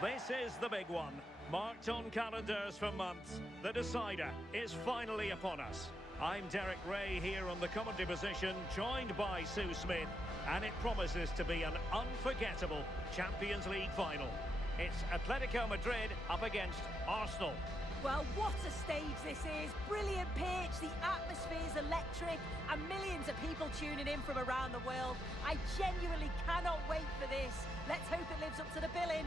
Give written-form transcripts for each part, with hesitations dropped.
This is the big one, marked on calendars for months. The decider is finally upon us. I'm Derek Ray here on the commentary position, joined by Sue Smith, and it promises to be an unforgettable Champions League final. It's Atletico Madrid up against Arsenal. Well, what a stage this is. Brilliant pitch, the atmosphere's electric, and millions of people tuning in from around the world. I genuinely cannot wait for this. Let's hope it lives up to the billing.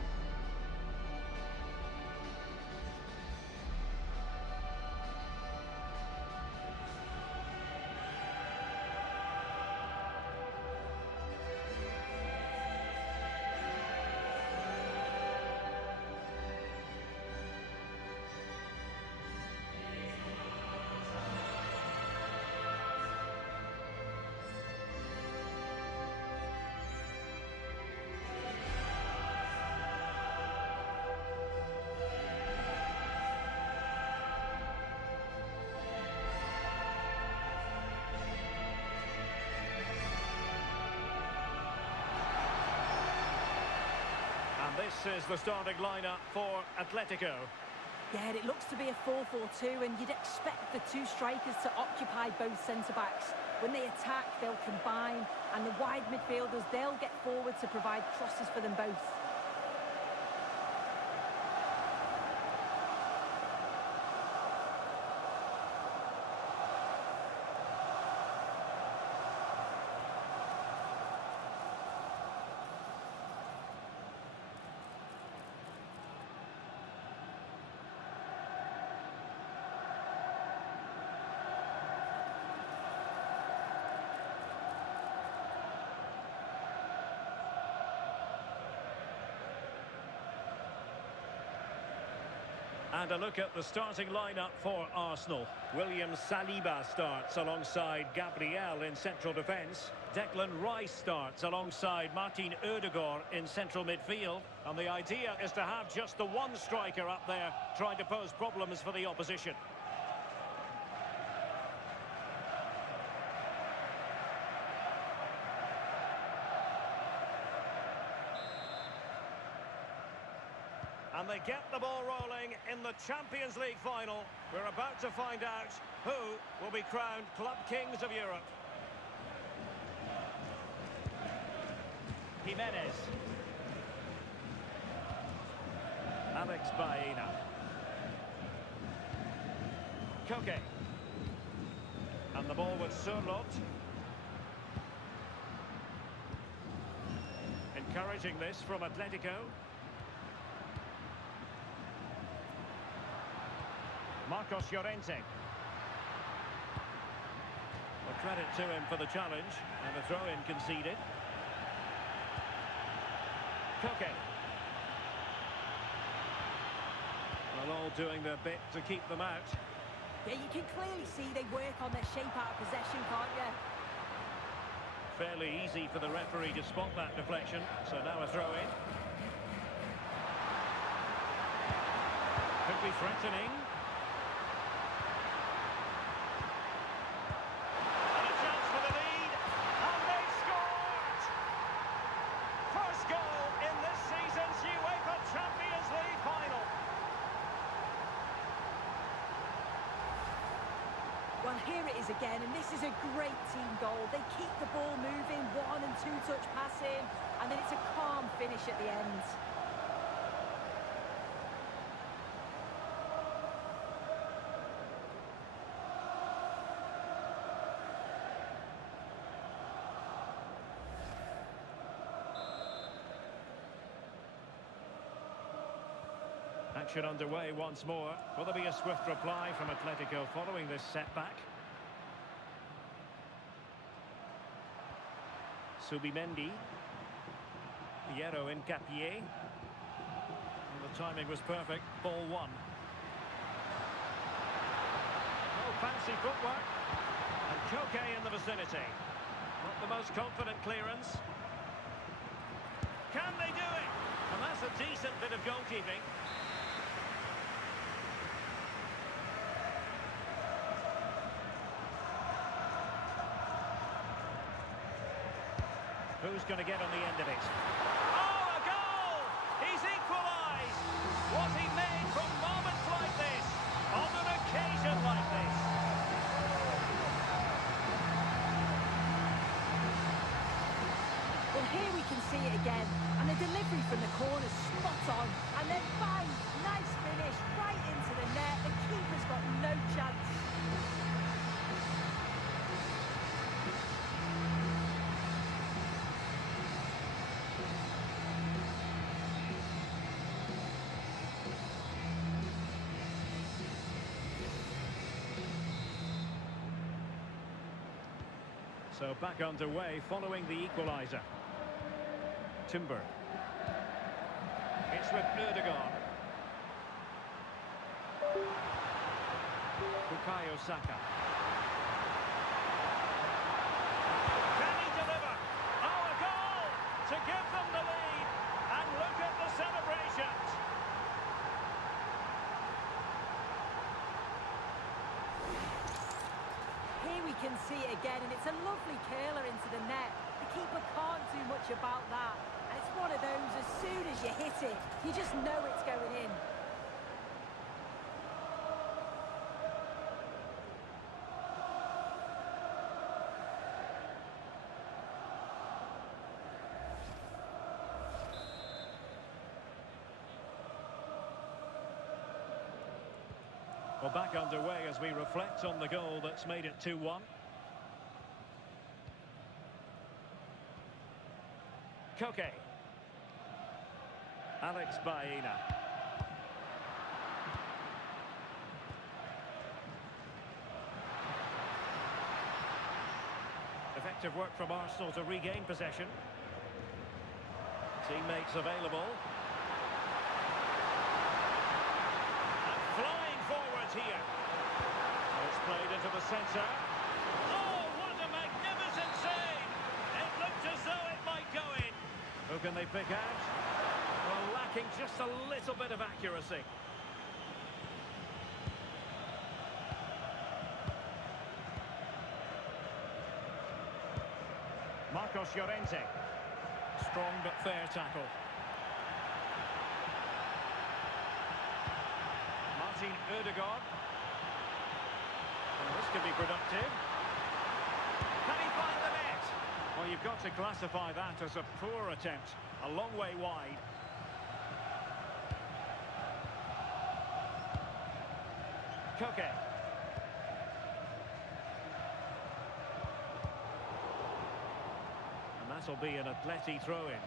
This is the starting lineup for Atletico. Yeah, it looks to be a 4-4-2, and you'd expect the two strikers to occupy both centre-backs. When they attack, they'll combine, and the wide midfielders, they'll get forward to provide crosses for them both. And a look at the starting lineup for Arsenal. William Saliba starts alongside Gabriel in central defence. Declan Rice starts alongside Martin Ødegaard in central midfield. And the idea is to have just the one striker up there trying to pose problems for the opposition. And they get the ball rolling in the Champions League final. We're about to find out who will be crowned Club Kings of Europe. Jimenez. Alex Baena. Koke. And the ball with Sørloth. Encouraging this from Atletico. Marcos Llorente. Well, credit to him for the challenge, and the throw-in conceded. Koke. Well, all doing their bit to keep them out. Yeah, you can clearly see they work on their shape out of possession, can't you? Fairly easy for the referee to spot that deflection, so now a throw-in. Could be threatening. Well, here it is again, and this is a great team goal. They keep the ball moving, 1- and 2-touch passing, and then it's a calm finish at the end. Action underway once more. Will there be a swift reply from Atletico following this setback? Subimendi. Piero Hincapié. And the timing was perfect. Ball one. Oh, fancy footwork. And Koke in the vicinity. Not the most confident clearance. Can they do it? And that's a decent bit of goalkeeping. Who's going to get on the end of it? Oh, a goal! He's equalised! So back underway following the equaliser. Timber. It's with Erdogan. Bukayo Saka. Can he deliver? Oh, a goal to give them the lead. And look at the celebrations. Here we can see it again, and it's a lovely curler into the net. The keeper can't do much about that. And it's one of those, as soon as you hit it, you just know it's going in. Well, back underway as we reflect on the goal that's made it 2-1. Koke. Alex Baena. Effective work from Arsenal to regain possession. Teammates available. Here. It's played into the centre. Oh, what a magnificent save! It looked as though it might go in. Who can they pick out? Well, lacking just a little bit of accuracy. Marcos Llorente. Strong but fair tackle. Erdogan. Well, this could be productive. Can he find the net? Well, you've got to classify that as a poor attempt. A long way wide. Koke. And that'll be an Atleti throw-in.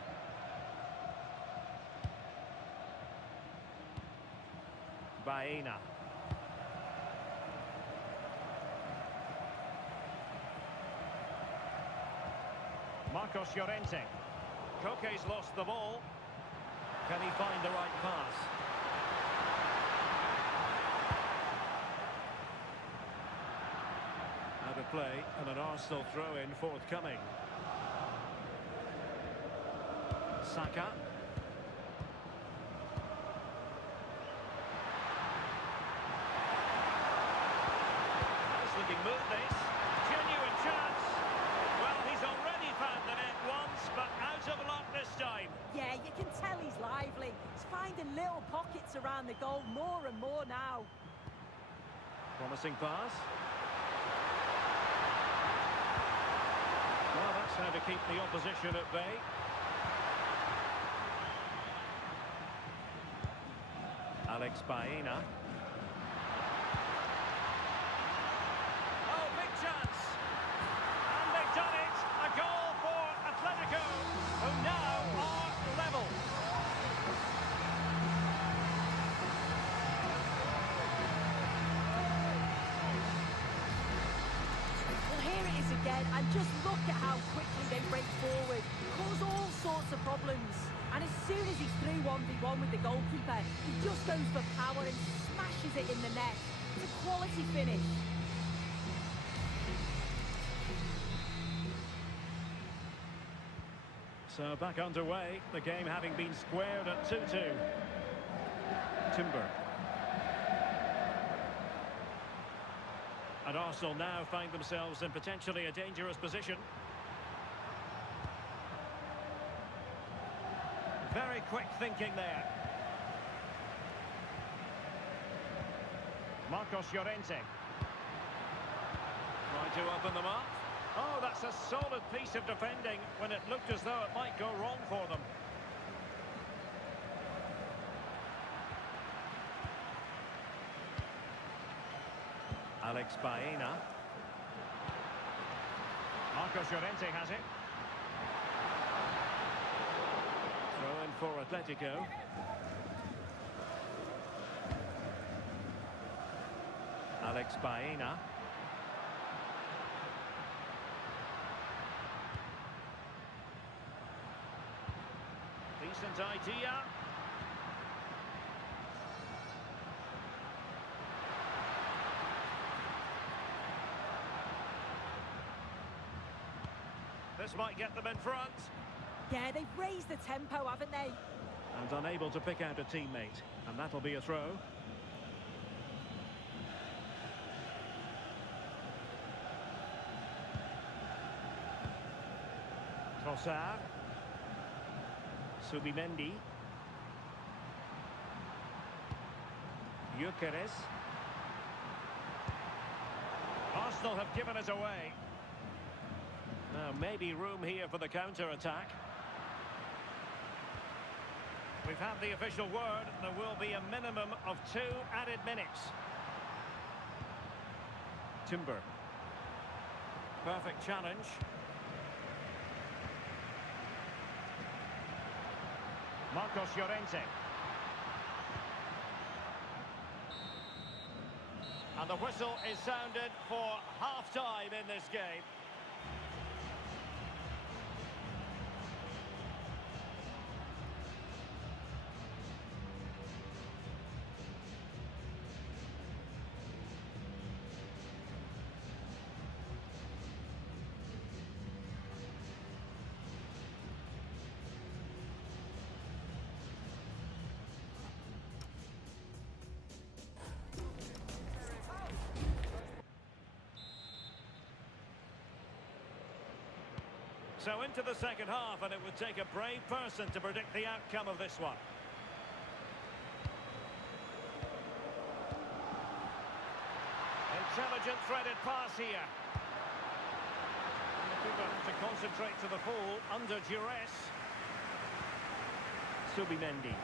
Baena. Marcos Llorente. Koke's lost the ball. Can he find the right pass? Out of play and an Arsenal throw-in forthcoming. Saka. Looking move this. Genuine chance. Well, he's already found the net once, but out of luck this time. Yeah, you can tell he's lively. He's finding little pockets around the goal more and more now. Promising pass. Well, that's how to keep the opposition at bay. Alex Baena. And just look at how quickly they break forward, cause all sorts of problems. And as soon as he's through 1v1 with the goalkeeper, he just goes for power and smashes it in the net. It's a quality finish. So back underway, the game having been squared at 2-2. Timber. And Arsenal now find themselves in potentially a dangerous position. Very quick thinking there. Marcos Llorente. Trying to open them up. Oh, that's a solid piece of defending when it looked as though it might go wrong for them. Alex Baena. Marcos Llorente has it. Throw in for Atletico. Alex Baena. decent idea. This might get them in front. Yeah, they've raised the tempo, haven't they? And unable to pick out a teammate. And that'll be a throw. Trossard. Subimendi. Gyökeres. Arsenal have given it away. Now, maybe room here for the counter-attack. We've had the official word. There will be a minimum of 2 added minutes. Timber. Perfect challenge. Marcos Llorente. And the whistle is sounded for half-time in this game. So into the second half, and it would take a brave person to predict the outcome of this one. Intelligent threaded pass here. And the keeper has to concentrate to the full under duress. Subimendi.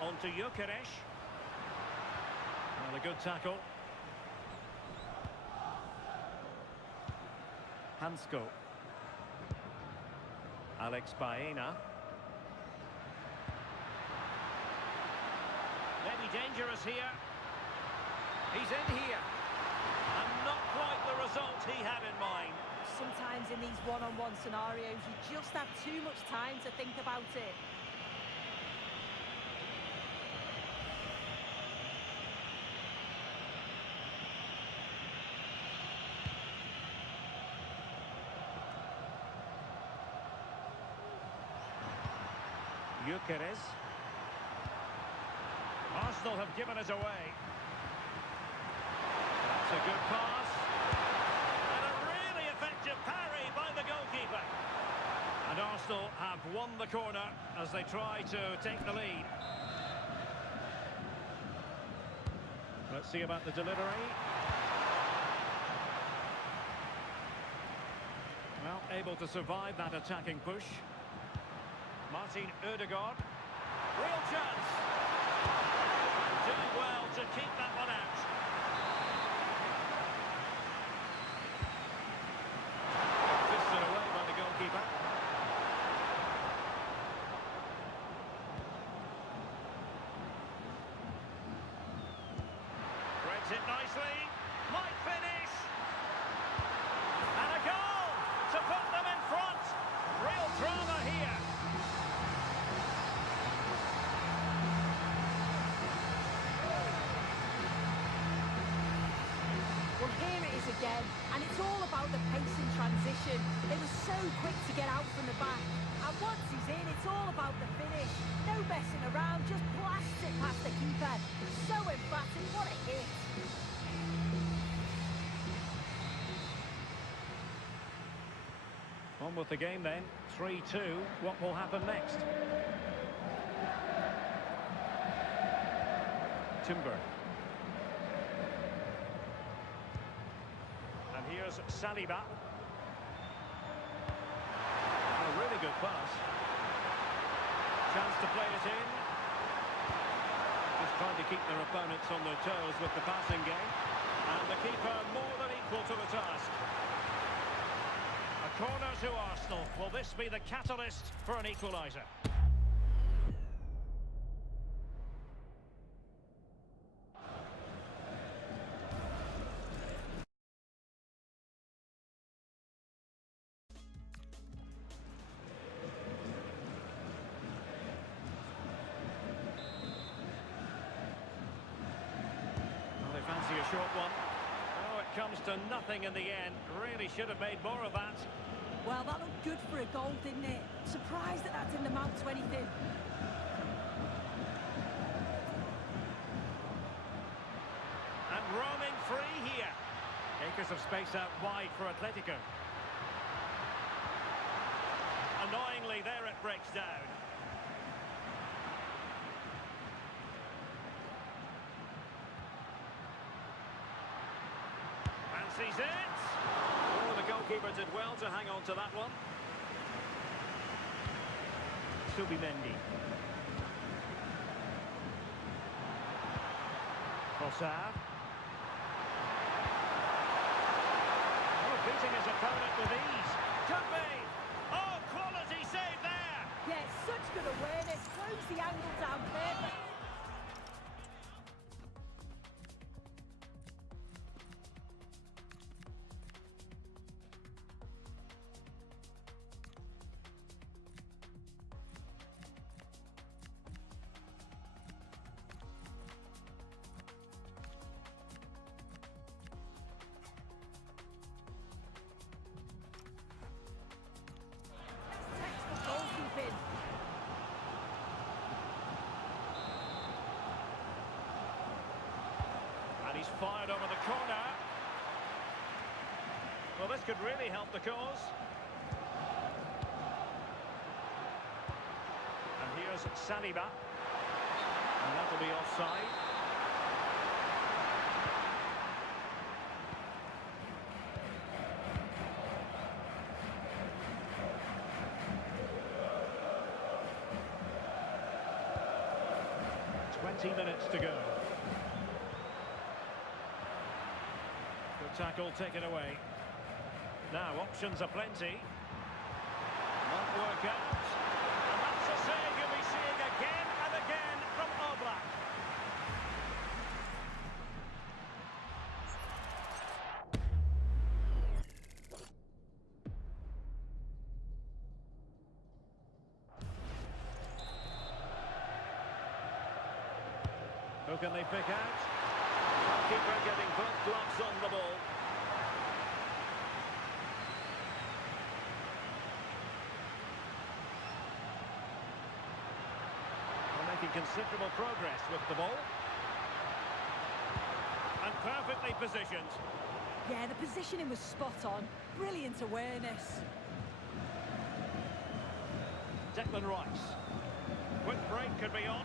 On to Gyökeres. And a good tackle. Hansko. Alex Baena. Maybe dangerous here. He's in here. And not quite the result he had in mind. Sometimes in these one-on-one scenarios, you just have too much time to think about it. Gyökeres. Arsenal have given it away. That's a good pass. And a really effective parry by the goalkeeper. And Arsenal have won the corner as they try to take the lead. Let's see about the delivery. Well, able to survive that attacking push. Martin Ødegaard. Real chance. Doing well to keep that one out. Fisted away by the goalkeeper. Threads it nicely. Might finish. And a goal to put them in front. Real drama here. Well, here it is again, and it's all about the pace in transition. They were so quick to get out from the back. And once he's in, it's all about the finish. No messing around, just blasts it past the keeper. So emphatic, what a hit. On with the game then, 3-2. What will happen next? Timber. And here's Saliba. A really good pass. Chance to play it in. Just trying to keep their opponents on their toes with the passing game. And the keeper more than equal to the task. A corner to Arsenal. Will this be the catalyst for an equaliser? short one. Oh, it comes to nothing in the end. Really should have made more of that. Well, that looked good for a goal, didn't it? Surprised that that didn't amount to anything. And roaming free here. Acres of space out wide for Atletico. Annoyingly, there it breaks down. Fancies it. Oh, the goalkeeper did well to hang on to that one. Subimendi. Trossard. Oh, beating his opponent with ease. Could be. Oh, quality save there. Yeah, such good awareness. Close the angle down perfect. And he's fired over the corner. Well, this could really help the cause. And here's Saliba. And that'll be offside. Minutes to go. Good tackle taken away. Now options are plenty. Won't work out. And that's a save you'll be seeing again and again from Oblak. Who can they pick out? Keeper getting both gloves on the ball. They're making considerable progress with the ball. And perfectly positioned. Yeah, the positioning was spot on. Brilliant awareness. Declan Rice. Quick break could be on.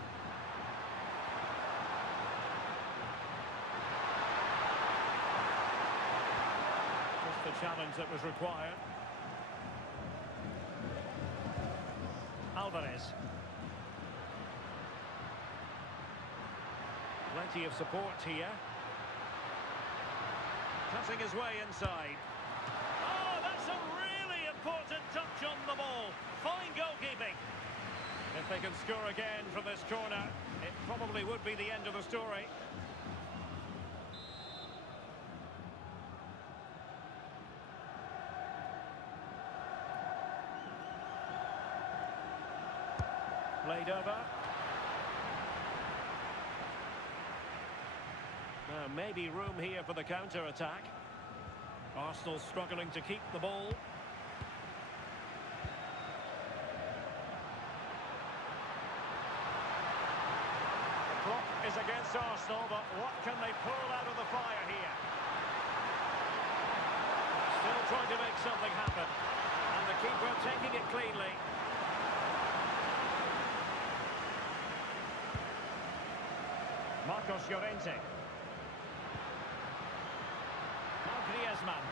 The challenge that was required. Alvarez. Plenty of support here. Cutting his way inside. Oh, that's a really important touch on the ball. Fine goalkeeping. If they can score again from this corner, it probably would be the end of the story. Played over. Now maybe room here for the counter-attack. Arsenal struggling to keep the ball. The clock is against Arsenal, but what can they pull out of the fire here? Still trying to make something happen. And the keeper taking it cleanly. Marcos Llorente. Now Griezmann.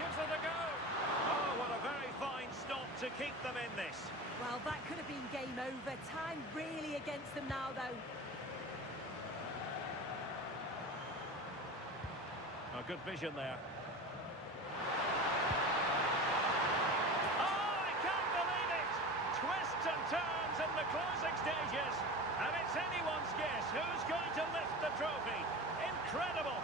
Gives it a go. Oh, what a very fine stop to keep them in this. Well, that could have been game over. Time really against them now, though. A good vision there. Twists and turns in the closing stages, and it's anyone's guess who's going to lift the trophy. Incredible!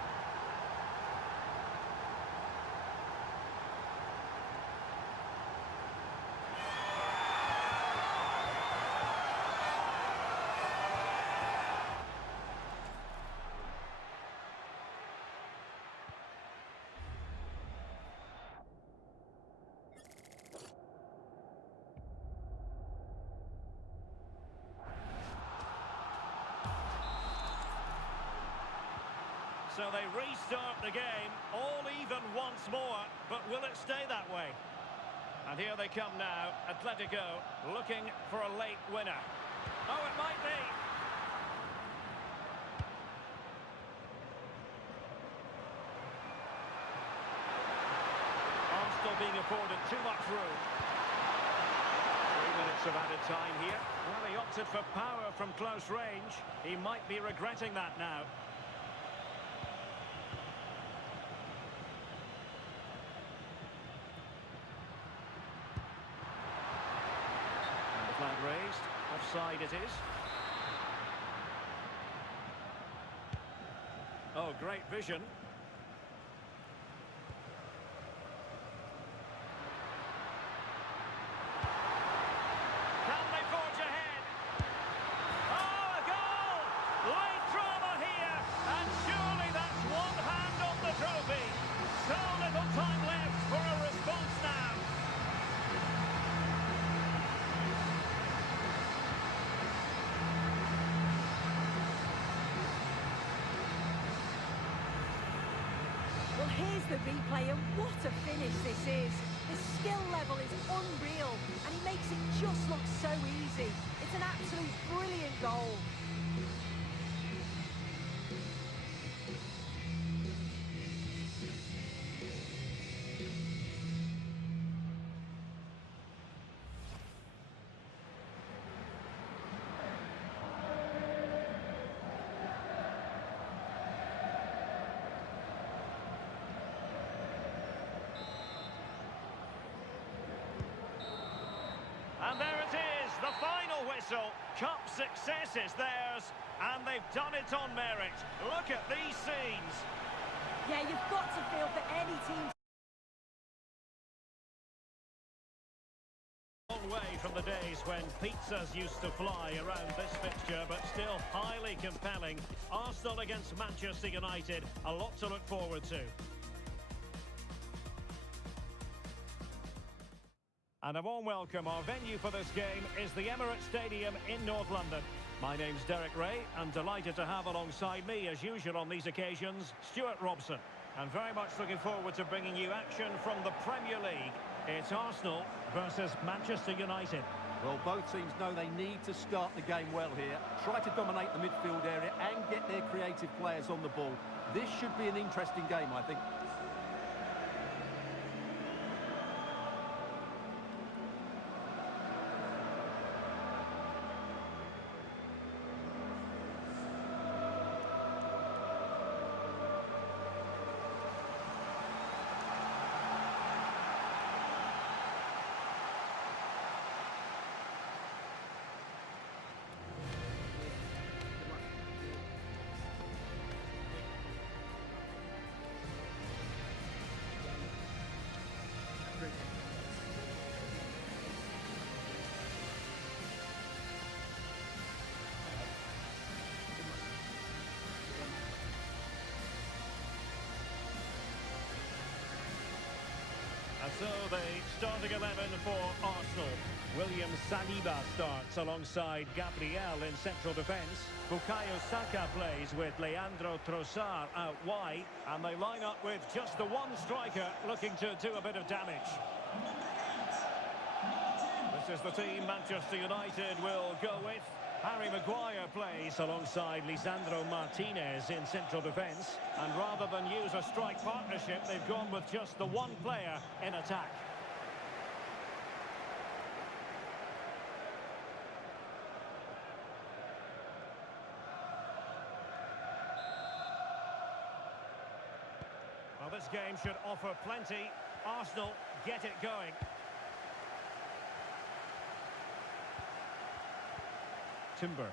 So they restart the game, all even once more, but will it stay that way? And here they come now, Atletico looking for a late winner. Oh, it might be. Arsenal being afforded too much room. 3 minutes of added time here. Well, he opted for power from close range. He might be regretting that now. Flag raised, offside it is. Oh, great vision. Can they forge ahead? Oh, a goal! Late drama here, and surely that's one hand on the trophy. So little time left for a response now. Well, here's the replay, and what a finish this is. The skill level is unreal, and he makes it just look so easy. It's an absolute brilliant goal. And there it is, the final whistle. Cup success is theirs, and they've done it on merit. Look at these scenes. Yeah, you've got to feel for any team. Long way from the days when pizzas used to fly around this fixture, but still highly compelling. Arsenal against Manchester United, a lot to look forward to. And a warm welcome. Our venue for this game is the Emirates Stadium in North London. My name's Derek Ray. I'm delighted to have alongside me, as usual on these occasions, Stuart Robson. And very much looking forward to bringing you action from the Premier League. It's Arsenal versus Manchester United. Well, both teams know they need to start the game well here. Try to dominate the midfield area and get their creative players on the ball. This should be an interesting game, I think. And so the starting 11 for Arsenal. William Saliba starts alongside Gabriel in central defence. Bukayo Saka plays with Leandro Trossard out wide. And they line up with just the one striker looking to do a bit of damage. This is the team Manchester United will go with. Harry Maguire plays alongside Lisandro Martinez in central defence. And rather than use a strike partnership, they've gone with just the one player in attack. Well, this game should offer plenty. Arsenal get it going. Timber.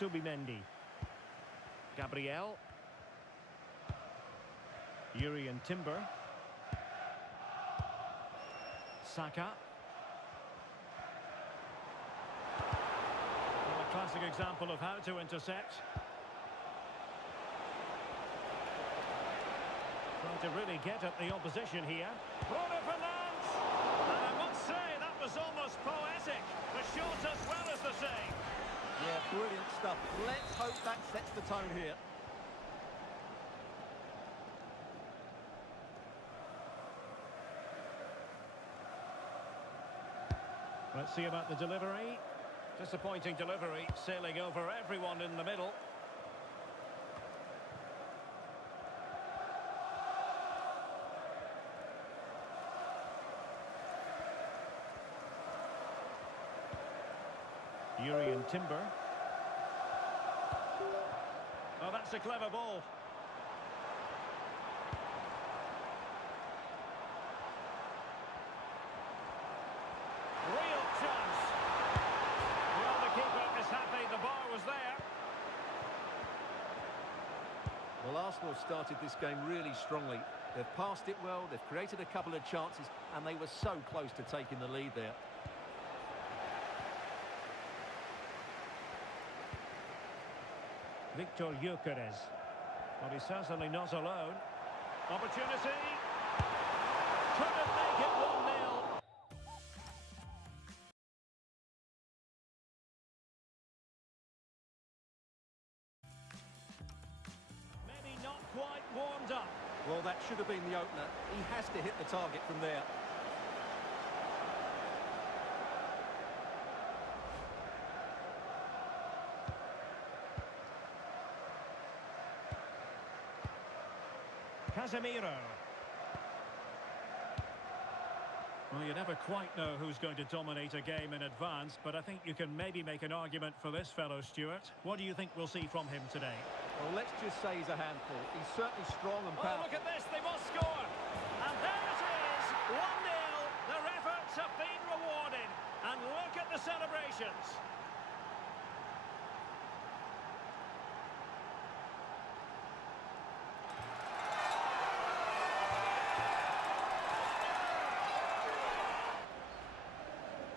Subimendi. Gabriel. Yuri and Timber. Saka. Well, a classic example of how to intercept. Trying to really get at the opposition here. Bruno Fernandes! And I must say, that was almost poetic. The shot as well as the save. Yeah, brilliant stuff. Let's hope that Sets the tone here. Let's see about the delivery. Disappointing delivery, sailing over everyone in the middle. Urian Timber. Oh, that's a clever ball. Real chance. Well, the keeper is happy the bar was there. Well, Arsenal started this game really strongly. They've passed it well, they've created a couple of chances, and they were so close to taking the lead there. Victor Gyökeres. Well, he's certainly not alone. Opportunity. Couldn't make it 1-0. Maybe not quite warmed up. Well, that should have been the opener. He has to hit the target from there. Casemiro. Well, you never quite know who's going to dominate a game in advance, but I think you can maybe make an argument for this fellow, Stuart. What do you think we'll see from him today? Well, let's just say he's a handful. He's certainly strong and powerful. Oh, look at this, they must score! And there it is, 1-0. Their efforts have been rewarded. And look at the celebrations.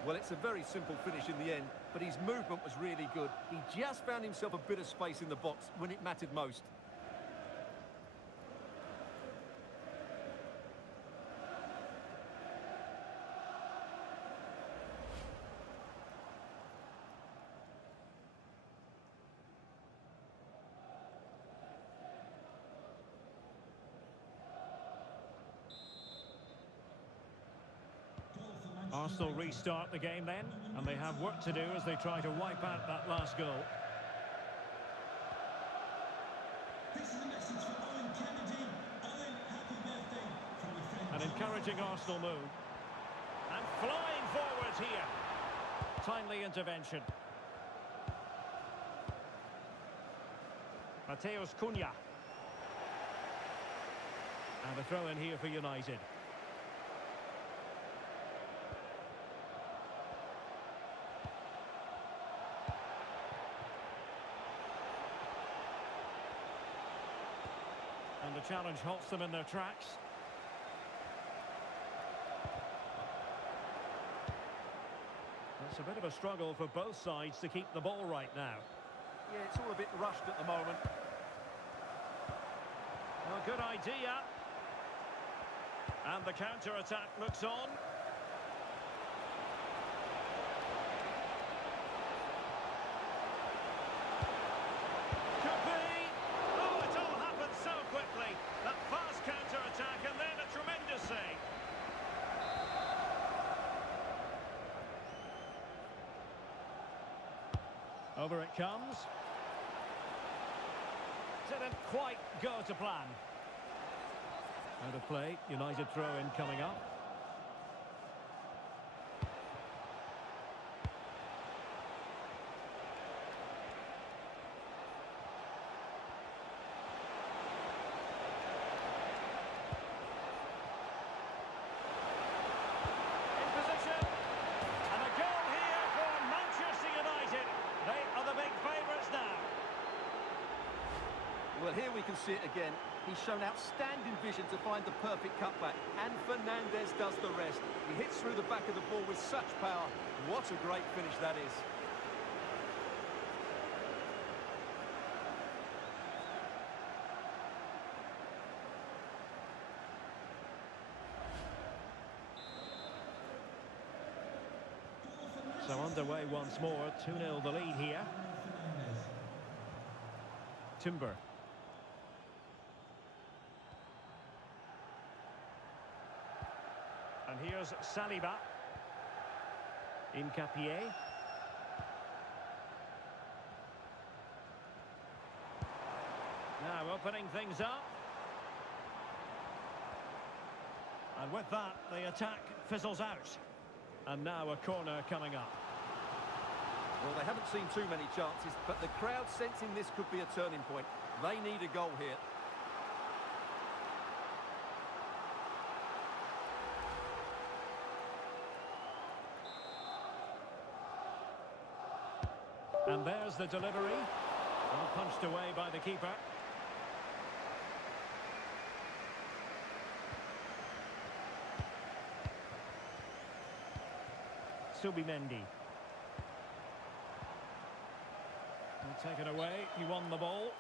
Well, it's a very simple finish in the end, but his movement was really good. He just found himself a bit of space in the box when it mattered most. Arsenal restart the game then, and they have work to do as they try to wipe out that last goal. This is a message for Owen Kennedy. Owen, happy birthday from your friends. An encouraging Arsenal move. And flying forward here. Timely intervention. Mateus Cunha. And a throw in here for United. And the challenge halts them in their tracks. It's a bit of a struggle for both sides to keep the ball right now. Yeah, it's all a bit rushed at the moment. Well, good idea. And the counter-attack looks on. Could be. Oh, it all happened so quickly. That fast counter-attack and then a tremendous save. Over it comes. Didn't quite go to plan. Out of play, United throw-in coming up. In position. And a goal here for Manchester United. They are the big favourites now. Well, here we can see it again. He's shown outstanding vision to find the perfect cutback, and Fernandes does the rest. He hits through the back of the ball with such power. What a great finish that is. So underway once more, 2-0 the lead here. timber. And here's Saliba. Incapié. Now opening things up. And with that, the attack fizzles out. And now a corner coming up. Well, they haven't seen too many chances, but the crowd sensing this could be a turning point. They need a goal here. And there's the delivery. Well punched away by the keeper. Subimendi. Taken away, he won the ball.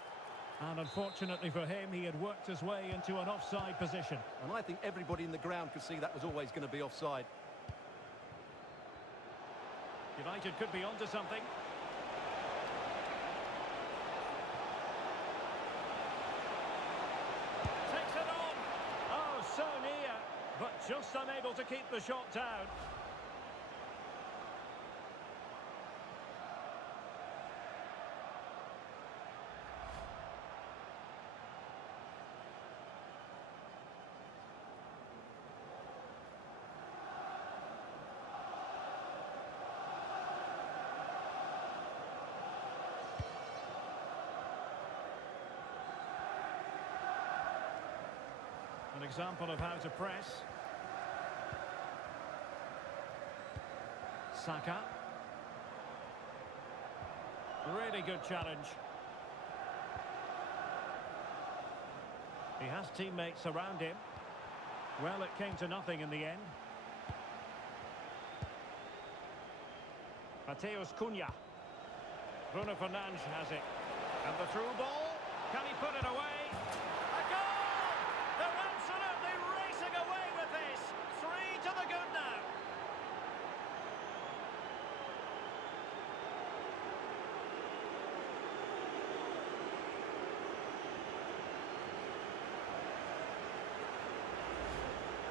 And unfortunately for him, he had worked his way into an offside position. And I think everybody in the ground could see that was always going to be offside. United could be onto something. Takes it on. Oh, so near, but just unable to keep the shot down. An example of how to press. Saka. Really good challenge. He has teammates around him. Well, it came to nothing in the end. Mateus Cunha. Bruno Fernandes has it. And the through ball. Can he put it away? A goal! They're absolutely racing away with this. 3 to the good now.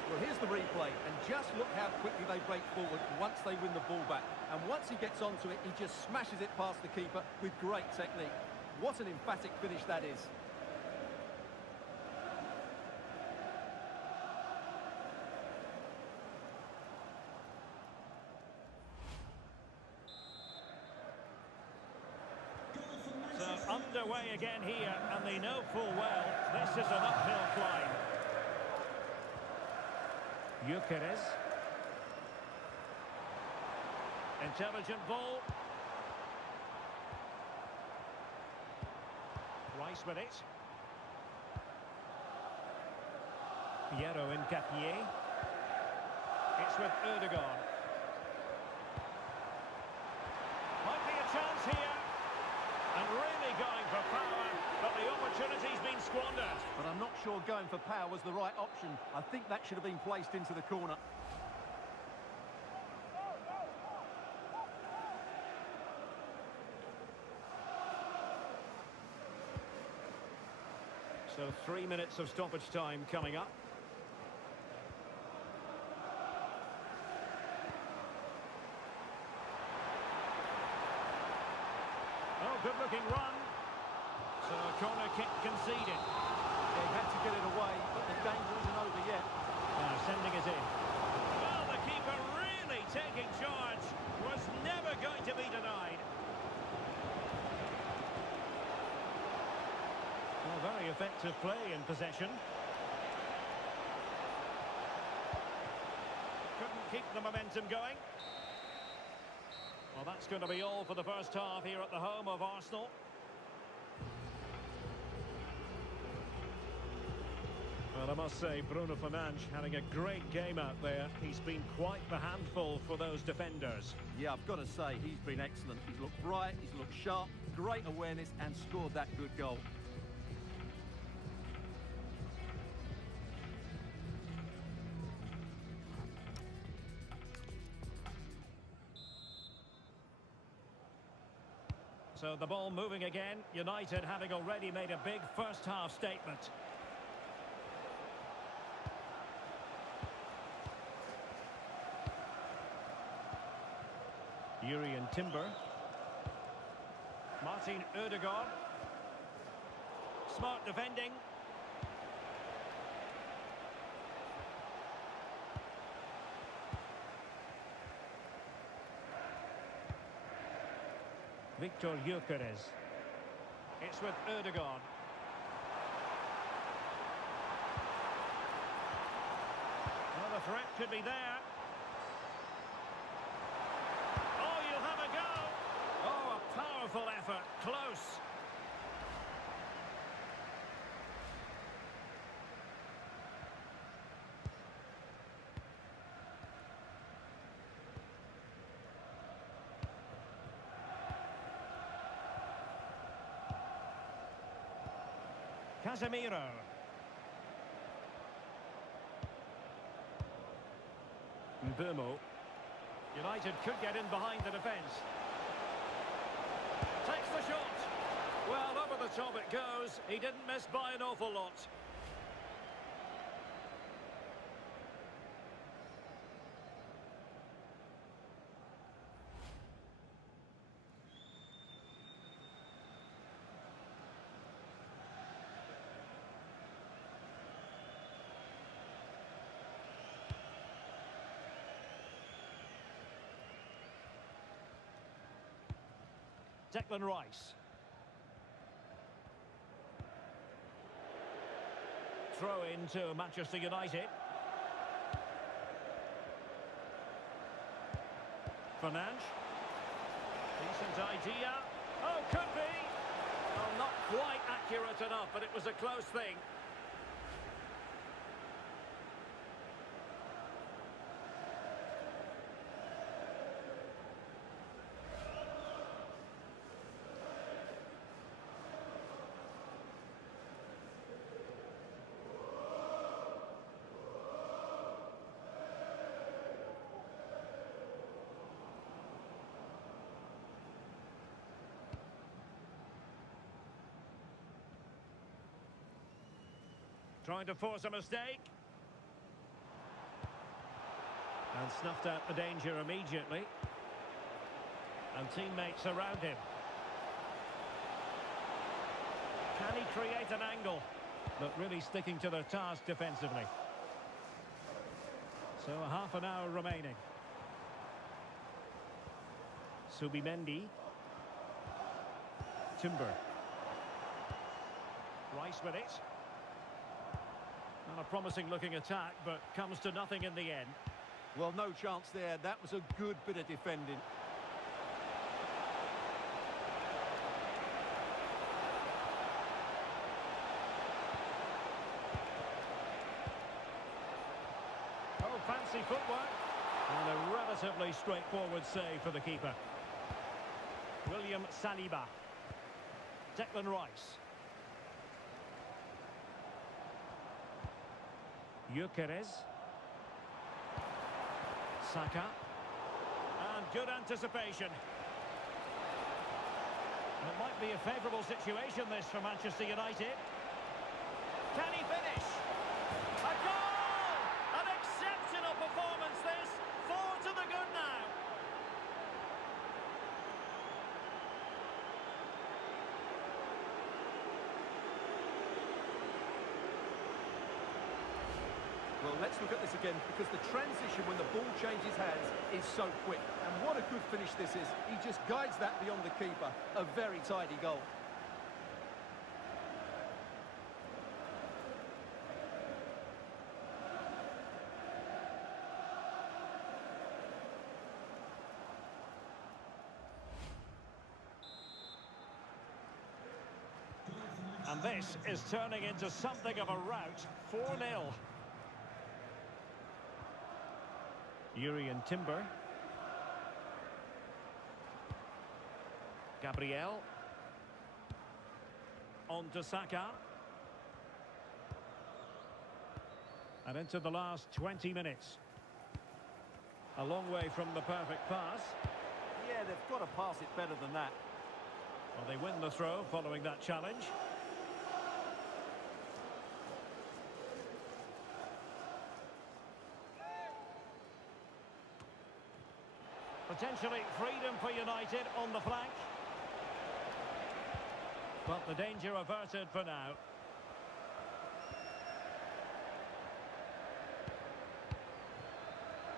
Well, here's the replay, and just look how quickly they break forward once they win the ball back. And once he gets onto it, he just smashes it past the keeper with great technique. What an emphatic finish that is. So underway again here, and they know full well this is an uphill climb. Gyökeres. Intelligent ball. Rice with it. Piero Incapié. It's with Erdogan. Might be a chance here. And really going for power, but the opportunity's been squandered. But I'm not sure going for power was the right option. I think that should have been placed into the corner. So 3 minutes of stoppage time coming up. Oh, good-looking run. So a corner kick conceded. They had to get it away, but the danger isn't over yet. Now sending it in. Well, the keeper really taking charge. Was never going to be denied. Well, very effective play in possession. Couldn't keep the momentum going. Well, that's going to be all for the first half here at the home of Arsenal. Well, I must say, Bruno Fernandes having a great game out there. He's been quite the handful for those defenders. Yeah, I've got to say, he's been excellent. He's looked bright, he's looked sharp, great awareness, and scored that good goal. So the ball moving again. United having already made a big first half statement. Jurriën Timber. Martin Ødegaard. Smart defending. Victor Gyökeres. It's with Ødegaard. Well, the threat could be there. Oh, you'll have a go. Oh, a powerful effort. Close. Casemiro. Mbeumo. United could get in behind the defence. Takes the shot. Well, over the top it goes. He didn't miss by an awful lot. Declan Rice. Throw into Manchester United. Fernandes. Decent idea. Oh, could be. Well, not quite accurate enough, but it was a close thing. Trying to force a mistake. And snuffed out the danger immediately. And teammates around him. Can he create an angle? But really sticking to their task defensively. So half an hour remaining. Subimendi. Timber. Rice with it. Not a promising looking attack, but comes to nothing in the end. Well, no chance there. That was a good bit of defending. Oh, fancy footwork. And a relatively straightforward save for the keeper. William Saliba. Declan Rice. Gyökeres. Saka. And good anticipation. And it might be a favourable situation, this, for Manchester United. Can he finish? A goal! An exceptional performance, this. 4 to the good now. Well, let's look at this again, because the transition when the ball changes hands is so quick. And what a good finish this is. He just guides that beyond the keeper. A very tidy goal. And this is turning into something of a rout. 4-0. Jurriën Timber. Gabriel. On to Saka. And into the last 20 minutes. A long way from the perfect pass. Yeah, they've got to pass it better than that. Well, they win the throw following that challenge. Potentially freedom for United on the flank. But the danger averted for now.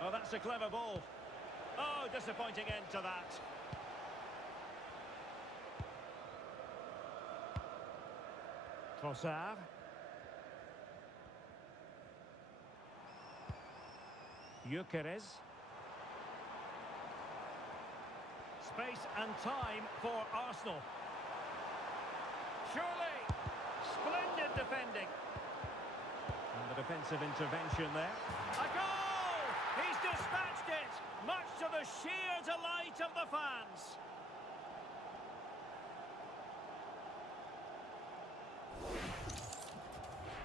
Oh, that's a clever ball. Oh, disappointing end to that. Trossard. Gyökeres. Space and time for Arsenal. Surely! Splendid defending. And the defensive intervention there. A goal! He's dispatched it! Much to the sheer delight of the fans.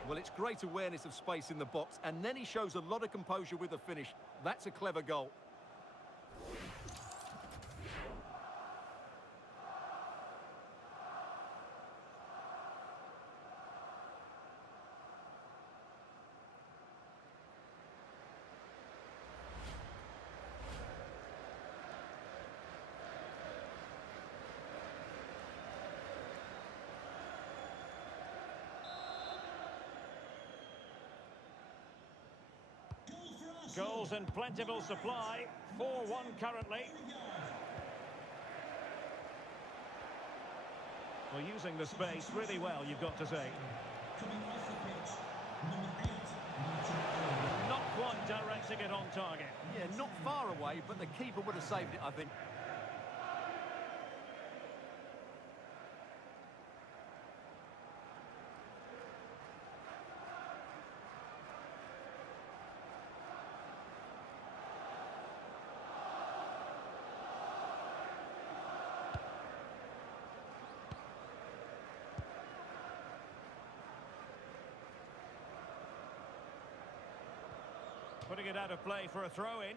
Well, it's great awareness of space in the box, and then he shows a lot of composure with the finish. That's a clever goal. Goals in plentiful supply. 4-1 currently. Well, using the space really well, you've got to say. Coming off the pitch, number 8, Not quite directing it on target. Yeah, not far away, but the keeper would have saved it, I think. Putting it out of play for a throw-in.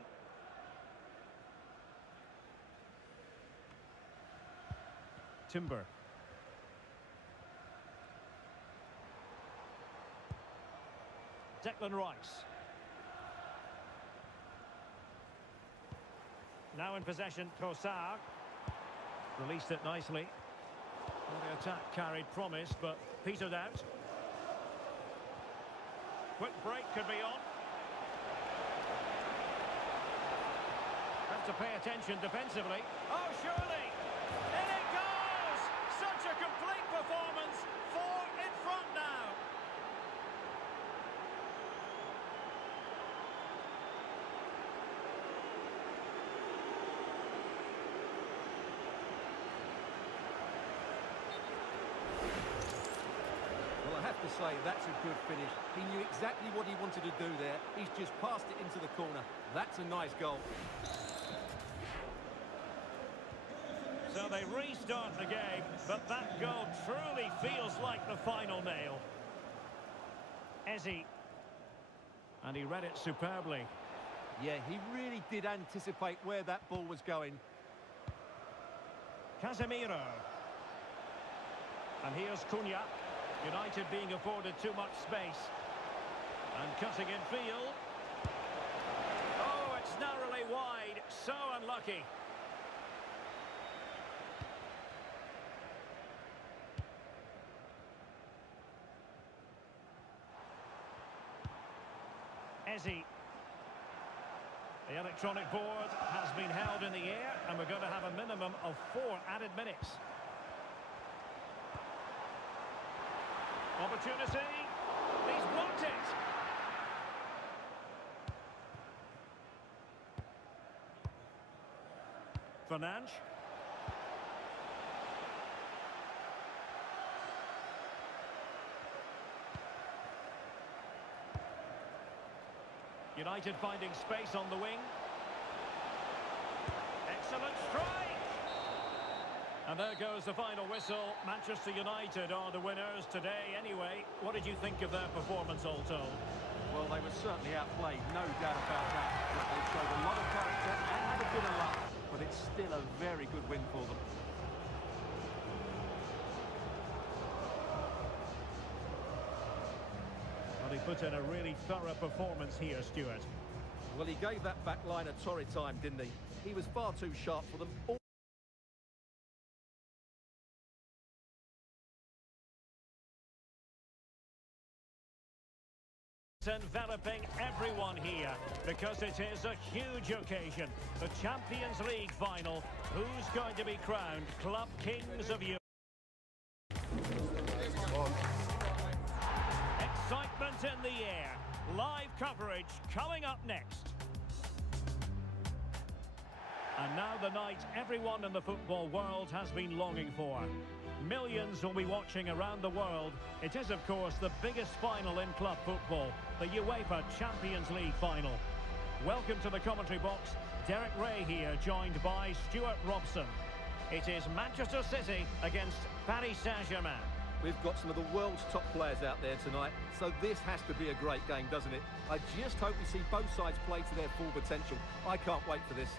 Timber. Declan Rice. Now in possession, Trossard. Released it nicely. Well, the attack carried promise, but petered out. Quick break could be on. Have to pay attention defensively. Oh, surely! In it goes! Such a complete performance. 4 in front now. Well, I have to say, that's a good finish. He knew exactly what he wanted to do there. He's just passed it into the corner. That's a nice goal. So they restart the game, but that goal truly feels like the final nail. Ezzy. And he read it superbly. Yeah, he really did anticipate where that ball was going. Casemiro. And here's Cunha. United being afforded too much space. And cutting in field. Oh, it's narrowly wide. So unlucky. Ezzy. The electronic board has been held in the air, and we're going to have a minimum of 4 added minutes. Opportunity. He's blocked it. Fernandes. United finding space on the wing. Excellent strike! And there goes the final whistle. Manchester United are the winners today anyway. What did you think of their performance all told? Well, they were certainly outplayed, no doubt about that. But they showed a lot of character and had a bit of luck. But it's still a very good win for them. put in a really thorough performance here, Stuart. Well, he gave that back line a torrid time, didn't he? He was far too sharp for them. Enveloping everyone here because it is a huge occasion. The Champions League final. Who's going to be crowned Club Kings of Europe? Excitement in the air. Live coverage coming up next. And now the night everyone in the football world has been longing for. Millions will be watching around the world. It is, of course, the biggest final in club football, the UEFA Champions League final. Welcome to the commentary box. Derek Ray here, joined by Stuart Robson. It is Manchester City against Paris Saint-Germain. We've got some of the world's top players out there tonight, so this has to be a great game, doesn't it? I just hope we see both sides play to their full potential. I can't wait for this.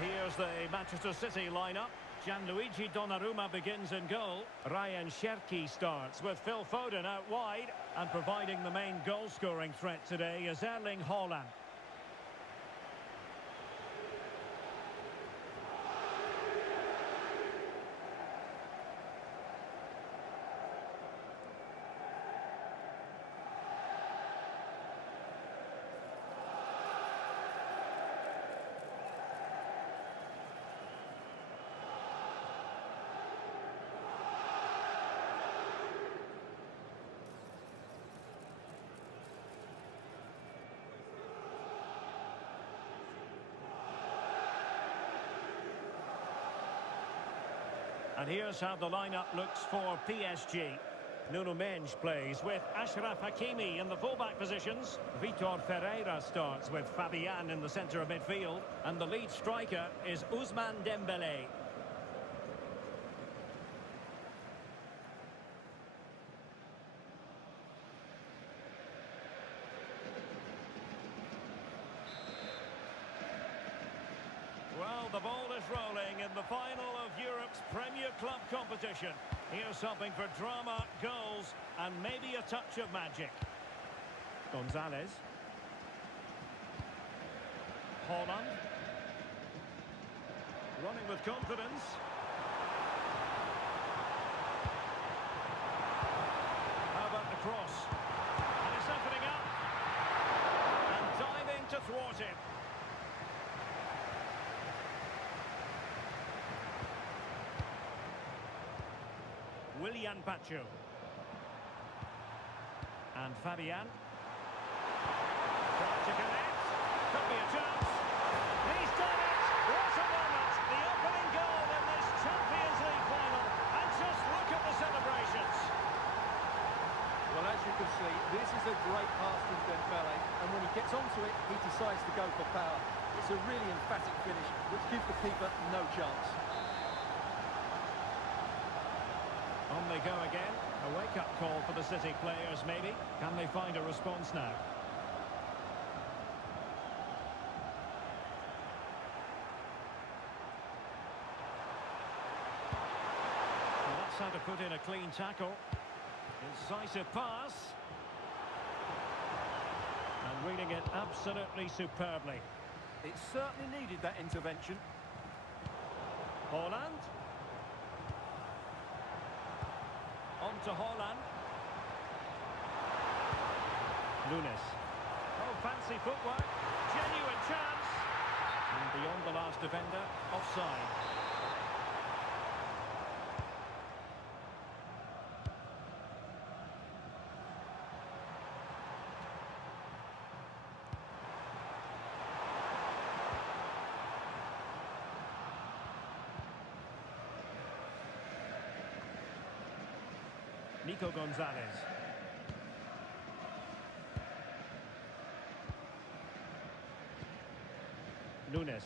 Here's the Manchester City lineup. Gianluigi Donnarumma begins in goal. Ryan Cherki starts with Phil Foden out wide. And providing the main goal-scoring threat today is Erling Haaland. And here's how the lineup looks for PSG. Nuno Mendes plays with Achraf Hakimi in the fullback positions. Vitor Ferreira starts with Fabian in the centre of midfield. And the lead striker is Ousmane Dembélé. Well, the ball is rolling in the final of Europe's Premier Club competition. Here's something for drama, goals, and maybe a touch of magic. Gonzalez. Haaland. Running with confidence. How about the cross? And it's opening up. And diving to thwart it. Willian Pacho. And Fabian. Trying to connect. Could be a chance. He's done it! What a moment! The opening goal in this Champions League final. And just look at the celebrations. Well, as you can see, this is a great pass from Dembélé, and when he gets onto it, he decides to go for power. It's a really emphatic finish, which gives the keeper no chance. On they go again. A wake-up call for the City players, maybe. Can they find a response now? Well, that's how to put in a clean tackle. Incisive pass. And reading it absolutely superbly. It certainly needed that intervention. Haaland. On to Haaland. Nunes. Oh, fancy footwork. Genuine chance. And beyond the last defender, offside. Nico Gonzalez. Nunes.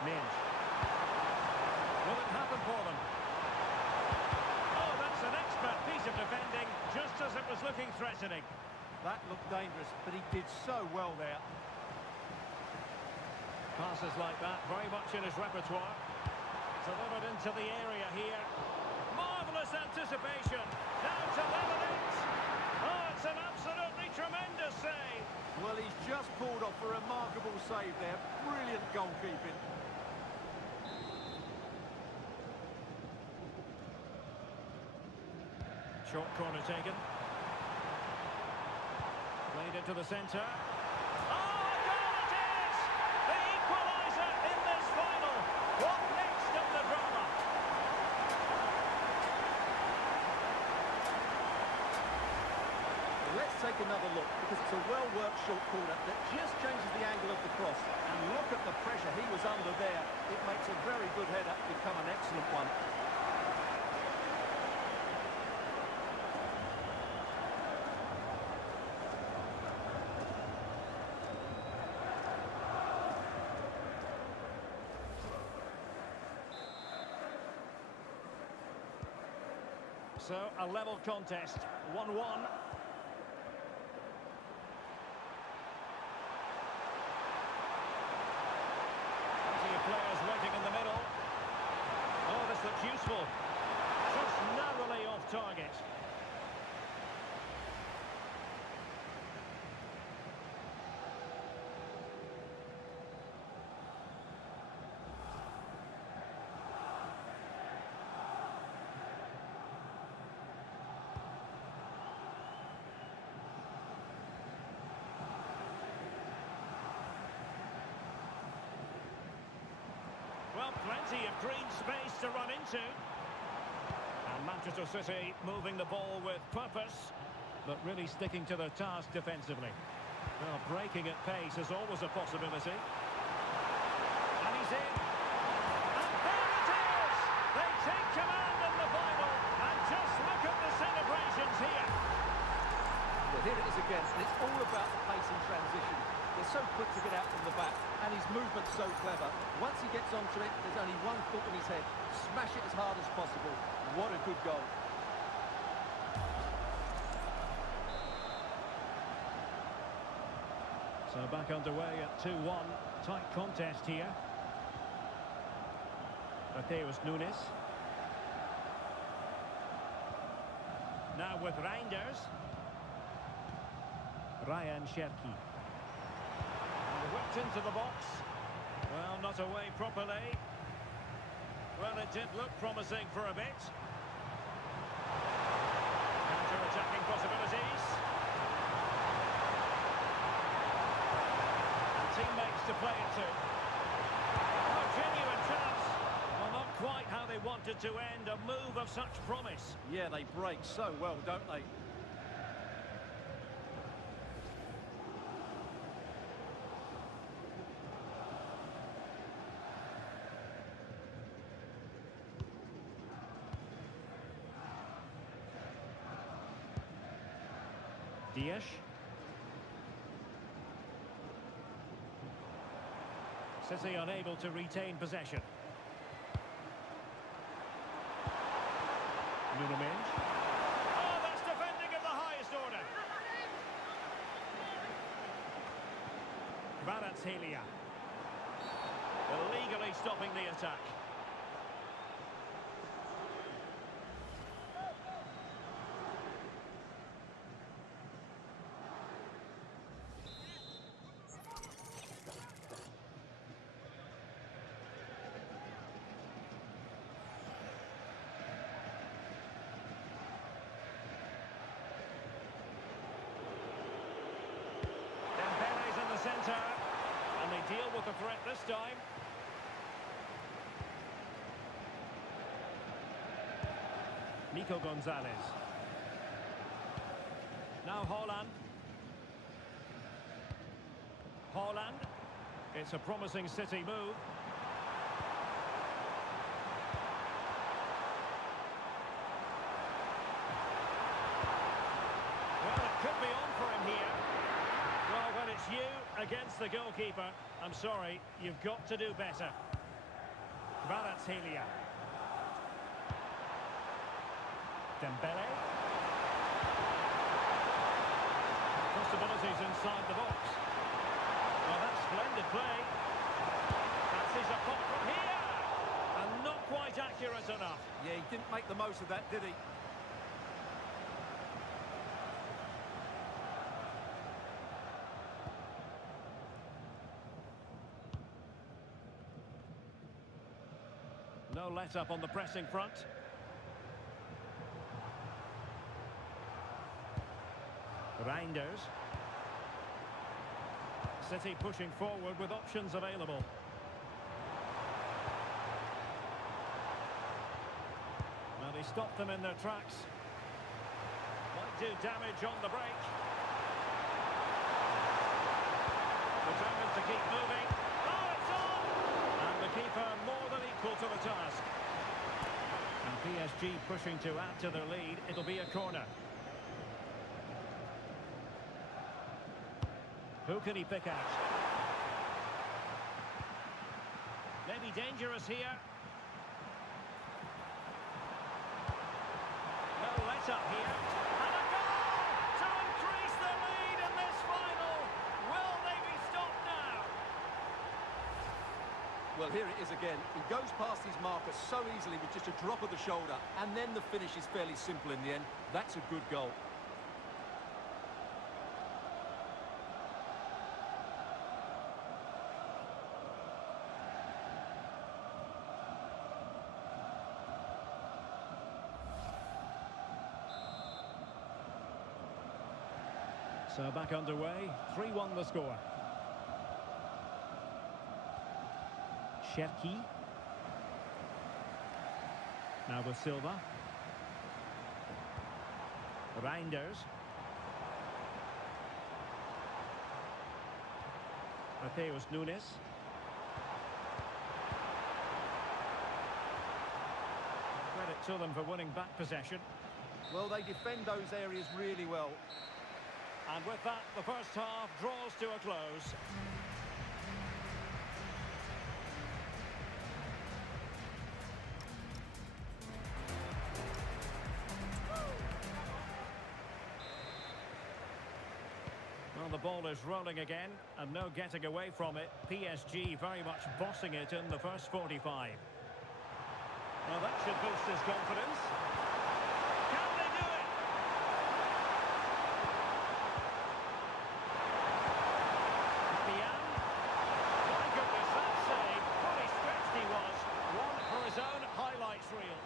Minge. Will it happen for them? Oh, that's an expert piece of defending, just as it was looking threatening. That looked dangerous, but he did so well there. Passes like that, very much in his repertoire. Delivered into the area here. Marvellous anticipation. Now to level it. Oh, it's an absolutely tremendous save. Well, he's just pulled off a remarkable save there. Brilliant goalkeeping. Short corner taken. Played into the centre. Oh, a goal it is! The equaliser in this final. What next of the drama? Let's take another look, because it's a well-worked short corner that just changes the angle of the cross. And look at the pressure he was under there. It makes a very good header become an excellent one. So, a level contest, 1-1. Plenty of players waiting in the middle. Oh, this looks useful. Just narrowly off target. Well, plenty of green space to run into. And Manchester City moving the ball with purpose, but really sticking to their task defensively. Well, breaking at pace is always a possibility. And he's in. And there it is! They take command in the final. And just look at the celebrations here. Well, here it is again, and it's all about the pace in transition. They're so quick to get out from the back, and his movement's so clever. Once he gets onto it, there's only one thought in his head. Smash it as hard as possible. What a good goal. So back underway at 2-1. Tight contest here. Mateus Nunes. Now with Reinders. Ryan Cherki. Whipped into the box. Well, not away properly. Well, it did look promising for a bit. Counter-attacking possibilities. And teammates to play it to. Oh, genuine chance. Well, not quite how they wanted to end a move of such promise. Yeah, they break so well, don't they? Dias. City unable to retain possession. Nuno Mendes. Oh, that's defending of the highest order. Kvaratskhelia. Illegally stopping the attack. Centre, and they deal with the threat this time. Nico Gonzalez. Now Haaland. Haaland. It's a promising City move. Well, it could be on for him here. Well, when it's you against the goalkeeper, I'm sorry, you've got to do better. Kvaratskhelia. Dembele. Possibilities inside the box. Well, that's splendid play. Fancies a pop from here. And not quite accurate enough. Yeah, he didn't make the most of that, did he? No let-up on the pressing front. Reinders. City pushing forward with options available. Well, he stopped them in their tracks. Might do damage on the break. Determined to keep moving. Oh, it's on! And the keeper more than equal to the task. And PSG pushing to add to their lead. It'll be a corner. Who can he pick out? Maybe dangerous here. No let-up here. And a goal to increase the lead in this final. Will they be stopped now? Well, here it is again. He goes past his marker so easily with just a drop of the shoulder, and then the finish is fairly simple in the end. That's a good goal. So back underway, 3-1 the score. Cherki. Now with Silva. Reinders. Mateus Nunes. Credit to them for winning back possession. Well, they defend those areas really well. And with that, the first half draws to a close. Well, the ball is rolling again, and no getting away from it. PSG very much bossing it in the first 45. Well, that should boost his confidence. Can they do it? My goodness, that save. Fully stretched he was. One for his own highlights reel.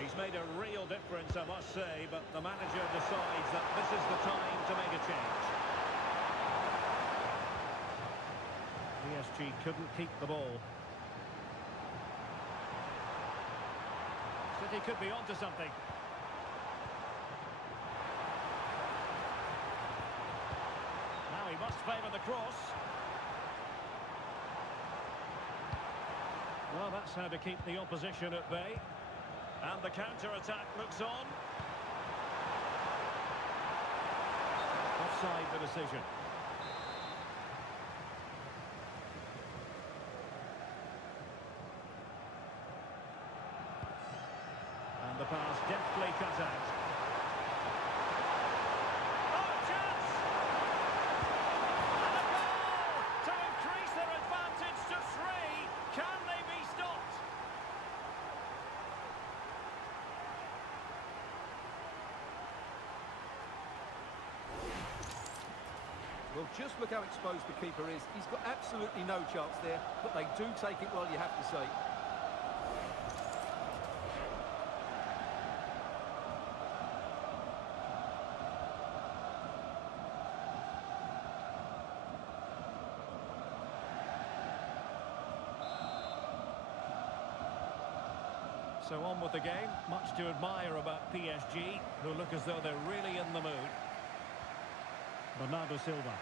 He's made a real difference, I must say, but the manager decides that this is the time to make a change. PSG couldn't keep the ball. City could be onto something. Now he must favour the cross. Well, that's how to keep the opposition at bay. And the counter-attack looks on. Offside the decision. And the pass deftly cut out. Oh, chance! And a goal to increase their advantage to 3. Can they be stopped? Well, just look how exposed the keeper is. He's got absolutely no chance there, but they do take it well, you have to say. So on with the game. Much to admire about PSG, who look as though they're really in the mood. Bernardo Silva.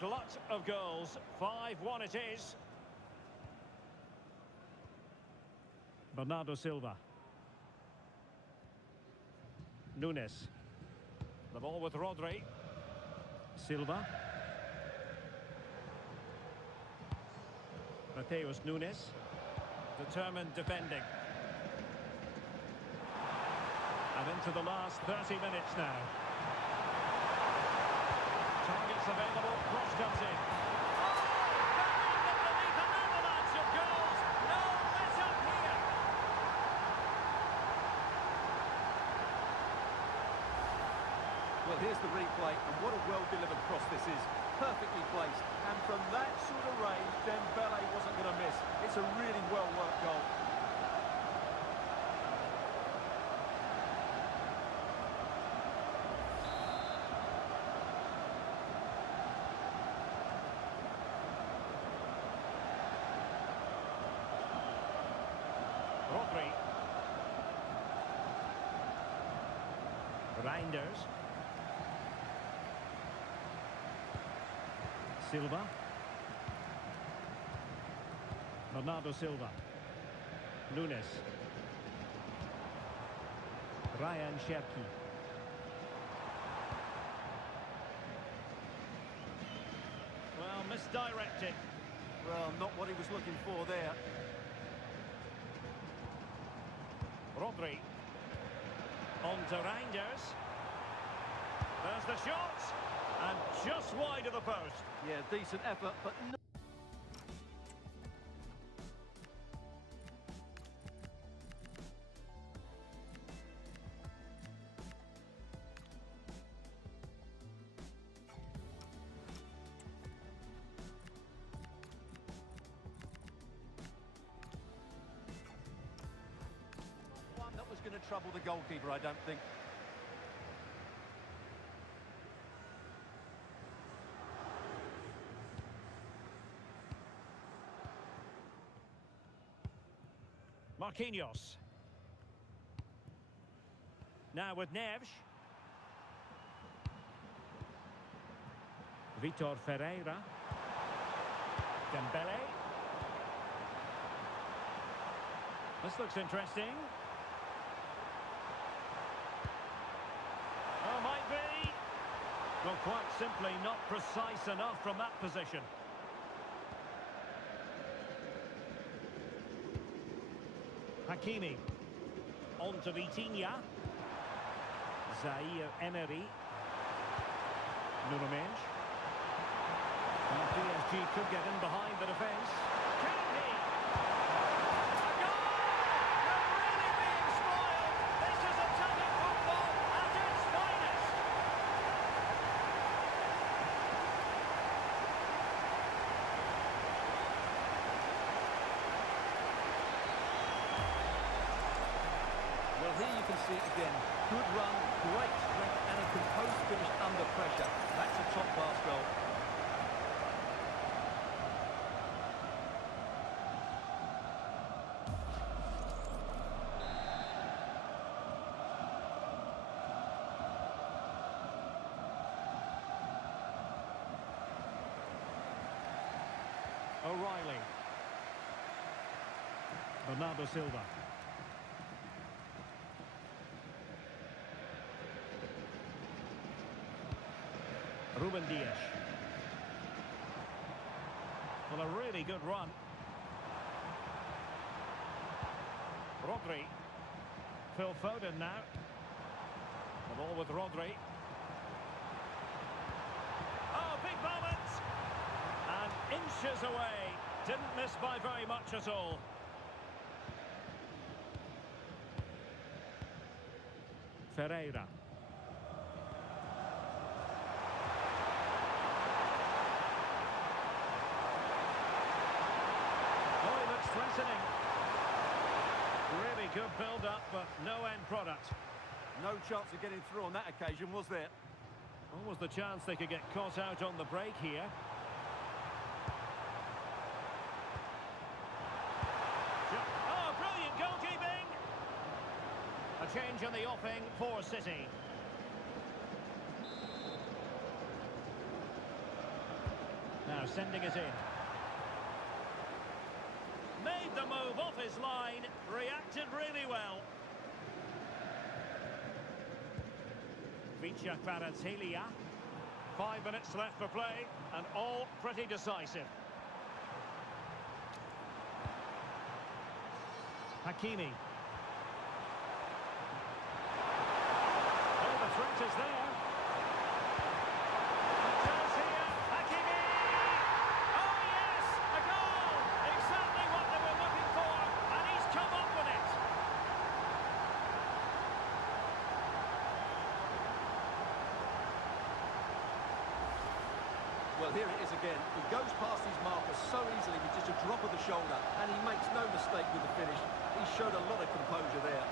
glut of goals. 5-1 it is. Bernardo Silva. Nunes. The ball with Rodri. Silva. Mateus Nunes. Determined defending. And into the last 30 minutes now. Targets available, cross comes in. Beneath an avalanche of goals. No let up here. Well, here's the replay, and what a well-delivered cross this is. Perfectly placed, and from that sort of range, Dembele wasn't going to miss. It's a really well-worked goal. Rodri. Reinders. Silva. Bernardo Silva. Nunes. Ryan Cherki. Well, misdirected. Well, not what he was looking for there. Rodri. On to Reinders. There's the shot. And just wide of the post. Yeah, decent effort, but no. One that was going to trouble the goalkeeper, I don't think. Marquinhos. Now with Neves. Vitor Ferreira. Dembele. This looks interesting. Oh, might be. Well, quite simply not precise enough from that position. Hakimi. On to Vitinha. Zaire Emery. Nuno Mendes. And PSG could get in behind the defence. Can he? A goal! They're really being spoiled. This is attacking football at its finest. Well, here you can see it again. Good run, great strength, and a composed finish under pressure. That's a top-class goal. O'Reilly. Bernardo Silva. Ruben Dias. Well, a really good run. Rodri. Phil Foden now. The ball with Rodri. Oh, big moment! And inches away. Didn't miss by very much at all. Ferreira. Oh, he looks threatening. Really good build-up, but no end product. No chance of getting through on that occasion, was there? What was the chance they could get caught out on the break here? Oh, brilliant goalkeeping! A change in the offing for City. Nassr sending it in. Made the move off his line, reacted really well. Vicha Kvaratskhelia. 5 minutes left for play, and all pretty decisive. Hakimi. Oh, the threat is there. Chance here. Hakimi! Oh, yes! A goal! Exactly what they were looking for, and he's come up with it. Well, here it is again. He goes past his marker so easily with just a drop of the shoulder, and he makes no mistake with the finish. He showed a lot of composure there.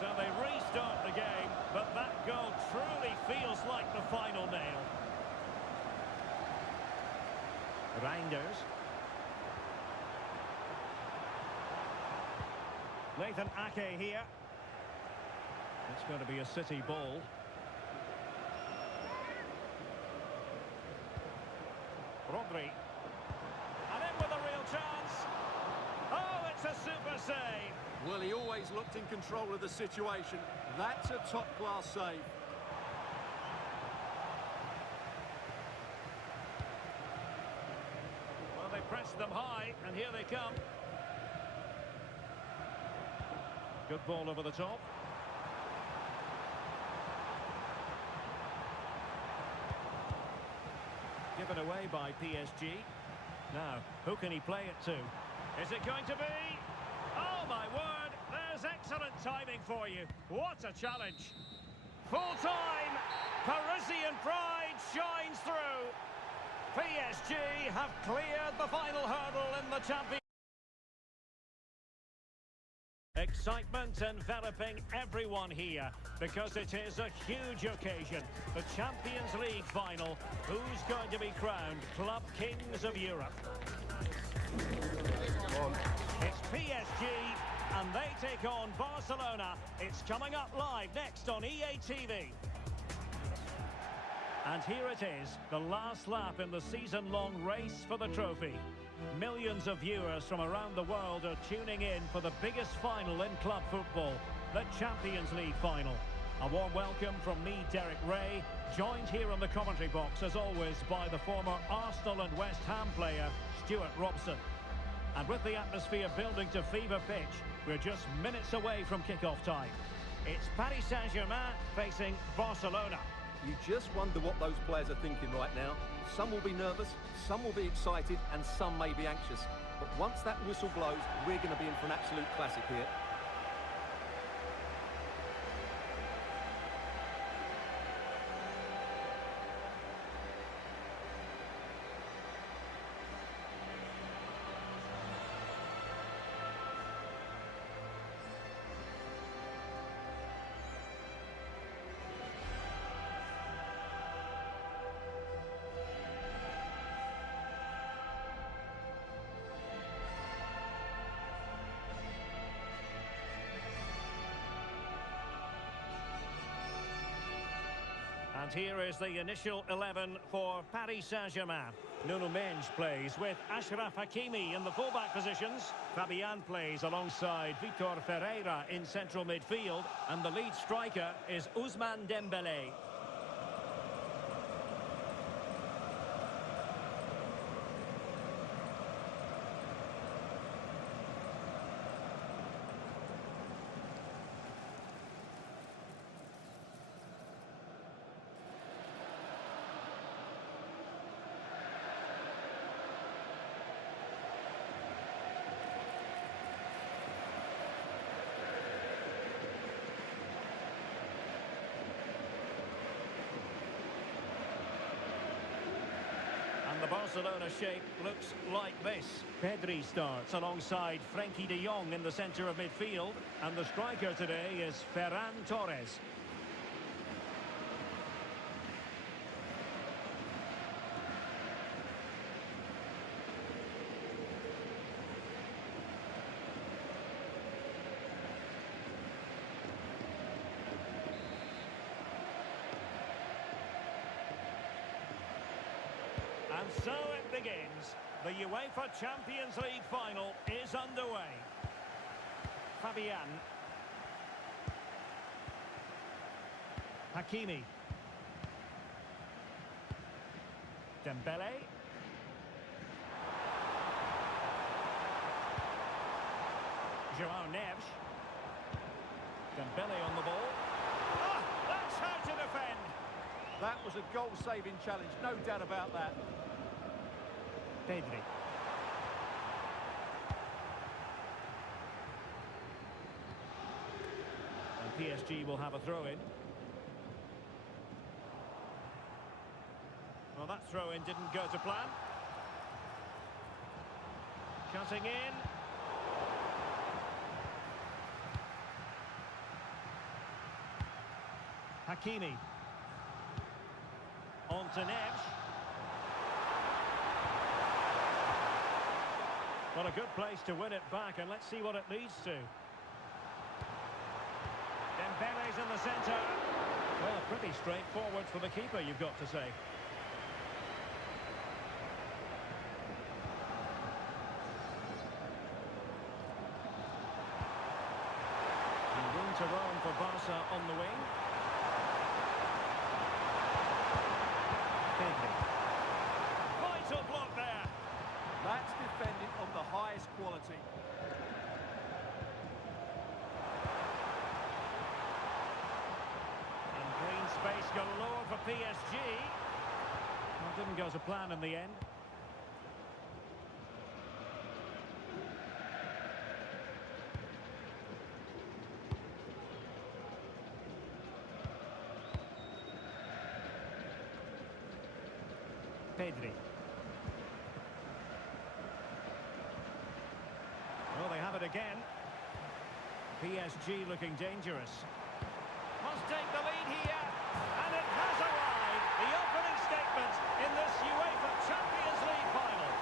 So they restart the game, but that goal truly feels like the final nail. Reinders. Nathan Ake here. It's going to be a City ball. Rodri. And in with a real chance. Oh, it's a super save. Well, he always looked in control of the situation. That's a top-class save. Well, they pressed them high, and here they come. Good ball over the top. Given away by PSG. Now, who can he play it to? Is it going to be? Oh, my word! There's excellent timing for you. What a challenge. Full time. Parisian pride shines through. PSG have cleared the final hurdle in the Champions. Excitement enveloping everyone here because it is a huge occasion. The Champions League final. Who's going to be crowned Club Kings of Europe? It's PSG and they take on Barcelona. It's coming up live next on EA TV. And here it is, the last lap in the season-long race for the trophy. Millions of viewers from around the world are tuning in for the biggest final in club football, the Champions League final. A warm welcome from me, Derek Ray, joined here in the commentary box, as always, by the former Arsenal and West Ham player, Stuart Robson. And with the atmosphere building to fever pitch, we're just minutes away from kick-off time. It's Paris Saint-Germain facing Barcelona. You just wonder what those players are thinking right now. Some will be nervous, some will be excited, and some may be anxious. But once that whistle blows, we're going to be in for an absolute classic here. And here is the initial 11 for Paris Saint-Germain. Nuno Mendes plays with Achraf Hakimi in the fullback positions. Fabian plays alongside Vitor Ferreira in central midfield. And the lead striker is Ousmane Dembélé. The Barcelona shape looks like this. Pedri starts alongside Frenkie de Jong in the centre of midfield. And the striker today is Ferran Torres. And so it begins. The UEFA Champions League final is underway. Fabian. Hakimi. Dembele. João Neves. Dembele on the ball. Ah, that's how to defend. That was a goal-saving challenge, no doubt about that. Pedri. And PSG will have a throw-in. Well, that throw-in didn't go to plan. Cutting in. Hakimi. On to Neves. Well, a good place to win it back, and let's see what it leads to. Dembele's in the centre. Well, pretty straightforward for the keeper, you've got to say. To roam for Barca on the wing. Pedri. Vital block there. That's defending of the highest quality. And green space go lower for PSG. Well, didn't go to plan in the end. Pedri. Well, they have it again. PSG looking dangerous. Must take the lead here. And it has arrived. The opening statement in this UEFA Champions League final.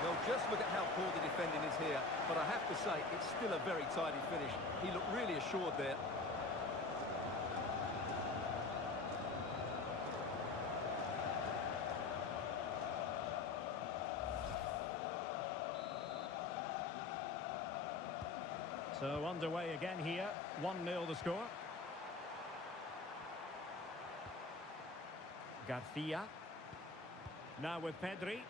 Well, just look at how poor the defending is here, but I have to say, it's still a very tidy finish. He looked really assured there. So underway again here, 1-0 the score. Garcia. Now with Pedri.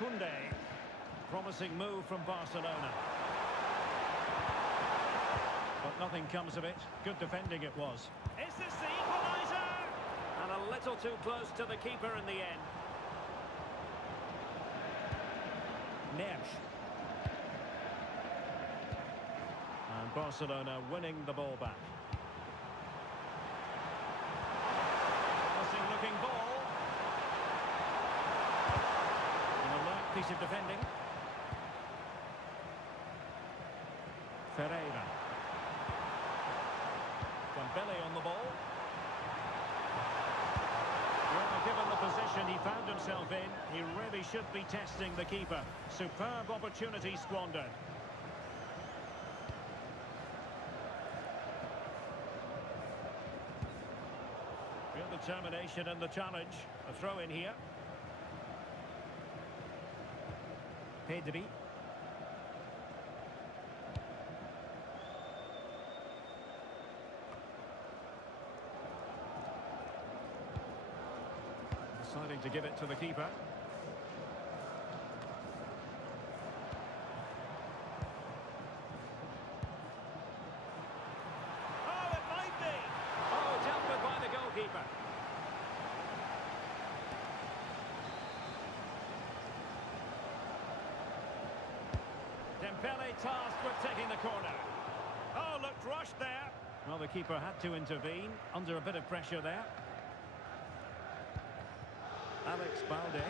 Koundé. Promising move from Barcelona. But nothing comes of it. Good defending it was. Is this the equaliser? And a little too close to the keeper in the end. Neves. And Barcelona winning the ball back. Promising looking ball. Piece of defending. Ferreira. Dembele on the ball. Well, given the position he found himself in, he really should be testing the keeper. Superb opportunity squandered. Real determination in the challenge. A throw in here. Pedri. Deciding to give it to the keeper. Oh, it might be! Oh, dealt with by the goalkeeper. Dembele tasked with taking the corner. Oh, looked rushed there. Well, the keeper had to intervene under a bit of pressure there. Alex Balde.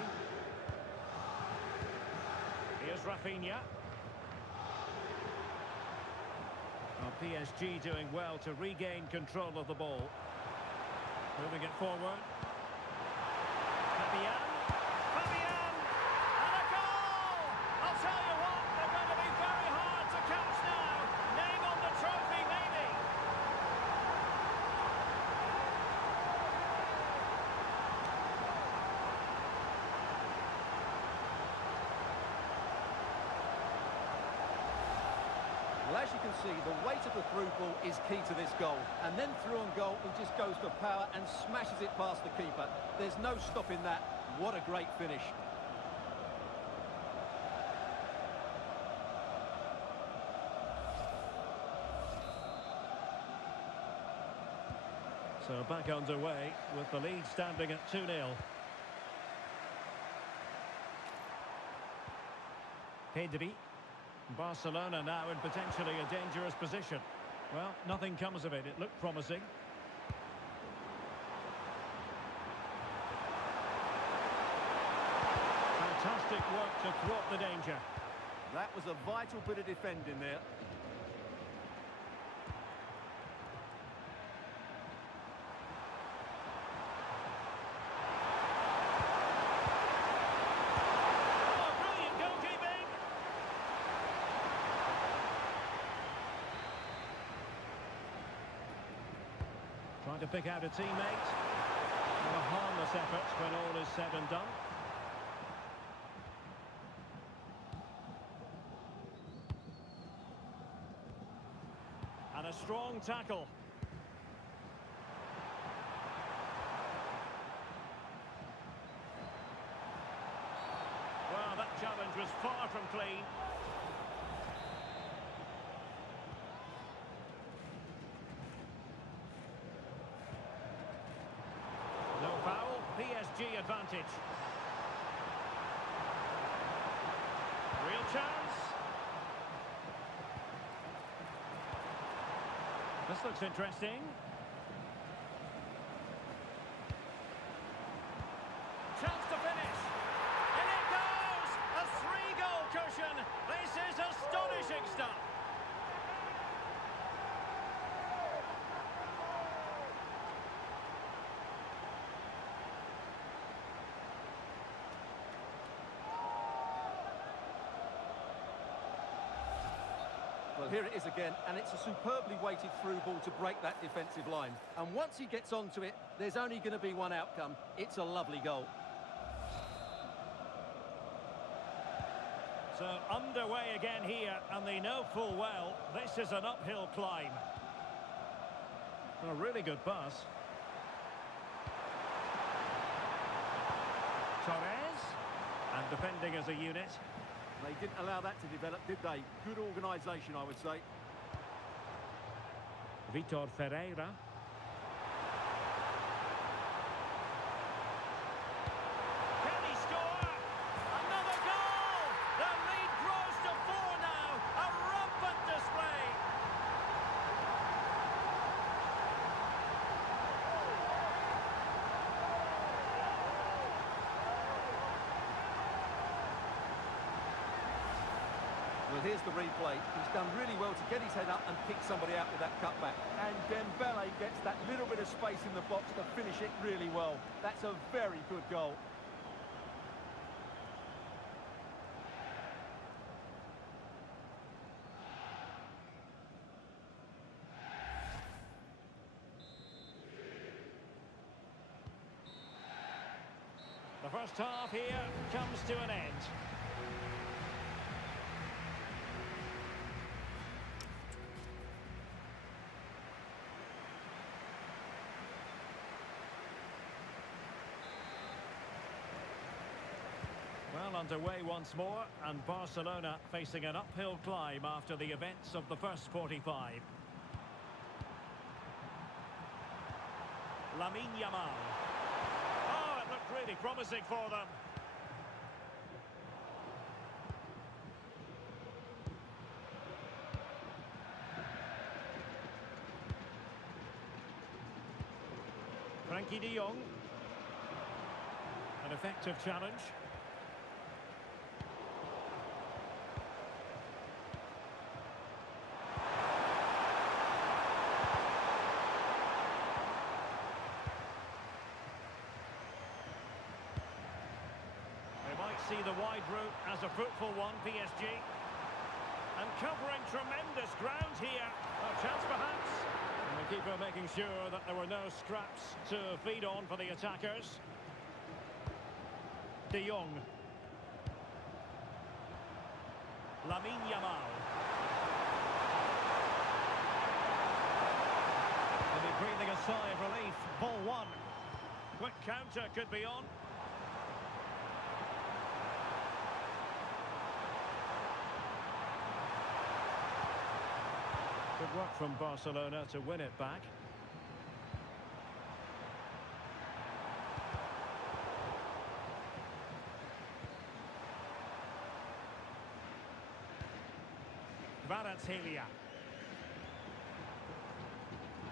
Here's Rafinha. Well, PSG doing well to regain control of the ball. Moving it forward. Fabian. Fabian! And a goal! I'll tell you what, they're going to be very hard to catch now. Name on the trophy, maybe. Well, as you can see, the weight of the through ball is key to this goal. And then through on goal, he just goes for power and smashes it past the keeper. There's no stopping that. What a great finish. So back underway with the lead standing at 2-0. Pedri. Barcelona now in potentially a dangerous position. Well, nothing comes of it. It looked promising. Fantastic work to thwart the danger. That was a vital bit of defending there. Trying to pick out a teammate. A harmless effort when all is said and done. And a strong tackle. Well, that challenge was far from clean. No foul, PSG advantage. Real chance. This looks interesting. Chance to finish. And it goes! A 3-goal cushion. This is astonishing stuff. Well, here it is again, and it's a superbly weighted through ball to break that defensive line. And once he gets onto it, there's only going to be one outcome. It's a lovely goal. So underway again here, and they know full well this is an uphill climb. A really good pass. Torres, and defending as a unit. They didn't allow that to develop, did they? Good organisation, I would say. Vitor Ferreira. Can he score? Another goal! The lead grows to 4 now. A rampant display. Well, here's the replay. He's done really well to get his head up and pick somebody out with that cutback. And Dembele gets that little bit of space in the box to finish it really well. That's a very good goal. The first half here comes to an end. Well, underway once more, and Barcelona facing an uphill climb after the events of the first 45. Lamine Yamal. Oh, it looked really promising for them. Frankie de Jong. An effective challenge. see the wide route as a fruitful one, PSG. And covering tremendous ground here. A chance perhaps. And the keeper making sure that there were no scraps to feed on for the attackers. De Jong. Lamine Yamal. They'll be breathing a sigh of relief. Ball one. Quick counter could be on. Good work from Barcelona to win it back. Kvaratskhelia.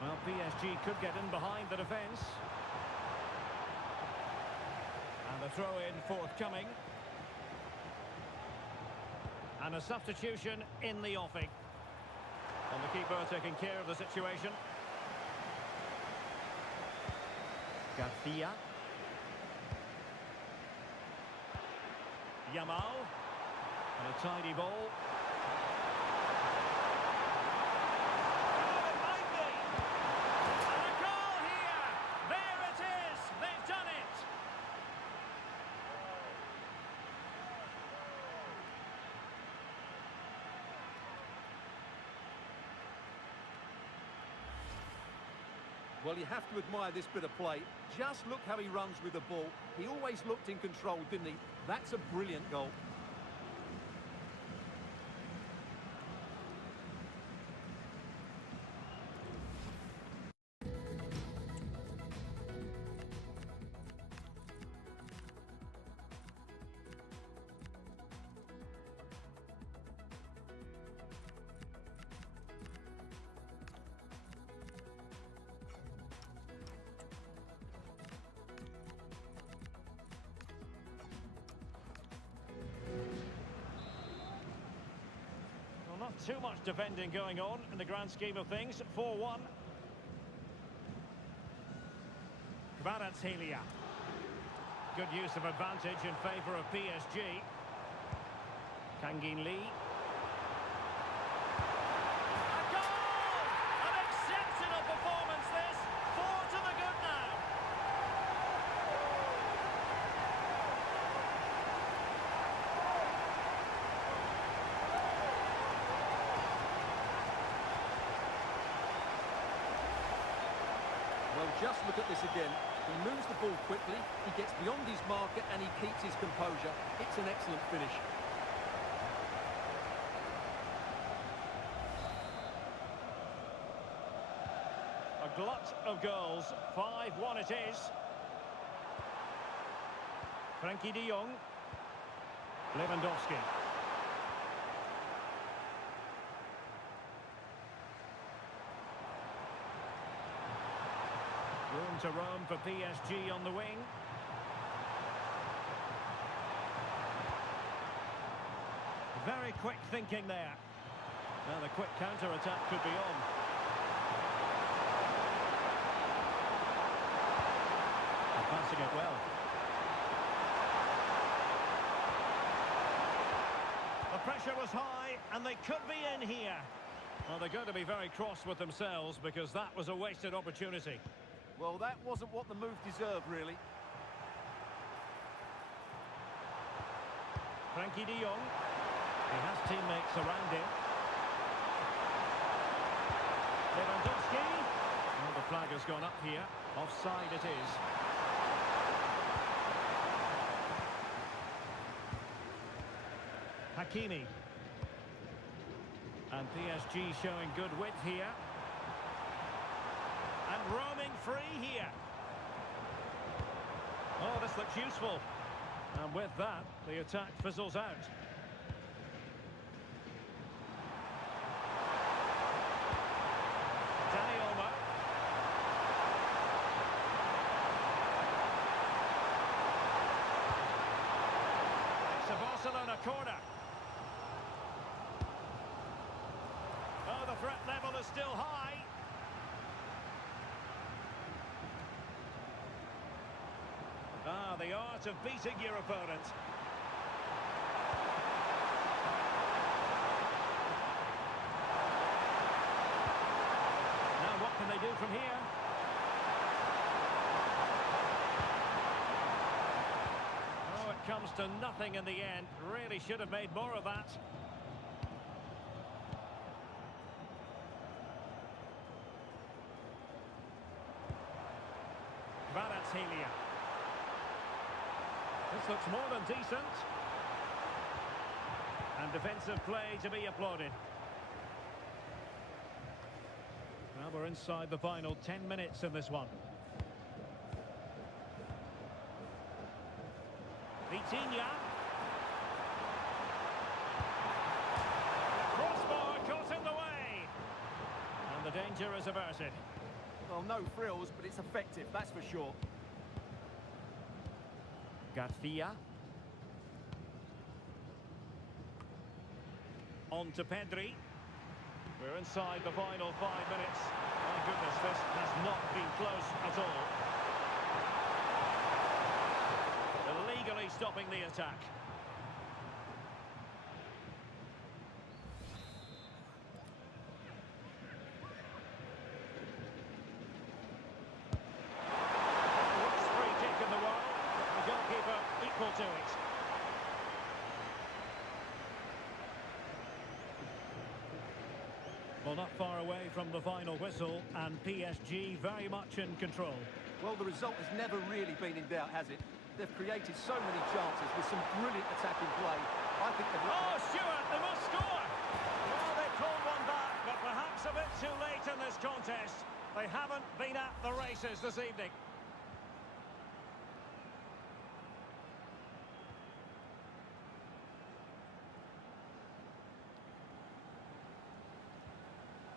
Well, PSG could get in behind the defence. And the throw-in forthcoming. And a substitution in the offing. And the keeper taking care of the situation. Garcia. Yamal. And a tidy ball. Oh, it might be! And a goal here! There it is! They've done it! Well, you have to admire this bit of play. Just look how he runs with the ball. He always looked in control, didn't he? That's a brilliant goal. Not too much defending going on in the grand scheme of things. 4-1. Kvaratskhelia. Good use of advantage in favour of PSG. Kangin Lee. A goal! An exceptional performance this. 4 to the good now. Well, just look at this again. He moves the ball quickly, he gets beyond his marker and he keeps his composure. It's an excellent finish. A glut of goals. 5-1 it is. Frankie de Jong. Lewandowski. Room to roam for PSG on the wing. Very quick thinking there. Now the quick counter-attack could be on. They're passing it well. The pressure was high and they could be in here. Well, they're going to be very cross with themselves because that was a wasted opportunity. Well, that wasn't what the move deserved, really. Frankie de Jong. He has teammates around him. Lewandowski. Well, the flag has gone up here. Offside it is. Hakimi. And PSG showing good width here. And roaming free here. Oh, this looks useful. And with that, the attack fizzles out. Dani Olmo. It's a Barcelona corner. Oh, the threat level is still high. Ah, the art of beating your opponent. from here. Oh, it comes to nothing in the end. Really should have made more of that. Kvaratskhelia. This looks more than decent. And defensive play to be applauded. Well, we're inside the final 10 minutes in this one. Vitinha. Crossbar caught in the way. And the danger is averted. Well, no frills, but it's effective, that's for sure. Garcia. On to Pedri. We're inside the final 5 minutes. My goodness, this has not been close at all. Illegally stopping the attack. Worst free kick in the world. The goalkeeper equal to it. Well, not far away from the final whistle, and PSG very much in control. Well, the result has never really been in doubt, has it? They've created so many chances with some brilliant attacking play. I think they've... Oh, Stewart, they must score! Well, they pulled one back, but perhaps a bit too late in this contest. They haven't been at the races this evening.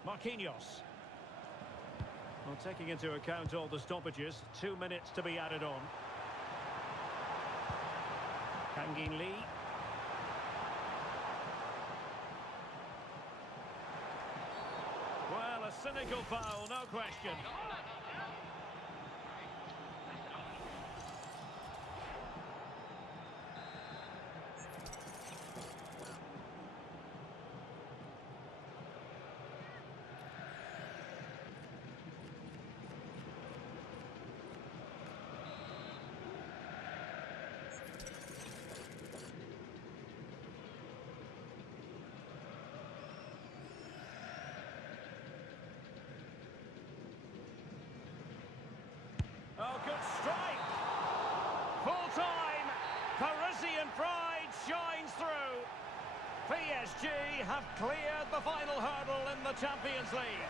Marquinhos. Well, taking into account all the stoppages, 2 minutes to be added on. Kangin Lee. Well, a cynical foul, no question. Oh, good strike! Full time! Parisian pride shines through! PSG have cleared the final hurdle in the Champions League.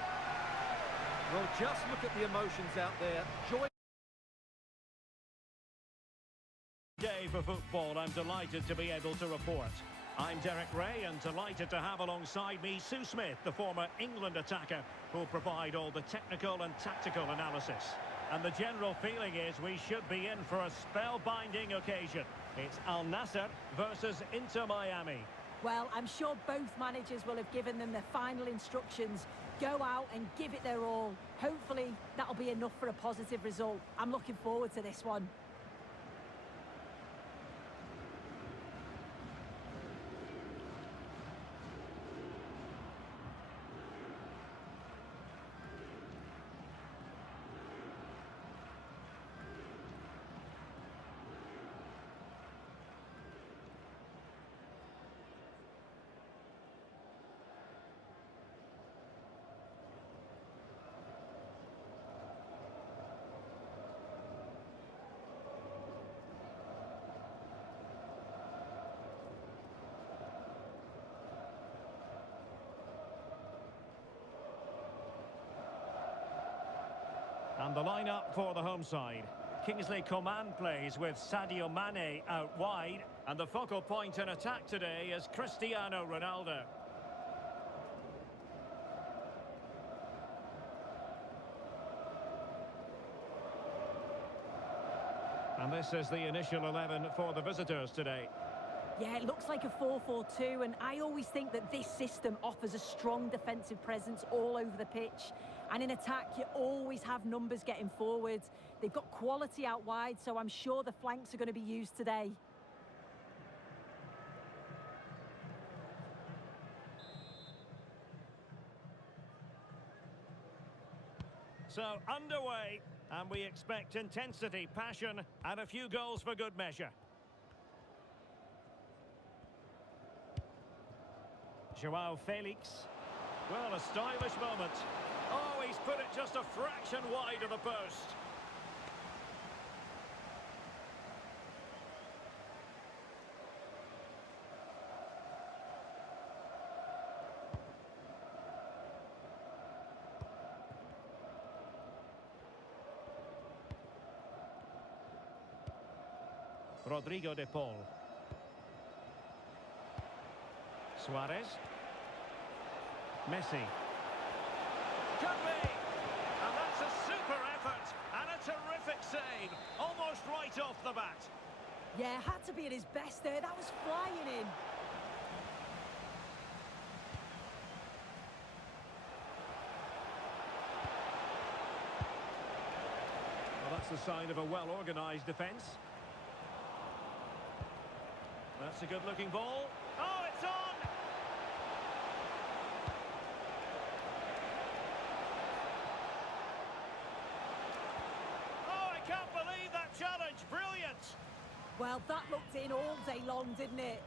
Well, just look at the emotions out there. Joy... Day for football, I'm delighted to be able to report. I'm Derek Ray and delighted to have alongside me Sue Smith, the former England attacker, who'll provide all the technical and tactical analysis. And the general feeling is we should be in for a spellbinding occasion. It's Al Nassr versus Inter Miami. Well, I'm sure both managers will have given them their final instructions. Go out and give it their all. Hopefully, that'll be enough for a positive result. I'm looking forward to this one. And the lineup for the home side. Kingsley Coman plays with Sadio Mane out wide. And the focal point in attack today is Cristiano Ronaldo. And this is the initial 11 for the visitors today. Yeah, it looks like a 4-4-2, and I always think that this system offers a strong defensive presence all over the pitch. And in attack, you always have numbers getting forward. They've got quality out wide, so I'm sure the flanks are going to be used today. So, underway, and we expect intensity, passion, and a few goals for good measure. Joao Felix. Well, a stylish moment. Oh, he's put it just a fraction wide of the post. Rodrigo de Paul. Suarez. Messi. Could be! And that's a super effort and a terrific save. Almost right off the bat. Yeah, had to be at his best there. That was flying in. Well, that's the sign of a well-organised defence. That's a good-looking ball. Oh, it's on! Oh, I can't believe that challenge. Brilliant! Well, that looked in all day long, didn't it?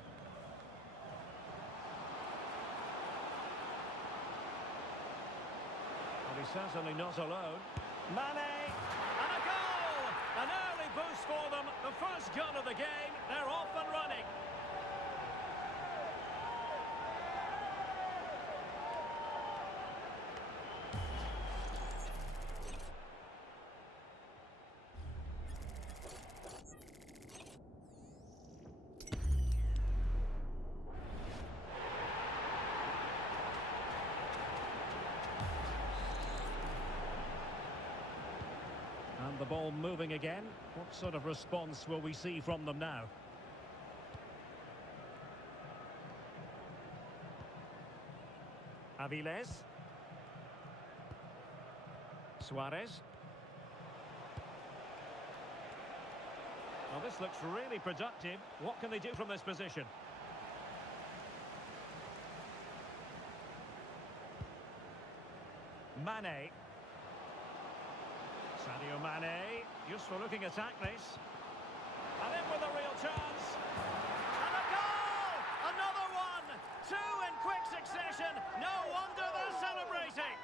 Well, he's certainly not alone. Mane! And a goal! An early boost for them. The first goal of the game. They're off and running. And the ball moving again. What sort of response will we see from them now? Aviles. Suarez. Well, this looks really productive. What can they do from this position? Mane. Sadio Mane, useful looking attack this. And in with a real chance. And a goal! Another one! Two in quick succession. No wonder they're celebrating.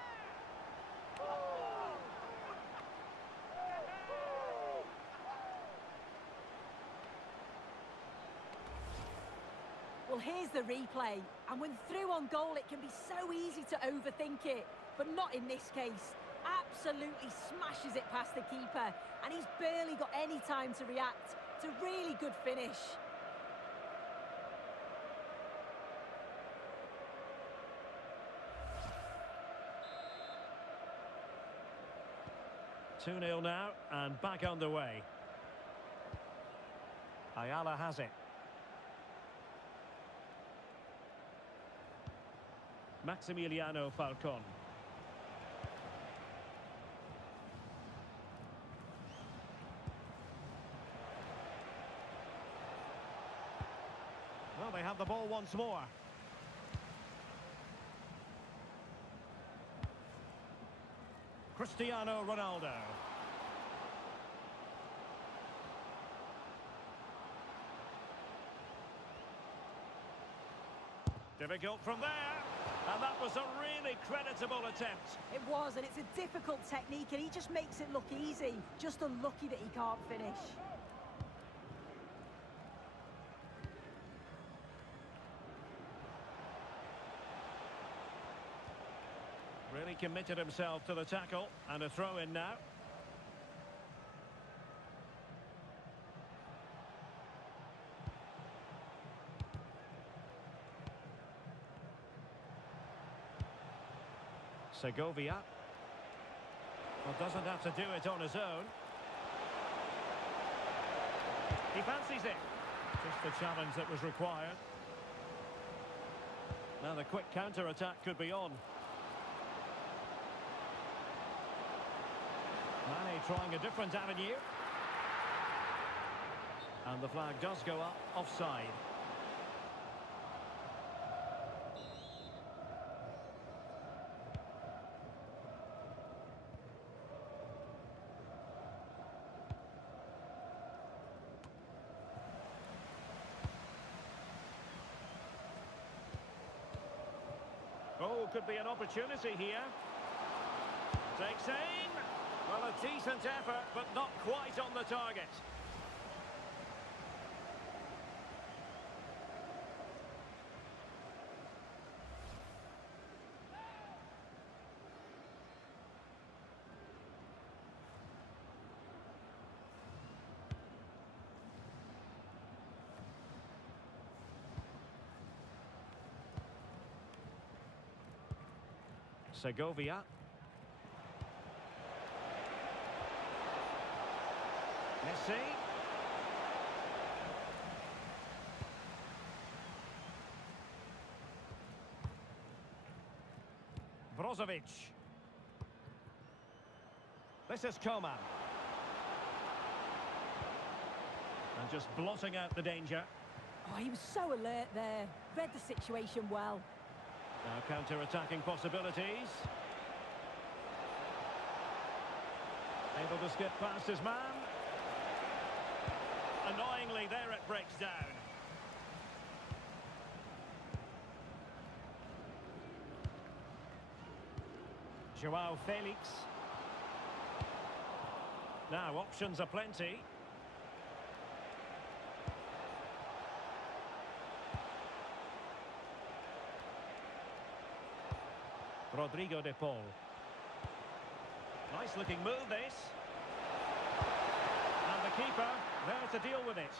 Well, here's the replay. And when through on goal, it can be so easy to overthink it. But not in this case. Absolutely smashes it past the keeper. And he's barely got any time to react. It's a really good finish. Two 2-0 now, and back underway. Ayala has it. Maximiliano Falcon. Well, they have the ball once more. Cristiano Ronaldo. Difficult from there. And that was a really creditable attempt. It was, and it's a difficult technique, and he just makes it look easy. Just unlucky that he can't finish. Really committed himself to the tackle, and a throw in now. Segovia. Well, doesn't have to do it on his own. He fancies it. Just the challenge that was required. Now the quick counter-attack could be on. Mane trying a different avenue. And the flag does go up, offside. goal could be an opportunity here. Takes aim. Well, a decent effort, but not quite on the target. Segovia. Messi. Brozovic. This is Coman. And just blotting out the danger. Oh, he was so alert there. Read the situation well. Now counter-attacking possibilities. Able to skip past his man. Annoyingly, there it breaks down. Joao Felix. Now, options are plenty. Rodrigo de Paul. Nice looking move, this. And the keeper there to deal with it.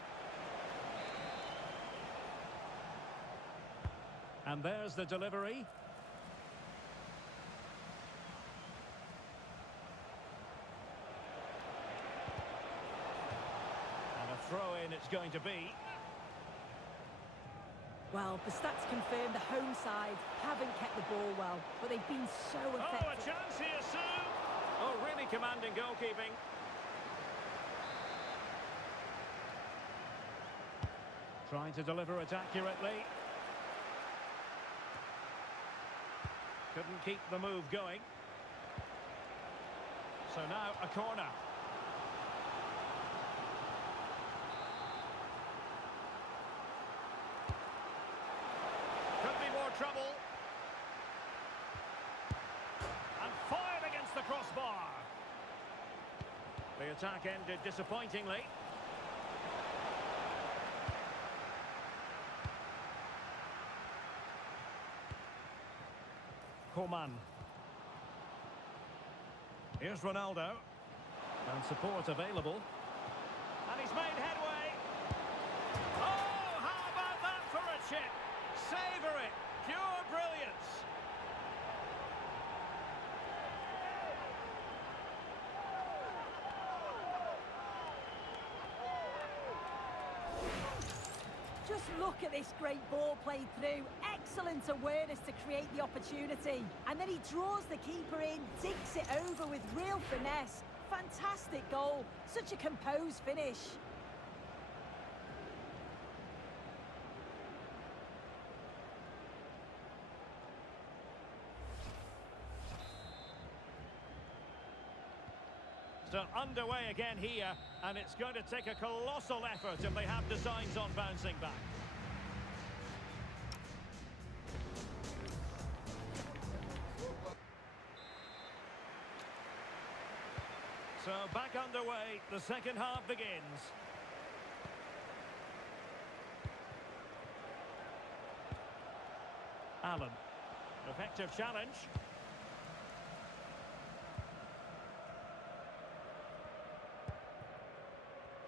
And there's the delivery. And a throw-in it's going to be. Well, the stats confirm the home side haven't kept the ball well, but they've been so effective. Oh, a chance here soon. Oh, really commanding goalkeeping. Trying to deliver it accurately. Couldn't keep the move going. So now a corner. Could be more trouble. And fired against the crossbar. The attack ended disappointingly. Coman. Here's Ronaldo. And support available. And he's made headway. Oh, how about that for a chip? Savour it. Pure brilliance. Just look at this great ball played through. Excellent awareness to create the opportunity. And then he draws the keeper in, digs it over with real finesse. Fantastic goal. Such a composed finish. So underway again here, and it's going to take a colossal effort if they have designs on bouncing back. So back underway, the second half begins. Allen, effective challenge.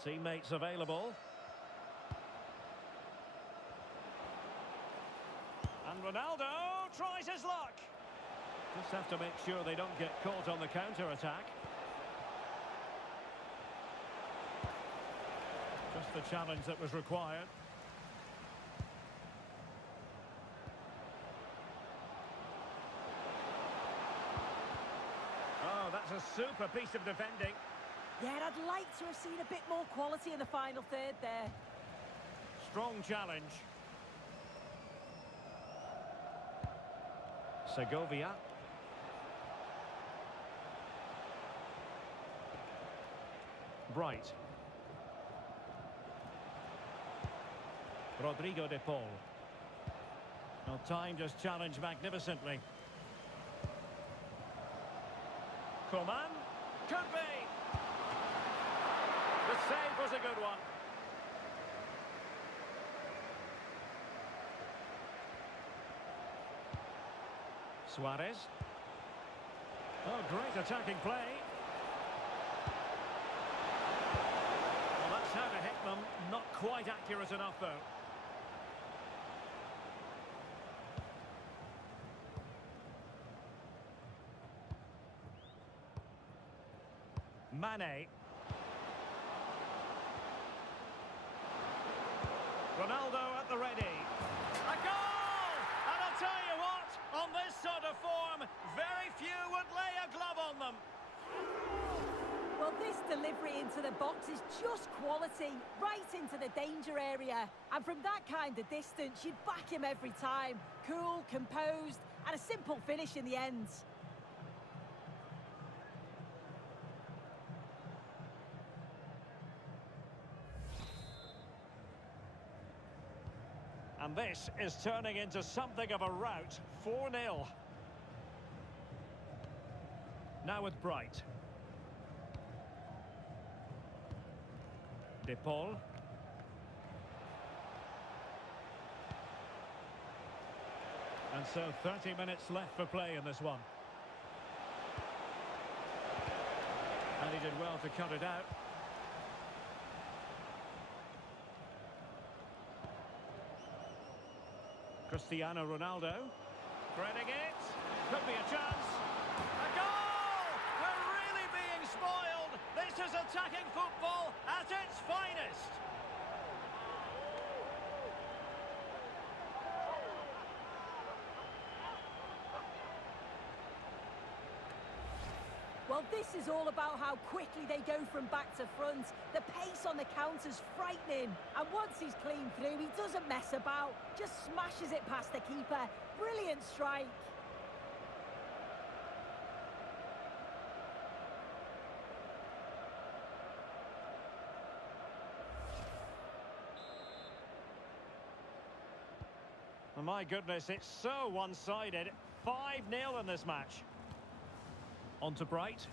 Teammates available. And Ronaldo tries his luck. Just have to make sure they don't get caught on the counter-attack. Just the challenge that was required. Oh, that's a super piece of defending. Yeah, I'd like to have seen a bit more quality in the final third there. Strong challenge. Segovia. Bright. Rodrigo de Paul. Well, time just challenged magnificently. Coman. Could be. The save was a good one. Suarez. Oh, great attacking play. Well, that's how to hit them. Not quite accurate enough, though. Mane. Ronaldo at the ready. A goal! And I'll tell you what, on this sort of form, very few would lay a glove on them. Well, this delivery into the box is just quality, right into the danger area. And from that kind of distance, you'd back him every time. Cool, composed, and a simple finish in the end. And this is turning into something of a rout. 4-0. Now with Bright. De Paul. And so 30 minutes left for play in this one. And he did well to cut it out. Cristiano Ronaldo. Threading it. Could be a chance. A goal! We're really being spoiled. This is attacking football at its finest. Well, this is all about how quickly they go from back to front. The pace on the counter's frightening. And once he's clean through, he doesn't mess about. Just smashes it past the keeper. Brilliant strike. Oh, my goodness, it's so one-sided. 5-0 in this match. On to Bright.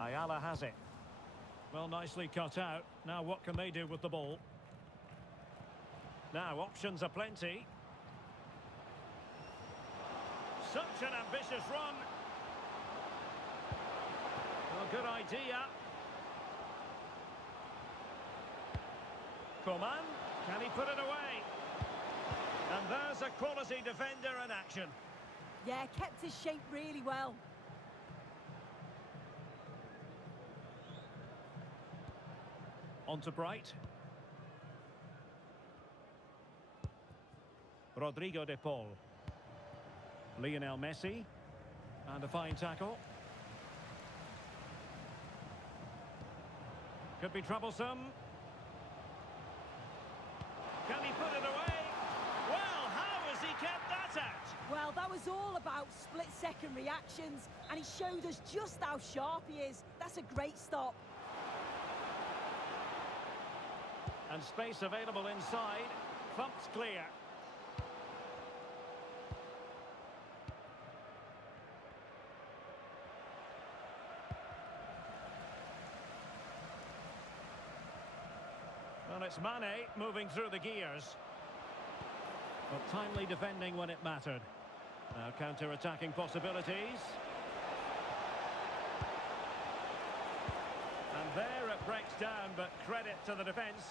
Ayala has it. Well, nicely cut out. Now what can they do with the ball? Now options are plenty. Such an ambitious run. Well, good idea. Coman, can he put it away? And there's a quality defender in action. Yeah, kept his shape really well. On to Bright. Rodrigo de Paul. Lionel Messi. And a fine tackle. Could be troublesome. Can he put it away? Well, how has he kept that out? Well, that was all about split-second reactions, and he showed us just how sharp he is. That's a great stop. And space available inside. Thumped clear. Well, it's Mane moving through the gears. But timely defending when it mattered. Now counter-attacking possibilities. And there it breaks down, but credit to the defence.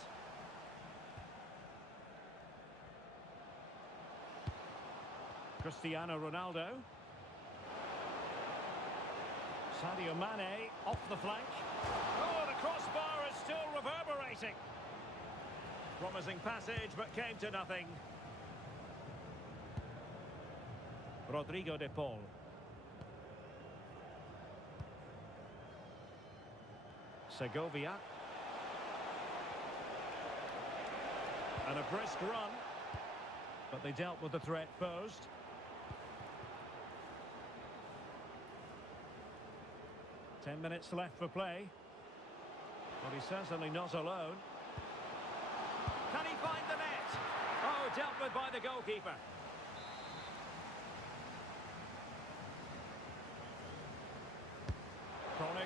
Cristiano Ronaldo. Sadio Mane off the flank. Oh, the crossbar is still reverberating. Promising passage, but came to nothing. Rodrigo de Paul. Segovia. And a brisk run. But they dealt with the threat posed. Ten minutes left for play. Well, he's certainly not alone. Can he find the net? Oh, dealt with by the goalkeeper.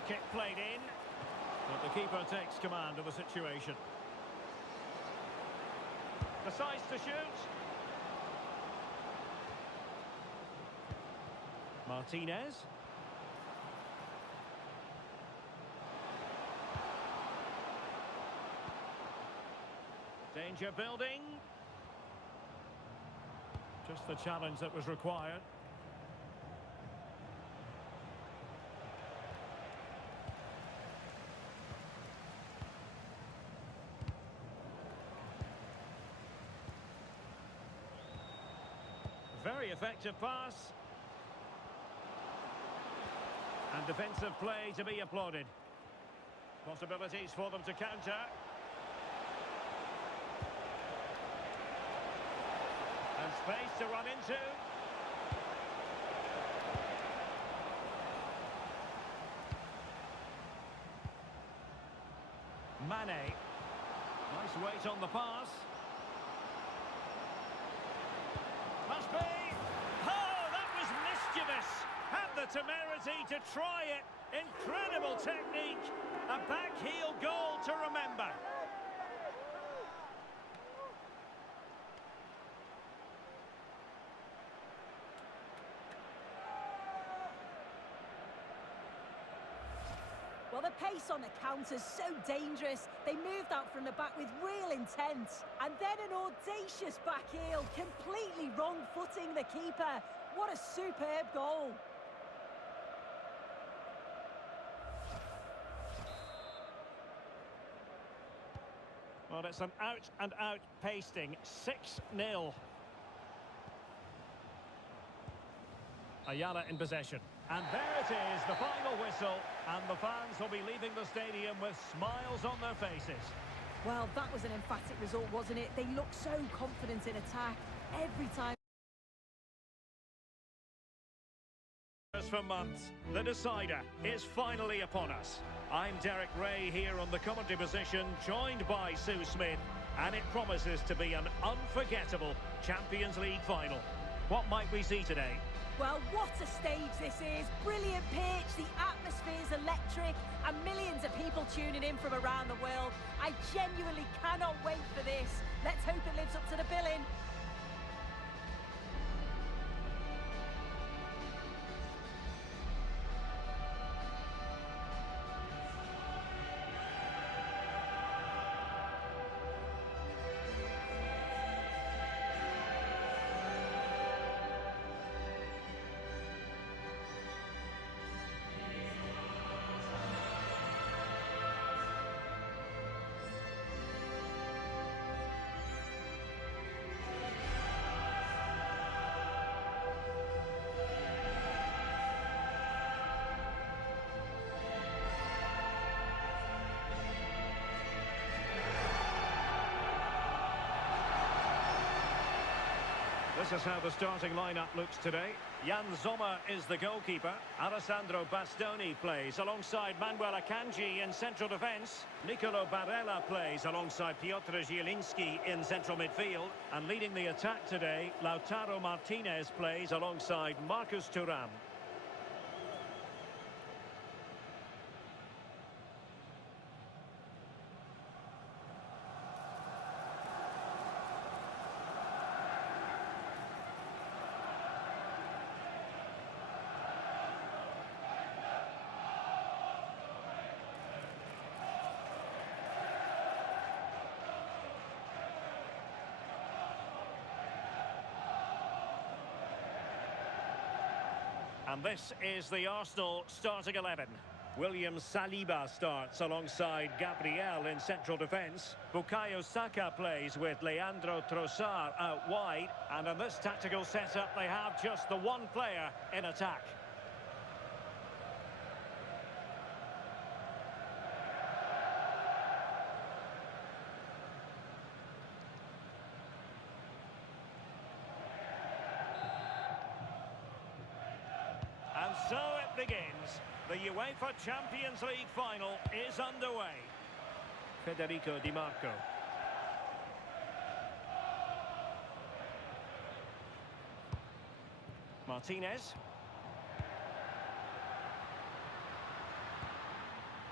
kick played in. But the keeper takes command of the situation. Decides to shoot. Martinez. Danger building. Just the challenge that was required. Very effective pass. And defensive play to be applauded. Possibilities for them to counter. And space to run into. Mane. Nice weight on the pass. Must be. Oh, that was mischievous. Had the temerity to try it. Incredible technique. A back heel goal to remember. Well, the pace on the counter's so dangerous. They moved out from the back with real intent. And then an audacious back heel, completely wrong-footing the keeper. What a superb goal. Well, it's an out-and-out pasting. 6-0. Ayala in possession. And there it is, the final whistle. And the fans will be leaving the stadium with smiles on their faces. Well, that was an emphatic result, wasn't it? They look so confident in attack every time. For months, the decider is finally upon us. I'm Derek Ray here on the commentary position, joined by Sue Smith, and it promises to be an unforgettable Champions League final. What might we see today? Well, what a stage this is. Brilliant pitch, the atmosphere's electric, and millions of people tuning in from around the world. I genuinely cannot wait for this. Let's hope it lives up to the billing. This is how the starting lineup looks today. Jan Sommer is the goalkeeper. Alessandro Bastoni plays alongside Manuel Akanji in central defence. Nicolo Barella plays alongside Piotr Zielinski in central midfield. And leading the attack today, Lautaro Martinez plays alongside Marcus Thuram. And this is the Arsenal starting 11. William Saliba starts alongside Gabriel in central defence. Bukayo Saka plays with Leandro Trossard out wide. And in this tactical setup, they have just the one player in attack. And so it begins. The UEFA Champions League final is underway. Federico Di Marco. Martinez.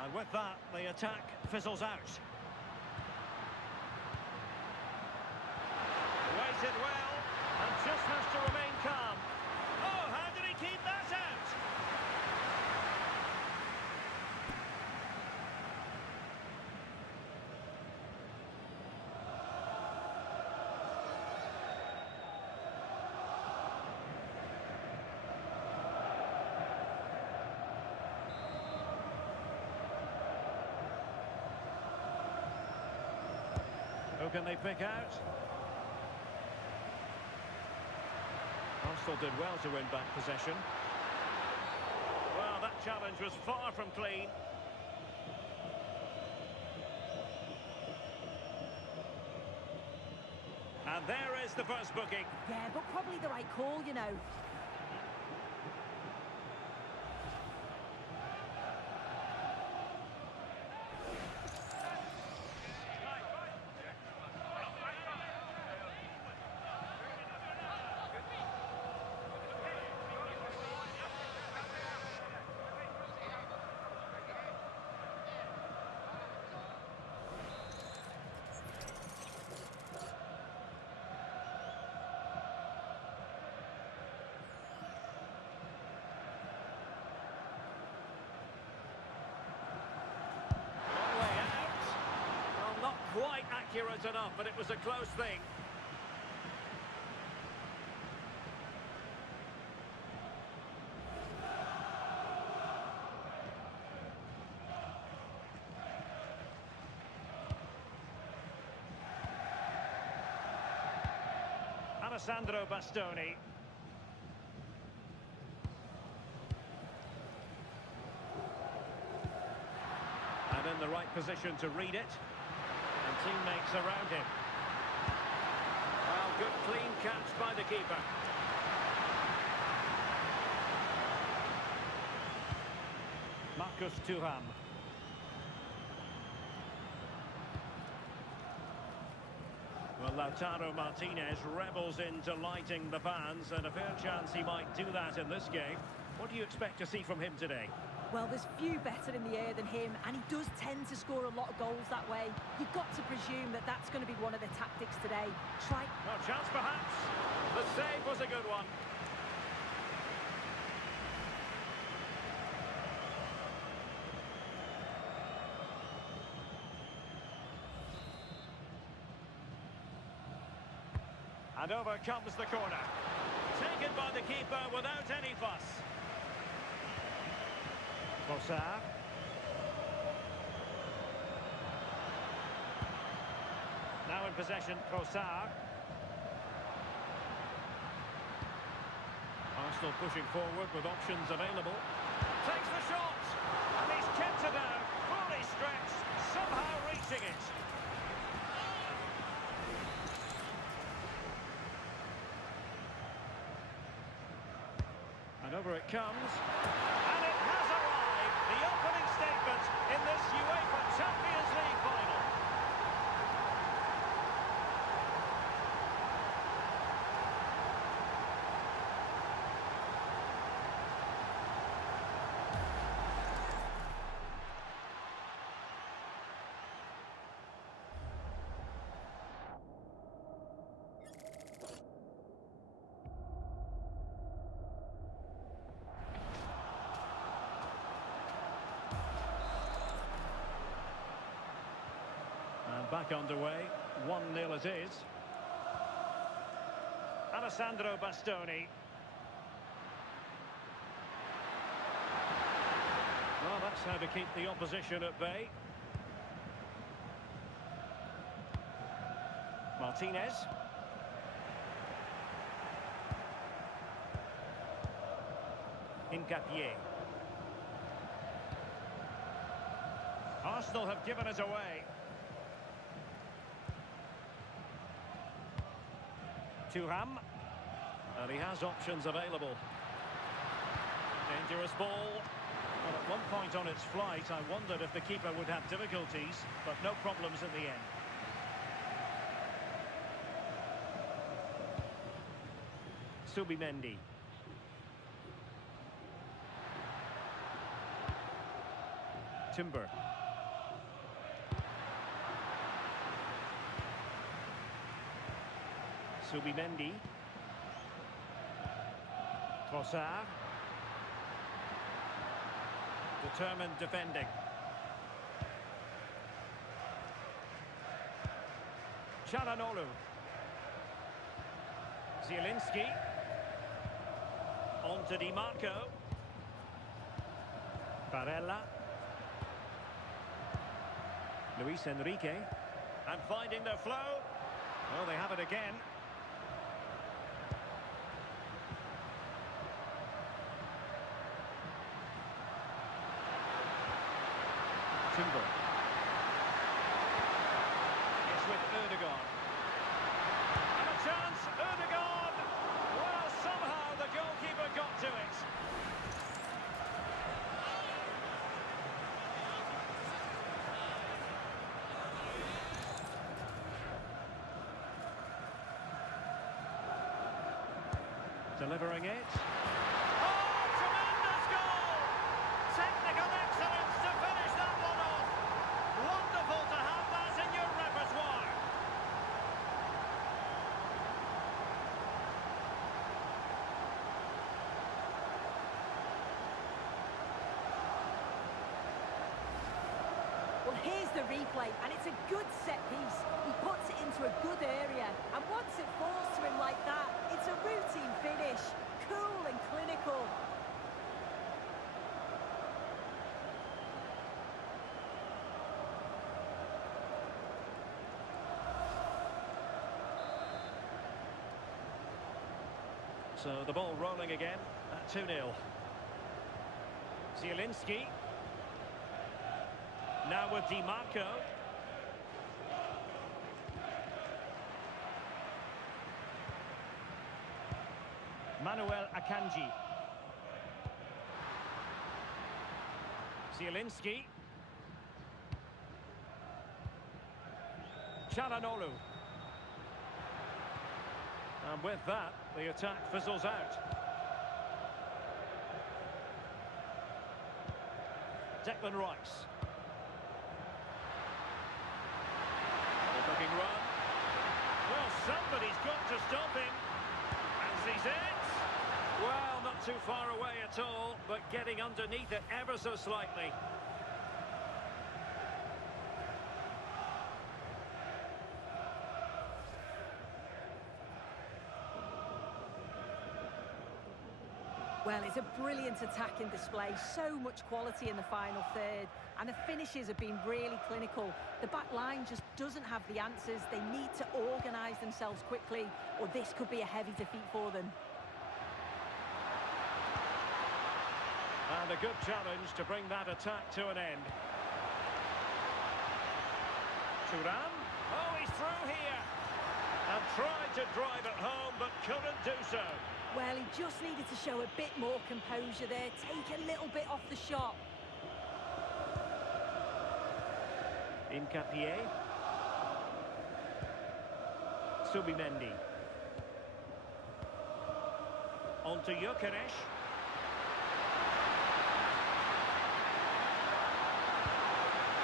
And with that, the attack fizzles out. Waited well, and just has to remain calm. Oh, how did he keep that out? Who can they pick out? Arsenal did well to win back possession. Well, that challenge was far from clean. And there is the first booking. Yeah, but probably the right call, you know. Quite accurate enough, but it was a close thing. Alessandro Bastoni. And in the right position to read it. And teammates around him. Well, good clean catch by the keeper. Marcus Thuram. Well, Lautaro Martinez revels in delighting the fans, and a fair chance he might do that in this game. What do you expect to see from him today? Well, there's few better in the air than him, and he does tend to score a lot of goals that way. You've got to presume that that's going to be one of the tactics today. No chance, perhaps. The save was a good one. And over comes the corner. Taken by the keeper without any fuss. Trossard. Now in possession, Trossard. Arsenal pushing forward with options available. Takes the shot, and he's kept it down, fully stretched, somehow reaching it. And over it comes. And it has arrived, the opening statement in this UEFA Champions League final. Back underway, 1-0 it is. Alessandro Bastoni. Well, that's how to keep the opposition at bay. Martinez. Hincapié. Arsenal have given it away. Thuram, and he has options available. Dangerous ball. Well, at one point on its flight, I wondered if the keeper would have difficulties, but no problems in the end. Subimendi. Timber. Subimendi. Trossard. Determined defending. Çalhanoğlu. Zielinski. On to Di Marco. Barella. Luis Enrique. And finding their flow. Well, they have it again. Timber. It's with Ødegaard. And a chance, Ødegaard! Well, somehow the goalkeeper got to it. Delivering it. Oh, tremendous goal! Technical excellence to finish that one off. Wonderful to have that in your repertoire. Well, here's the replay, and it's a good set piece. He puts it into a good area, and once it falls to him like that, it's a routine finish. Cool and clinical. So the ball rolling again at 2-0. Zielinski. Now with Di Marco. Manuel Akanji. Zielinski. Çalhanoğlu. And with that, the attack fizzles out. Declan Rice. Looking run. Well, somebody's got to stop him. And sees it. Well, not too far away at all, but getting underneath it ever so slightly. Well, it's a brilliant attacking display, so much quality in the final third, and the finishes have been really clinical. The back line just doesn't have the answers. They need to organise themselves quickly, or this could be a heavy defeat for them. And a good challenge to bring that attack to an end. Thuram. Oh, he's through here. And tried to drive it home, but couldn't do so. Well, he just needed to show a bit more composure there, take a little bit off the shot. Incapié. Subimendi. On to Gyökeres.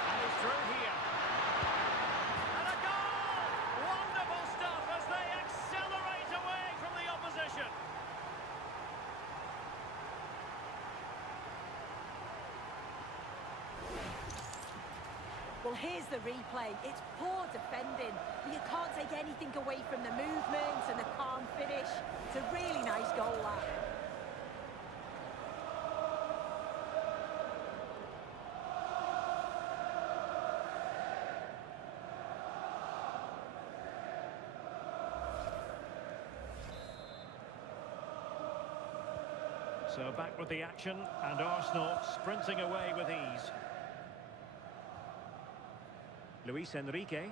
And he's through here. And a goal! Wonderful stuff as they accelerate away from the opposition. Well, here's the replay. It's poor defending, but you can't take anything away from the movement and the calm finish. It's a really nice goal, that. So back with the action, and Arsenal sprinting away with ease. Luis Enrique.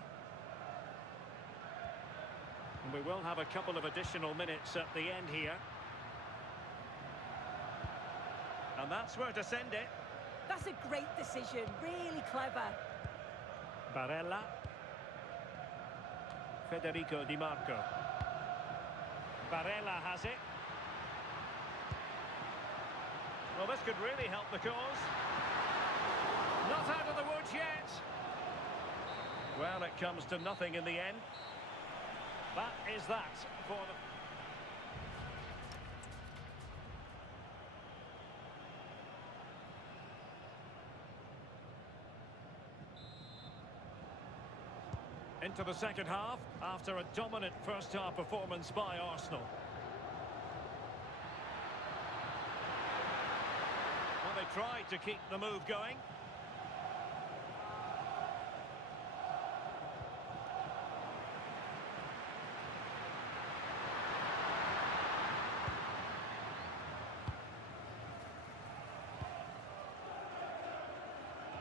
And we will have a couple of additional minutes at the end here. And that's where to send it. That's a great decision, really clever. Barella. Federico Di Marco. Barella has it. Well, this could really help the cause. Not out of the woods yet. Well, it comes to nothing in the end. That is that for the... Into the second half, after a dominant first-half performance by Arsenal. Well, they tried to keep the move going.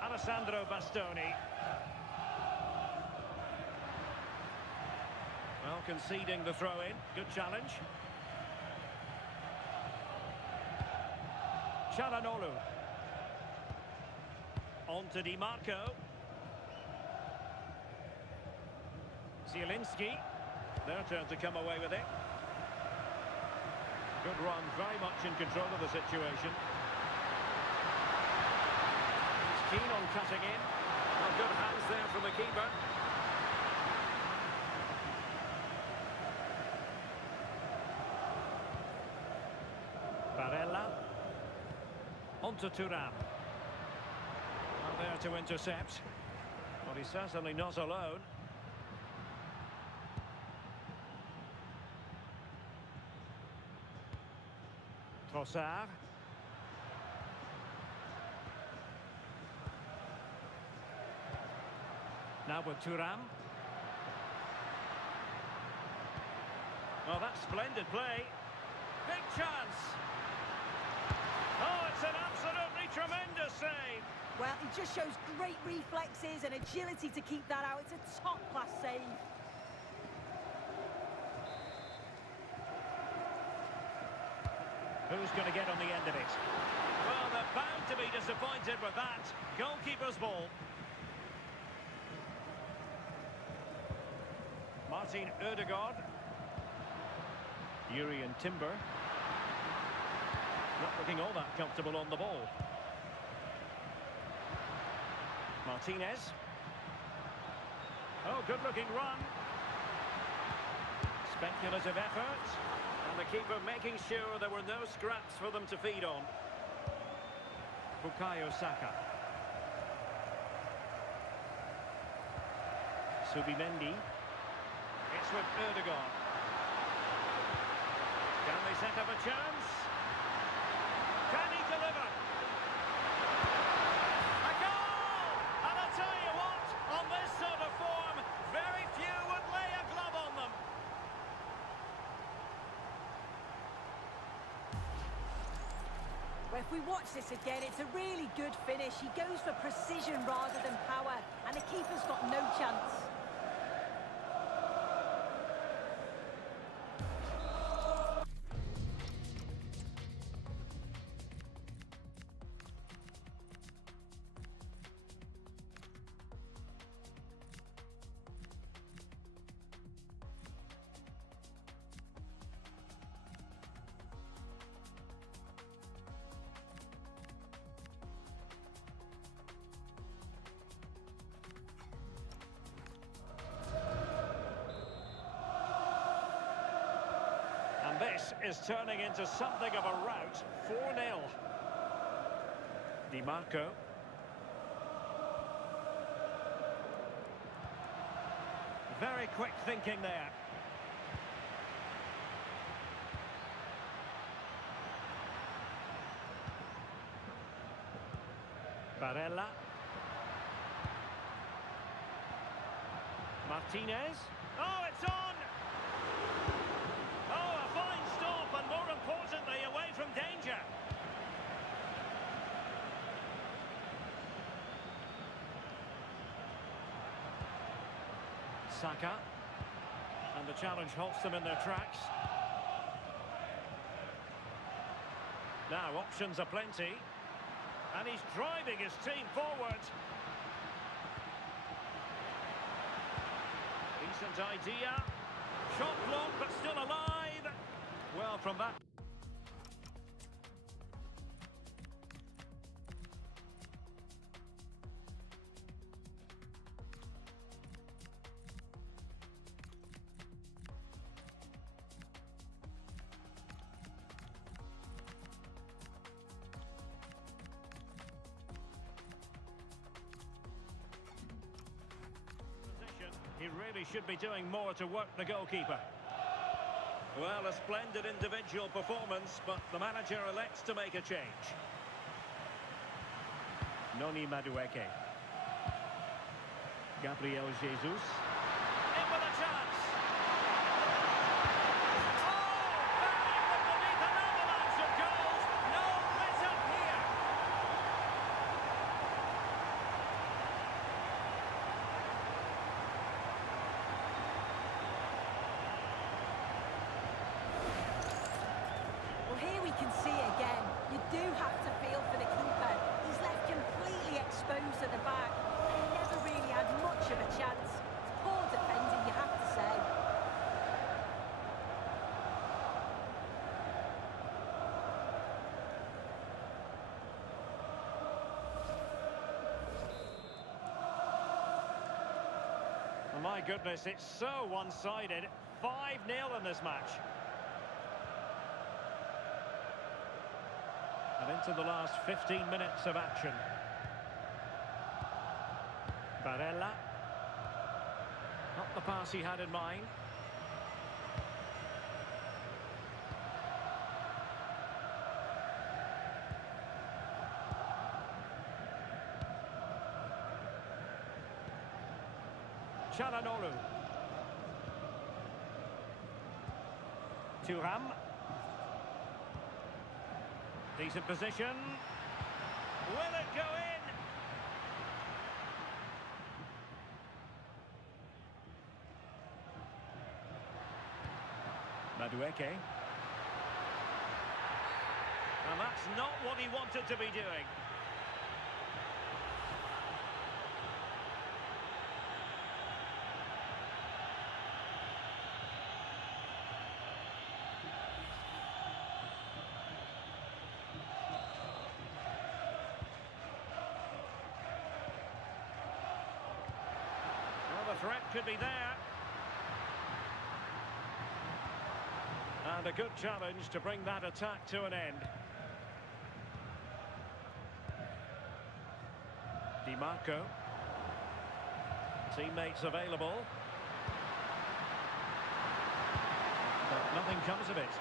Alessandro Bastoni. Well, conceding the throw-in. Good challenge. Çalhanoğlu. On to Di Marco. Zielinski. Their turn to come away with it. Good run, very much in control of the situation. He's keen on cutting in. Well, good hands there from the keeper. Barella. On to Thuram. Not there to intercept. But he's certainly not alone. Trossard. Now with Thuram. Oh, that's splendid play. Big chance. Oh, it's an absolutely tremendous save. Well, he just shows great reflexes and agility to keep that out. It's a top-class save. Who's going to get on the end of it? Well, they're bound to be disappointed with that. Goalkeeper's ball. Martin Ødegaard. Jurriën Timber. Not looking all that comfortable on the ball. Martinez. Oh, good-looking run. Speculative effort. And the keeper making sure there were no scraps for them to feed on. Bukayo Saka. Subimendi. It's with Ødegaard. Can they set up a chance? Can he deliver? A goal! And I'll tell you what, on this sort of form, very few would lay a glove on them. Well, if we watch this again, it's a really good finish. He goes for precision rather than power, and the keeper's got no chance. And this is turning into something of a rout. 4-0. Di Marco. Very quick thinking there. Barella. Martinez. Oh, it's on! Oh, a fine stop, and more importantly, away from danger. Saka. And the challenge halts them in their tracks. Now, options are plenty. And he's driving his team forward. Decent idea. Shot blocked, but still alive. Well, from that... really should be doing more to work the goalkeeper. Well, a splendid individual performance, but the manager elects to make a change. Noni Madueke. Gabriel Jesus. In with a chance. Oh, buried beneath an avalanche of goals. No let up here. Well, here we can see it again. You do have to feel for the keeper. He's left completely exposed at the back and he never really had much of a chance. It's poor defending, you have to say. Oh, my goodness, it's so one-sided. 5-0 in this match. And into the last 15 minutes of action. Barella. Not the pass he had in mind. Çalhanoğlu. Thuram. Decent position. Will it go in? Madueke. And that's not what he wanted to be doing. Well, the threat could be there. And a good challenge to bring that attack to an end. Di Marco. Teammates available. But nothing comes of it.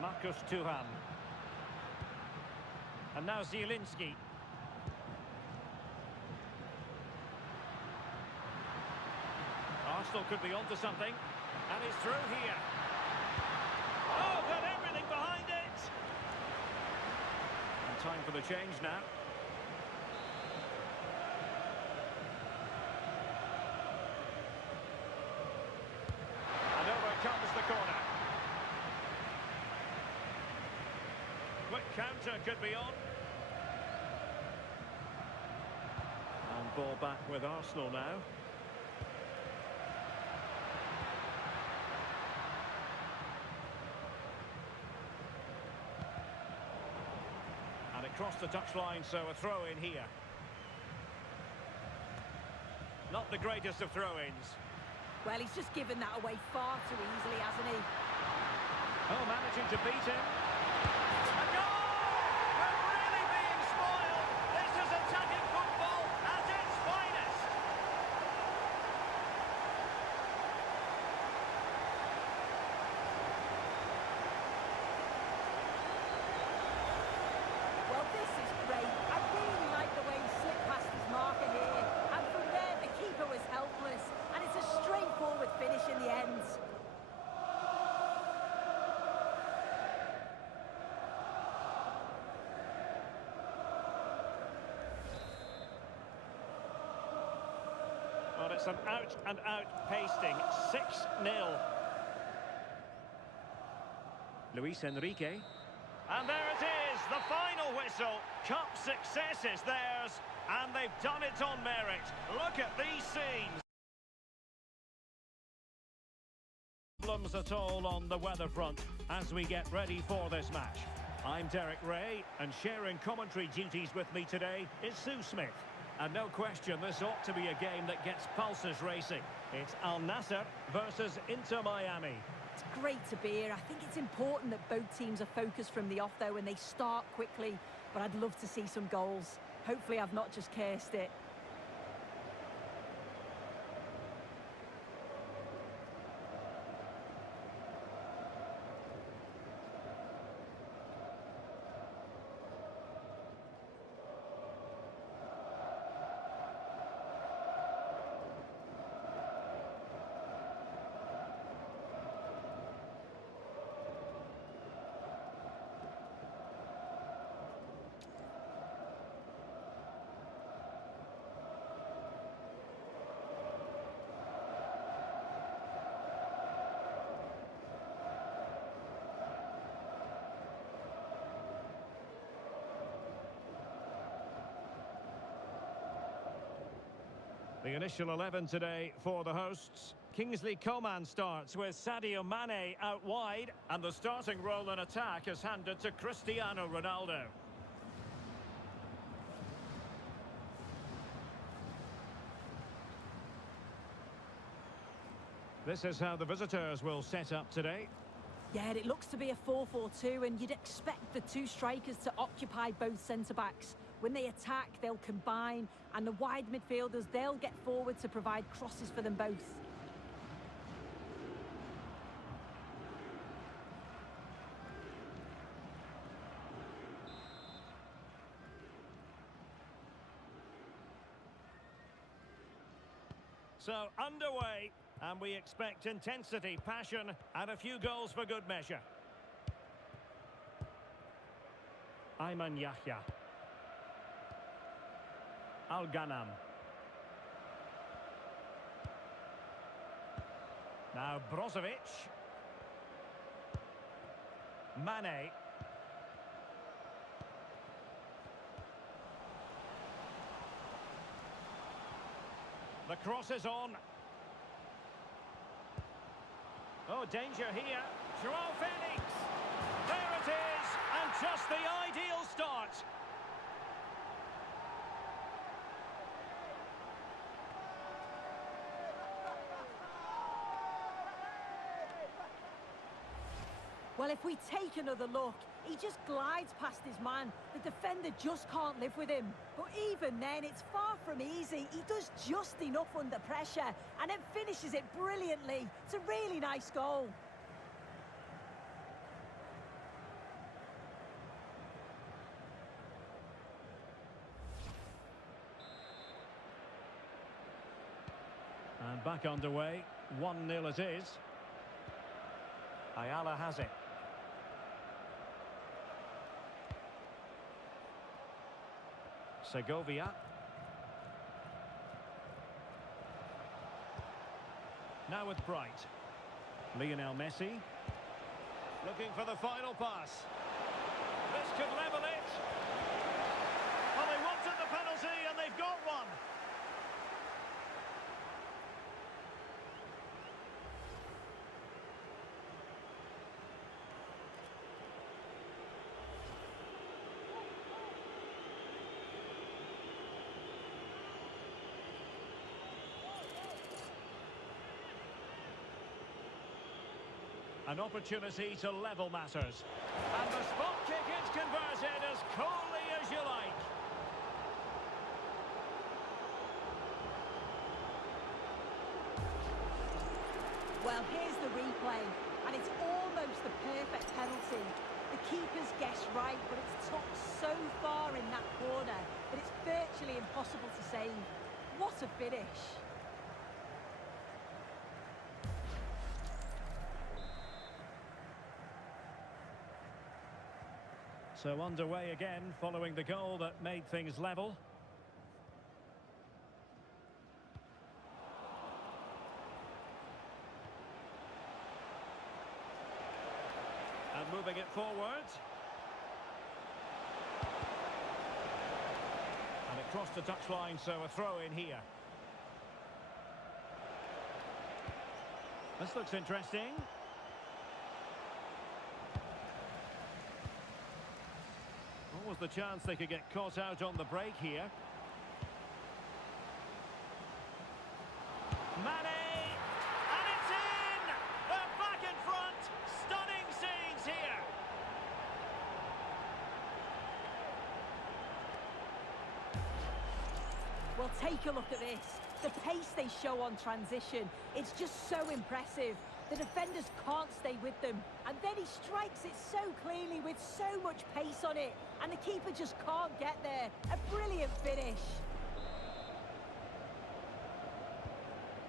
Marcus Thuram. And now Zielinski. Arsenal could be onto something, and he's through here. Oh, got everything behind it! And time for the change now. And over comes the corner. Quick counter could be on. And ball back with Arsenal now. And it crossed the touchline, so a throw in here. Not the greatest of throw-ins. Well, he's just given that away far too easily, hasn't he? Oh, managing to beat him. A goal! We're really being spoiled. This is attacking football at its finest. Well, this is great. I really like the way he slipped past his marker here. And from there, the keeper was helpless. And it's a straightforward finish in the end. Well, it's an out-and-out pasting. 6-0. Luis Enrique. And there it is, the final whistle. Cup success is theirs, and they've done it on merit. Look at these scenes. Problems at all on the weather front as we get ready for this match. I'm Derek Ray, and sharing commentary duties with me today is Sue Smith. And no question, this ought to be a game that gets pulses racing. It's Al Nassr versus Inter Miami. It's great to be here. I think it's important that both teams are focused from the off, though, and they start quickly. But I'd love to see some goals. Hopefully I've not just cursed it. The initial 11 today for the hosts. Kingsley Coman starts with Sadio Mane out wide, and the starting role in attack is handed to Cristiano Ronaldo. This is how the visitors will set up today. Yeah, it looks to be a 4-4-2, and you'd expect the two strikers to occupy both centre-backs. When they attack, they'll combine, and the wide midfielders, they'll get forward to provide crosses for them both. So, underway, and we expect intensity, passion, and a few goals for good measure. Ayman Yahya. Al-Ghanam. Now Brozovic. Mane. The cross is on. Oh, danger here. Joao Felix. There it is. And just the ideal start. Well, if we take another look, he just glides past his man. The defender just can't live with him. But even then, it's far from easy. He does just enough under pressure and then finishes it brilliantly. It's a really nice goal. And back underway. 1-0 it is. Ayala has it. Segovia. Now with Bright. Lionel Messi. Looking for the final pass. This could level it. Well, they wanted the penalty and they've got one. An opportunity to level matters. And the spot kick is converted as coolly as you like. Well, here's the replay, and it's almost the perfect penalty. The keeper's guessed right, but it's tucked so far in that corner that it's virtually impossible to save. What a finish. So underway again, following the goal that made things level. And moving it forward. And it crossed the touchline, so a throw in here. This looks interesting. What was the chance they could get caught out on the break here? Mane! And it's in! They're back in front! Stunning scenes here! Well, take a look at this. The pace they show on transition, it's just so impressive. The defenders can't stay with them. And then he strikes it so cleanly with so much pace on it. And the keeper just can't get there. A brilliant finish.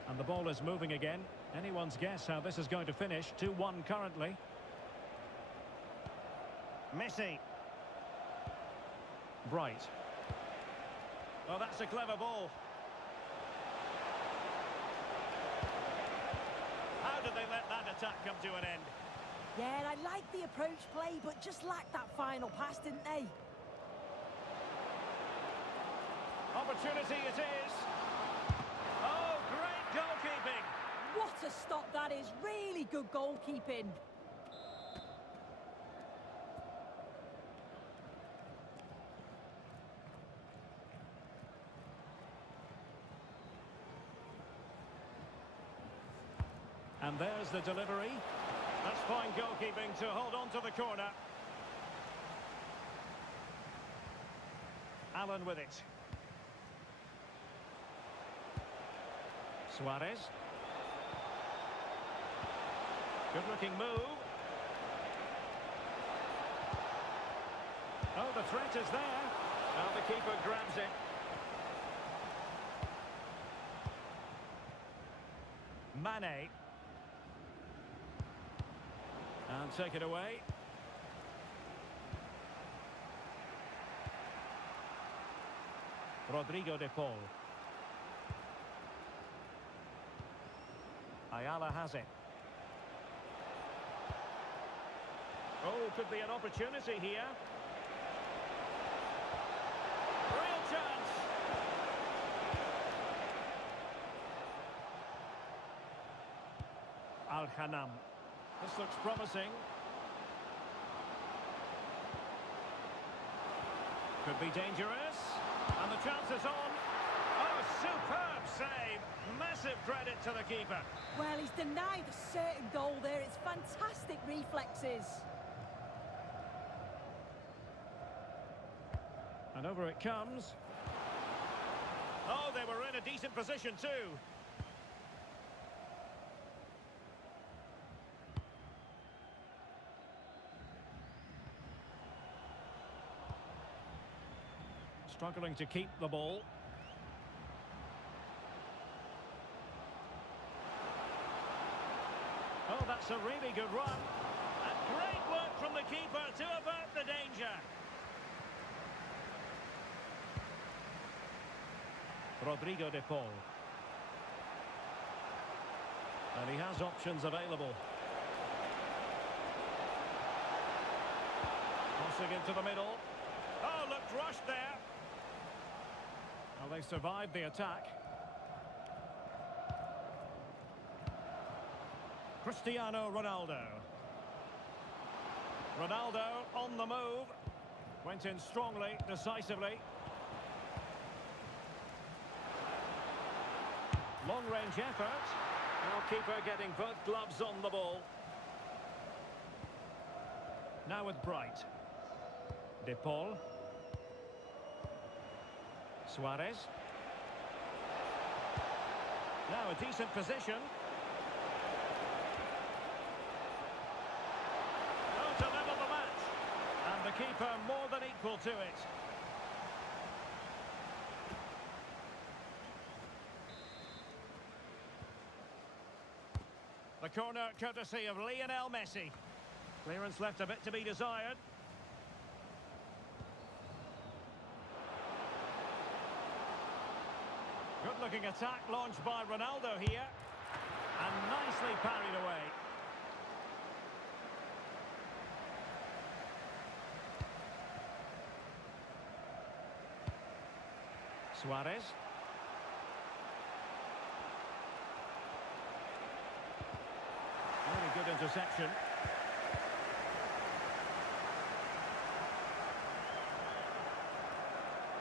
And the ball is moving again. Anyone's guess how this is going to finish. 2-1 currently. Messi. Bright. Oh, that's a clever ball. How did they let that attack come to an end? Yeah, and I like the approach play, but just lacked that final pass, didn't they? Opportunity it is. What a stop that is. Really good goalkeeping. And there's the delivery. That's fine goalkeeping to hold on to the corner. Allen with it. Suarez. Good-looking move. Oh, the threat is there. Now the keeper grabs it. Mane. And take it away. Rodrigo de Paul. Ayala has it. Oh, could be an opportunity here. Real chance. Al-Hanam. This looks promising. Could be dangerous. And the chance is on. Oh, superb save. Massive credit to the keeper. Well, he's denied a certain goal there. It's fantastic reflexes. And over it comes. Oh, they were in a decent position too. Struggling to keep the ball. Oh, that's a really good run. And great work from the keeper to avert the danger. Rodrigo de Paul. And he has options available. Crossing into the middle. Oh, looked rushed there. Well, they survived the attack. Cristiano Ronaldo. Ronaldo on the move. Went in strongly, decisively. Long-range effort. Now keeper getting both gloves on the ball. Now with Bright. De Paul. Suarez. Now a decent position. Oh, to level the match. And the keeper more than equal to it. The corner courtesy of Lionel Messi. Clearance left a bit to be desired. Good-looking attack launched by Ronaldo here. And nicely parried away. Suarez. Very good interception.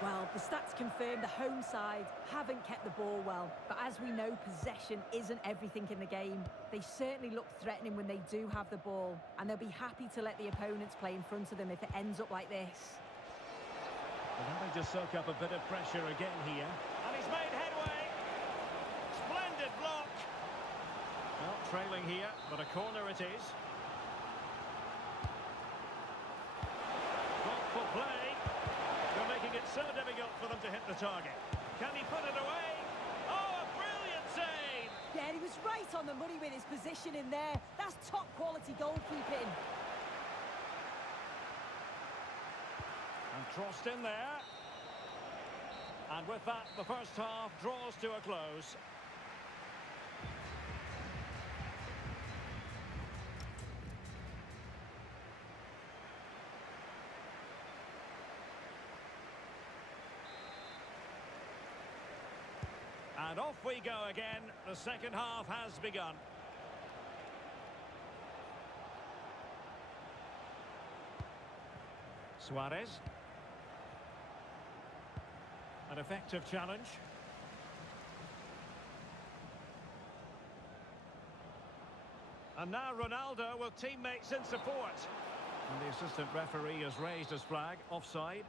Well, the stats confirm the home side haven't kept the ball well. But as we know, possession isn't everything in the game. They certainly look threatening when they do have the ball. And they'll be happy to let the opponents play in front of them if it ends up like this. They're having to soak up a bit of pressure again here. And he's made headway. Splendid block. Well, trailing here, but a corner it is. Thoughtful play. They're making it so difficult for them to hit the target. Can he put it away? Oh, a brilliant save! Yeah, he was right on the money with his position in there. That's top quality goalkeeping. And crossed in there. And with that, the first half draws to a close. And And off we go again. The second half has begun. Suarez. An effective challenge. And now Ronaldo with teammates in support. And the assistant referee has raised his flag. Offside.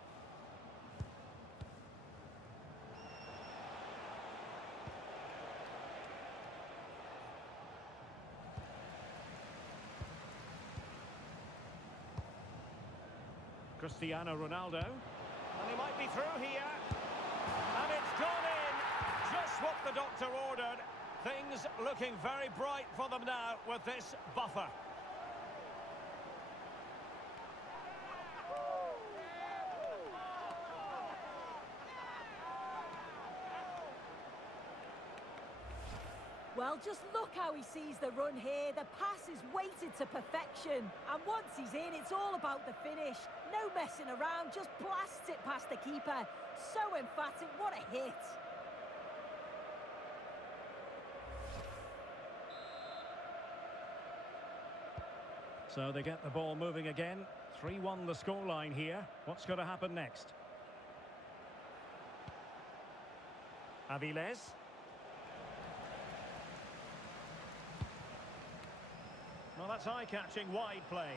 Cristiano Ronaldo. And he might be through here. And it's gone in. Just what the doctor ordered. Things looking very bright for them now with this buffer. Well, just look how he sees the run here. The pass is weighted to perfection. And once he's in, it's all about the finish. No messing around, just blasts it past the keeper. So emphatic, what a hit. So they get the ball moving again. 3-1 the scoreline here. What's going to happen next? Avilés. Well, that's eye-catching wide play.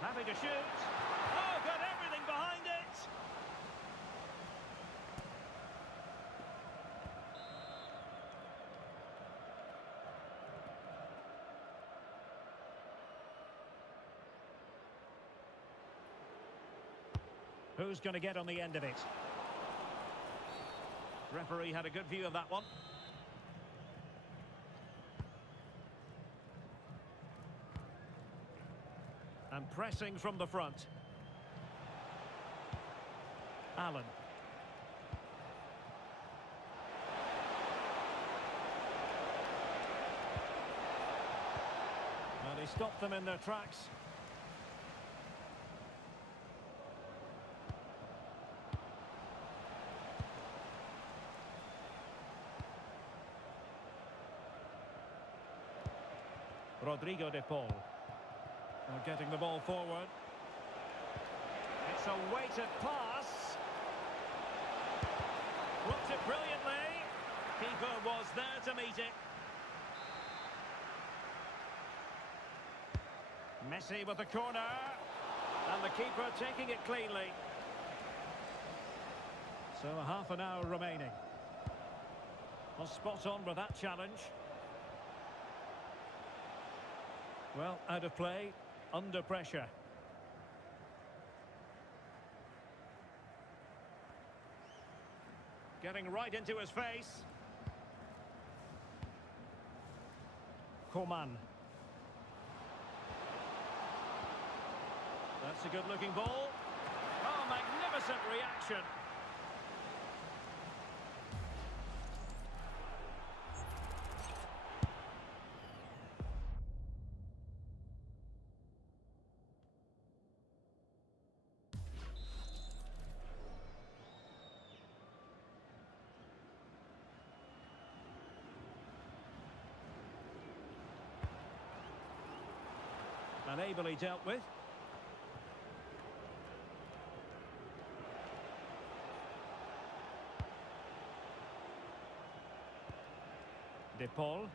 Having to shoot. Oh, got everything behind it. Who's going to get on the end of it? Referee had a good view of that one. And pressing from the front. Allen. Well, he stopped them in their tracks. Rodrigo de Paul. Getting the ball forward. It's a weighted pass. Blocked it brilliantly. Keeper was there to meet it. Messi with the corner. And the keeper taking it cleanly. So a half an hour remaining. Well, spot on with that challenge. Well, out of play, under pressure. Getting right into his face. Coman. That's a good-looking ball. Oh, magnificent reaction. And ably dealt with. De Paul.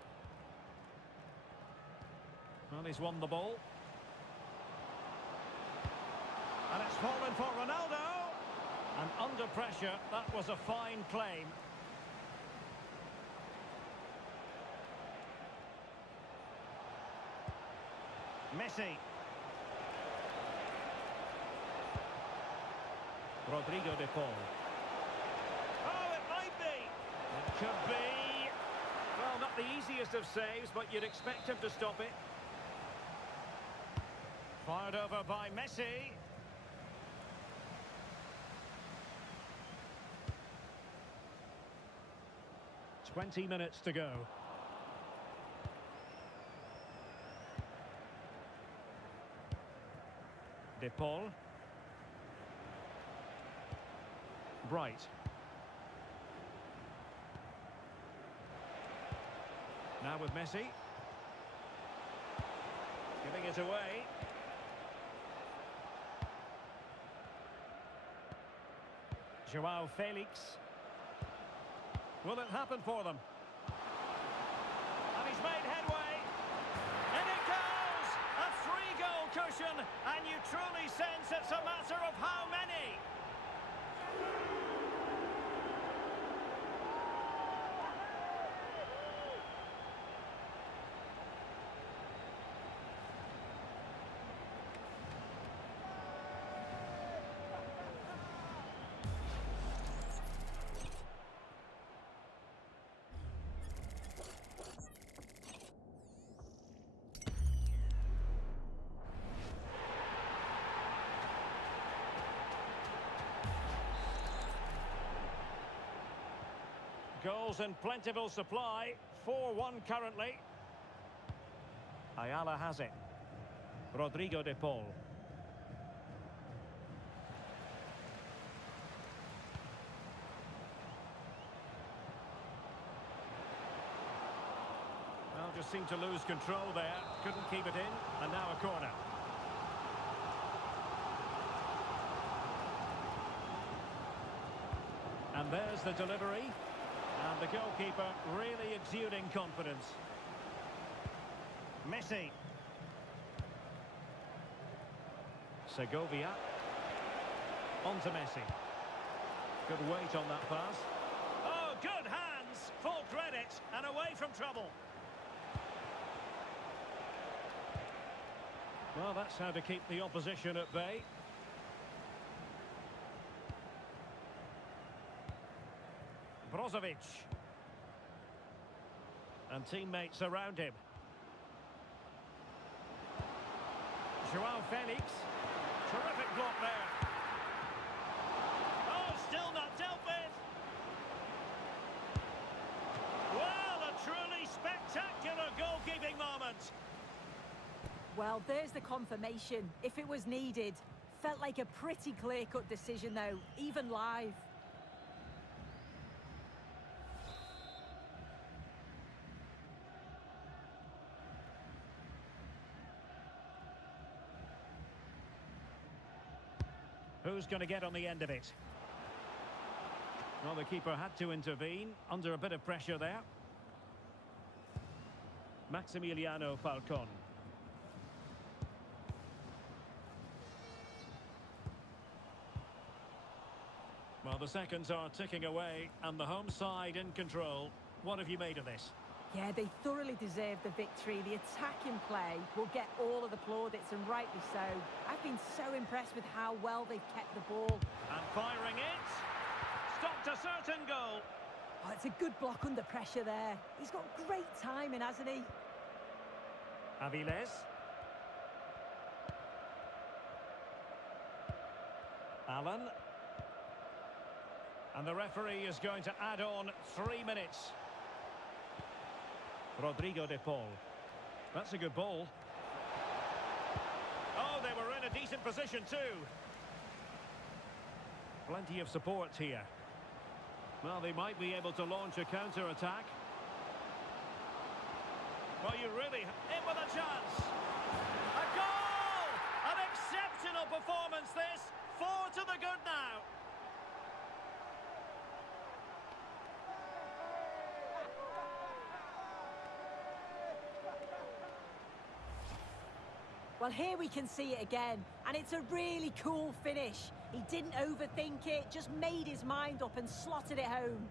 Well, he's won the ball. And it's fallen for Ronaldo. And under pressure, that was a fine claim. Messi. Rodrigo de Paul. Oh, it might be. It could be. Well, not the easiest of saves, but you'd expect him to stop it. Fired over by Messi. "20 minutes to go. De Paul. Bright. Now with Messi. Giving it away. Joao Felix. Will it happen for them? And he's made headway. And it goes! A 3-goal cushion, and you truly sense it's a matter of how many. Goals in plentiful supply, 4-1 currently. Ayala has it. Rodrigo de Paul. Well, just seemed to lose control there. Couldn't keep it in, and now a corner. And there's the delivery. And the goalkeeper really exuding confidence. Messi. Segovia. On to Messi. Good weight on that pass. Oh, good hands. Full credit and away from trouble. Well, that's how to keep the opposition at bay. Brozovic. And teammates around him. Joao Felix. Terrific block there. Oh, still not dealt with. Well, a truly spectacular goalkeeping moment. Well, there's the confirmation. If it was needed. Felt like a pretty clear-cut decision, though, even live. Who's going to get on the end of it? Well, the keeper had to intervene, under a bit of pressure there. Maximiliano Falcon. Well, the seconds are ticking away, and the home side in control. What have you made of this? Yeah, they thoroughly deserve the victory. The attacking play will get all of the plaudits, and rightly so. I've been so impressed with how well they've kept the ball. And firing it. Stopped a certain goal. Oh, it's a good block under pressure there. He's got great timing, hasn't he? Aviles. Allen. And the referee is going to add on 3 minutes. Rodrigo de Paul. That's a good ball. Oh, they were in a decent position too. Plenty of support here. Well, they might be able to launch a counter-attack. Well, you really... in with a chance. A goal! An exceptional performance this. 4 to the good now. Well, here we can see it again, and it's a really cool finish. He didn't overthink it, just made his mind up and slotted it home.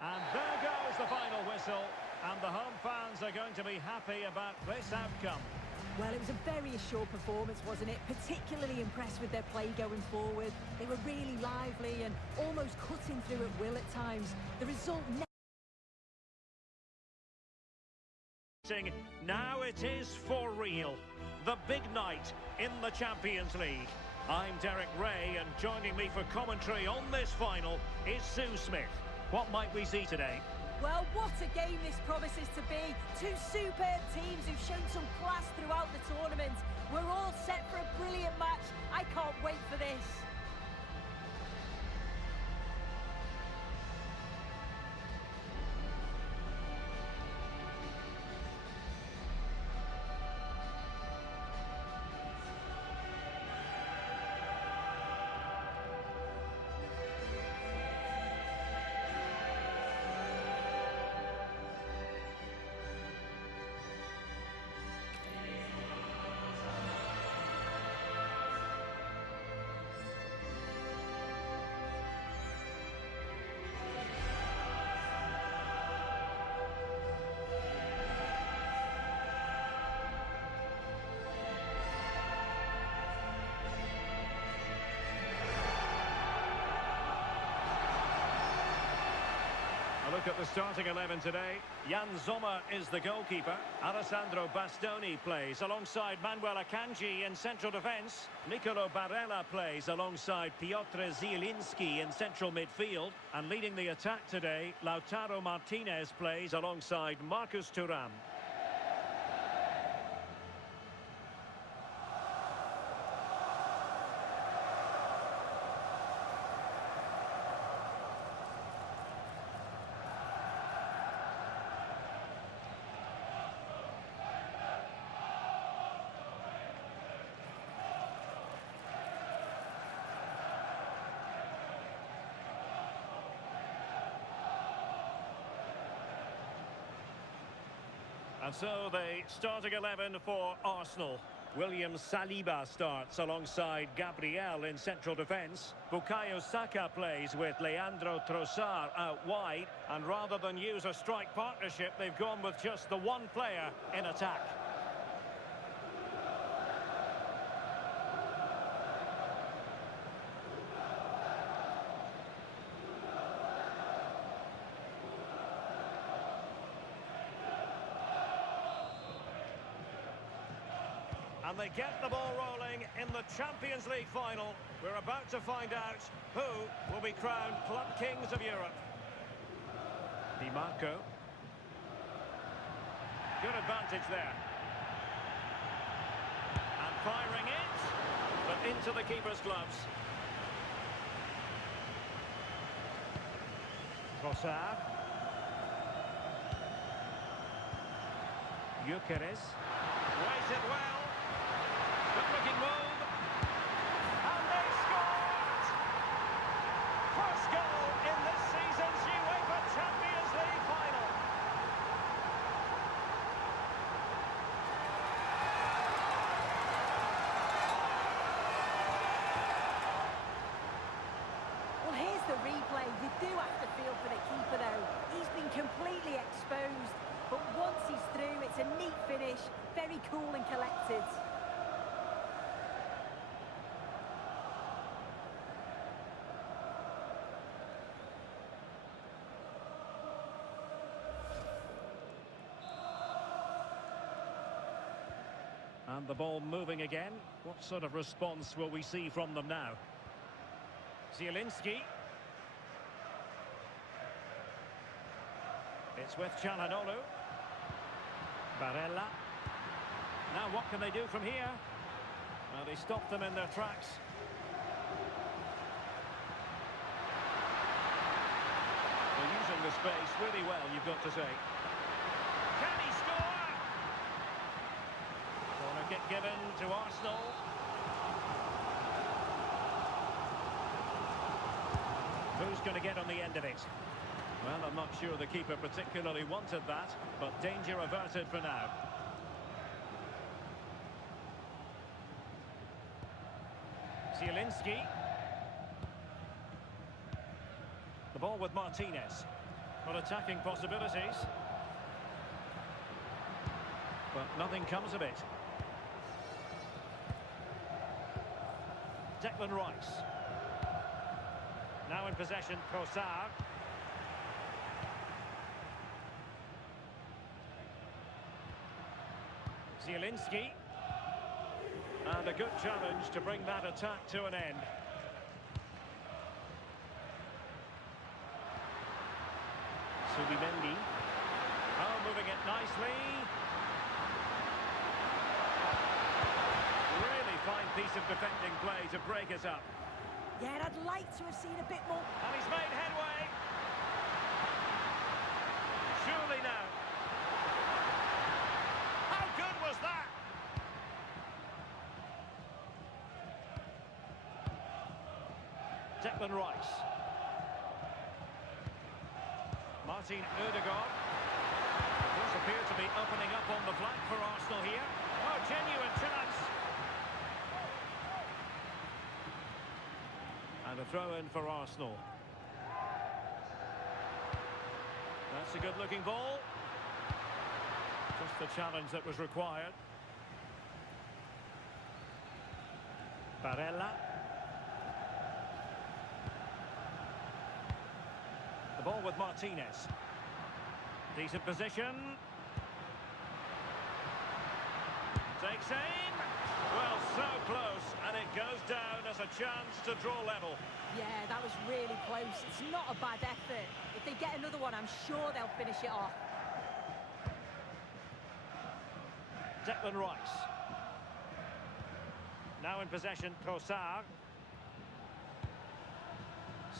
And there goes the final whistle. And the home fans are going to be happy about this outcome. Well, it was a very assured performance, wasn't it? Particularly impressed with their play going forward. They were really lively and almost cutting through at will at times. The result... Now it is for real. The big night in the Champions League. I'm Derek Ray, and joining me for commentary on this final is Sue Smith. What might we see today? Well, what a game this promises to be. Two superb teams who've shown some class throughout the tournament. We're all set for a brilliant match. I can't wait for this. A look at the starting 11 today. Jan Sommer is the goalkeeper. Alessandro Bastoni plays alongside Manuel Akanji in central defence. Nicolo Barella plays alongside Piotr Zielinski in central midfield. And leading the attack today, Lautaro Martinez plays alongside Marcus Thuram. And so the starting 11 for Arsenal. William Saliba starts alongside Gabriel in central defence. Bukayo Saka plays with Leandro Trossard out wide. And rather than use a strike partnership, they've gone with just the one player in attack. And they get the ball rolling in the Champions League final. We're about to find out who will be crowned Club Kings of Europe. Di Marco. Good advantage there. And firing it, but into the keeper's gloves. Trossard. Gyökeres. Weighs it well. Good-looking move, and they scored! First goal in this season's UEFA Champions League final. Well, here's the replay. You do have to feel for the keeper, though. He's been completely exposed, but once he's through, it's a neat finish, very cool and collected. And the ball moving again. What sort of response will we see from them now? Zielinski. It's with Çalhanoğlu. Barella. Now what can they do from here? Well, they stopped them in their tracks. They're using the space really well, you've got to say. Can he score? Corner kick given to Arsenal. Who's going to get on the end of it? Well, I'm not sure the keeper particularly wanted that, but danger averted for now. Zielinski. The ball with Martinez. Well, attacking possibilities. But nothing comes of it. Declan Rice. Now in possession, Trossard. Zielinski. And a good challenge to bring that attack to an end. Subimendi. Oh, moving it nicely. Really fine piece of defending play to break us up. Yeah, I'd like to have seen a bit more. And he's made headway. Surely now. How good was that? Declan Rice. Martin Ødegaard. It does appear to be opening up on the flank for Arsenal here. Oh, genuine chance. And a throw-in for Arsenal. That's a good-looking ball. Just the challenge that was required. Barella. The ball with Martinez. Decent position. Takes aim. Well, so close, and it goes down as a chance to draw level. Yeah, that was really close. It's not a bad effort. If they get another one, I'm sure they'll finish it off. Declan Rice. Now in possession, Trossard.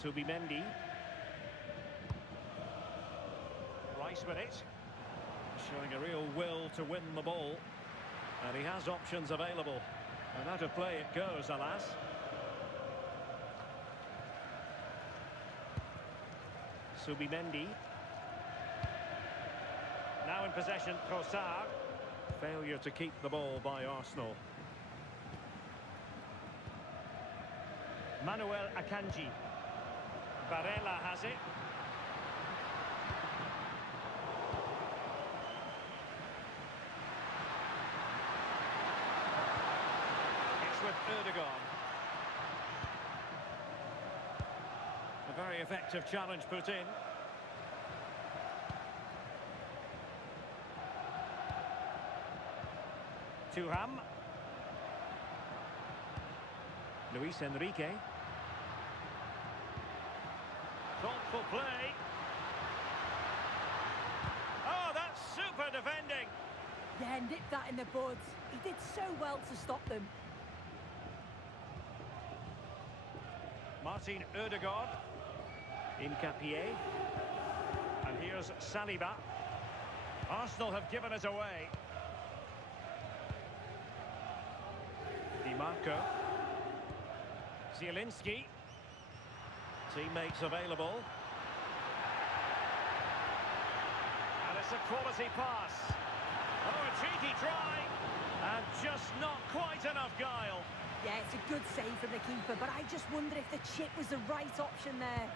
Subimendi. Rice with it. Showing a real will to win the ball. And he has options available. And out of play it goes, alas. Subimendi. Now in possession, Trossard. Failure to keep the ball by Arsenal. Manuel Akanji. Barella has it. It's with Ødegaard. A very effective challenge put in. Thuram. Luis Enrique. Thoughtful play. Oh, that's super defending. Yeah, nipped that in the bud. He did so well to stop them. Martin Ødegaard. Incapié. And here's Saliba. Arsenal have given it away. Di Marco. Zielinski. Teammates available. And it's a quality pass. Oh, a cheeky try. And just not quite enough guile. Yeah, it's a good save from the keeper, but I just wonder if the chip was the right option there.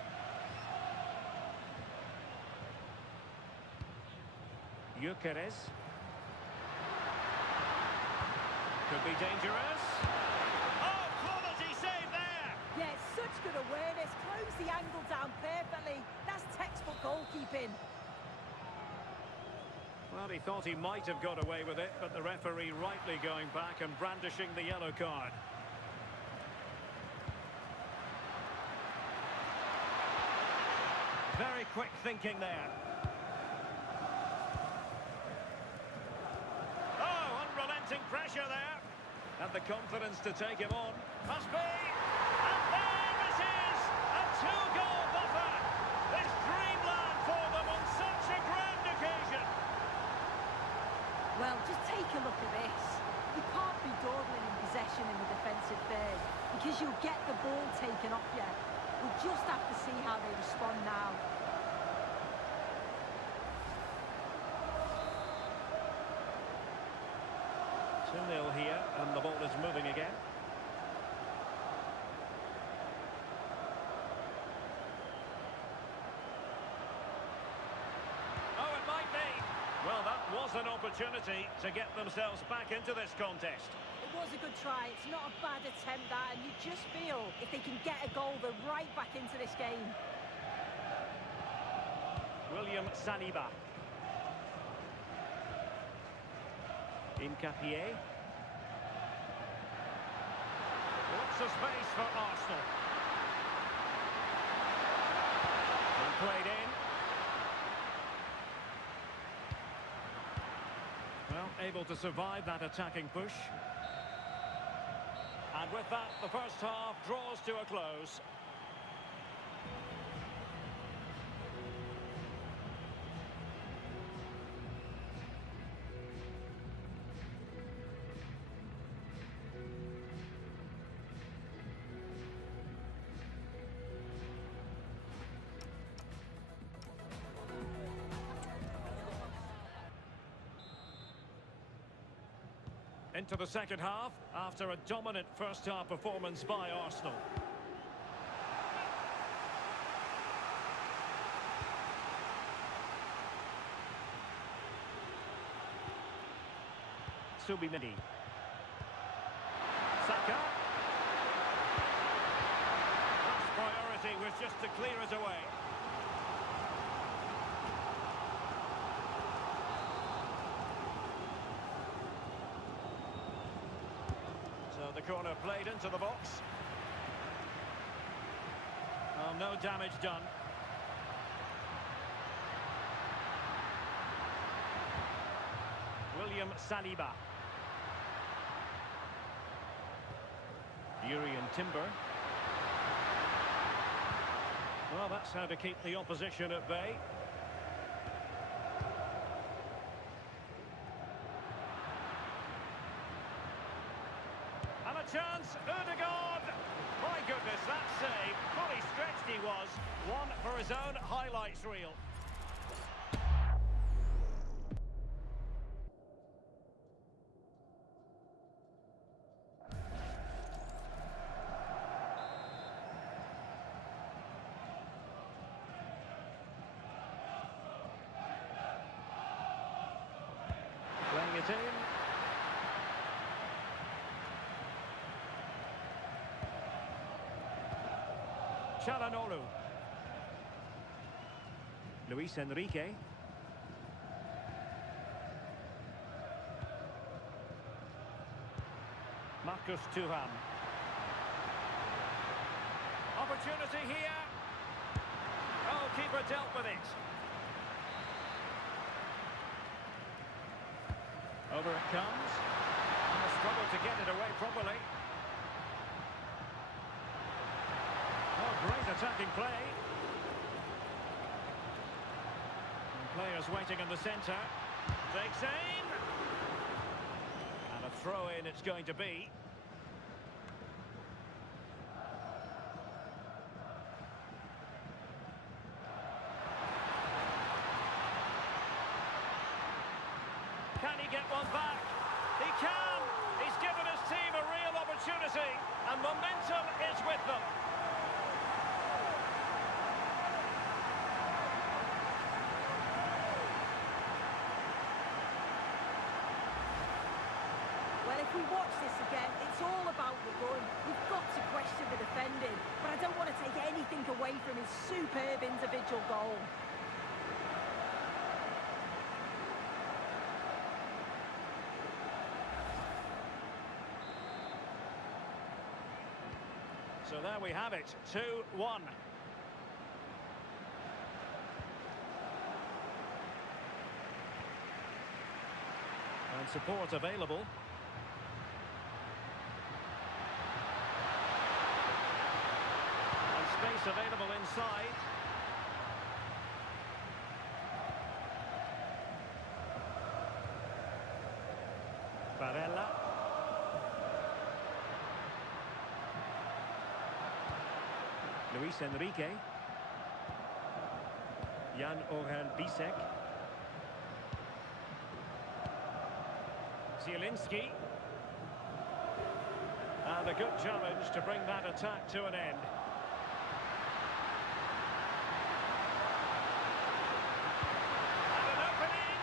Gyökeres. Could be dangerous. Oh, quality save there! Yeah, such good awareness. Closed the angle down perfectly. That's textbook goalkeeping. Well, he thought he might have got away with it, but the referee rightly going back and brandishing the yellow card. Very quick thinking there. Oh, unrelenting pressure there. And the confidence to take him on. Must be. And there it is! A two-goal buffer! It's dreamland for them on such a grand occasion. Well, just take a look at this. You can't be dawdling in possession in the defensive third because you'll get the ball taken off you. We'll just have to see how they respond now. Two-nil here, and the ball is moving again. Oh, it might be. Well, that was an opportunity to get themselves back into this contest. It was a good try. It's not a bad attempt, that, and you just feel if they can get a goal, they're right back into this game. William Saliba. Incapié. lots of space for Arsenal. And played in. Well, able to survive that attacking push. And with that, the first half draws to a close. Into the second half, after a dominant first-half performance by Arsenal. Subimini. Saka. First priority was just to clear it away. The corner played into the box. Oh, no damage done. William Saliba. Urian Timber. Well, that's how to keep the opposition at bay. Chance, Ødegaard! My goodness, that save, fully stretched he was. One for his own highlights reel. Playing it in. Çalhanoğlu. Luis Enrique. Marcus Thuram. Opportunity here. Oh, keeper dealt with it. Over it comes. And a struggle to get it away properly. Oh, great attacking play. And players waiting in the centre. Takes aim. And a throw-in it's going to be. Can he get one back? He can! He's given his team a real opportunity, and momentum is with them. Well, if we watch this again, it's all about the run. We've got to question the defending, but I don't want to take anything away from his superb individual goal. So there we have it, 2-1. And support available. And space available inside. Barella. Luis Enrique. Jan Orel Bisek. Zielinski. And a good challenge to bring that attack to an end. And an opening.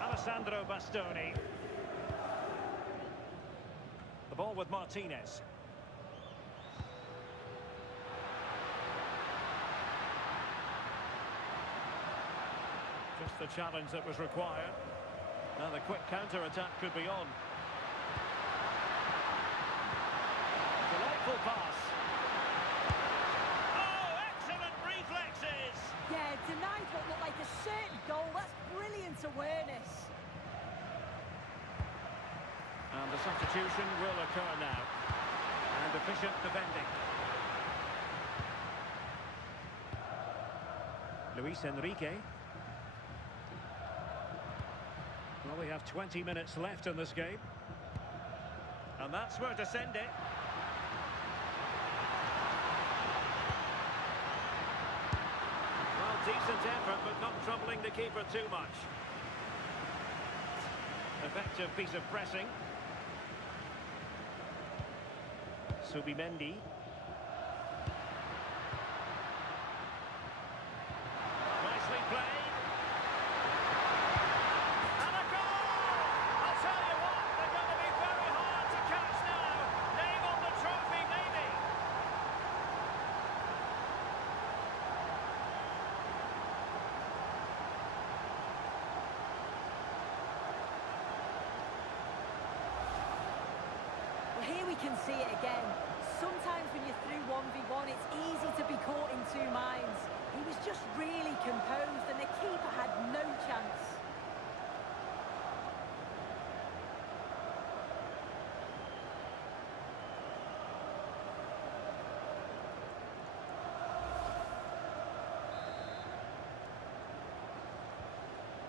Alessandro Bastoni. The ball with Martinez. Just the challenge that was required. Now the quick counter-attack could be on. Delightful pass. Oh, excellent reflexes! Yeah, denied what looked like a certain goal. That's brilliant awareness. And the substitution will occur now. And efficient defending. Luis Enrique. Well, we have 20 minutes left in this game. And that's where to send it. Well, decent effort, but not troubling the keeper too much. Effective piece of pressing. Subimendi. Nicely played. And a goal! I'll tell you what, they're going to be very hard to catch now. Name on the trophy, maybe. Well, here we can see it again. Sometimes when you're through 1v1, it's easy to be caught in two minds. He was just really composed and the keeper had no chance.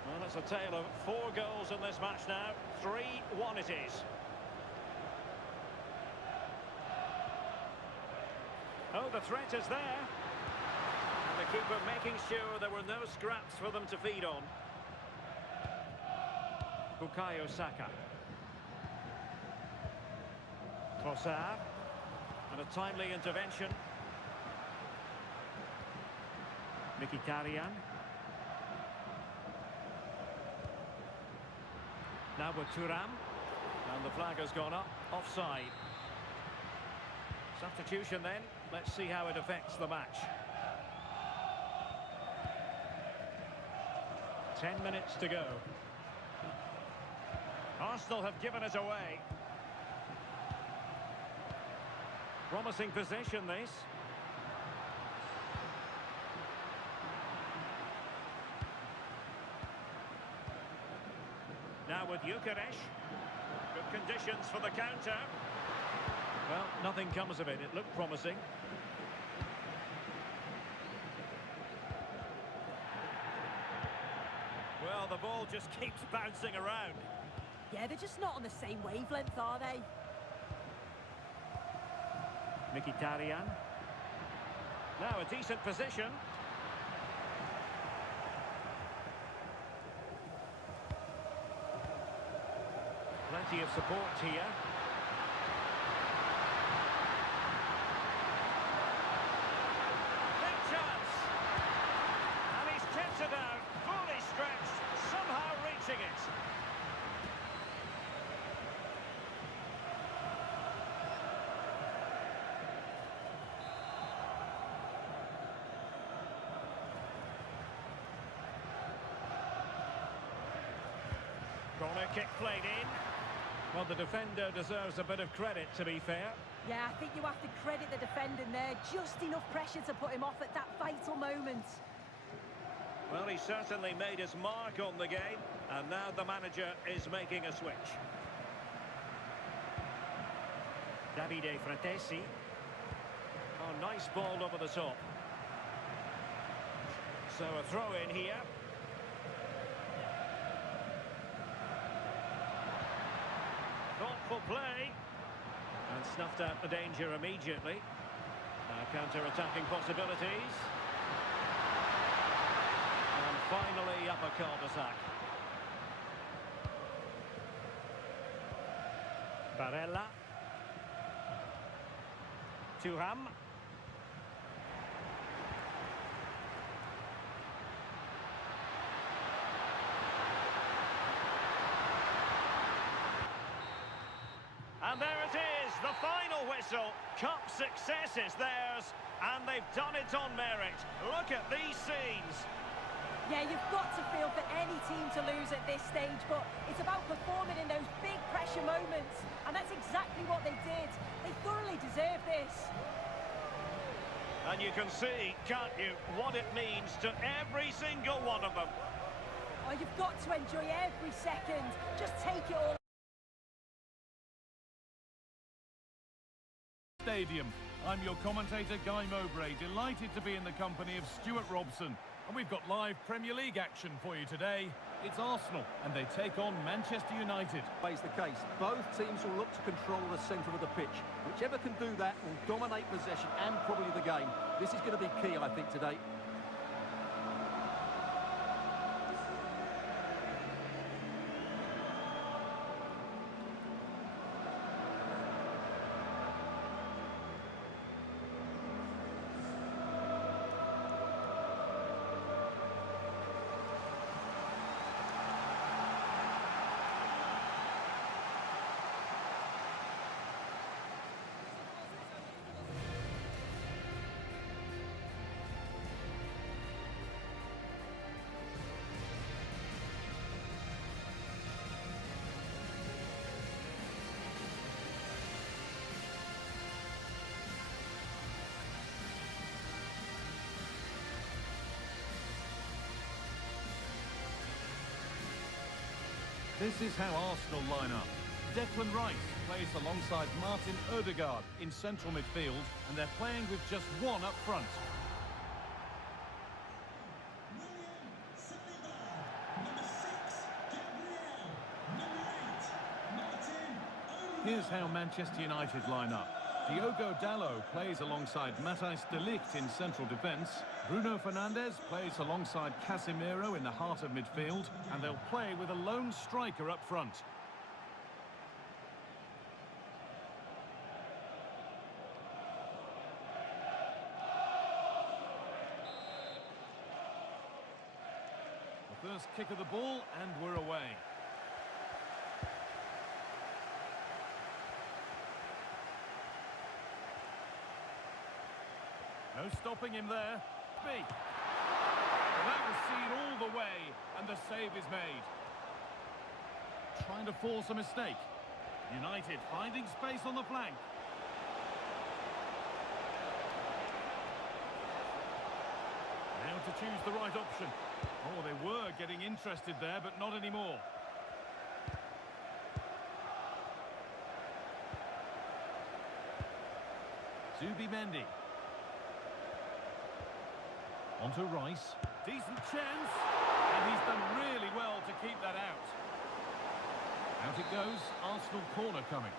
Well, it's a tale of 4 goals in this match now. 3-1 it is. Oh, the threat is there. And the keeper making sure there were no scraps for them to feed on. Bukayo Saka. Trossard. And a timely intervention. Mkhitaryan. Now with Thuram. And the flag has gone up. Offside. Substitution then. Let's see how it affects the match. 10 minutes to go. Arsenal have given it away. Promising position, this. Now with Gyökeres. Good conditions for the counter. Well, nothing comes of it. It looked promising. Well, the ball just keeps bouncing around. Yeah, they're just not on the same wavelength, are they? Mkhitaryan. Now a decent position. Plenty of support here. Big chance. And he's kept it out, fully stretched, somehow reaching it. Corner kick played in. Well, the defender deserves a bit of credit, to be fair. Yeah, I think you have to credit the defending there. Just enough pressure to put him off at that vital moment. Well, he certainly made his mark on the game, and now the manager is making a switch. Davide Fratesi. Oh, nice ball over the top. So a throw in here. Thoughtful play. And snuffed out the danger immediately. Counter-attacking possibilities. And finally up a cul-de-sac. Barella. Thuram. And there it is, the final whistle. Cup success is theirs, and they've done it on merit. Look at these scenes. Yeah, Yeah, you've got to feel for any team to lose at this stage, but it's about performing in those big pressure moments, and that's exactly what they did. They thoroughly deserve this. And you can see, can't you, what it means to every single one of them. Oh, you've got to enjoy every second. Just take it all. Stadium. I'm your commentator, Guy Mowbray, delighted to be in the company of Stuart Robson. And we've got live Premier League action for you today. It's Arsenal, and they take on Manchester United. Plays the case. Both teams will look to control the centre of the pitch. Whichever can do that will dominate possession and probably the game. This is going to be key, I think, today. This is how Arsenal line up. Declan Rice plays alongside Martin Odegaard in central midfield, and they're playing with just one up front. Here's how Manchester United line up. Diogo Dalot plays alongside Matthijs de Ligt in central defence. Bruno Fernandes plays alongside Casemiro in the heart of midfield, and they'll play with a lone striker up front. The first kick of the ball, and we're away. No stopping him there. Well, that was seen all the way, and the save is made. Trying to force a mistake. United finding space on the flank. Now to choose the right option. Oh, they were getting interested there, but not anymore. Zubimendi. Onto Rice. Decent chance. And he's done really well to keep that out. Out it goes. Arsenal corner coming.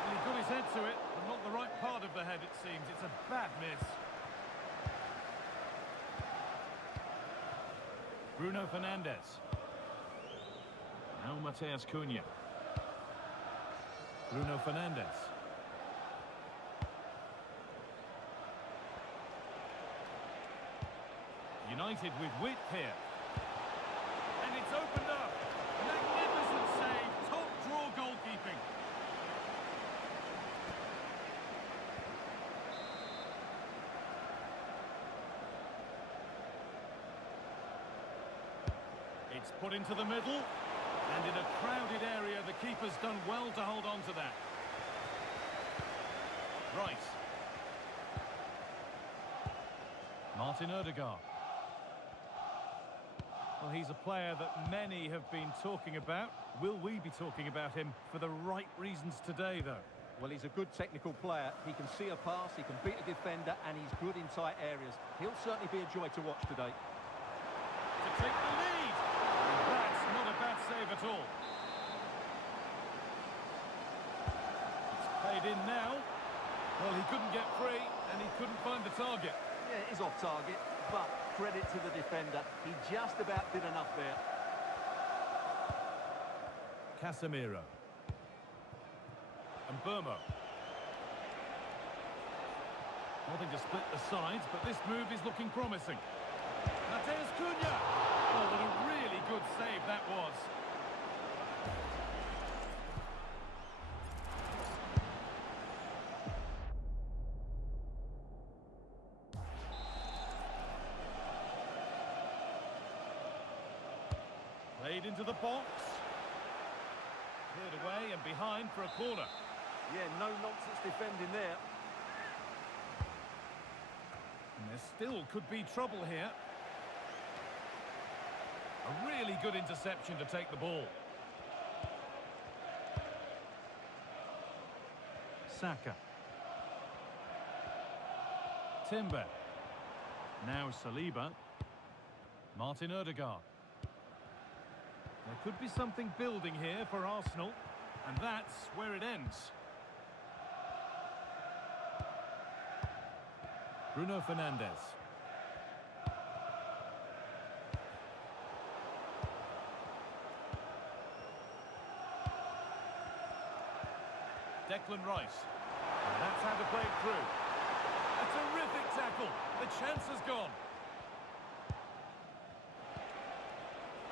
Well, he got his head to it, but not the right part of the head, it seems. It's a bad miss. Bruno Fernandes. Now Matheus Cunha. Bruno Fernandes. United with width here. And it's opened up. Magnificent save. Top draw goalkeeping. It's put into the middle. And in a crowded area, the keeper's done well to hold on to that. Rice. Martin Odegaard. Well, he's a player that many have been talking about. Will we be talking about him for the right reasons today, though? Well, he's a good technical player. He can see a pass, he can beat a defender, and he's good in tight areas. He'll certainly be a joy to watch today. To take the lead! That's not a bad save at all. It's played in now. Well, he couldn't get free, and he couldn't find the target. Yeah, it is off target, but credit to the defender. He just about did enough there. Casemiro. And Burmo. Nothing to split the sides, but this move is looking promising. Matheus Cunha! Oh, what a really good save that was. Played into the box. Cleared away and behind for a corner. Yeah, no-nonsense defending there. And there still could be trouble here. A really good interception to take the ball. Saka. Timber. Now Saliba. Martin Odegaard. There could be something building here for Arsenal, and that's where it ends. Bruno Fernandes. Declan Rice. And that's how to play it through. A terrific tackle. The chance has gone.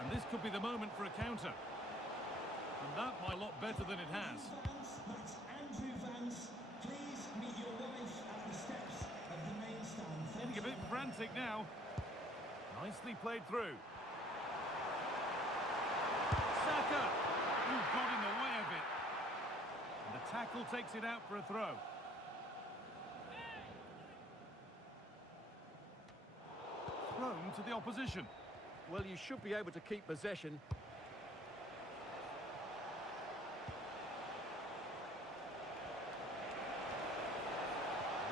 And this could be the moment for a counter. And that might a lot better than it has. That's Andrew Vance. Please meet your wife at the steps of the main stand. Getting a bit frantic now. Nicely played through. Saka! Who got in the way of it. And the tackle takes it out for a throw. Thrown to the opposition. Well, you should be able to keep possession.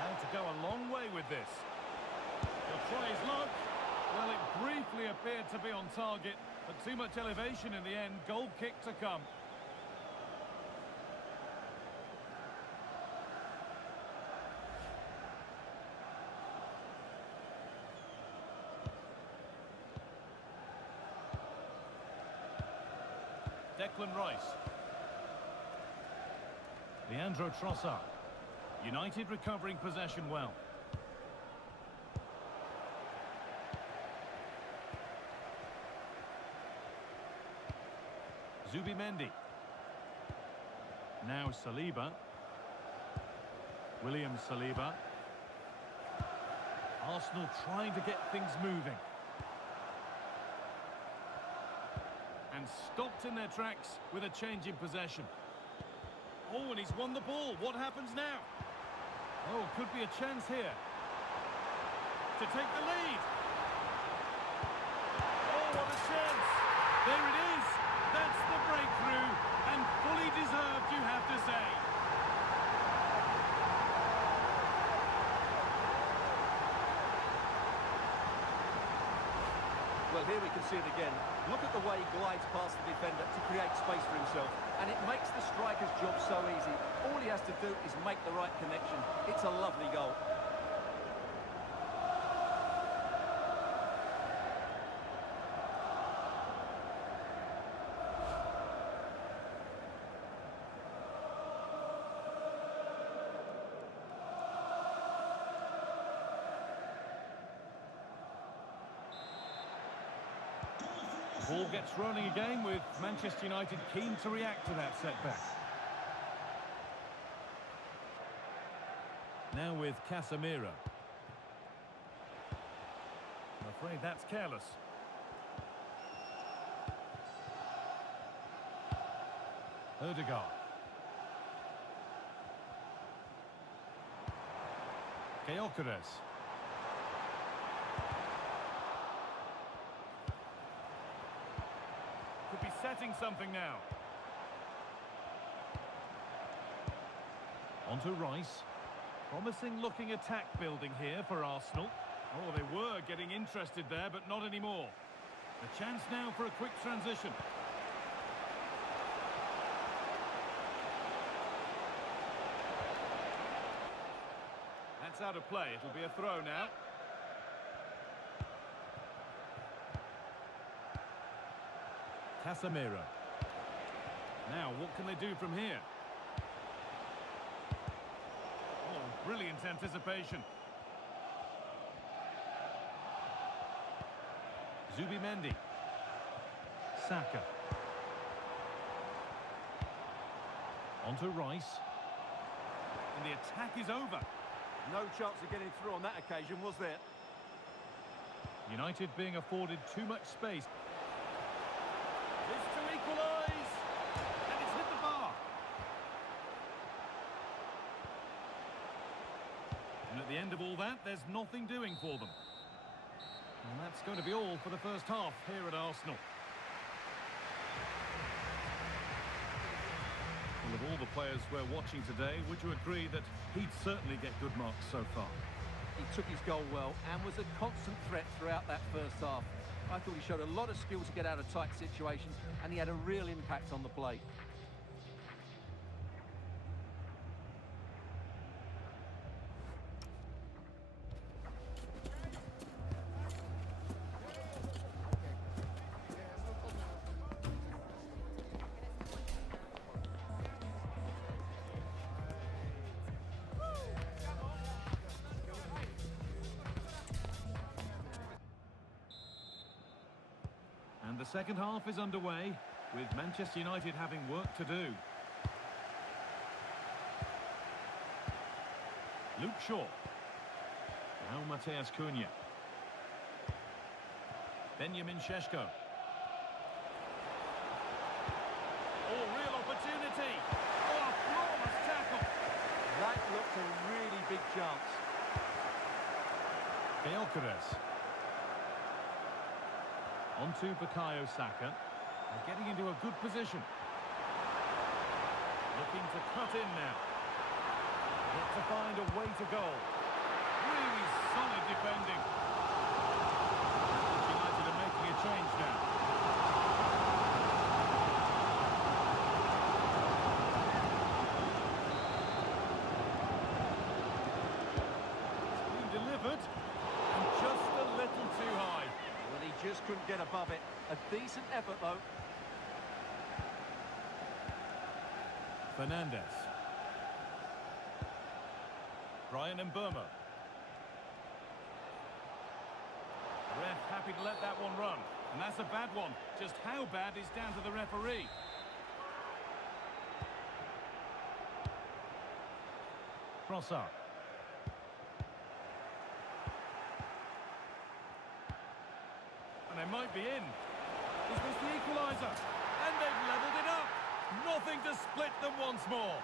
And to go a long way with this. He'll try his luck. Well, it briefly appeared to be on target, but too much elevation in the end. Goal kick to come. Declan Rice. Leandro Trossard. United recovering possession well. Zubimendi. Now Saliba. William Saliba. Arsenal trying to get things moving. And stopped in their tracks with a change in possession. Oh, and he's won the ball. What happens now? Oh, could be a chance here to take the lead. Oh, what a chance. There it is. That's the breakthrough. And fully deserved, you have to say. Well, here we can see it again. Look at the way he glides past the defender to create space for himself. And it makes the striker's job so easy. All he has to do is make the right connection. It's a lovely goal. Ball gets rolling again with Manchester United keen to react to that setback. Now with Casemiro. I'm afraid that's careless. Odegaard. Gyökeres. Could be setting something now. On to Rice. Promising looking attack building here for Arsenal. Oh, they were getting interested there, but not anymore. A chance now for a quick transition. That's out of play. It'll be a throw now. Casemiro. Now, what can they do from here? Oh, brilliant anticipation. Zubimendi. Saka. On to Rice. And the attack is over. No chance of getting through on that occasion, was there? United being afforded too much space. there's nothing doing for them. And that's going to be all for the first half here at Arsenal. Well, of all the players we're watching today, would you agree that he'd certainly get good marks so far? He took his goal well and was a constant threat throughout that first half. I thought he showed a lot of skill to get out of tight situations, and he had a real impact on the play. And the second half is underway, with Manchester United having work to do. Luke Shaw. Now Mateus Cunha. Benjamin Šeško. Oh, real opportunity. Oh, a flawless tackle. That looked a really big chance. Gyökeres. On to Bukayo Saka. They're getting into a good position. Looking to cut in now. Yet to find a way to goal. Really solid defending. United are making a change now. It's been delivered. And just a little too high. Well, he just couldn't get above it. A decent effort, though. Fernandes. Brian Mbeumo. Ref happy to let that one run. And that's a bad one. Just how bad is down to the referee. Trossard. And they might be in. Is this the equaliser? And they've levelled it up. Nothing to split them once more.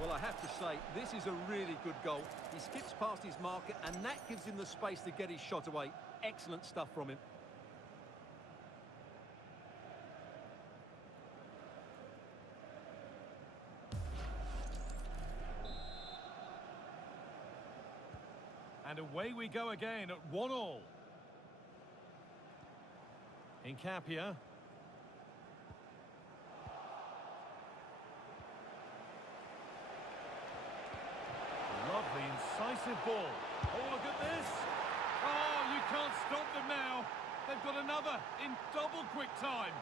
Well, I have to say, this is a really good goal. He skips past his marker, and that gives him the space to get his shot away. Excellent stuff from him. And away we go again at 1-1. Nkapia. Lovely, incisive ball. Oh, look at this. Oh, you can't stop them now. They've got another in double quick time.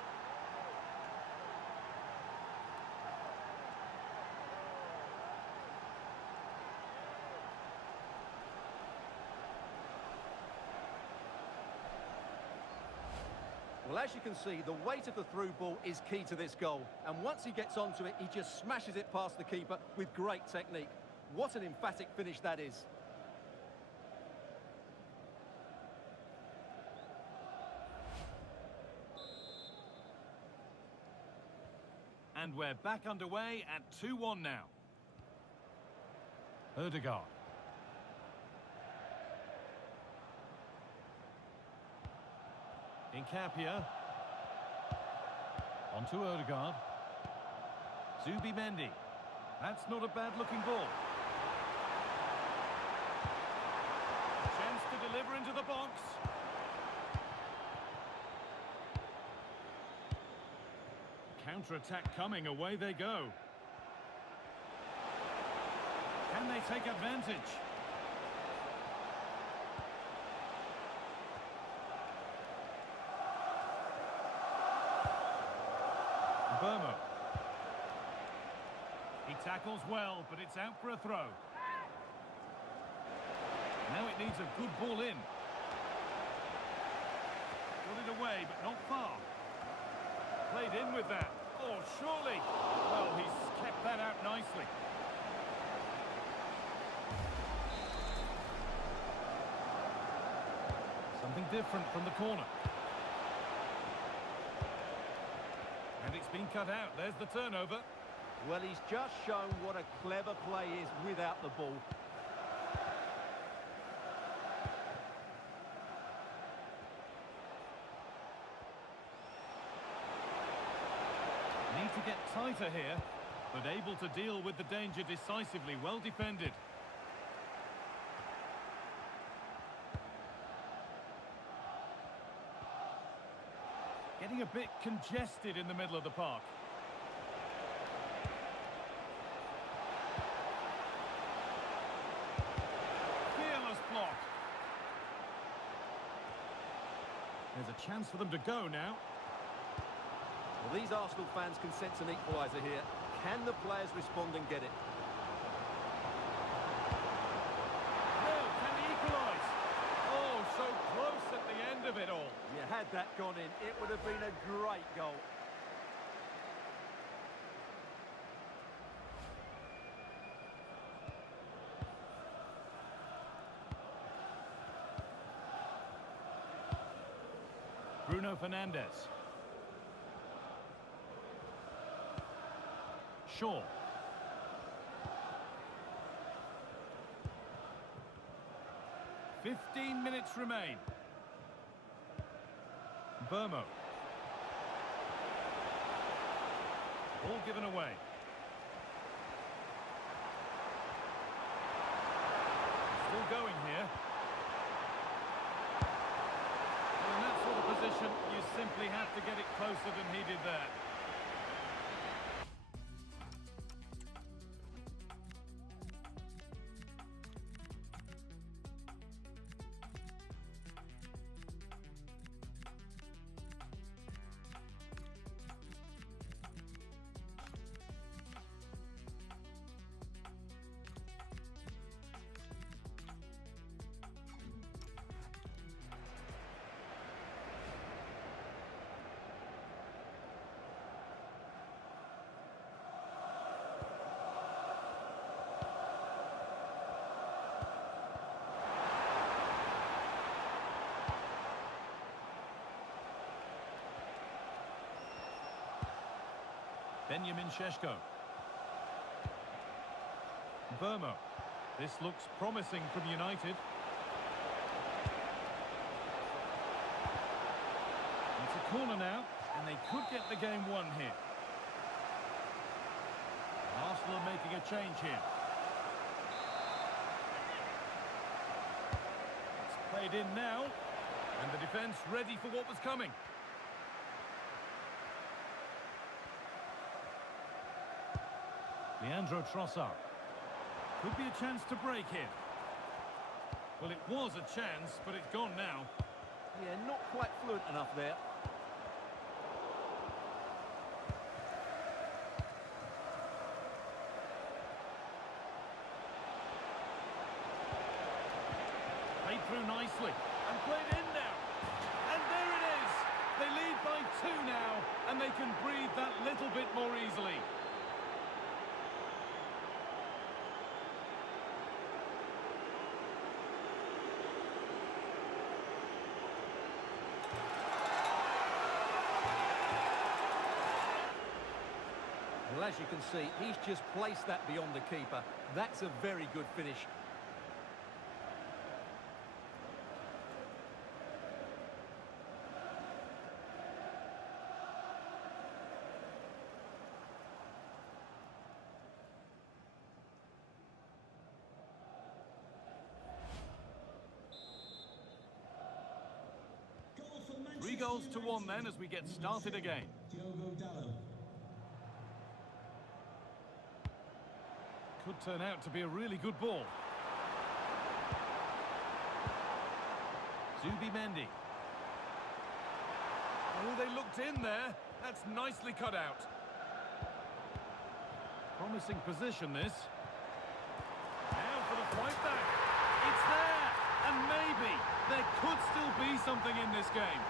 Well, as you can see, the weight of the through ball is key to this goal. And once he gets onto it, he just smashes it past the keeper with great technique. What an emphatic finish that is. And we're back underway at 2-1 now. Ødegaard. Nkapia. On to Ødegaard. Zubimendi. That's not a bad-looking ball. Chance to deliver into the box. Counter-attack coming, away they go. Can they take advantage? Mbeumo. He tackles well, but it's out for a throw. Now it needs a good ball in. Got it away, but not far. Played in with that. Oh, surely. Well, he's kept that out nicely. Something different from the corner. And it's been cut out. There's the turnover. Well, he's just shown what a clever play is without the ball. Need to get tighter here, but able to deal with the danger decisively. Well defended. Getting a bit congested in the middle of the park. Fearless block. There's a chance for them to go now. Well, these Arsenal fans can sense an equaliser here. Can the players respond and get it? No, can he equalise? Oh, so close at the end of it all. You had that gone in, it would have been a great goal. Bruno Fernandes. Shaw. "15 minutes remain. Burmo. Ball given away. Still going here. Well, in that sort of position, you simply have to get it closer than he did there. Benjamin Šeško. Burmo. This looks promising from United. It's a corner now, and they could get the game won here. Arsenal are making a change here. It's played in now, and the defence ready for what was coming. Leandro Trossard. Could be a chance to break here. Well, it was a chance, but it's gone now. Yeah, not quite fluent enough there. Played through nicely and played in now. And there it is. They lead by 2 now, and they can breathe that little bit more easily. Well, as you can see, he's just placed that beyond the keeper. That's a very good finish. Goal for Manchester 3 goals to 1 United. then as we get started again. Diogo Dalot. Could turn out to be a really good ball. Zubimendi. Oh, they looked in there. That's nicely cut out. Promising position, this. Now for the fight back. It's there! And maybe there could still be something in this game.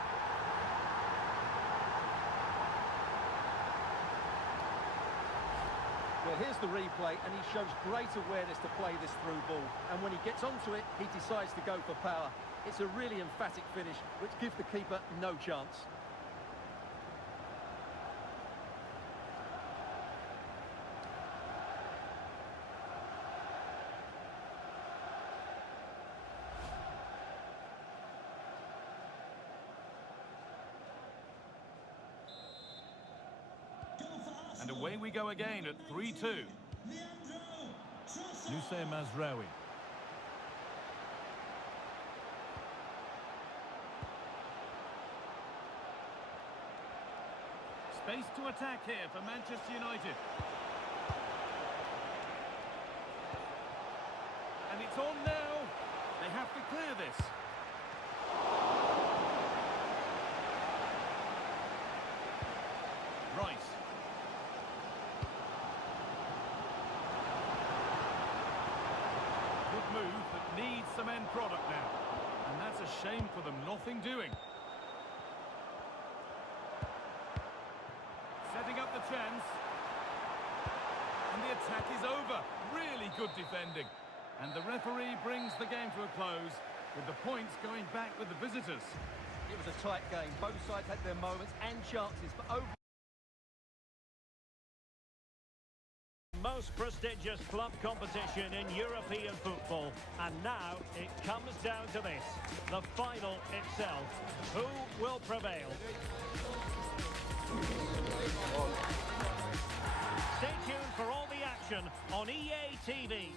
Well, here's the replay, and he shows great awareness to play this through ball. And when he gets onto it, he decides to go for power. It's a really emphatic finish, which gives the keeper no chance. And away we go again at 3-2. Nusay Mazraoui. Space to attack here for Manchester United. And it's on now. They have to clear this. Rice. Good move that needs some end product now. And that's a shame for them. Nothing doing. Setting up the chance. And the attack is over. Really good defending. And the referee brings the game to a close, with the points going back with the visitors. It was a tight game. Both sides had their moments and chances, but over... Most prestigious club competition in European football, and now it comes down to this, the final itself. Who will prevail? Stay tuned for all the action on EA TV.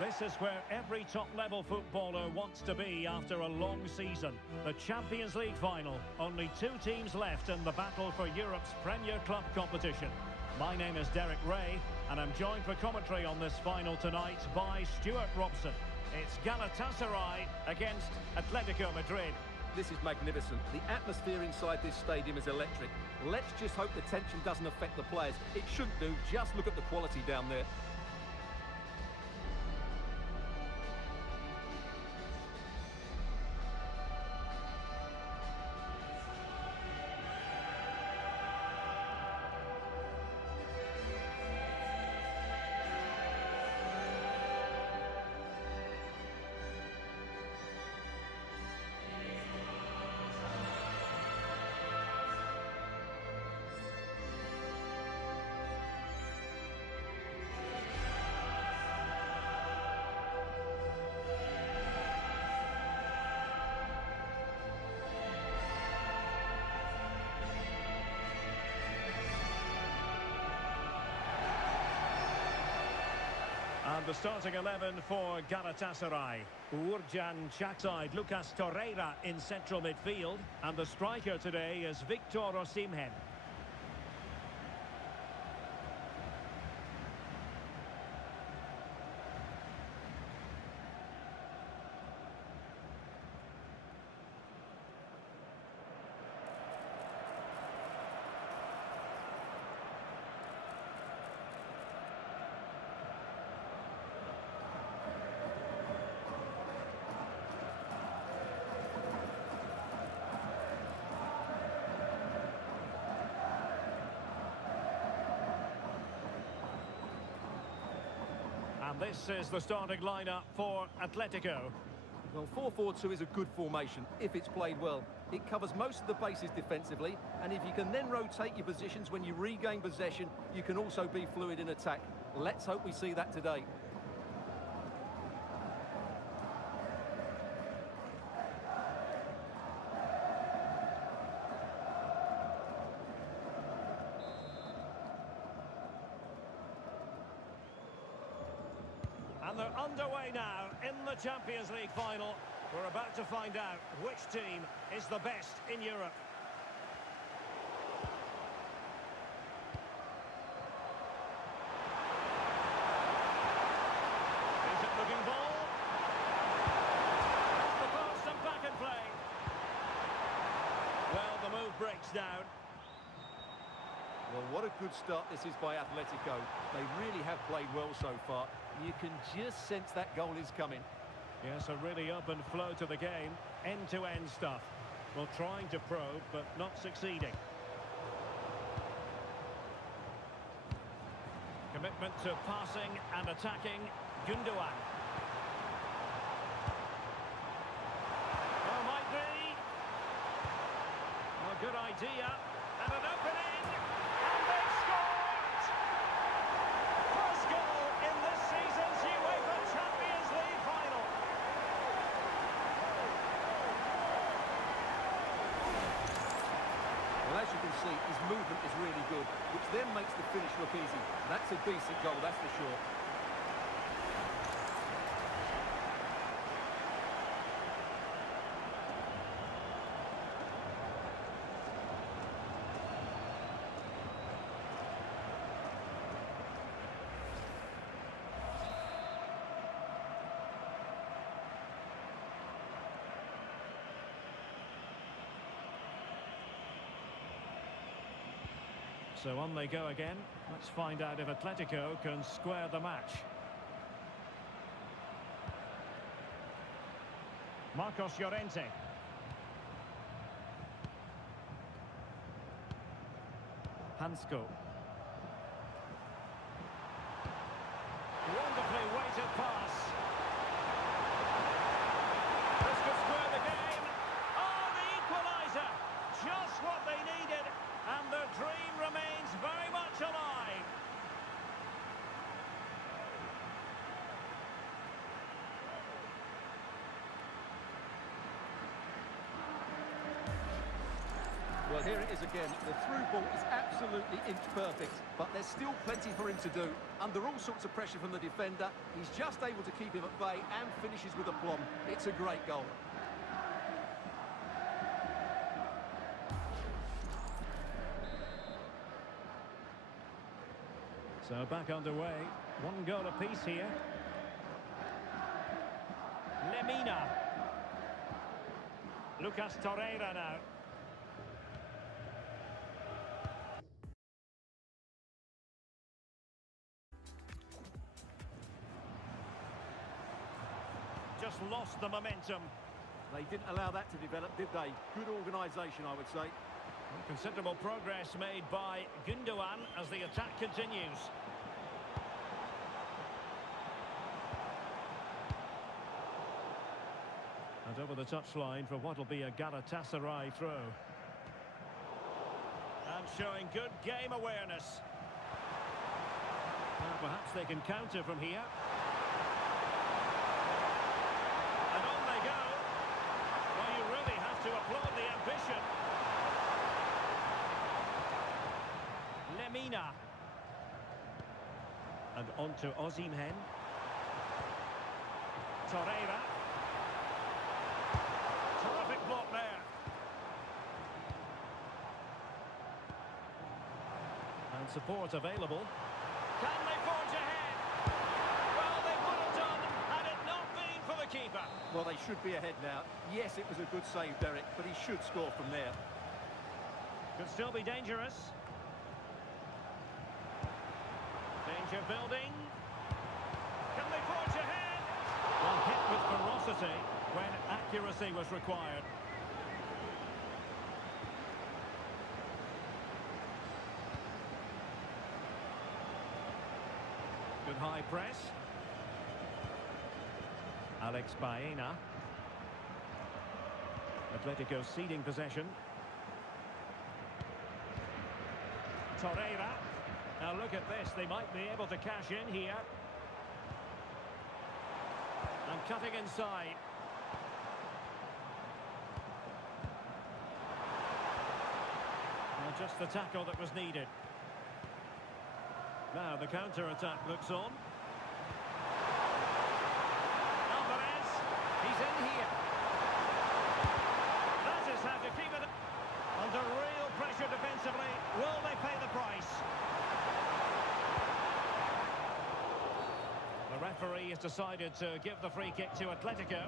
This is where every top-level footballer wants to be after a long season. The Champions League final. Only 2 teams left in the battle for Europe's Premier Club competition. My name is Derek Ray, and I'm joined for commentary on this final tonight by Stuart Robson. It's Galatasaray against Atletico Madrid. This is magnificent. The atmosphere inside this stadium is electric. Let's just hope the tension doesn't affect the players. It shouldn't do. Just look at the quality down there. And the starting 11 for Galatasaray. Uğurcan Çakside, Lucas Torreira in central midfield. And the striker today is Victor Osimhen. And this is the starting lineup for Atletico. Well, 4-4-2 is a good formation if it's played well. It covers most of the bases defensively, and if you can then rotate your positions when you regain possession, you can also be fluid in attack. Let's hope we see that today. And they're underway now in the Champions League final. We're about to find out which team is the best in Europe. Decent looking ball. Off the post and back in play. Well, the move breaks down. Well, what a good start this is by Atletico. They really have played well so far. You can just sense that goal is coming. Yes, a really open flow to the game. End-to-end stuff. Well, trying to probe, but not succeeding. Commitment to passing and attacking. Gundogan. idea, and an opening, and they've scored! First goal in this season's UEFA Champions League final. Well, as you can see, his movement is really good, which then makes the finish look easy. That's a decent goal, that's for sure. So on they go again. Let's find out if Atletico can square the match. Marcos Llorente. Hansko. Wonderfully weighted pass. This could square the game. Oh, the equaliser! Just what they needed. And the dream remains very much alive. Well, here it is again. The through ball is absolutely inch perfect, but there's still plenty for him to do. Under all sorts of pressure from the defender, he's just able to keep him at bay and finishes with aplomb. It's a great goal. So back underway. One goal apiece here. Lemina. Lucas Torreira now. Just lost the momentum. They didn't allow that to develop, did they? Good organisation, I would say. Considerable progress made by Gundogan as the attack continues. And over the touchline for what will be a Galatasaray throw. And showing good game awareness. Well, perhaps they can counter from here. And on they go. Well, you really have to applaud the ambition. Lemina. And on to Osimhen. Torreira. Terrific block there. And support available. Can they forge ahead? Well, they would have done had it not been for the keeper. Well, they should be ahead now. Yes, it was a good save, Derek, but he should score from there. Could still be dangerous. Danger building. Can they forge ahead? Well, hit with ferocity when accuracy was required. Good high press. Alex Baena. Atletico ceding possession. Torreira. Now look at this, they might be able to cash in here. And cutting inside. Well, just the tackle that was needed. Now the counter-attack looks on. Alvarez, he's in here. That is how to keep it under real pressure defensively. Will they pay the price? The referee has decided to give the free kick to Atletico.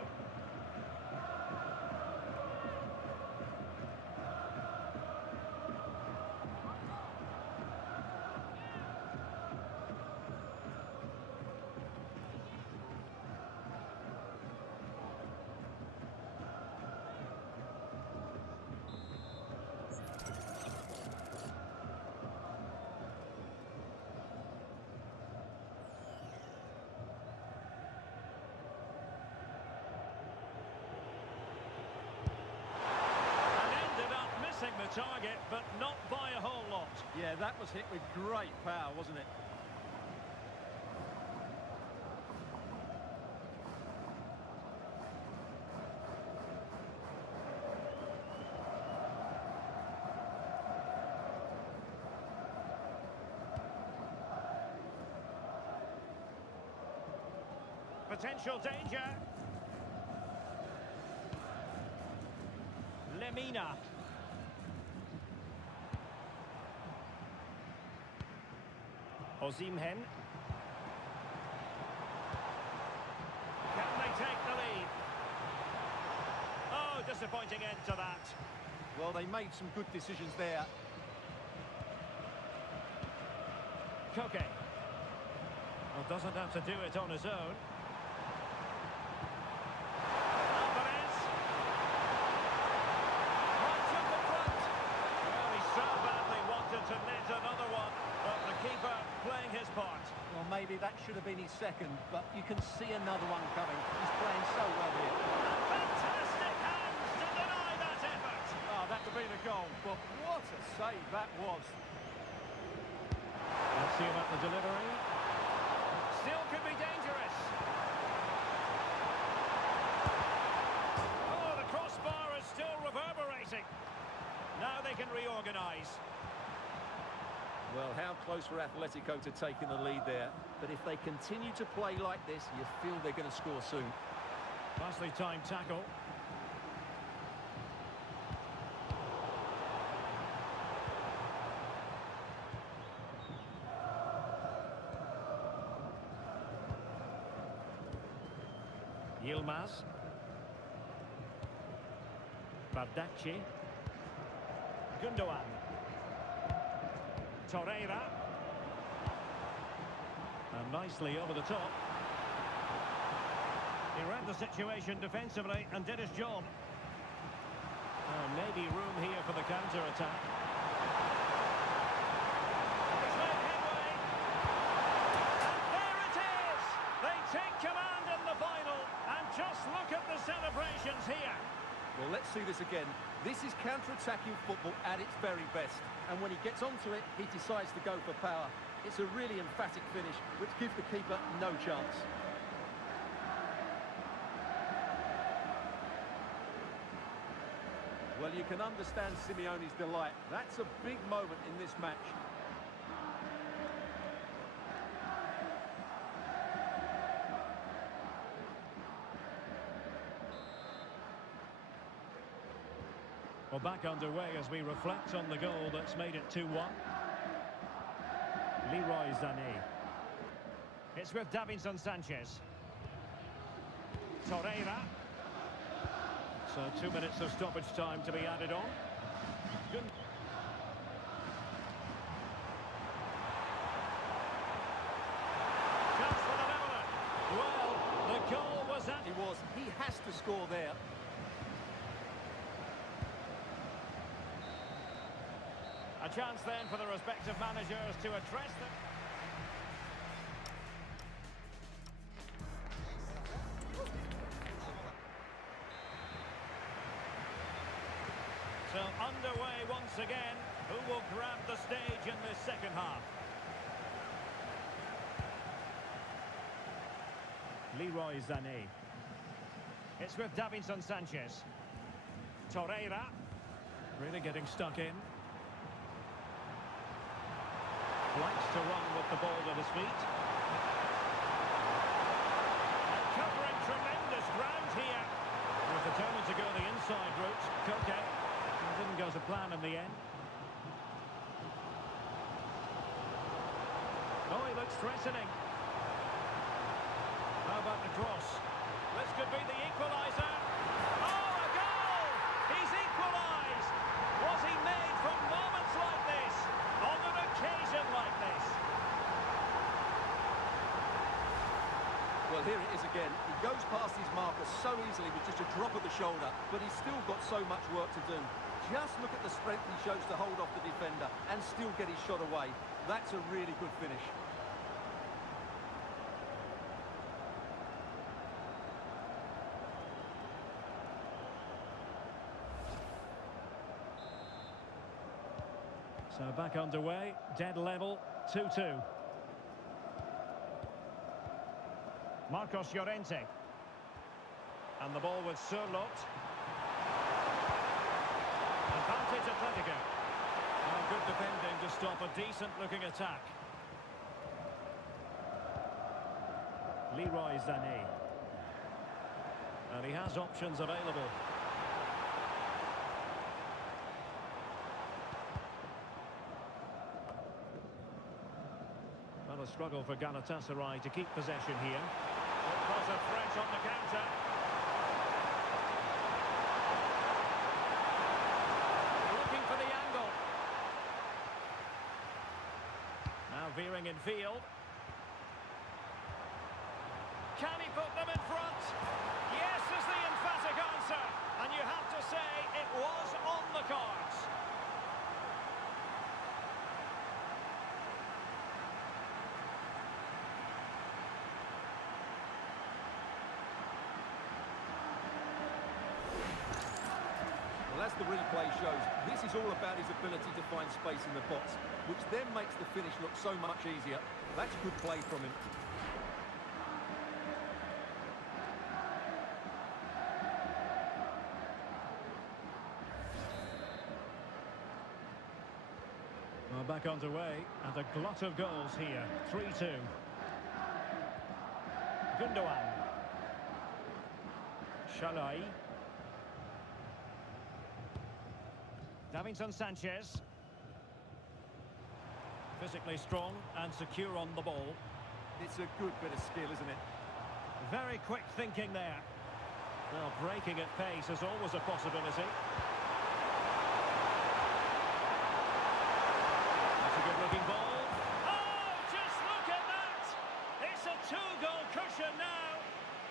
target, but not by a whole lot. Yeah, that was hit with great power, wasn't it? Potential danger. Lemina. Osimhen. Can they take the lead? Oh, disappointing end to that. Well, they made some good decisions there. Koke. Well, doesn't have to do it on his own. Alvarez. Right to the front. Well, he so badly wanted to net another one, but the keeper playing his part. Well, maybe that should have been his second, but you can see another one coming. He's playing so well here. Fantastic hands to deny that effort. Oh, that could be the goal, but what a save that was. Let's see about the delivery. Still could be dangerous. Oh, the crossbar is still reverberating. Now they can reorganise. Well, how close for Atletico to taking the lead there. But if they continue to play like this, you feel they're going to score soon. Nicely timed tackle. Yilmaz. Bardacci. Gundogan. Torreira. And nicely over the top. He read the situation defensively and did his job. Maybe room here for the counter-attack. He's made headway. And there it is! They take command in the final. And just look at the celebrations here. Well, let's see this again. This is counter-attacking football at its very best. And when he gets onto it, he decides to go for power. It's a really emphatic finish, which gives the keeper no chance. Well, you can understand Simeone's delight. That's a big moment in this match. Well, back underway as we reflect on the goal that's made it 2-1. Leroy Sané. It's with Davinson Sanchez. Torreira. So 2 minutes of stoppage time to be added on. Good. Chance for the leveller. Well, the goal was at... He has to score there. A chance then for the respective managers to address them. So underway once again. Who will grab the stage in this second half? Leroy Sané. It's with Davinson Sanchez. Torreira. Really getting stuck in. Likes to run with the ball at his feet. And covering tremendous ground here. He was determined to go the inside route. Koke. Didn't go to plan in the end. Oh, he looks threatening. How about the cross? This could be the equaliser. Oh, a goal! He's equalised! Was he made from moments like this? On an occasion like this? Well, here it is again. He goes past his marker so easily with just a drop of the shoulder, but he's still got so much work to do. Just look at the strength he shows to hold off the defender and still get his shot away. That's a really good finish. So back underway, dead level, 2-2. Marcos Llorente. And the ball with Surlot. Advantage Atletico. Oh, good defending to stop a decent-looking attack. Leroy Sané. And he has options available. Well, a struggle for Galatasaray to keep possession here. It was a threat on the counter. Looking for the angle. Now veering in field. Can he put them in front? Yes is the emphatic answer. And you have to say it was on the cards. Well, as the replay shows, this is all about his ability to find space in the box, which then makes the finish look so much easier. That's good play from him. Well, back underway, and a glut of goals here. 3-2. Gundogan. Shalai. Davinson Sanchez. Physically strong and secure on the ball. It's a good bit of skill, isn't it? Very quick thinking there. Well, breaking at pace is always a possibility. That's a good-looking ball. Oh, just look at that! It's a two-goal cushion now,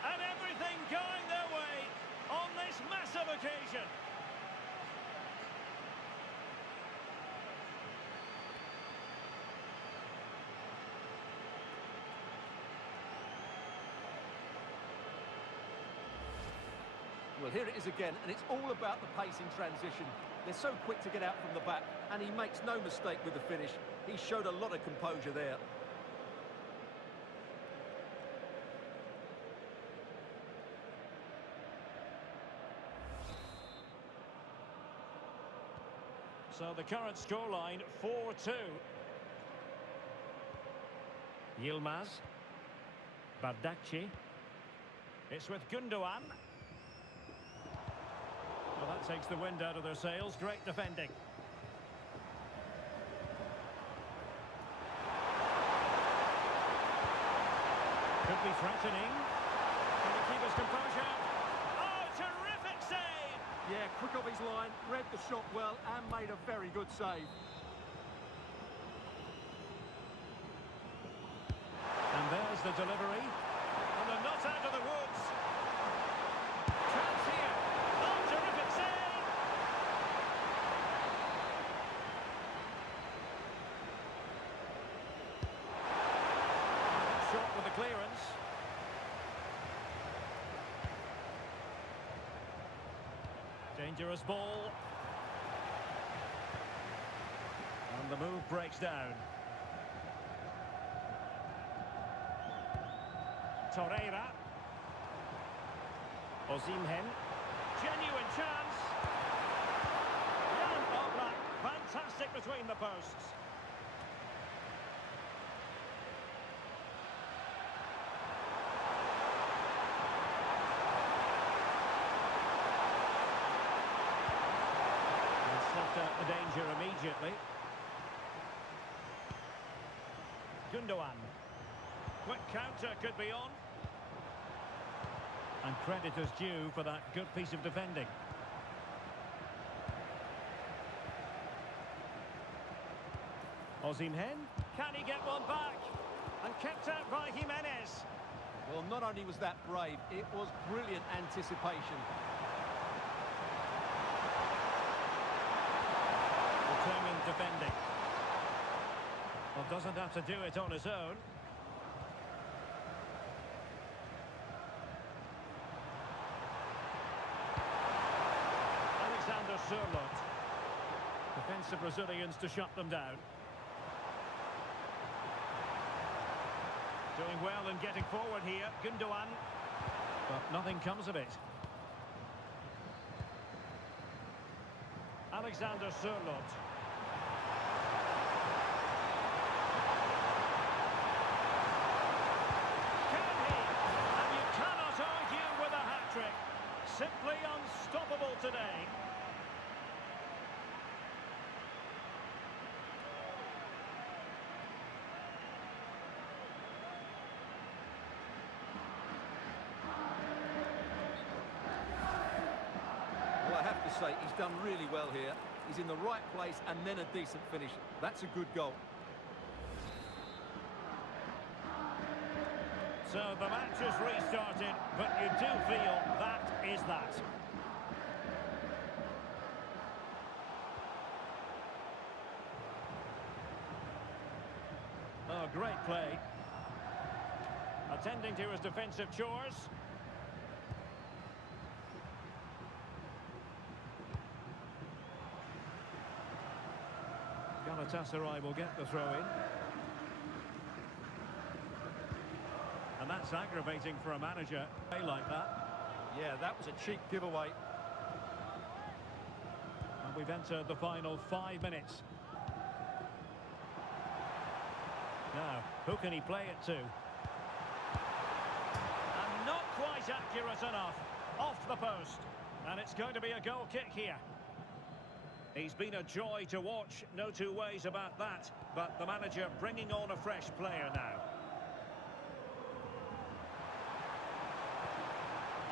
and everything going their way on this massive occasion. Well, here it is again, and it's all about the pace in transition. They're so quick to get out from the back, and he makes no mistake with the finish. He showed a lot of composure there. So the current scoreline, 4-2. Yilmaz. Bardakci. It's with Gundogan. Well, that takes the wind out of their sails. Great defending. Could be threatening. Can he keep his composure? Oh, terrific save! Yeah, quick off his line, read the shot well, and made a very good save. And there's the delivery. And they're not out of the woods. Chance here. Oh, terrific save! Shot with the clearance. Dangerous ball. And the move breaks down. Torreira. Osimhen. Genuine chance. Jan Oblak. Fantastic between the posts. And snuffed out the danger immediately. Gundogan. Quick counter could be on. And credit is due for that good piece of defending. Osimhen, can he get one back? And kept out by Jimenez. Well, not only was that brave, it was brilliant anticipation. Determined defending. Well, doesn't have to do it on his own. Surlot. Defensive Brazilians to shut them down. Doing well and getting forward here, Gundogan. But nothing comes of it. Alexander Sørloth. Can he? And you cannot argue with a hat-trick. Simply unstoppable today. I have to say, he's done really well here. He's in the right place and then a decent finish. That's a good goal. So the match has restarted, but you do feel that is that. Oh, great play. Attending to his defensive chores. Galatasaray will get the throw-in. And that's aggravating for a manager. Play like that. Yeah, that was a cheap giveaway. And we've entered the final 5 minutes. Now, who can he play it to? And not quite accurate enough. Off the post. And it's going to be a goal kick here. He's been a joy to watch, no two ways about that. But the manager bringing on a fresh player now.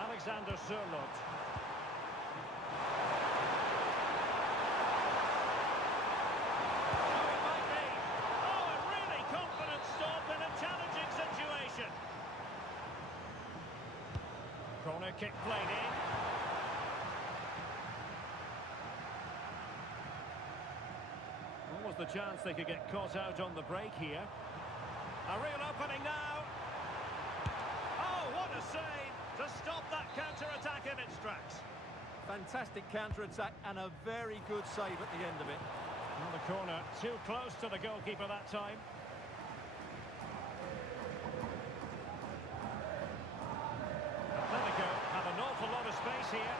Alexander Sørloth. Oh, it might be. Oh, a really confident stop in a challenging situation. Corner kick played in. What was the chance they could get caught out on the break here? A real opening now. Oh, what a save to stop that counter-attack in its tracks. Fantastic counter-attack and a very good save at the end of it. Well, the corner too close to the goalkeeper that time. Atletico have an awful lot of space here.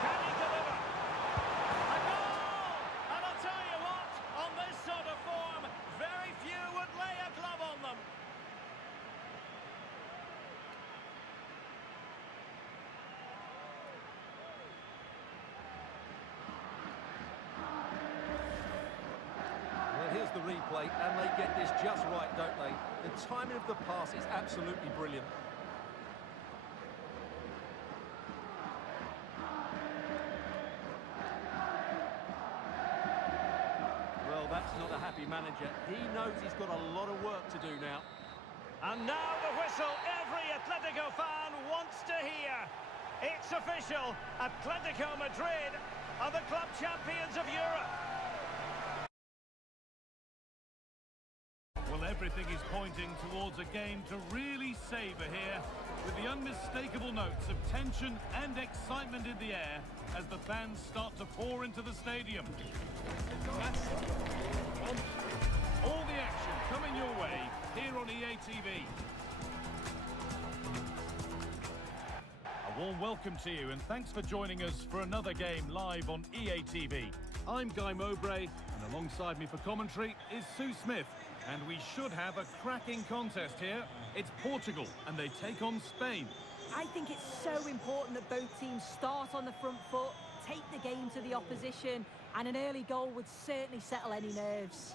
Can he deliver? A goal! And I'll tell you what, on this sort of form, very few would lay a glove on them. Well, here's the replay, and they get this just right, don't they? The timing of the pass is absolutely brilliant. Well, that's not a happy manager. He knows he's got a lot of work to do now. And now the whistle every Atletico fan wants to hear. It's official. Atletico Madrid are the club champions of Europe. Well, everything is pointing towards a game to really savour here, with the unmistakable notes of tension and excitement in the air as the fans start to pour into the stadium. All the action coming your way here on EA TV. A warm welcome to you, and thanks for joining us for another game live on EA TV. I'm Guy Mowbray, and alongside me for commentary is Sue Smith. And we should have a cracking contest here. It's Portugal, and they take on Spain. I think it's so important that both teams start on the front foot, take the game to the opposition, and an early goal would certainly settle any nerves.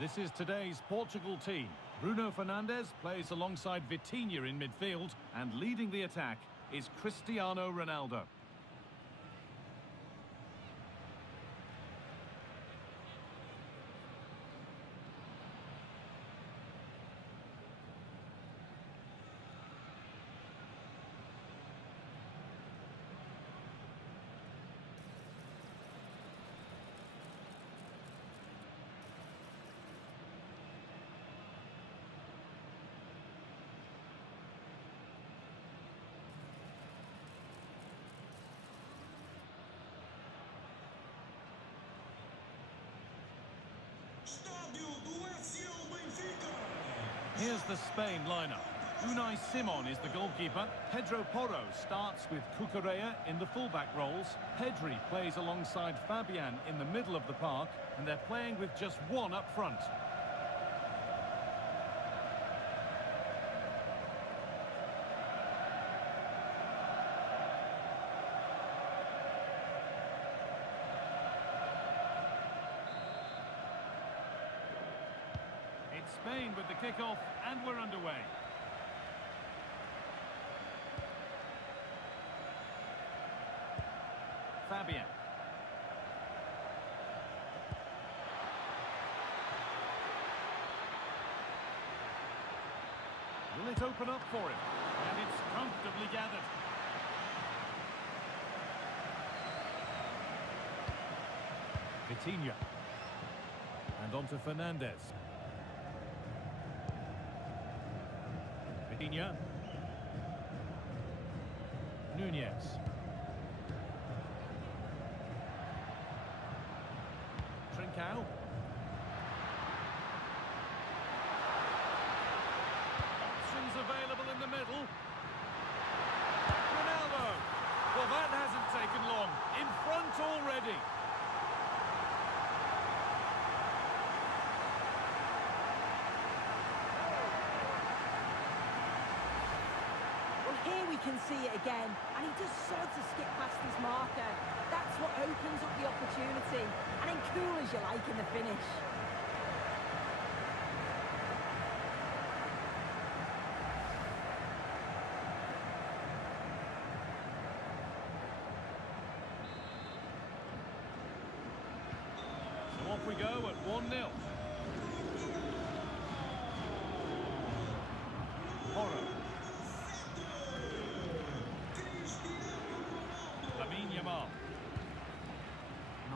This is today's Portugal team. Bruno Fernandes plays alongside Vitinha in midfield, and leading the attack is Cristiano Ronaldo. Here's the Spain lineup. Unai Simon is the goalkeeper. Pedro Porro starts with Cucurella in the fullback roles. Pedri plays alongside Fabian in the middle of the park, and they're playing with just one up front. It's Spain with the kickoff, and we're underway. Fabian. Will it open up for him? And it's comfortably gathered. Vitinha. And on to Fernandes. Vitinha. Nunez. Trincao. Options available in the middle. Ronaldo. Well, that hasn't taken long. In front already. Well, here we can see it again, and he just sort of skip past his marker. That's what opens up the opportunity, and then cool as you like in the finish. So off we go at 1-0. Porro.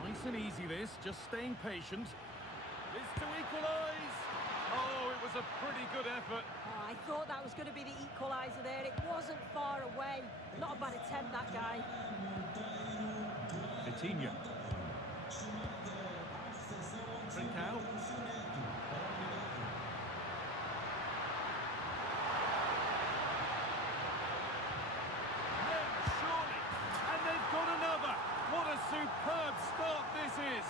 Nice and easy this, just staying patient. It's to equalise. Oh, it was a pretty good effort. Oh, I thought that was going to be the equaliser there. It wasn't far away. Not a bad attempt, that guy. Vitinha. Trincao. Surely. And they've got another. What a superb start this is!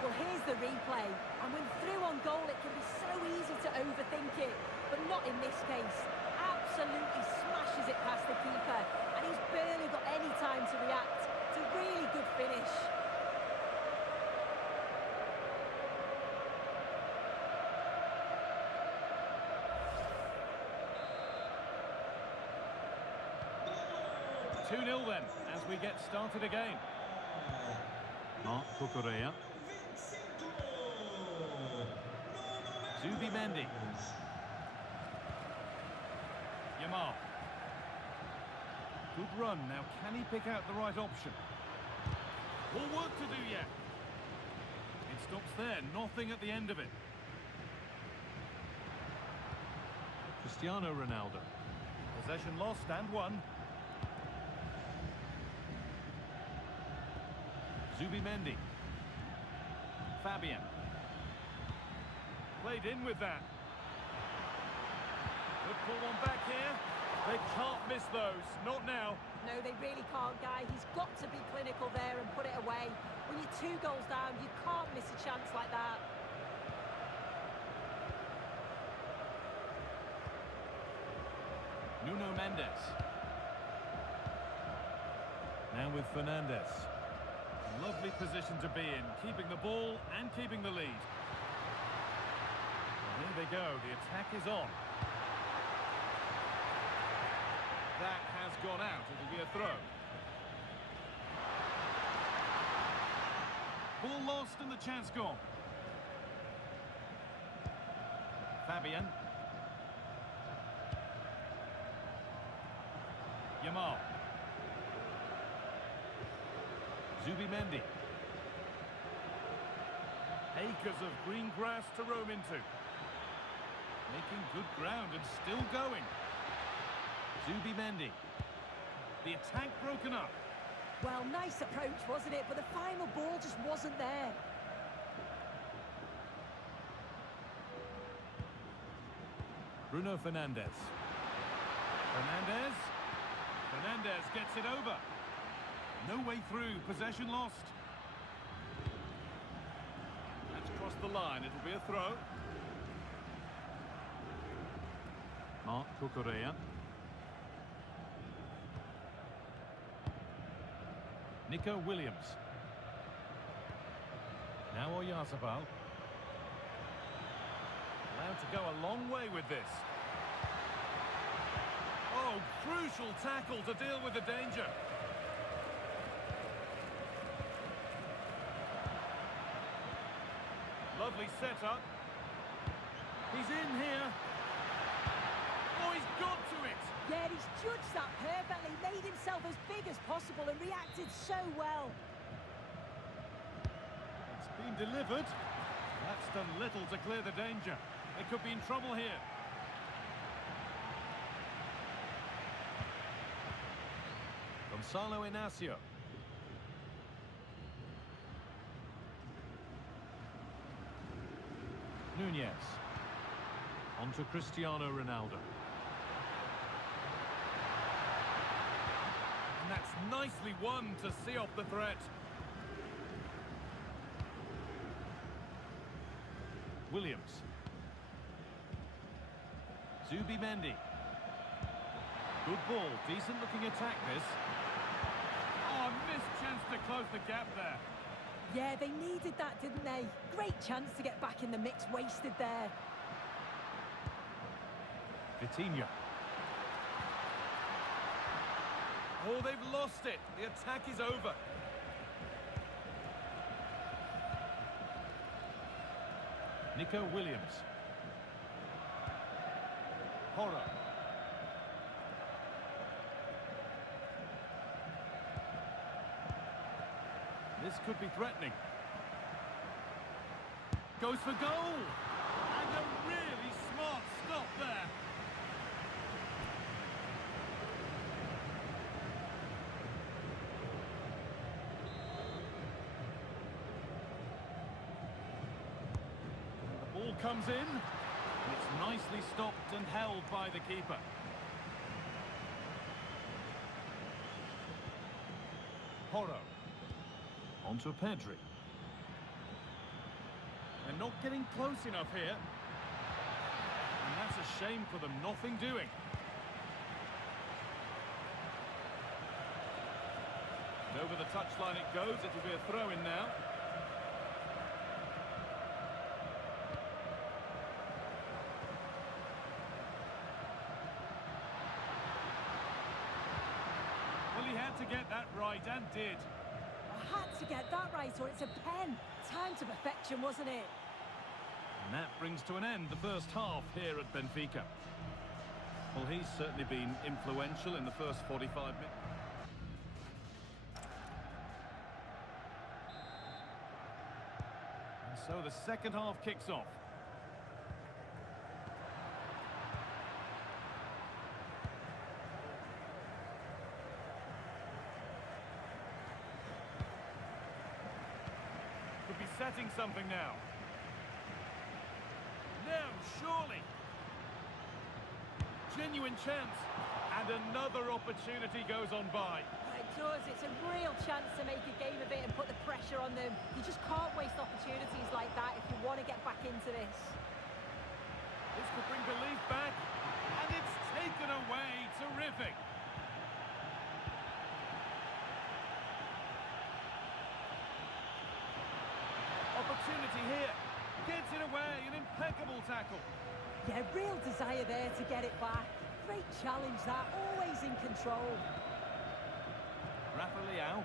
Well, here's the replay, and when through on goal it can be so easy to overthink it, but not in this case. Absolutely smashes it past the keeper, and he's barely got any time to react. It's a really good finish. Two 2-0 then, as we get started again. Marc Cucurella. Zubimendi. Yamal. Good run. Now, can he pick out the right option? More work to do yet. It stops there. Nothing at the end of it. Cristiano Ronaldo. Possession lost and won. Zubimendi. Fabian. Played in with that. Could pull one back here. They can't miss those. Not now. No, they really can't, Guy. He's got to be clinical there and put it away. When you're 2 goals down, you can't miss a chance like that. Nuno Mendes. Now with Fernandez. Lovely position to be in, keeping the ball and keeping the lead. Well, here they go, the attack is on. That has gone out, it'll be a throw. Ball lost and the chance gone. Fabian. Yamal. Zubimendi. Acres of green grass to roam into. Making good ground and still going. Zubimendi. The attack broken up. Well, nice approach, wasn't it? But the final ball just wasn't there. Bruno Fernandez. Fernandez. Fernandez gets it over. No way through, possession lost. That's crossed the line, it'll be a throw. Mark Cucurella. Nico Williams. Now Oyarzabal. Allowed to go a long way with this. Oh, crucial tackle to deal with the danger. Lovely setup. He's in here. Oh, he's got to it. Yeah, he's judged that perfectly, made himself as big as possible and reacted so well. It's been delivered. That's done little to clear the danger. They could be in trouble here. Gonzalo Inacio. Nunez. On to Cristiano Ronaldo. And that's nicely won to see off the threat. Williams. Zubimendi. Good ball, decent looking attack this. Oh, missed chance to close the gap there. Yeah, they needed that, didn't they? Great chance to get back in the mix, wasted there. Vitinha. Oh, they've lost it. The attack is over. Nico Williams. Porro. This could be threatening. Goes for goal! And a really smart stop there. The ball comes in. And it's nicely stopped and held by the keeper. Porro. On to Pedri. They're not getting close enough here. And that's a shame for them, nothing doing. And over the touchline it goes, it'll be a throw-in now. Well, he had to get that right, and did. I had to get that right, or it's a pen. Time to perfection, wasn't it? And that brings to an end the first half here at Benfica. Well, he's certainly been influential in the first 45 minutes. And so the second half kicks off. Could be setting something now. No, surely. Genuine chance. And another opportunity goes on by. It does. It's a real chance to make a game of it and put the pressure on them. You just can't waste opportunities like that if you want to get back into this. This could bring belief back. And it's Taken away. Terrific. Opportunity here. Gets it away. An impeccable tackle. Yeah, real desire there to get it back. Great challenge that, always in control. Rafa Leao.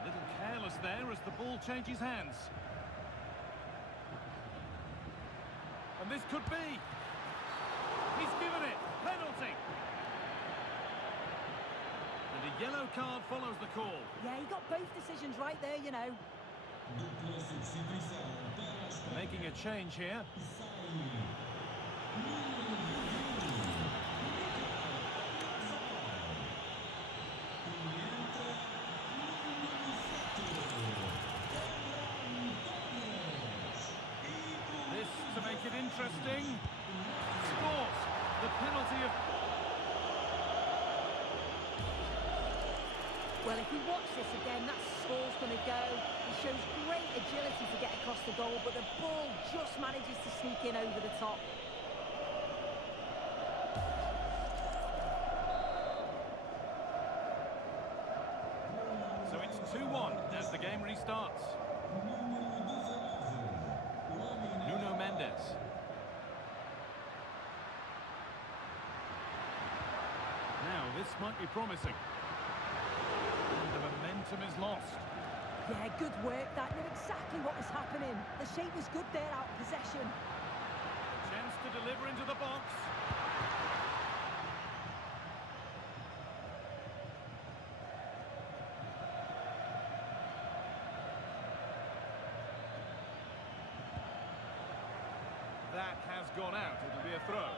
A little careless there as the ball changes hands. And this could be. He's given it. Penalty. And a yellow card follows the call. Yeah, he got both decisions right there, you know. Making a change here. This to make it interesting. Scores the penalty of... Well, if we watch this again, that score's going to go. He shows great agility to get across the goal, but the ball just manages to sneak in over the top. So it's 2-1 as the game restarts. Nuno Mendes. Now, this might be promising. And the momentum is lost. Yeah, good work. That knew exactly what was happening. The shape was good there, out of possession. Chance to deliver into the box. That has gone out. It'll be a throw.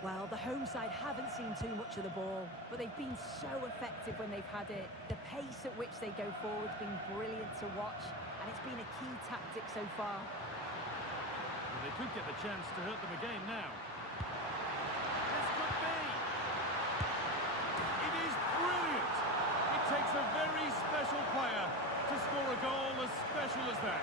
Well, the home side haven't seen too much of the ball, but they've been so effective when they've had it. The pace at which they go forward has been brilliant to watch, and it's been a key tactic so far. Well, they could get the chance to hurt them again now. This could be. It is brilliant. It takes a very special player to score a goal as special as that.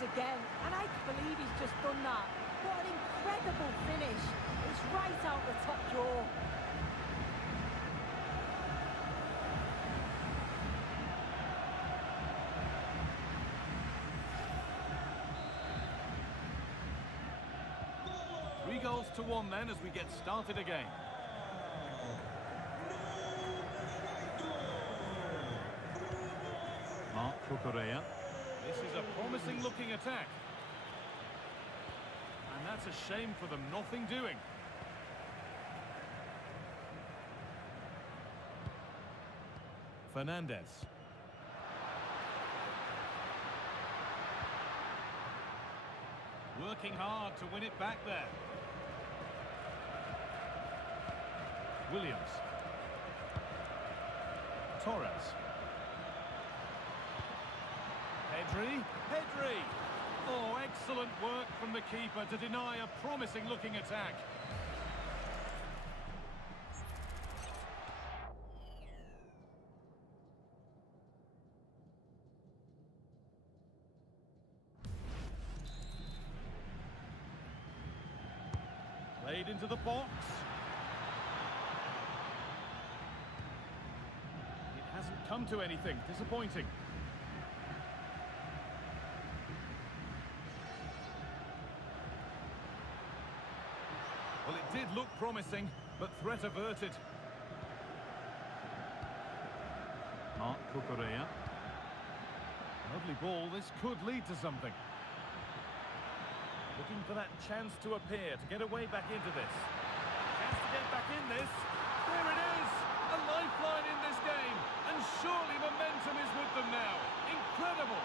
Again, and I believe he's just done that. What an incredible finish. It's right out the top drawer. Three goals to one then as we get started again. Marc Cucurella. This is a promising-looking attack. And that's a shame for them, nothing doing. Fernandez. Working hard to win it back there. Williams. Torres. Pedri! Oh, excellent work from the keeper to deny a promising-looking attack. Played into the box. It hasn't come to anything. Disappointing. Well, it did look promising, but threat averted. Marc Cucurella. Lovely ball. This could lead to something. Looking for that chance to appear, to get away back into this. Chance to get back in this. There it is! A lifeline in this game. And surely momentum is with them now. Incredible!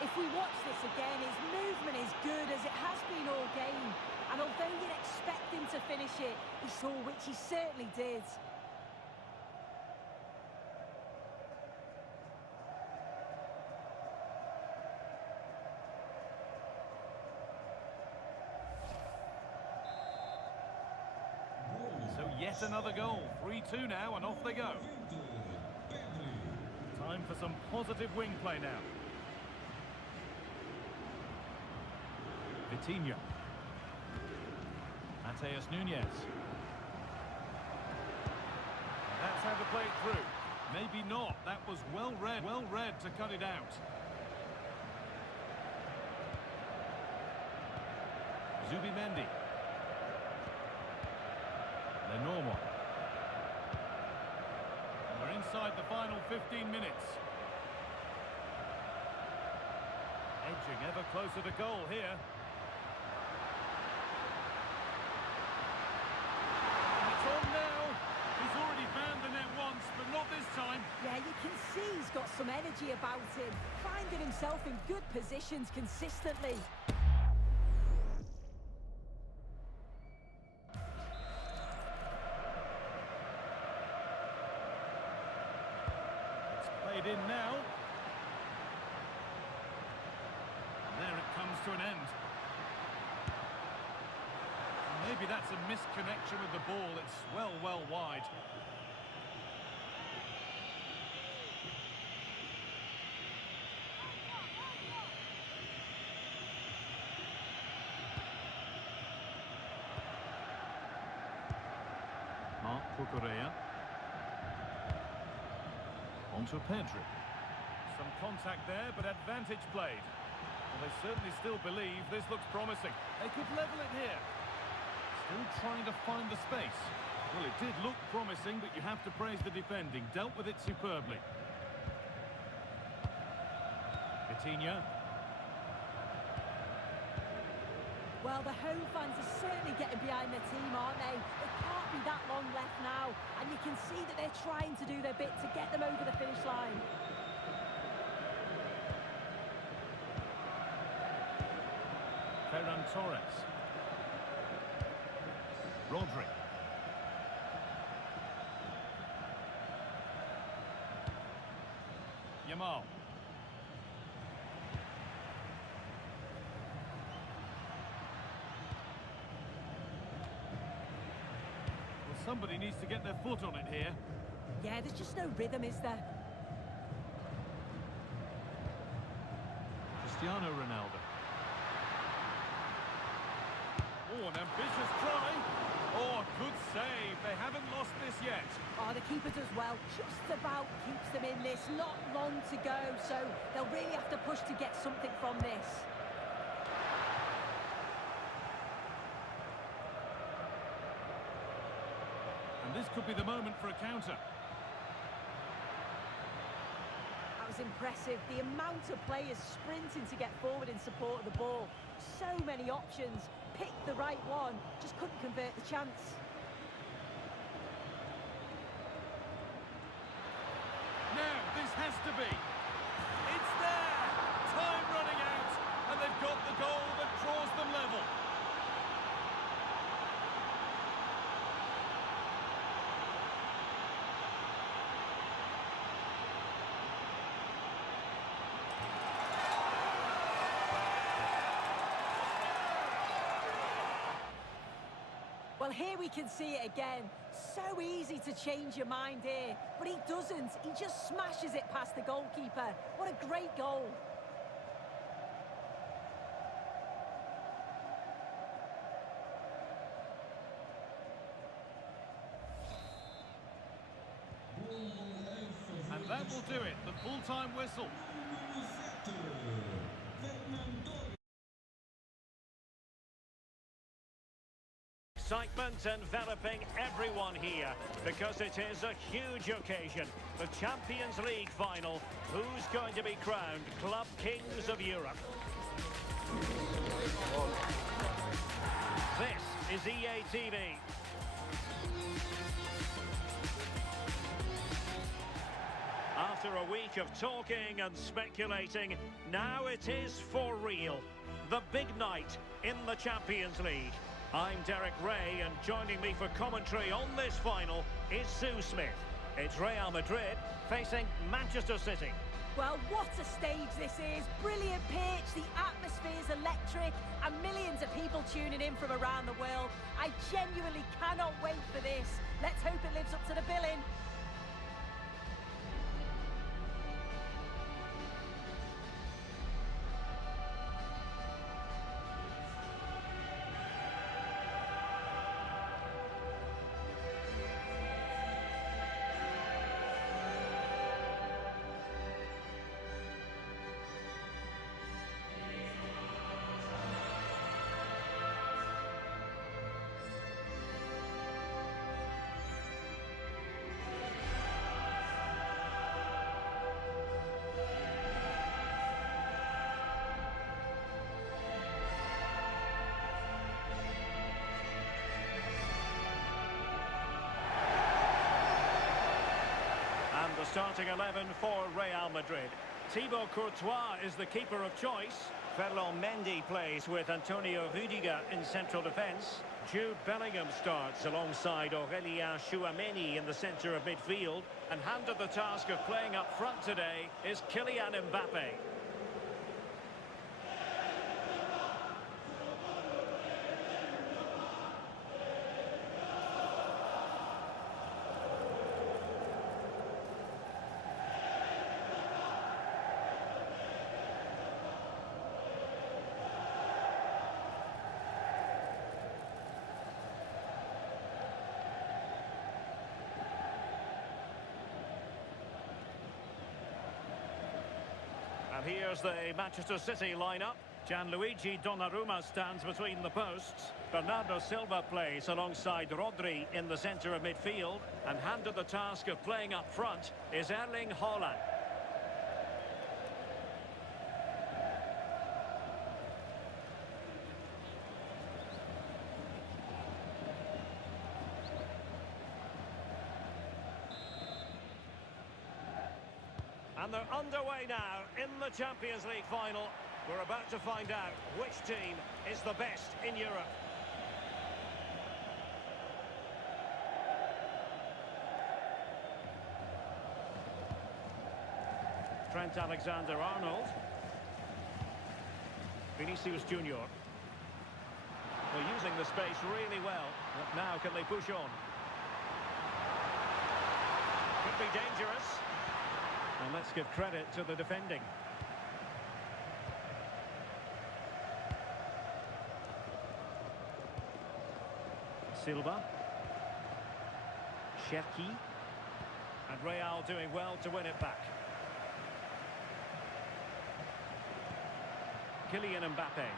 If we watch this again, his movement is good as it has been all game. And although you'd expect him to finish it, he saw which he certainly did. Yet another goal. 3-2 now, and off they go. Time for some positive wing play now. Vitinha. Mateus Nunes. That's how to play it through. Maybe not. That was well read to cut it out. Zubimendi. Lenormand. And we're inside the final 15 minutes. Edging ever closer to goal here. And it's on now. He's already found the net once, but not this time. Yeah, you can see he's got some energy about him, finding himself in good positions consistently. In now. There it comes to an end. Maybe that's a misconnection with the ball. It's well wide. Marc Cucurella. Onto Pedri. Some contact there, but advantage played. Well, they certainly still believe this looks promising. They could level it here. Still trying to find the space. Well, it did look promising, but you have to praise the defending. Dealt with it superbly. Vitinha. Well, the home fans are certainly getting behind their team, aren't they? It can't be that long left now, and you can see that they're trying to do their bit to get them over the finish line. Ferran Torres. Rodri. Yamal. Somebody needs to get their foot on it here. Yeah, there's just no rhythm, is there? Cristiano Ronaldo. Oh, an ambitious try. Oh, good save. They haven't lost this yet. Oh, the keeper does well. Just about keeps them in this. Not long to go, so they'll really have to push to get something from this. And this could be the moment for a counter. That was impressive. The amount of players sprinting to get forward in support of the ball. So many options. Picked the right one. Just couldn't convert the chance. Now, this has to be. It's there! Time running out. And they've got the goal that draws them level. Well, here we can see it again. So easy to change your mind here, but he doesn't. He just smashes it past the goalkeeper. What a great goal. And that will do it, the full-time whistle. Excitement enveloping everyone here because it is a huge occasion. The Champions League final. Who's going to be crowned Club Kings of Europe? This is EA TV. After a week of talking and speculating, now it is for real. The big night in the Champions League. I'm Derek Ray, and joining me for commentary on this final is Sue Smith. It's Real Madrid facing Manchester City. Well, what a stage this is. Brilliant pitch, the atmosphere's electric, and millions of people tuning in from around the world. I genuinely cannot wait for this. Let's hope it lives up to the billing. The starting 11 for Real Madrid. Thibaut Courtois is the keeper of choice. Ferland Mendy plays with Antonio Rüdiger in central defence. Jude Bellingham starts alongside Aurélien Tchouameni in the centre of midfield. And handed the task of playing up front today is Kylian Mbappe. And here's the Manchester City lineup. Gianluigi Donnarumma stands between the posts. Bernardo Silva plays alongside Rodri in the centre of midfield. And handed the task of playing up front is Erling Haaland. And they're underway now in the Champions League final. We're about to find out which team is the best in Europe. Trent Alexander-Arnold. Vinicius Junior. They're using the space really well. But now can they push on? Could be dangerous. And let's give credit to the defending. Silva. Cherki. And Real doing well to win it back. Kylian Mbappe.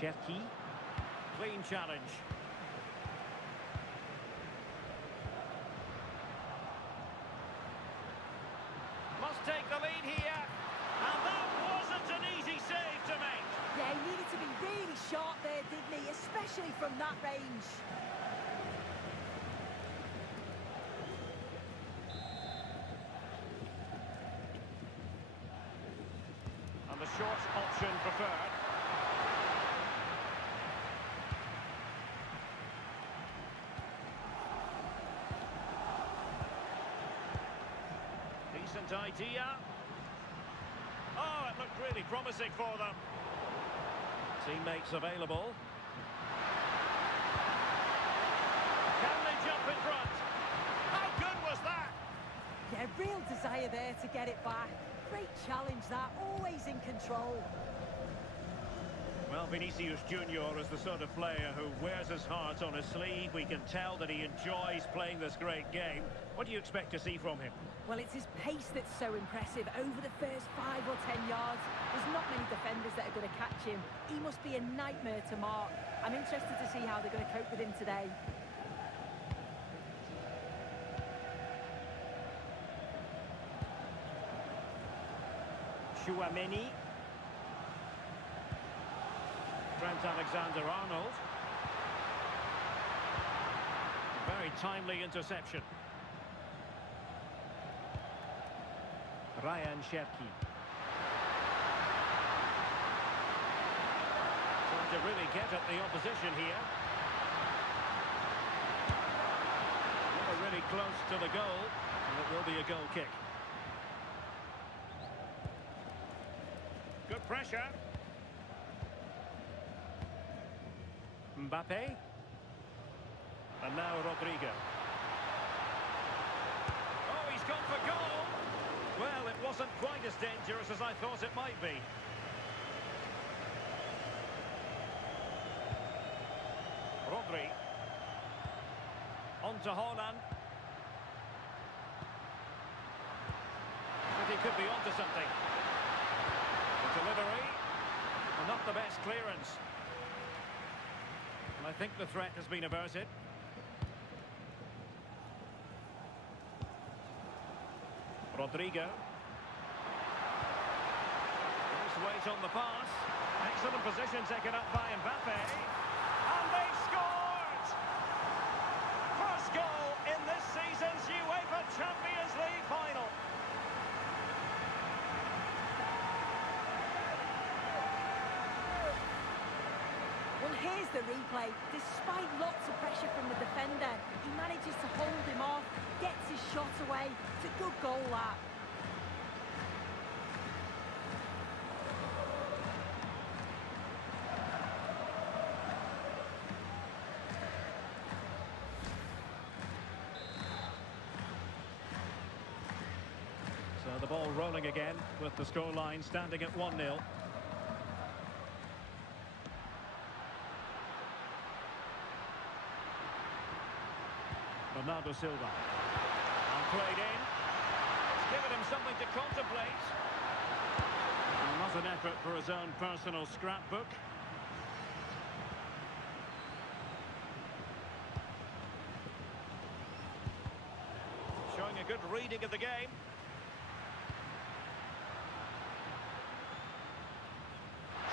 Cherki. Clean challenge. Must take the lead here. And that wasn't an easy save to make. Yeah, he needed to be really sharp there, didn't he? Especially from that range. And the short option preferred. Decent idea. Oh, it looked really promising for them. Teammates available. Can they jump in front? How good was that? Yeah, real desire there to get it back. Great challenge that, always in control. Well, Vinicius Junior is the sort of player who wears his heart on his sleeve. We can tell that he enjoys playing this great game. What do you expect to see from him? Well, it's his pace that's so impressive. Over the first 5 or 10 yards, there's not many defenders that are going to catch him. He must be a nightmare to mark. I'm interested to see how they're going to cope with him today. Tchouameni. Trent Alexander-Arnold. Very timely interception. Ryan Cherki. Trying to really get at the opposition here. Well, really close to the goal, and it will be a goal kick. Good pressure. Mbappe. And now Rodrigo. Oh, he's gone for goal. Well, it wasn't quite as dangerous as I thought it might be. Rodri. On to Haaland. But he could be onto something. The delivery. Well, not the best clearance. And I think the threat has been averted. Rodrigo. Nice weight on the pass. Excellent position taken up by Mbappe. And they scored! First goal in this season's UEFA Champions League final. Well, here's the replay. Despite lots of pressure from the defender, he manages to hold him off, gets his shot away. It's a good goal, that. So the ball rolling again with the scoreline standing at 1-0. Bernardo Silva. And played in. It's given him something to contemplate. And not an effort for his own personal scrapbook. Showing a good reading of the game.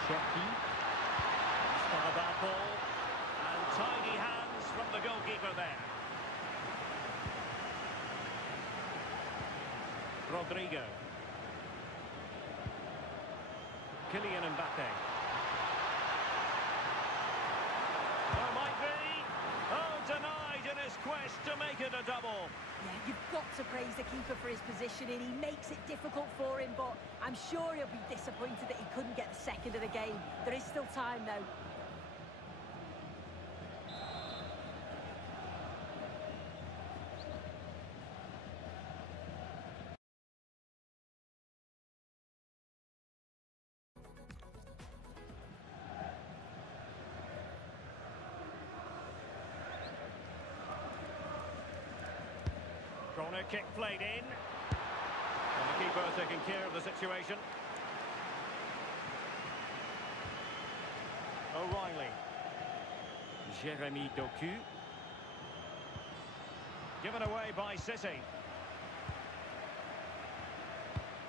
Shocking. It's not a bad ball. And tidy hands from the goalkeeper there. Rodrigo. Kylian Mbappe. Oh, might be. Oh, denied in his quest to make it a double. Yeah, you've got to praise the keeper for his positioning. He makes it difficult for him, but I'm sure he'll be disappointed that he couldn't get the second of the game. There is still time, though. Corner kick played in. And the keeper taking care of the situation. O'Reilly. Jeremy Doku. Given away by City.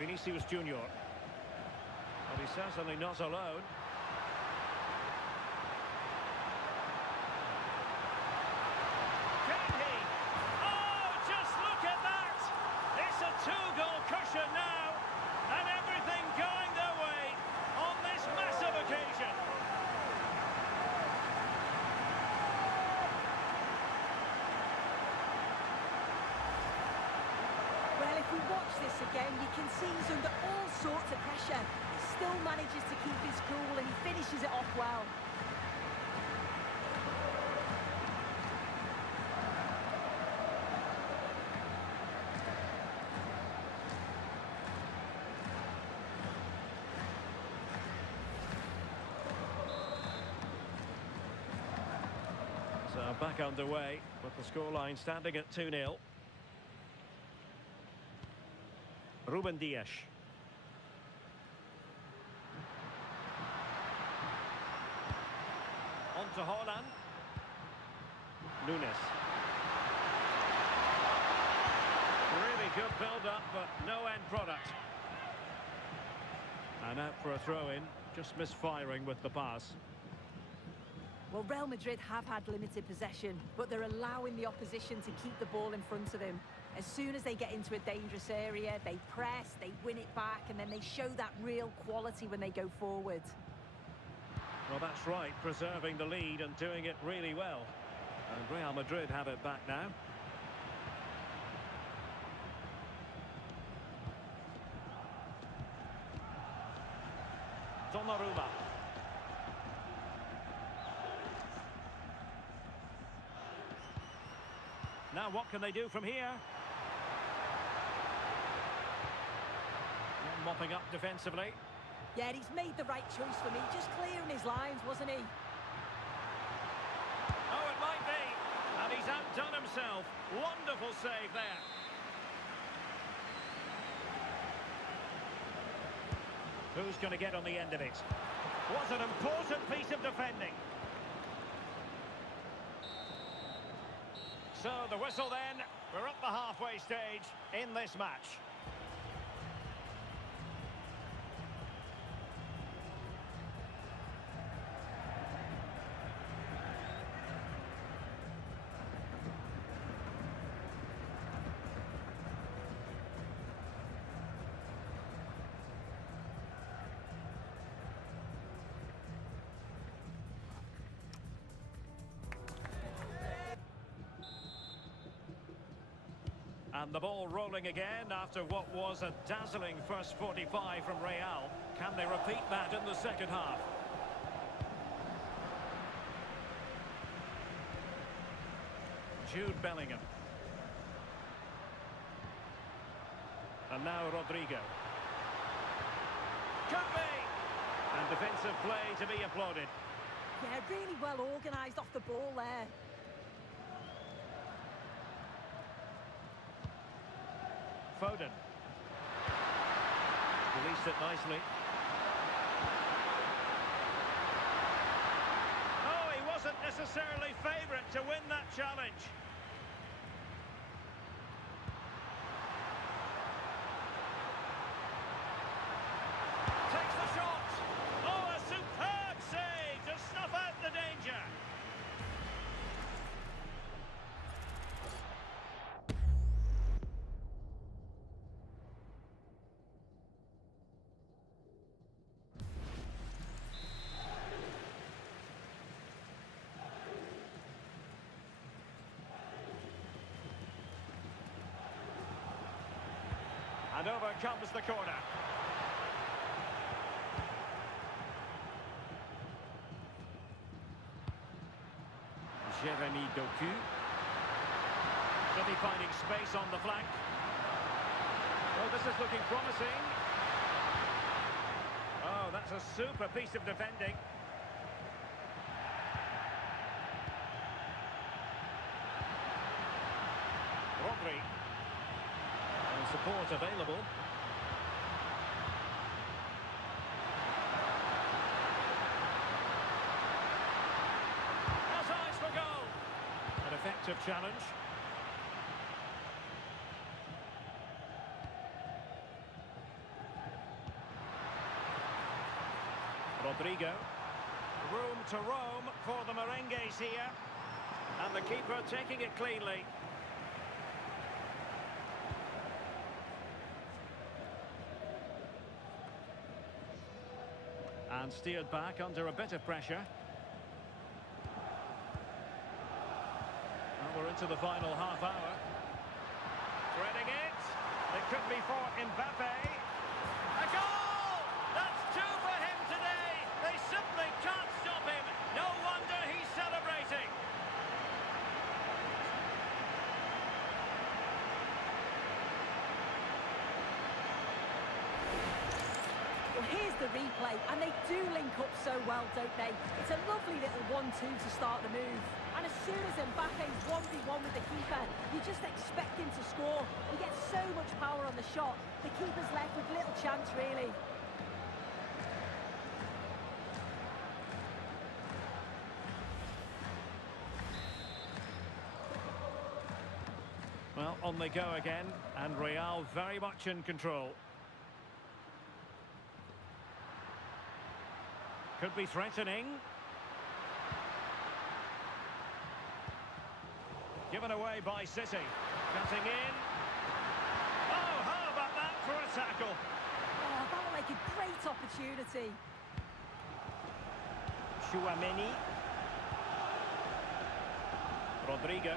Vinicius Junior. Well, he's certainly not alone. Two-goal cushion now, and everything going their way on this massive occasion. Well, if we watch this again, you can see he's under all sorts of pressure. He still manages to keep his cool, and he finishes it off well. So back underway with the scoreline standing at 2-0. Ruben Dias. On to Haaland. Nunes. Really good build-up, but no end product. And out for a throw-in, just misfiring with the pass. Well, Real Madrid have had limited possession, but they're allowing the opposition to keep the ball in front of them. As soon as they get into a dangerous area, they press, they win it back, and then they show that real quality when they go forward. Well, that's right, preserving the lead and doing it really well. And Real Madrid have it back now. Donnarumma. Now what can they do from here? Mopping up defensively. Yeah, he's made the right choice for me. Just clearing his lines, wasn't he? Oh, it might be. And he's outdone himself. Wonderful save there. Who's going to get on the end of it? Was an important piece of defending. So the whistle then. We're up the halfway stage in this match. And the ball rolling again after what was a dazzling first 45 from Real. Can they repeat that in the second half? Jude Bellingham. And now Rodrigo. Could be! And defensive play to be applauded. Yeah, really well organised off the ball there. Foden. Released it nicely. Oh, he wasn't necessarily favourite to win that challenge. Takes the shot. Oh, a superb save to snuff out the danger. And over comes the corner. Jeremy Doku. City finding space on the flank. Oh, this is looking promising. Oh, that's a super piece of defending. Rodri. And support available. Has eyes for goal. An effective challenge. Rodrigo. Room to roam for the Merengues here. And the keeper taking it cleanly. And steered back under a bit of pressure. And we're into the final half hour. Threading it. It could be for Mbappe. A goal! That's two for him today. They simply can't stop him. No wonder he's celebrating. Well, here's the replay, and they do link up so well, don't they? It's a lovely little 1-2 to start the move. And as soon as Mbappe's 1v1 with the keeper, you just expect him to score. He gets so much power on the shot, the keeper's left with little chance, really. Well, on they go again, and Real very much in control. Could be threatening. Given away by City. Cutting in. Oh, how about that for a tackle? Oh, that will make a great opportunity. Chouameni. Rodrigo.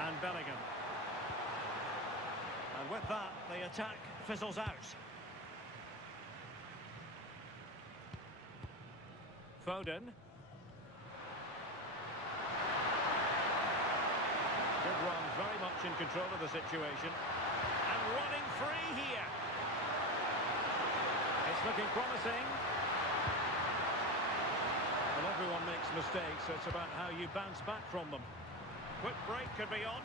And Bellingham. And with that, the attack fizzles out. Foden. Good run, very much in control of the situation. And running free here. It's looking promising. Well, everyone makes mistakes, so it's about how you bounce back from them. Quick break could be on.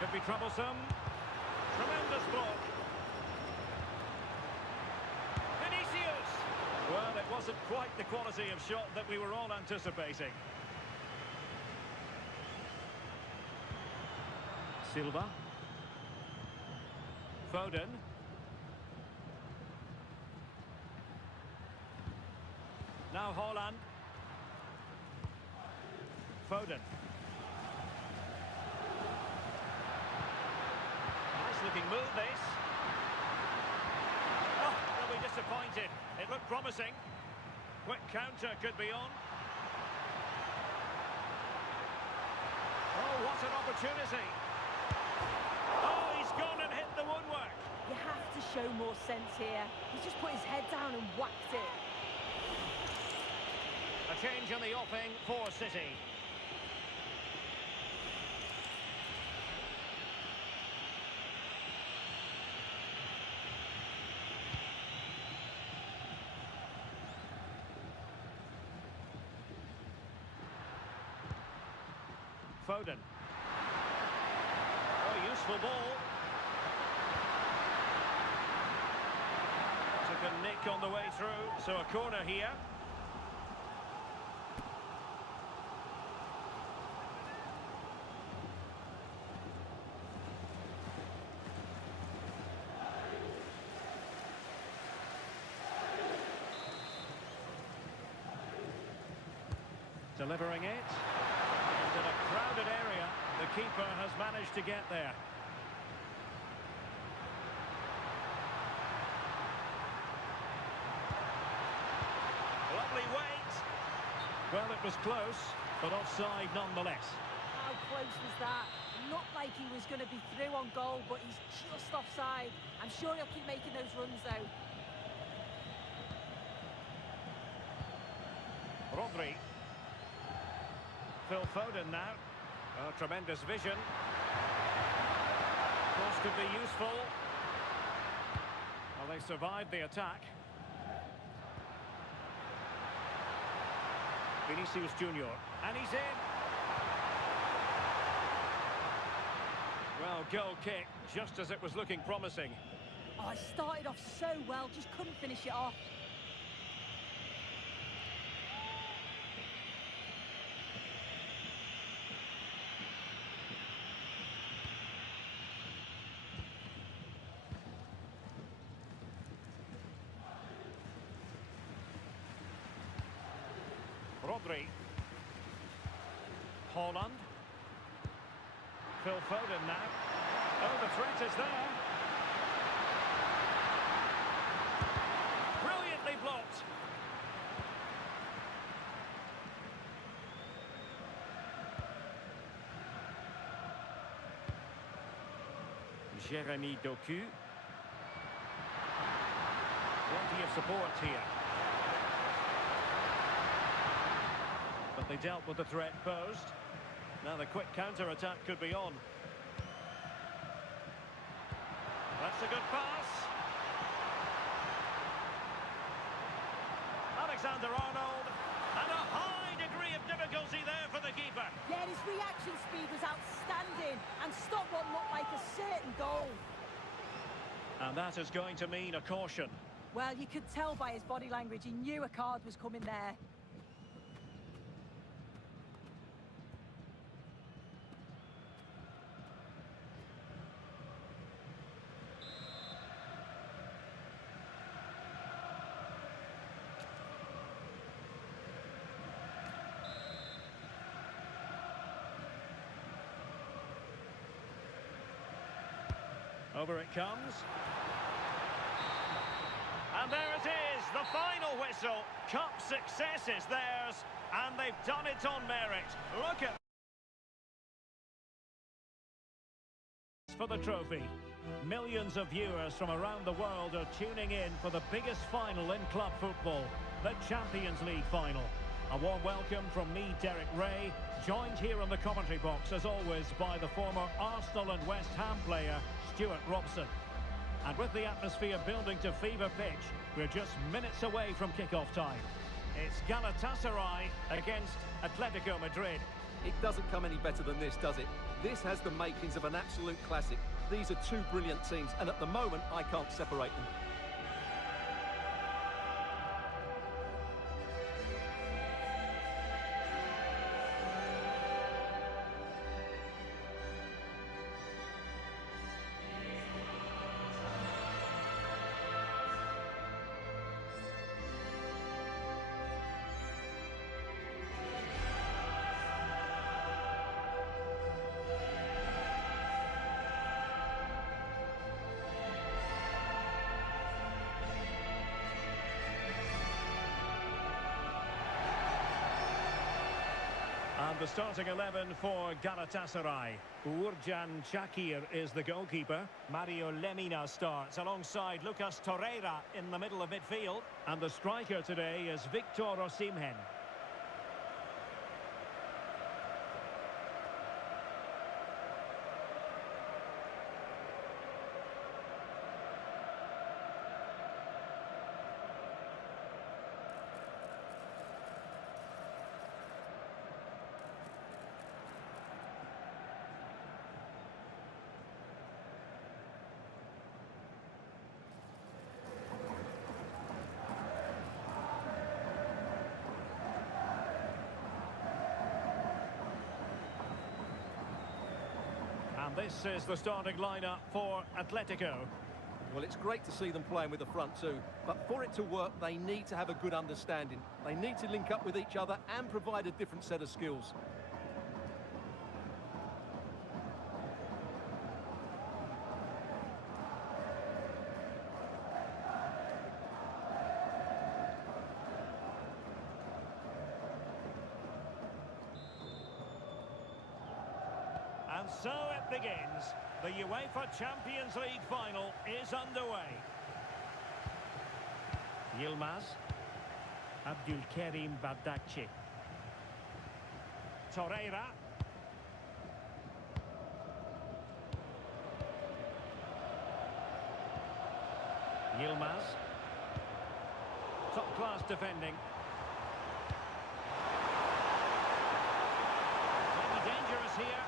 Could be troublesome. Tremendous block. Vinicius! Well, it wasn't quite the quality of shot that we were all anticipating. Silva. Foden. Now Haaland. Foden. Nice looking move, this. Oh, they'll be disappointed. It looked promising. Quick counter could be on. Oh, what an opportunity. Oh, he's gone and hit the woodwork. You have to show more sense here. He's just put his head down and whacked it. A change in the offing for City. Foden. Oh, useful ball. Took a nick on the way through, so a corner here. Delivering it. And in a crowded area, the keeper has managed to get there. Lovely weight. Well, it was close, but offside nonetheless. How close was that? It looked like he was going to be through on goal, but he's just offside. I'm sure he'll keep making those runs, though. Rodri. Phil Foden now. Oh, tremendous vision. Course could be useful. Well, they survived the attack. Vinicius Junior. And he's in. Well, goal kick, just as it was looking promising. Oh, it started off so well, just couldn't finish it off. Rodri. Haaland. Phil Foden now. Oh, the threat is there. Brilliantly blocked. Jeremy Doku. Plenty of support here. But they dealt with the threat posed. Now the quick counter-attack could be on. That's a good pass. Alexander-Arnold. And a high degree of difficulty there for the keeper. Yeah, his reaction speed was outstanding and stopped what looked like a certain goal. And that is going to mean a caution. Well, you could tell by his body language, he knew a card was coming there. Over it comes. And there it is, the final whistle. Cup success is theirs, and they've done it on merit. Look at for the trophy. Millions of viewers from around the world are tuning in for the biggest final in club football, the Champions League final. A warm welcome from me, Derek Ray, joined here in the commentary box, as always, by the former Arsenal and West Ham player, Stuart Robson. And with the atmosphere building to fever pitch, we're just minutes away from kick-off time. It's Galatasaray against Atletico Madrid. It doesn't come any better than this, does it? This has the makings of an absolute classic. These are two brilliant teams, and at the moment, I can't separate them. And the starting 11 for Galatasaray. Uğurcan Çakır is the goalkeeper. Mario Lemina starts alongside Lucas Torreira in the middle of midfield. And the striker today is Victor Osimhen. And this is the starting lineup for Atletico. Well, it's great to see them playing with the front two, but for it to work, they need to have a good understanding. They need to link up with each other and provide a different set of skills. And so it begins. The UEFA Champions League final is underway. Yilmaz. Abdülkerim Bardakçı. Torreira. Yilmaz. Top-class defending. Maybe dangerous here.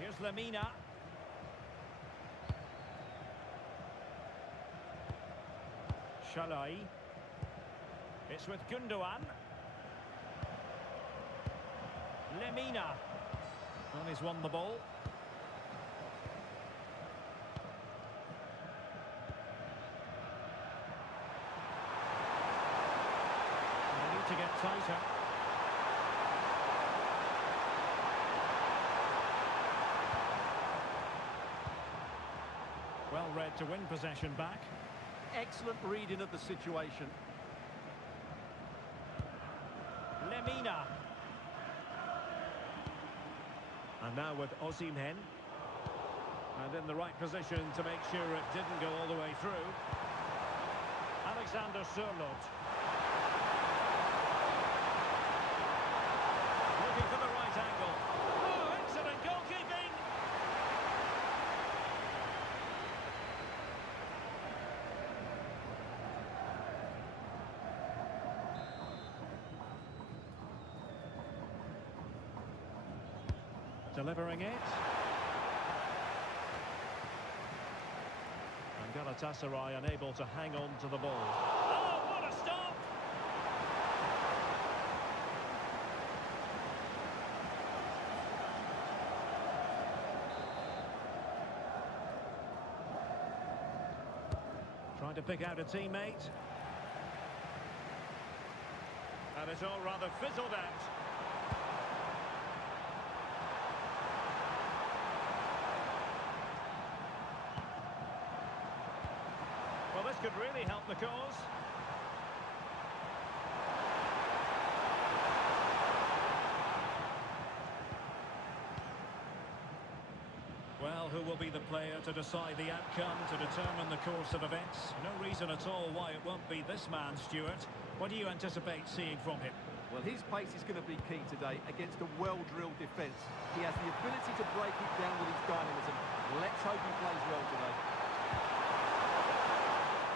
Here's Lemina. Shalai. It's with Gundogan. Lemina. Well, he's won the ball. They need to get tighter. Well read to win possession back. Excellent reading of the situation. Lemina. And now with Osimhen. And in the right position to make sure it didn't go all the way through. Alexander Sørloth. Looking for the right angle. Oh, excellent goalkeeping! Delivering it. And Galatasaray unable to hang on to the ball. Oh, what a stop! Trying to pick out a teammate. And it's all rather fizzled out. Well, this could really help the cause. Well, who will be the player to decide the outcome, to determine the course of events? No reason at all why it won't be this man, Stuart. What do you anticipate seeing from him? Well, his pace is going to be key today against a well-drilled defence. He has the ability to break it down with his dynamism. Let's hope he plays well today.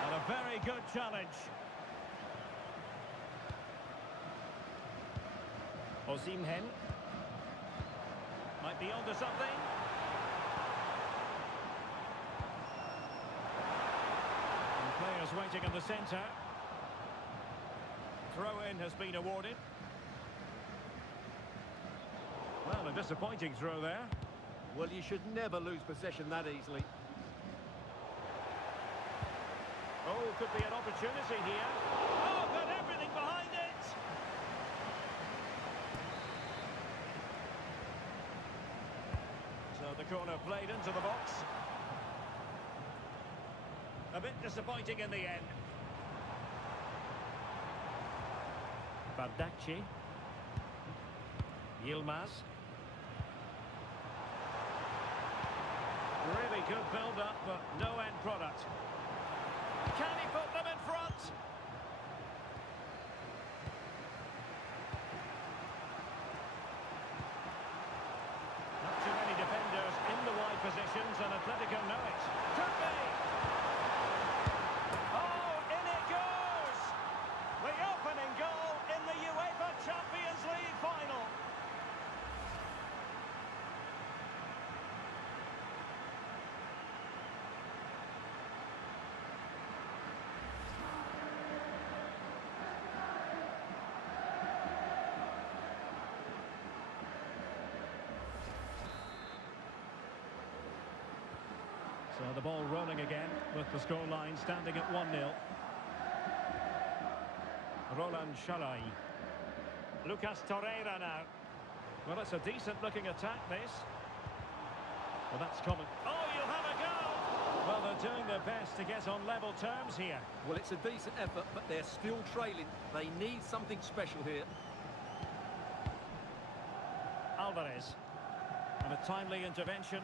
And a very good challenge. Osimhen. Might be onto something. And players waiting in the centre. Throw-in has been awarded. Well, a disappointing throw there. Well, you should never lose possession that easily. Oh, could be an opportunity here. Oh, got everything behind it! So the corner played into the box. A bit disappointing in the end. Bardacci. Yilmaz. Really good build-up, but no end product. Can he put them in front? Not too many defenders in the wide positions, and Atletico know it. Could be! Oh, in it goes! The opening goal in the UEFA Champions League final. So the ball rolling again with the scoreline standing at 1-0. Roland Shalai. Lucas Torreira now. Well, it's a decent-looking attack, this. Well, that's common. Oh, you'll have a go! Well, they're doing their best to get on level terms here. Well, it's a decent effort, but they're still trailing. They need something special here. Alvarez. And a timely intervention.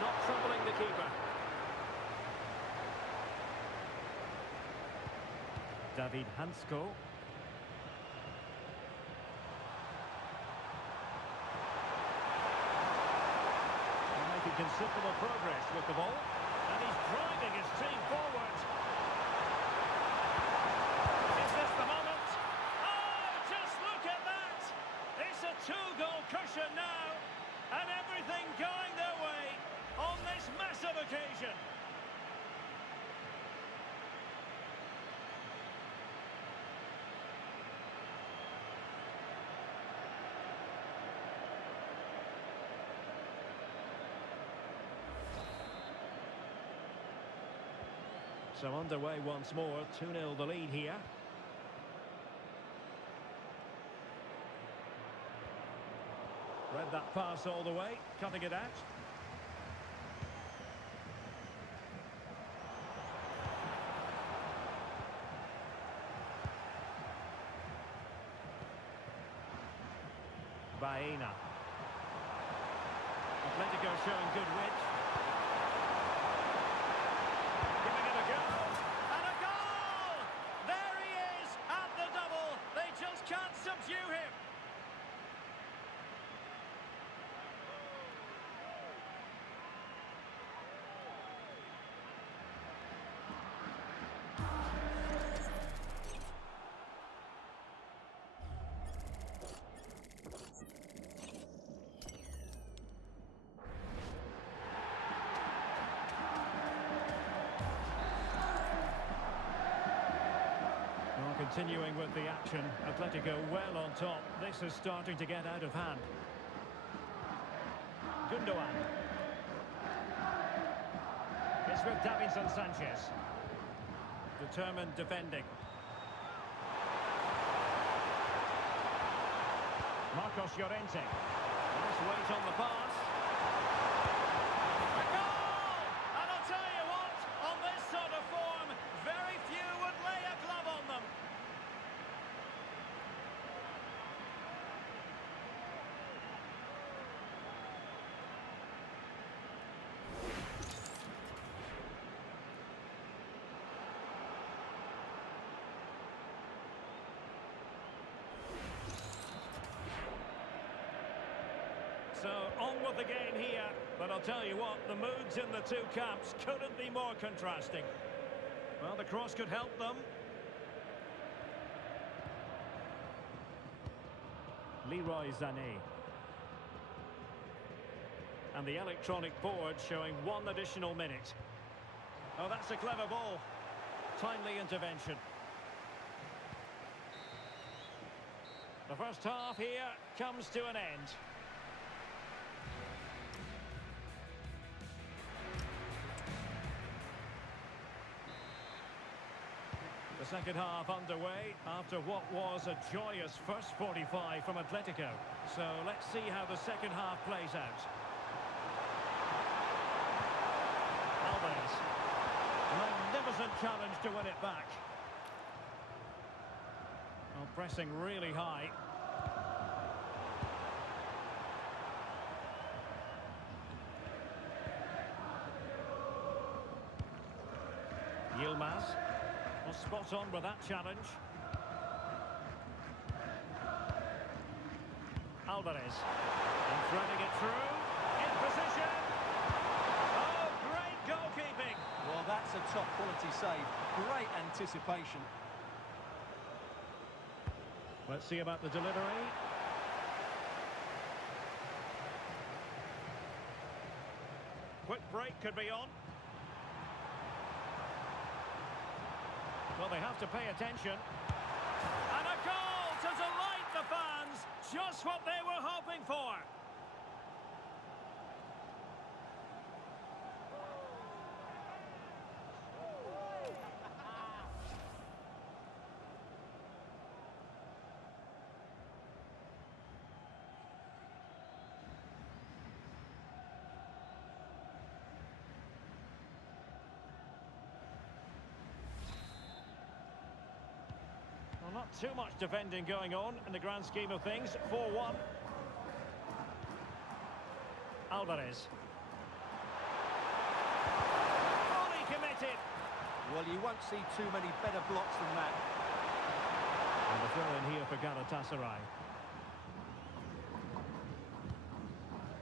Not troubling the keeper. David Hansko. Making considerable progress with the ball. And he's driving his team forward. Is this the moment? Oh, just look at that! It's a two-goal cushion now. And everything going their way on this massive occasion. So underway once more, 2-0 the lead here. Read that pass all the way, cutting it out. Baena. Atletico showing good width. Giving it a go. And a goal! There he is at the double. They just can't subdue him. Continuing with the action, Atletico well on top. This is starting to get out of hand. Gundogan. It's with Davinson Sanchez. Determined defending. Marcos Llorente. Nice weight on the pass. A goal! And I'll tell you what, on this sort of form, very few would lay a glove on them. So, on with the game here. But I'll tell you what, the moods in the two camps couldn't be more contrasting. Well, the cross could help them. Leroy Sané. And the electronic board showing 1 additional minute. Oh, that's a clever ball. Timely intervention. The first half here comes to an end. The second half underway after what was a joyous first 45 from Atletico. So let's see how the second half plays out. Alvarez. Magnificent challenge to win it back. Well, pressing really high. Yilmaz. Well, spot on with that challenge. Alvarez. And threading it through. In position. Oh, great goalkeeping. Well, that's a top quality save. Great anticipation. Let's see about the delivery. Quick break could be on. Well, they have to pay attention. And a goal to delight the fans. Just what they were hoping for. Well, not too much defending going on in the grand scheme of things. 4-1. Alvarez. Fully committed. Well, you won't see too many better blocks than that. And the throw in here for Galatasaray.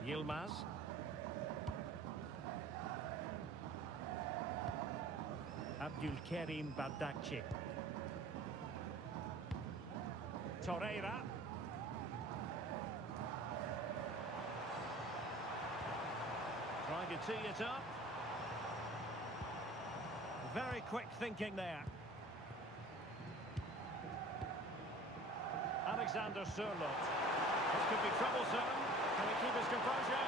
Yilmaz. Abdulkarim Bardakci. Torreira. Trying to tee it up. Very quick thinking there. Alexander Sørloth. This could be troublesome. Can he keep his composure?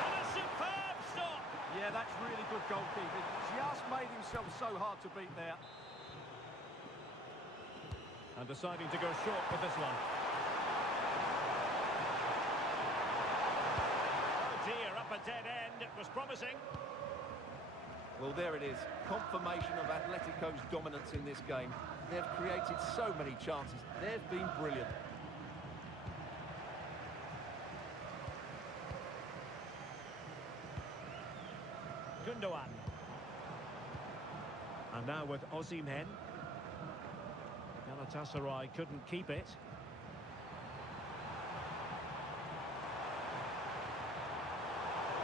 And a superb stop! Yeah, that's really good goalkeeping. Just made himself so hard to beat there. And deciding to go short with this one. Oh dear, up a dead end. It was promising. Well, there it is. Confirmation of Atletico's dominance in this game. They've created so many chances. They've been brilliant. Gundogan. And now with Osimhen. Galatasaray couldn't keep it.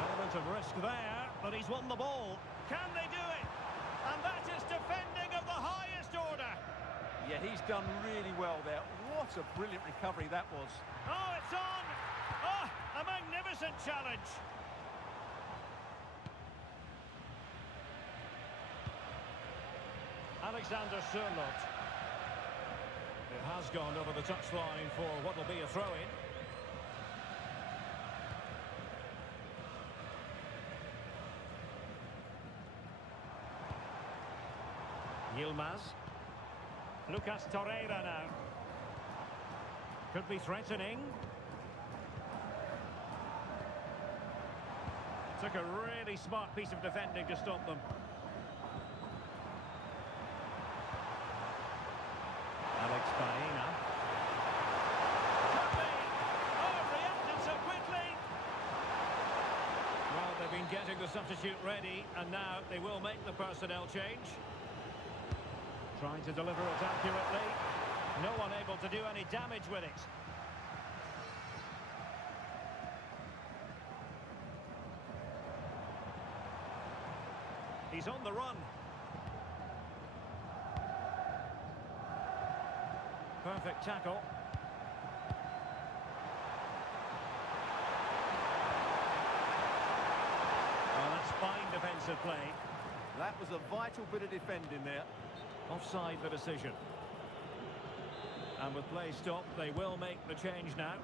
Element of risk there, but he's won the ball. Can they do it? And that is defending of the highest order. Yeah, he's done really well there. What a brilliant recovery that was. Oh, it's on! Oh, a magnificent challenge. Alexander Sørloth. It has gone over the touchline for what will be a throw-in. Yilmaz. Lucas Torreira now. Could be threatening. Took a really smart piece of defending to stop them. Alex Baena. Could be! Oh, reacted so quickly! Well, they've been getting the substitute ready, and now they will make the personnel change. Trying to deliver it accurately. No one able to do any damage with it. He's on the run. Perfect tackle. Well, that's fine defensive play. That was a vital bit of defending there. Offside the decision. And with play stopped, they will make the change now.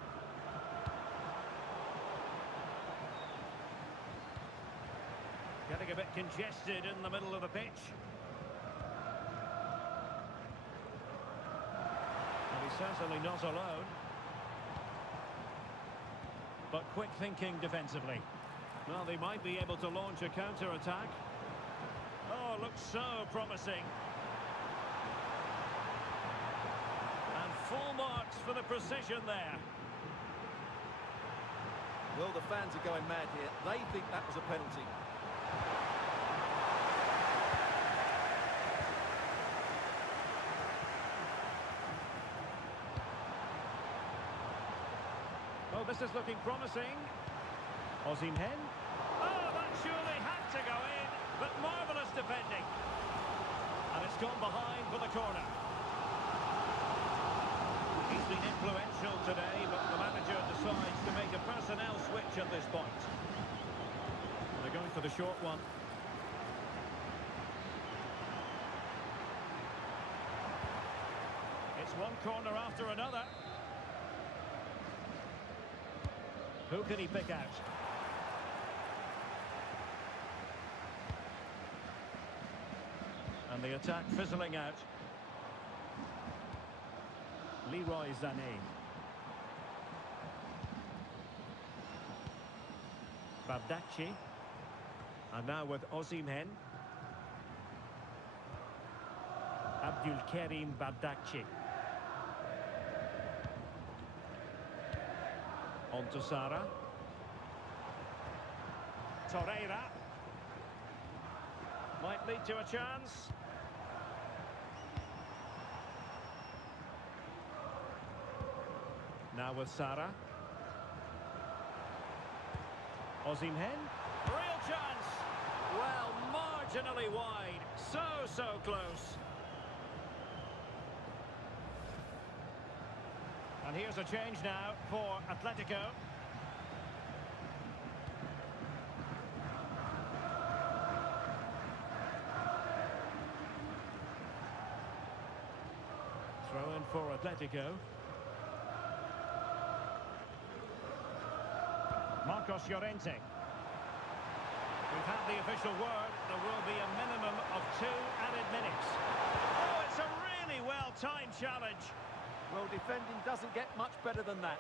Getting a bit congested in the middle of the pitch. And he's certainly not alone. But quick thinking defensively. Well, they might be able to launch a counter-attack. Oh, looks so promising. And full marks for the precision there. Well, the fans are going mad here. They think that was a penalty. Oh, this is looking promising. Osimhen. Oh, that surely had to go in, but marvellous defending. And it's gone behind for the corner. He's been influential today, but the manager decides to make a personnel switch at this point. They're going for the short one. It's one corner after another. Who can he pick out? And the attack fizzling out. Leroy Sané. Bardacci. And now with Osimhen. Abdulkarim Bardacci. On to Sara. Torreira. Might lead to a chance. Now with Sara. Osimhen. Real chance. Well, marginally wide. So close. And here's a change now for Atletico. Throw in for Atletico. Marcos Llorente. We've had the official word. There will be a minimum of 2 added minutes. Oh, it's a really well-timed challenge. Well, defending doesn't get much better than that.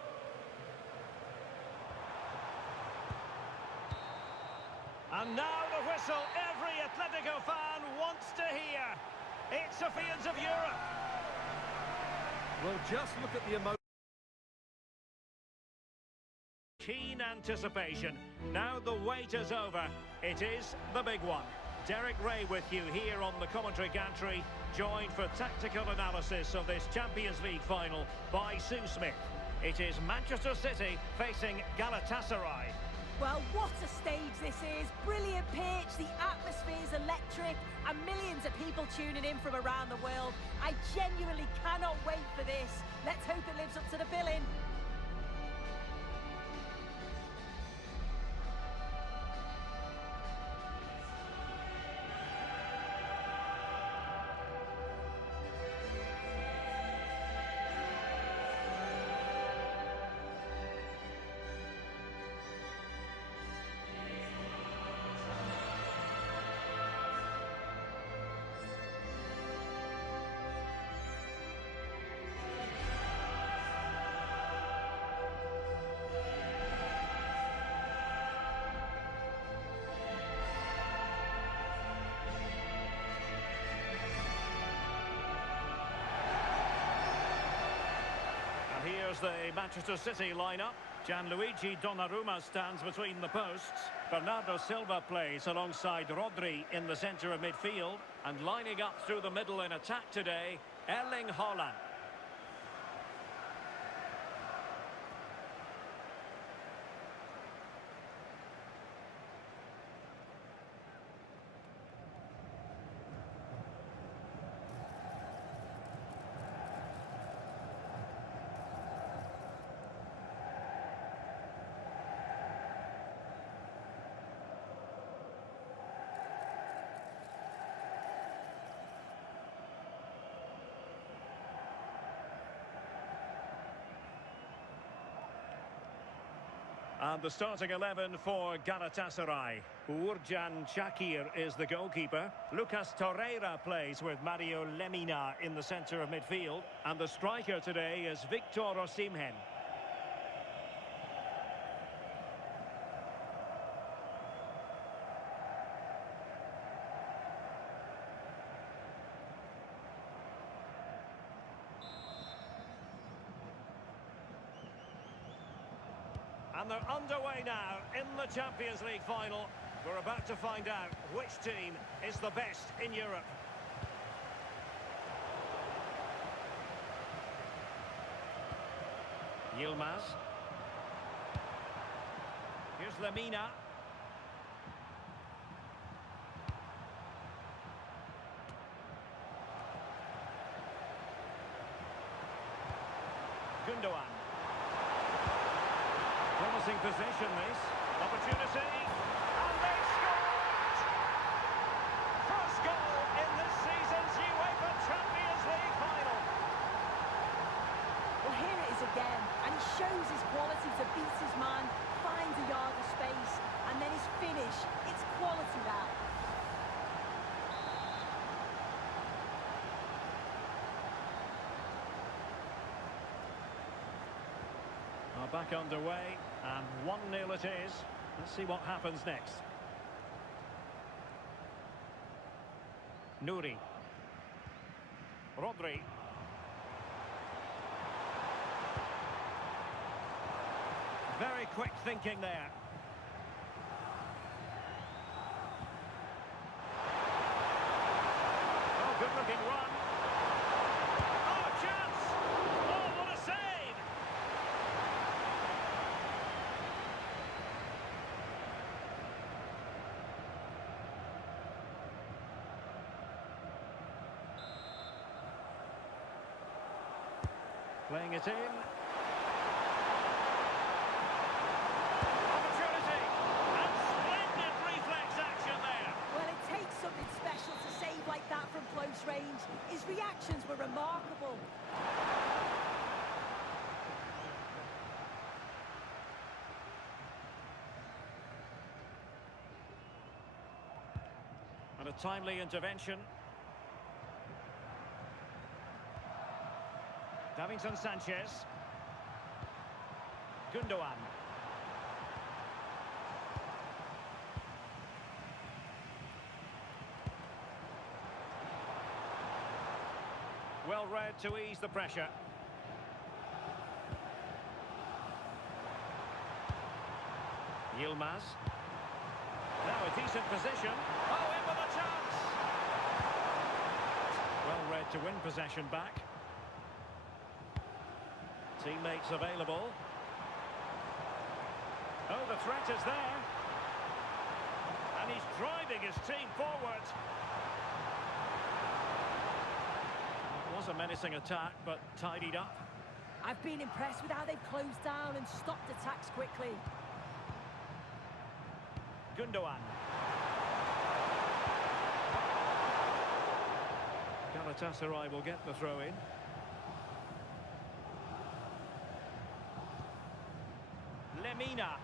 And now the whistle every Atletico fan wants to hear. It's the fields of Europe. Well, just look at the emotion. Keen anticipation. Now the wait is over. It is the big one. Derek Ray with you here on the commentary gantry, joined for tactical analysis of this Champions League final by Sue Smith. It is Manchester City facing Galatasaray. Well, what a stage this is. Brilliant pitch, the atmosphere's electric, and millions of people tuning in from around the world. I genuinely cannot wait for this. Let's hope it lives up to the billing. Here's the Manchester City lineup. Gianluigi Donnarumma stands between the posts. Bernardo Silva plays alongside Rodri in the centre of midfield. And lining up through the middle in attack today, Erling Haaland. And the starting 11 for Galatasaray. Uğurcan Çakır is the goalkeeper. Lucas Torreira plays with Mario Lemina in the centre of midfield. And the striker today is Victor Osimhen. And they're underway now in the Champions League final. We're about to find out which team is the best in Europe. Yilmaz. Here's Lemina. Gundogan. Promising position, this. Opportunity. And they scored! First goal in this season's UEFA Champions League final. Well, here it is again, and he shows his quality to beat his man, finds a yard of space, and then his finish. It's quality, that. Back underway, and 1-0 it is. Let's see what happens next. Nouri. Rodri. Very quick thinking there. Oh, good-looking run. Oh, chance! Oh, what a save! Playing it in. Opportunity! And splendid reflex action there. Well, it takes something special to save like that from close range. His reactions were remarkable. And a timely intervention. Davinson Sanchez. Gundogan. Well read to ease the pressure. Yilmaz. Now a decent position. Oh, in with a chance! Well read to win possession back. Teammates available. Oh, the threat is there. And he's driving his team forward. It was a menacing attack, but tidied up. I've been impressed with how they've closed down and stopped attacks quickly. Gundogan. Galatasaray will get the throw in. Lemina.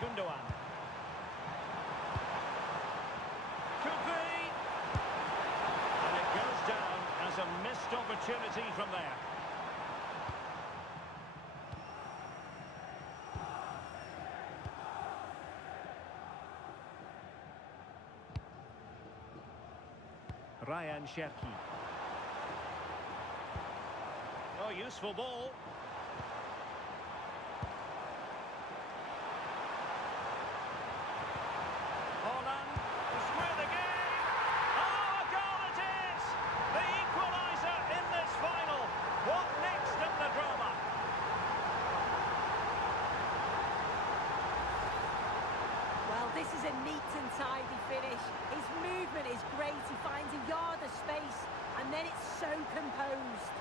Gundogan. Could be. And it goes down as a missed opportunity from there. Ryan Cherki. Oh, useful ball. Holland is with the game. Oh, a goal it is! The equaliser in this final. What next in the drama? Well, this is a neat and tidy finish. His movement is great. He finds a yard of space, and then it's so composed.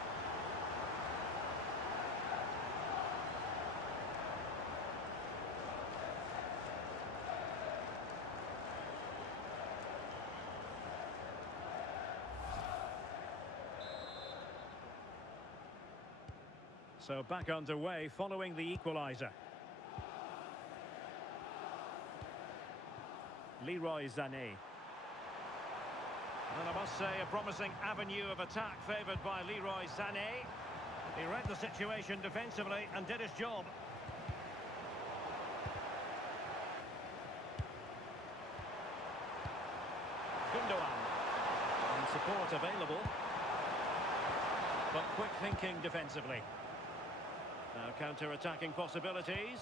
So back underway following the equaliser. Leroy Sané. And I must say, a promising avenue of attack favoured by Leroy Sané. He read the situation defensively and did his job. Gundogan. And support available. But quick thinking defensively. Now counter-attacking possibilities.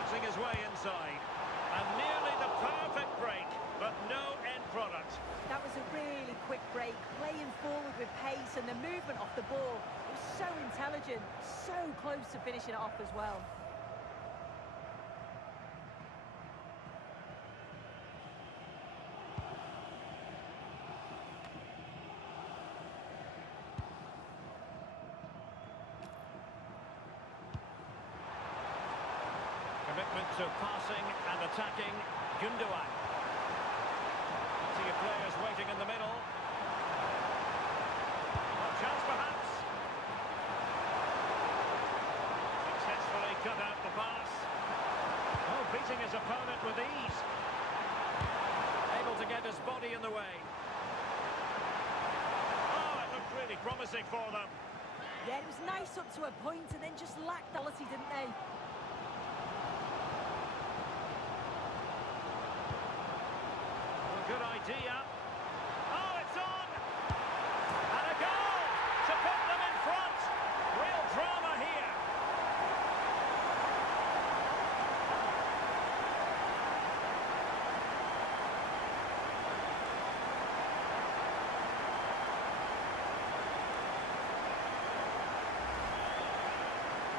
Pushing his way inside. And nearly the perfect break, but no end product. That was a really quick break, playing forward with pace, and the movement off the ball was so intelligent, so close to finishing it off as well. Commitment to passing and attacking. Gundogan. See your players waiting in the middle. A chance perhaps. Successfully cut out the pass. Oh, beating his opponent with ease. Able to get his body in the way. Oh, it looked really promising for them. Yeah, it was nice up to a point and then just lacked quality, didn't they? Good idea. Oh, it's on! And a goal to put them in front. Real drama here.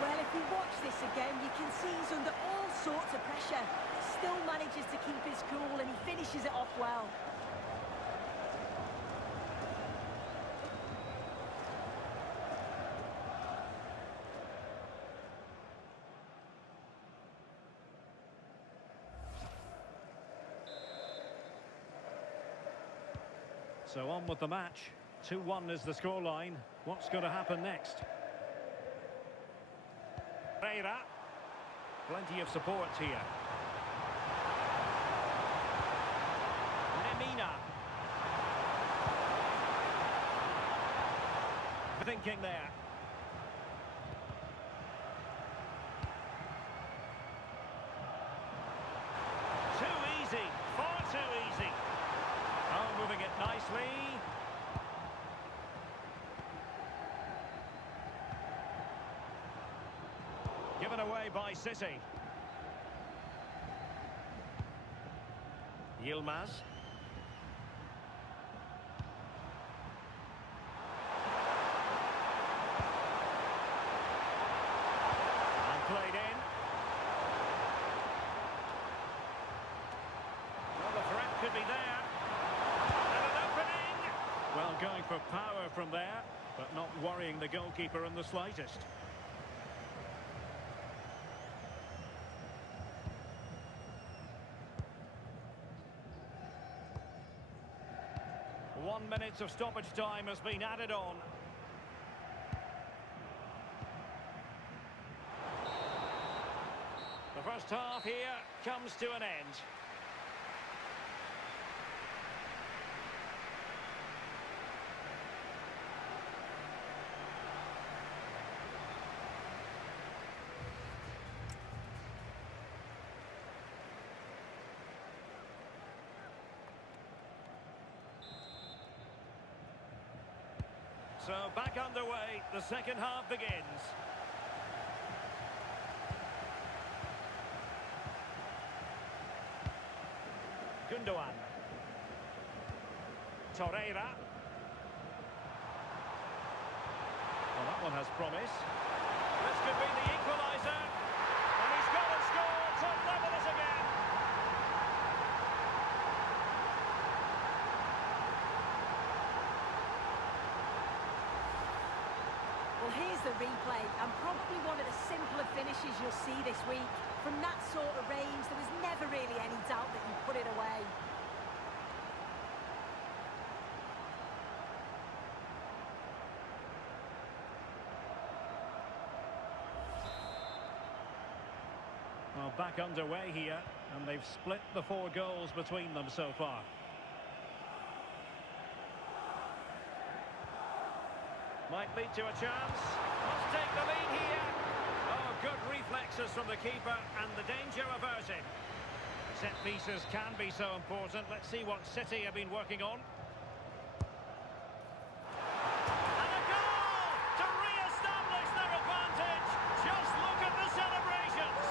Well, if we watch this again, you can see he's under all sorts of pressure. He still manages to keep his cool and he finishes it off well. So on with the match. 2-1 is the scoreline. What's going to happen next? Pereira. Plenty of support here. Lemina. Thinking there. Too easy. Far too easy. Oh, moving it nicely. Given away by City. Yilmaz. And played in. Well, the threat could be there. And an opening. Well, going for power from there, but not worrying the goalkeeper in the slightest. One minute of stoppage time has been added on. The first half here comes to an end. So back underway, the second half begins. Gundogan. Torreira. Well, that one has promise. This could be the equaliser. And he's got to score to level it again. Well, here's the replay, and probably one of the simpler finishes you'll see this week. From that sort of range, there was never really any doubt that you put it away. Well, back underway here, and they've split the 4 goals between them so far. Might lead to a chance. Must take the lead here. Oh, good reflexes from the keeper, and the danger averted. Set pieces can be so important. Let's see what City have been working on. And a goal to re-establish their advantage. Just look at the celebrations.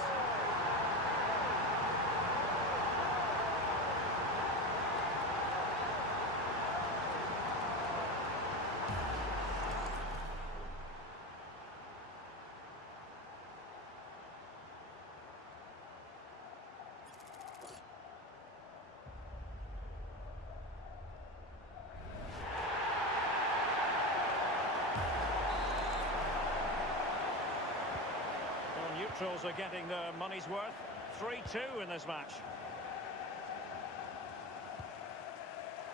Neutrals are getting their money's worth. 3-2 in this match.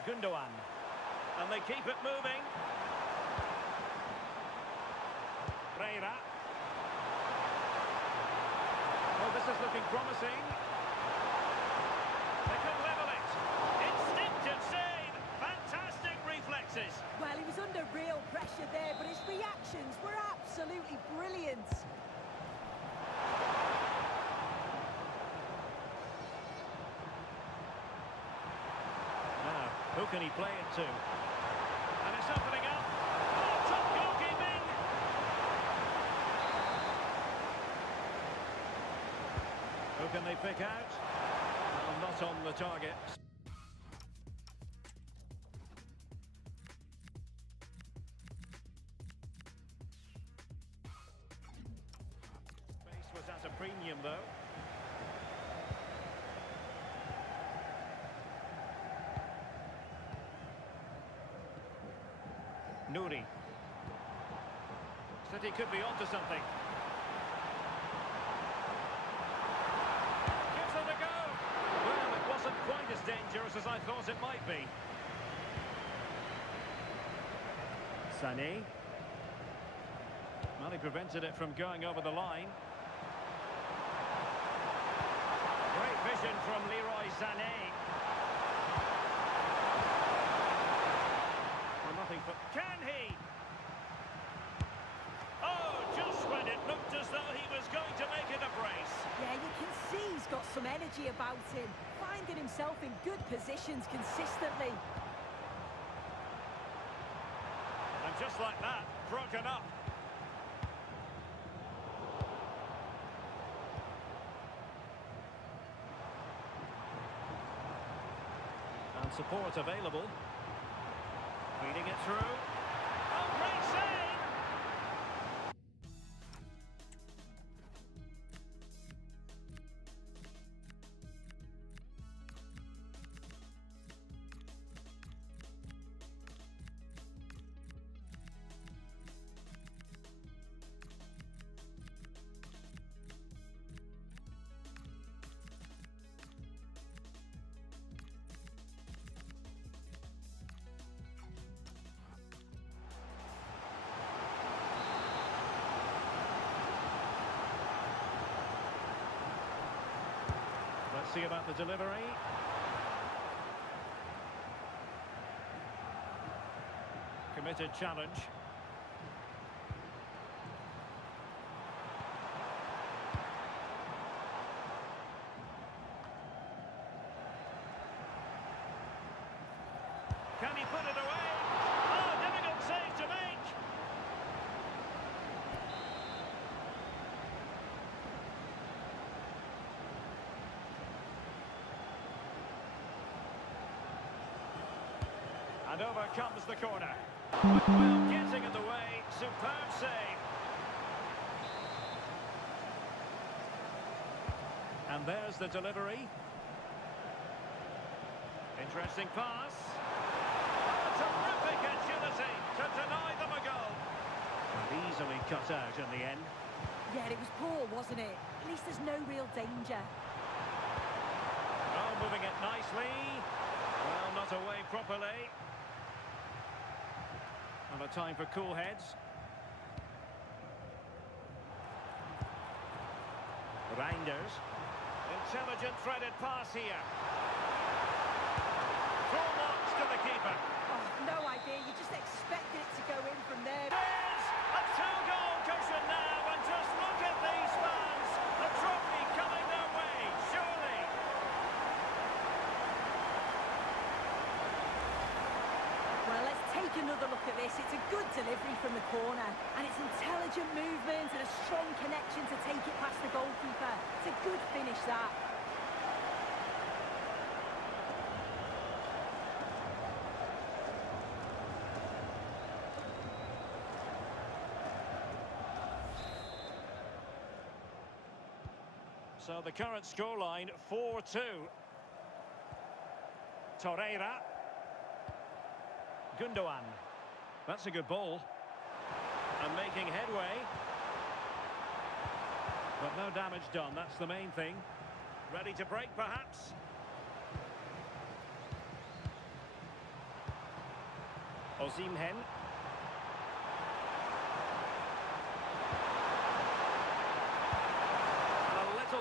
Gundogan. And they keep it moving. Pereira. Well, this is looking promising. They could level it. Instinctive save. Fantastic reflexes. Well, he was under real pressure there, but his reactions were absolutely brilliant. Who can he play it to? And it's opening up. Oh, top goalkeeping! Who can they pick out? Well, not on the target. Pace was at a premium, though. Nouri. City could be onto something. Gives it a go. Well, it wasn't quite as dangerous as I thought it might be. Sané. Well, he prevented it from going over the line. Great vision from Leroy Sané. Can he? Oh, just when it looked as though he was going to make it a brace. Yeah, you can see he's got some energy about him, finding himself in good positions consistently. And just like that, broken up. And support available. Feeding it through. Oh, great save! Let's see about the delivery. Committed challenge. Can he put it away? Oh, difficult save to make. And over comes the corner. Well, getting in the way, superb save. And there's the delivery. Interesting pass. Oh, terrific agility to deny them a goal. And easily cut out in the end. Yeah, it was poor, wasn't it? At least there's no real danger. Oh, moving it nicely. Well, not away properly. And a time for cool heads. Reinders. Intelligent threaded pass here. Full marks to the keeper. Oh, no idea. You just expected it to go in from there. There's a two-goal cushion now, and just look at these fans. The trophy coming their way, surely. Well, let's take another look at this. It's a good delivery from the corner, and it's intelligent movement and a strong connection to take it past the goalkeeper. It's a good finish, that. So the current scoreline, 4-2. Torreira. Gundogan. That's a good ball. And making headway. But no damage done, that's the main thing. Ready to break, perhaps? Osimhen.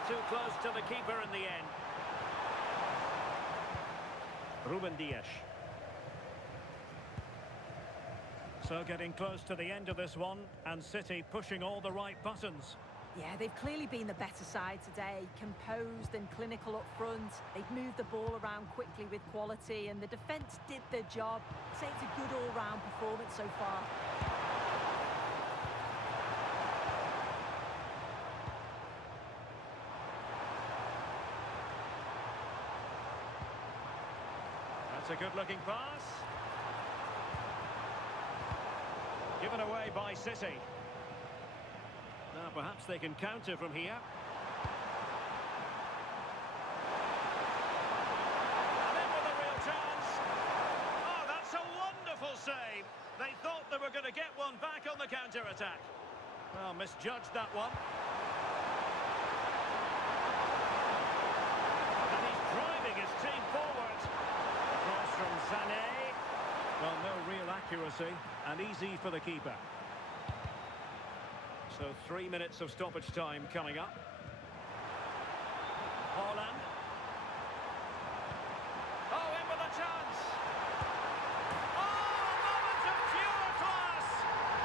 Too close to the keeper in the end. Ruben Dias. So getting close to the end of this one, and City pushing all the right buttons. Yeah, they've clearly been the better side today. Composed and clinical up front. They've moved the ball around quickly with quality, and the defence did their job. I'd say it's a good all-round performance so far. That's a good-looking pass. Given away by City. Now perhaps they can counter from here. And in with a real chance. Oh, that's a wonderful save. They thought they were going to get one back on the counter-attack. Well, misjudged that one. And he's driving his team forward. Cross from Sané. Well, no real accuracy, and easy for the keeper. So 3 minutes of stoppage time coming up. Haaland. Oh, in with a chance. Oh, a moment of pure class.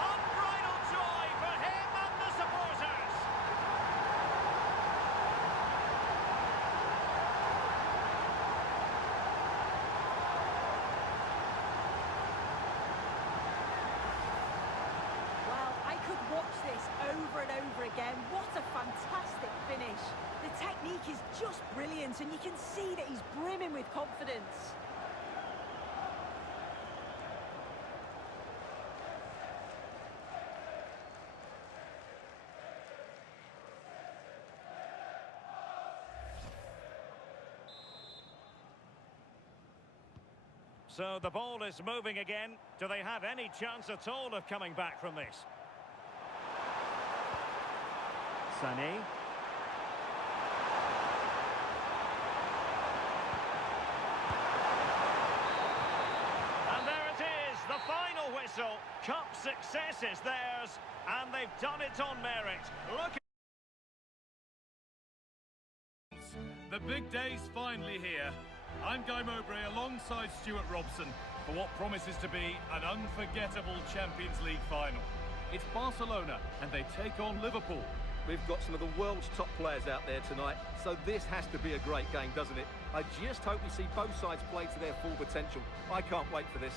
Unbridled joy for him and the supporters. Watch this over and over again. What a fantastic finish. The technique is just brilliant, and you can see that he's brimming with confidence. So the ball is moving again. Do they have any chance at all of coming back from this? Sané. And there it is, the final whistle. Cup success is theirs, and they've done it on merit. Look. The big day's finally here. I'm Guy Mowbray alongside Stuart Robson for what promises to be an unforgettable Champions League final. It's Barcelona, and they take on Liverpool. We've got some of the world's top players out there tonight, so this has to be a great game, doesn't it? I just hope we see both sides play to their full potential. I can't wait for this.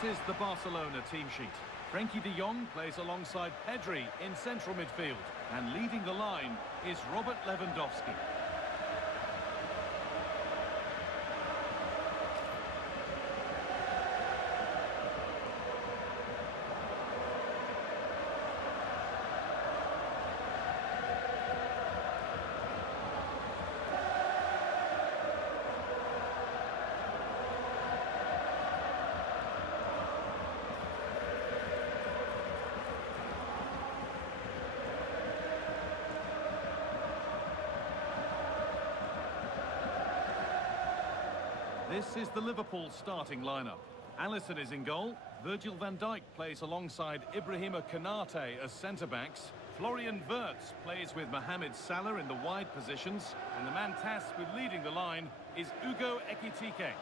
This is the Barcelona team sheet. Frenkie de Jong plays alongside Pedri in central midfield. And leading the line is Robert Lewandowski. This is the Liverpool starting lineup. Alisson is in goal. Virgil van Dijk plays alongside Ibrahima Konate as centre-backs. Florian Wirtz plays with Mohamed Salah in the wide positions. And the man tasked with leading the line is Hugo Ekitike.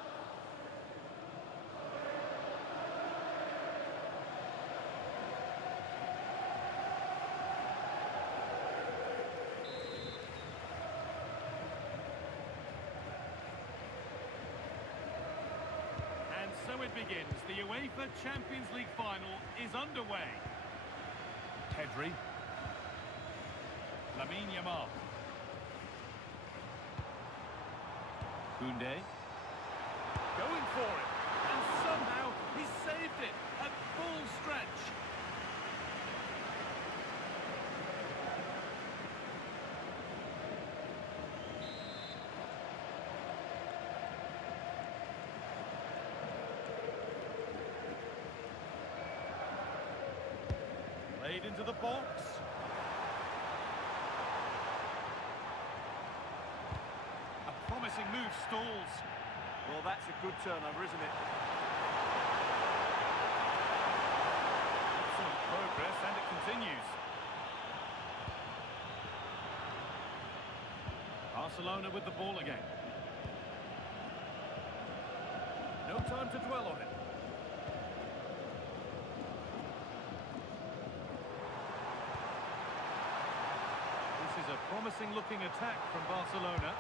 So it begins. The UEFA Champions League final is underway. Pedri. Lamine Yamal. Koundé. Going for it. And somehow he saved it at full stretch. Played into the box. A promising move stalls. Well, that's a good turnover, isn't it? Excellent progress, and it continues. Barcelona with the ball again. No time to dwell on it. This is a promising looking attack from Barcelona.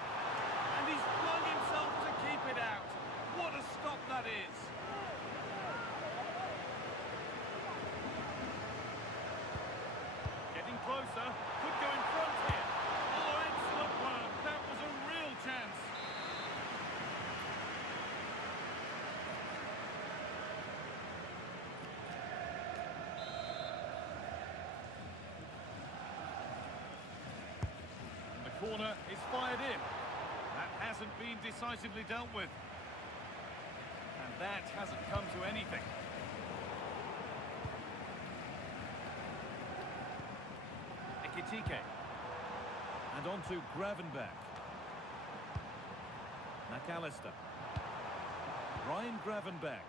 And he's flung himself to keep it out. What a stop that is. Getting closer. Could go in front here. Oh, excellent work. That was a real chance. Corner is fired in. That hasn't been decisively dealt with. And that hasn't come to anything. Ekitike. And on to Gravenberch. McAllister. Ryan Gravenberch.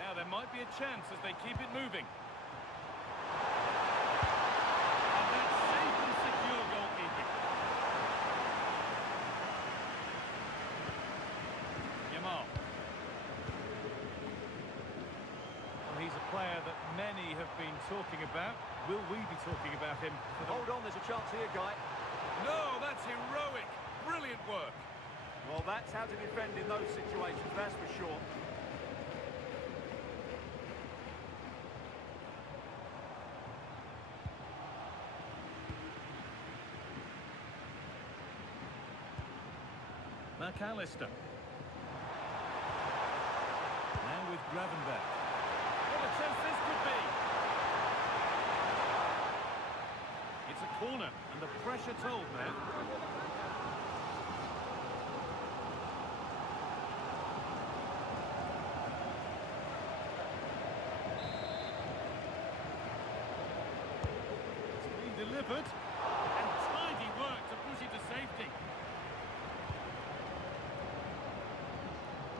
Now there might be a chance as they keep it moving. And that's safe and secure goalkeeping. Yamal. Well, he's a player that many have been talking about. Will we be talking about him? Hold on, there's a chance here, Guy. No, that's heroic. Brilliant work. Well, that's how to defend in those situations, that's for sure. McAllister. Now with Gravenberch. What a chance this could be! It's a corner, and the pressure told there. It's been delivered, and tidy work to push it to safety.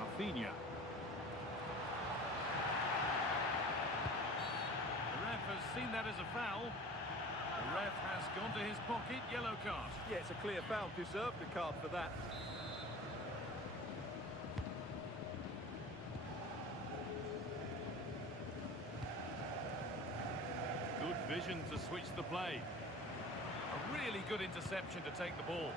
Rafinha. The ref has seen that as a foul. The ref has gone to his pocket, yellow card. Yeah, it's a clear foul, deserved the card for that. Good vision to switch the play. A really good interception to take the ball.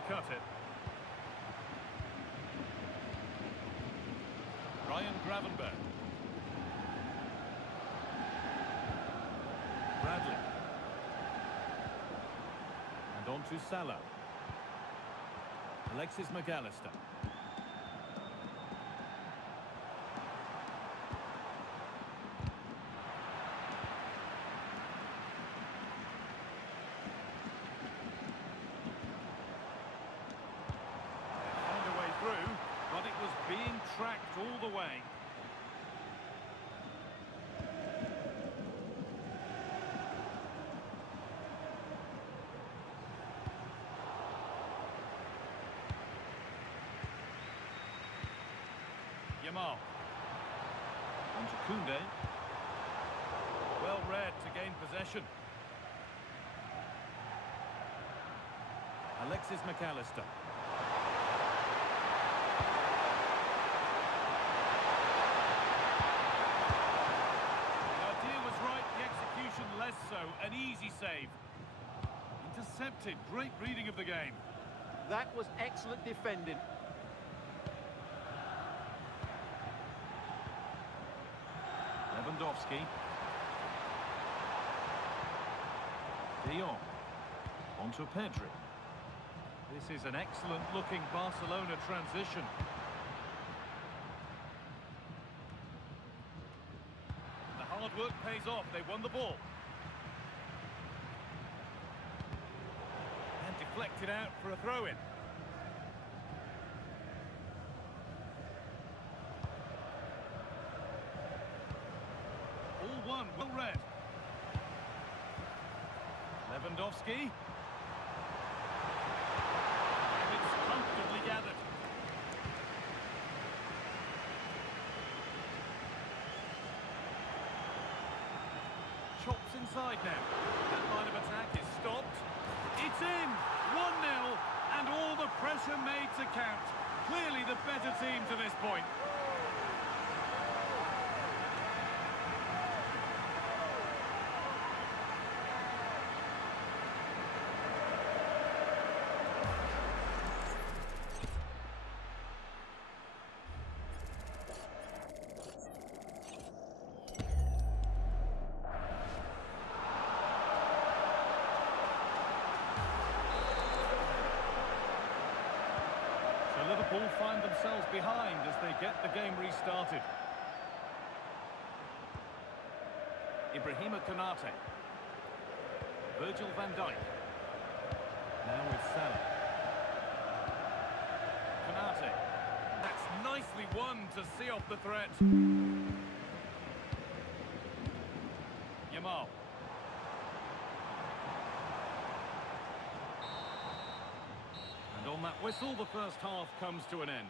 to cut it. Ryan Gravenberg. Bradley. And on to Salah. Alexis McAllister. Found a way through, but it was being tracked all the way. Yamal. On to Koundé. Well read to gain possession. Alexis McAllister. The idea was right, the execution less so. An easy save. Intercepted. Great reading of the game. That was excellent defending. Lewandowski. De Jong. On to Pedri. This is an excellent-looking Barcelona transition. The hard work pays off. They won the ball. And deflected out for a throw-in. All one, well read. Lewandowski. And it's comfortably gathered. Chops inside now. That line of attack is stopped. It's in! 1-0, and all the pressure made to count. Clearly the better team to this point. Liverpool find themselves behind as they get the game restarted. Ibrahima Konate. Virgil van Dijk. Now with Salah. Konate. That's nicely won to see off the threat. Yamal. And on that whistle, the first half comes to an end.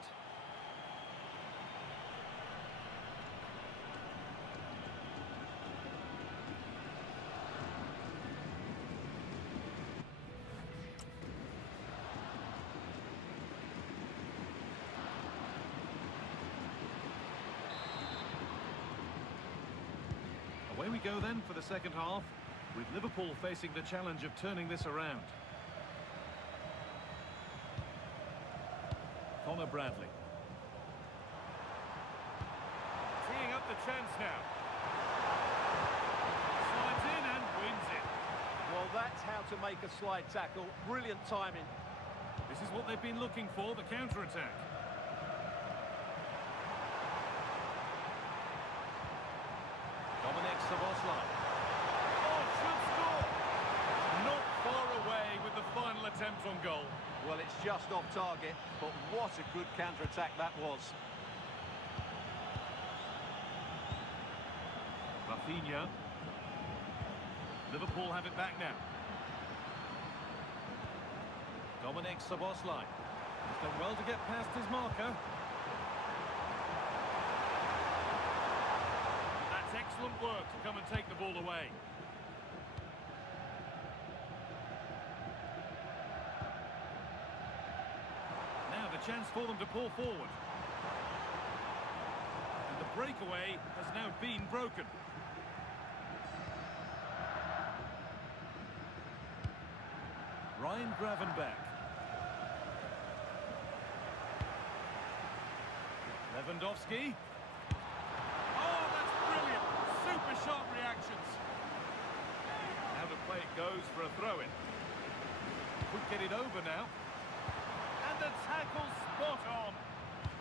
Away we go then for the second half, with Liverpool facing the challenge of turning this around. Connor Bradley. Teeing up the chance now. Slides in and wins it. Well, that's how to make a slide tackle. Brilliant timing. This is what they've been looking for, the counter-attack. Dominic Szoboszlai. Oh, should score! Not far away with the final attempt on goal. Well, it's just off target, but what a good counter-attack that was. Rafinha. Liverpool have it back now. Dominic Szoboszlai. He's done well to get past his marker. That's excellent work to come and take the ball away. Chance for them to pull forward. And the breakaway has now been broken. Ryan Gravenberg. Lewandowski. Oh, that's brilliant. Super sharp reactions. Now the play it goes for a throw-in. Could get it over now. And the tackle spot on.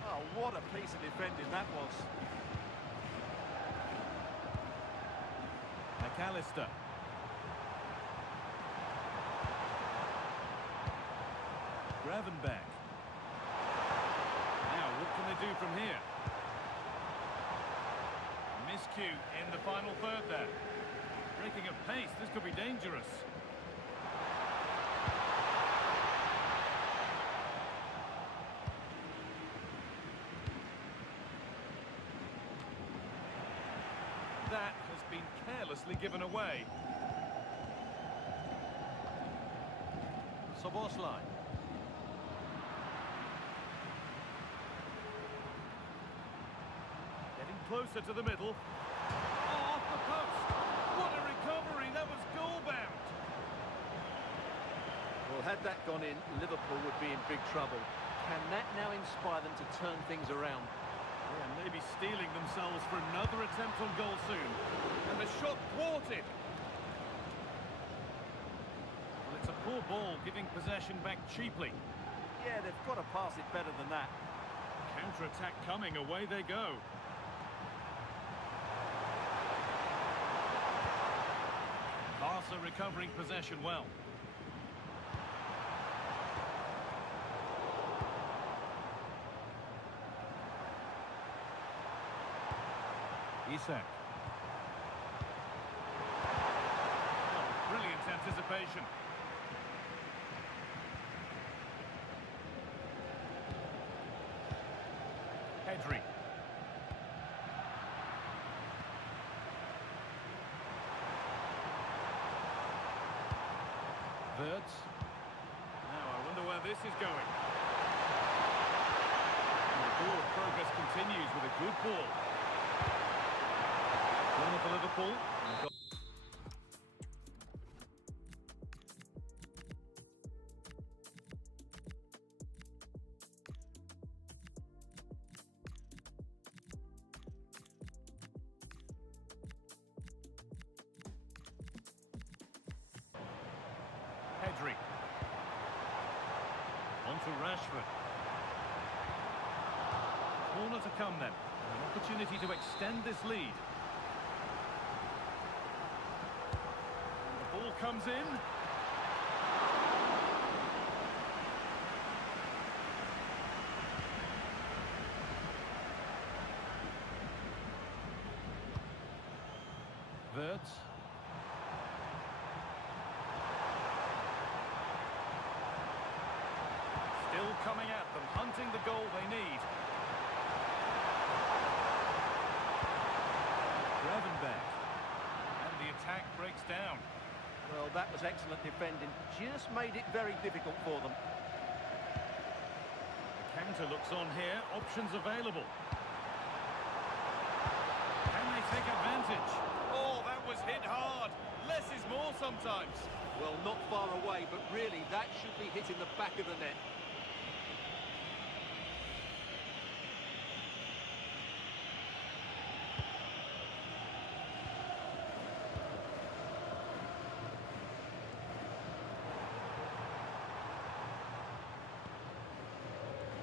Oh, what a piece of defending that was. McAllister. Gravenberch. Now, what can they do from here? Miscue in the final third there. Breaking at pace, this could be dangerous. That has been carelessly given away. Szoboszlai. Getting closer to the middle. Oh, off the post. What a recovery. That was goal-bound. Well, had that gone in, Liverpool would be in big trouble. Can that now inspire them to turn things around? Yeah, maybe steeling themselves for another attempt on goal soon. And the shot thwarted. Well, it's a poor ball, giving possession back cheaply. Yeah, they've got to pass it better than that. Counter-attack coming, away they go. Barca recovering possession well. Isak. Oh, brilliant anticipation. Pedri. Verts. Now I wonder where this is going. And the ball of progress continues with a good ball. Corner for Liverpool. Pedri. On to Rashford. Corner to come then. An opportunity to extend this lead. Ball comes in. Verts. Still coming at them, hunting the goal they need. Gravenberch. And the attack breaks down. Well, that was excellent defending. Just made it very difficult for them. The counter looks on here. Options available. Can they take advantage? Oh, that was hit hard. Less is more sometimes. Well, not far away, but really that should be hitting the back of the net.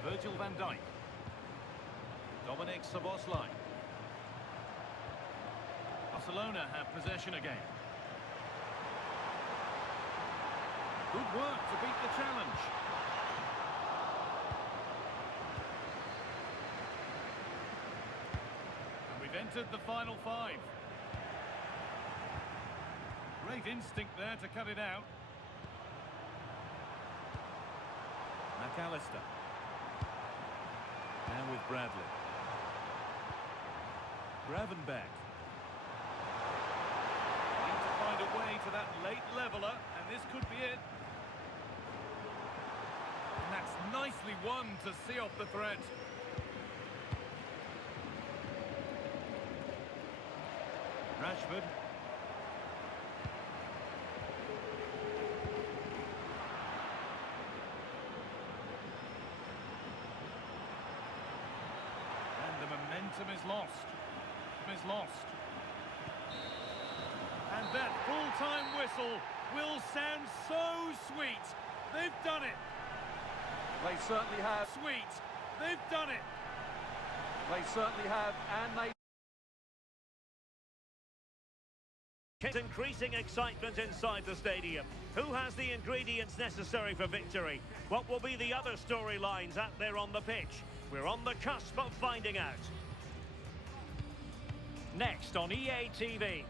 Virgil van Dijk. Dominic Szoboszlai. Barcelona have possession again. Good work to beat the challenge. And we've entered the final five. Great instinct there to cut it out. McAllister. Now with Bradley. Gravenberch. Need to find a way to that late leveller, and this could be it. And that's nicely won to see off the threat. Rashford. momentum is lost. And that full-time whistle will sound so sweet. They've done it. They certainly have. Sweet. They've done it. They certainly have, and they... Increasing excitement inside the stadium. Who has the ingredients necessary for victory? What will be the other storylines out there on the pitch? We're on the cusp of finding out. Next on EA TV.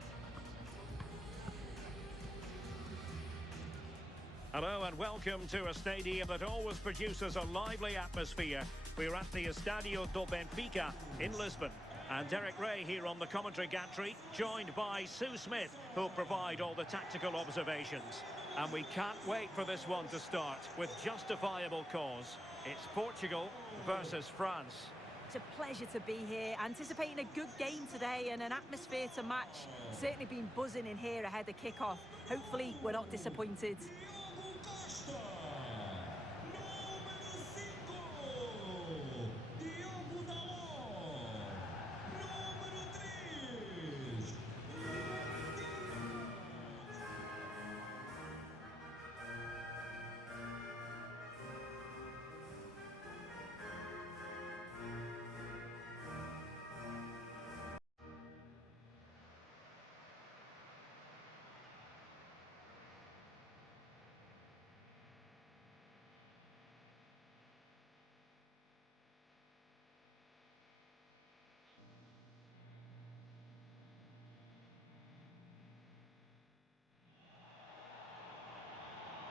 Hello and welcome to a stadium that always produces a lively atmosphere. We're at the Estadio do Benfica in Lisbon. And Derek Ray here on the commentary gantry, joined by Sue Smith, who'll provide all the tactical observations. And we can't wait for this one to start with justifiable cause. It's Portugal versus France. It's a pleasure to be here, anticipating a good game today and an atmosphere to match. Certainly been buzzing in here ahead of kick-off. Hopefully we're not disappointed.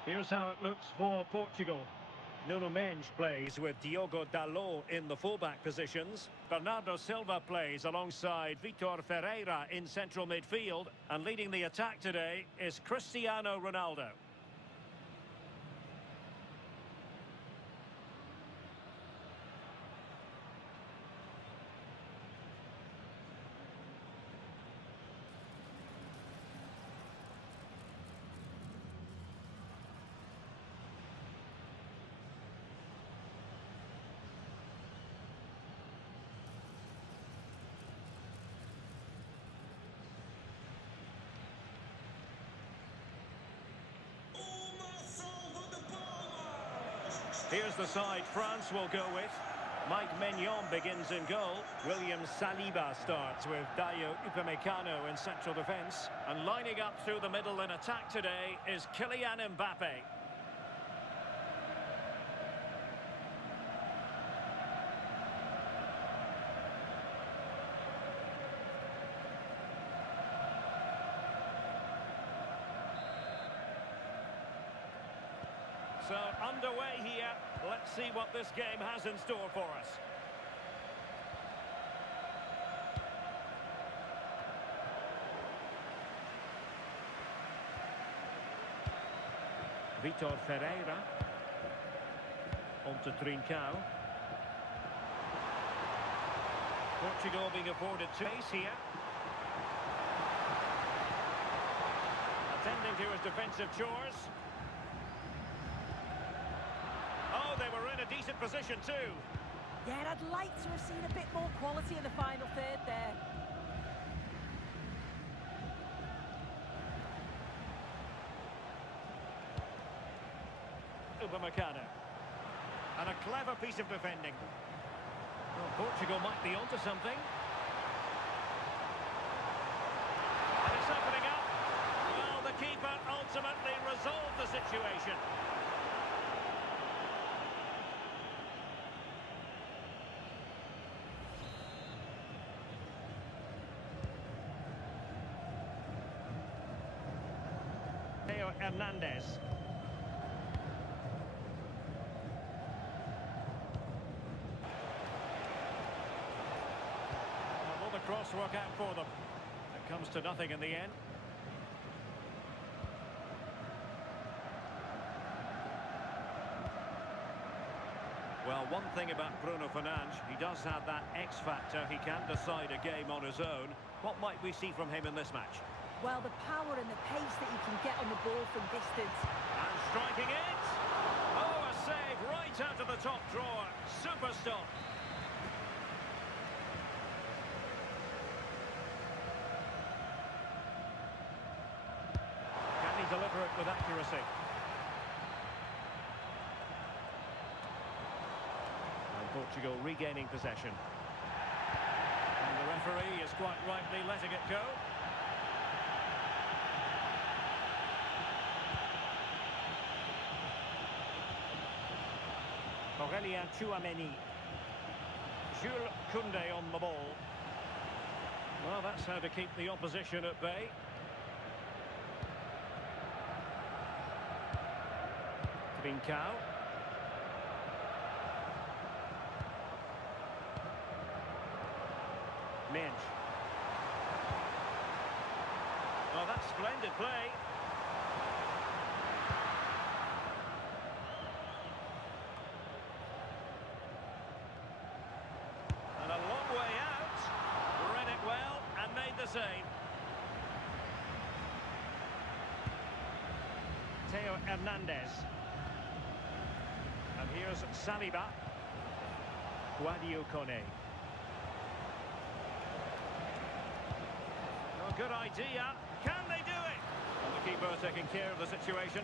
Here's how it looks for Portugal. Nuno Mendes plays with Diogo Dalot in the fullback positions. Bernardo Silva plays alongside Vitor Ferreira in central midfield. And leading the attack today is Cristiano Ronaldo. Here's the side France will go with. Mike Maignan begins in goal. William Saliba starts with Dayo Upamecano in central defence. And lining up through the middle in attack today is Kylian Mbappe. So underway here. Let's see what this game has in store for us. Vitor Ferreira. On to Trincao. Portugal being afforded space here. Attending to his defensive chores. Oh, they were in a decent position too. Yeah, I'd like to have seen a bit more quality in the final third there. Upamecano. And a clever piece of defending. Well, Portugal might be onto something. And it's opening up. Well, the keeper ultimately resolved the situation. Hernandez. Will the cross work out for them? It comes to nothing in the end. Well, one thing about Bruno Fernandes, he does have that X factor. He can decide a game on his own. What might we see from him in this match? Well, the power and the pace that he can get on the ball from distance. And striking it. Oh, a save right out of the top drawer. Super stop. to deliver it with accuracy. And Portugal regaining possession. And the referee is quite rightly letting it go. Aurelien Tchouameni. Jules Koundé on the ball. Well, that's how to keep the opposition at bay. Trincao. Minch. Oh, that's splendid play. And a long way out. Read it well and made the save. Theo Hernandez. And here's Saliba. Guadio Kone. Oh, good idea. Can they do it? And the keeper taking care of the situation.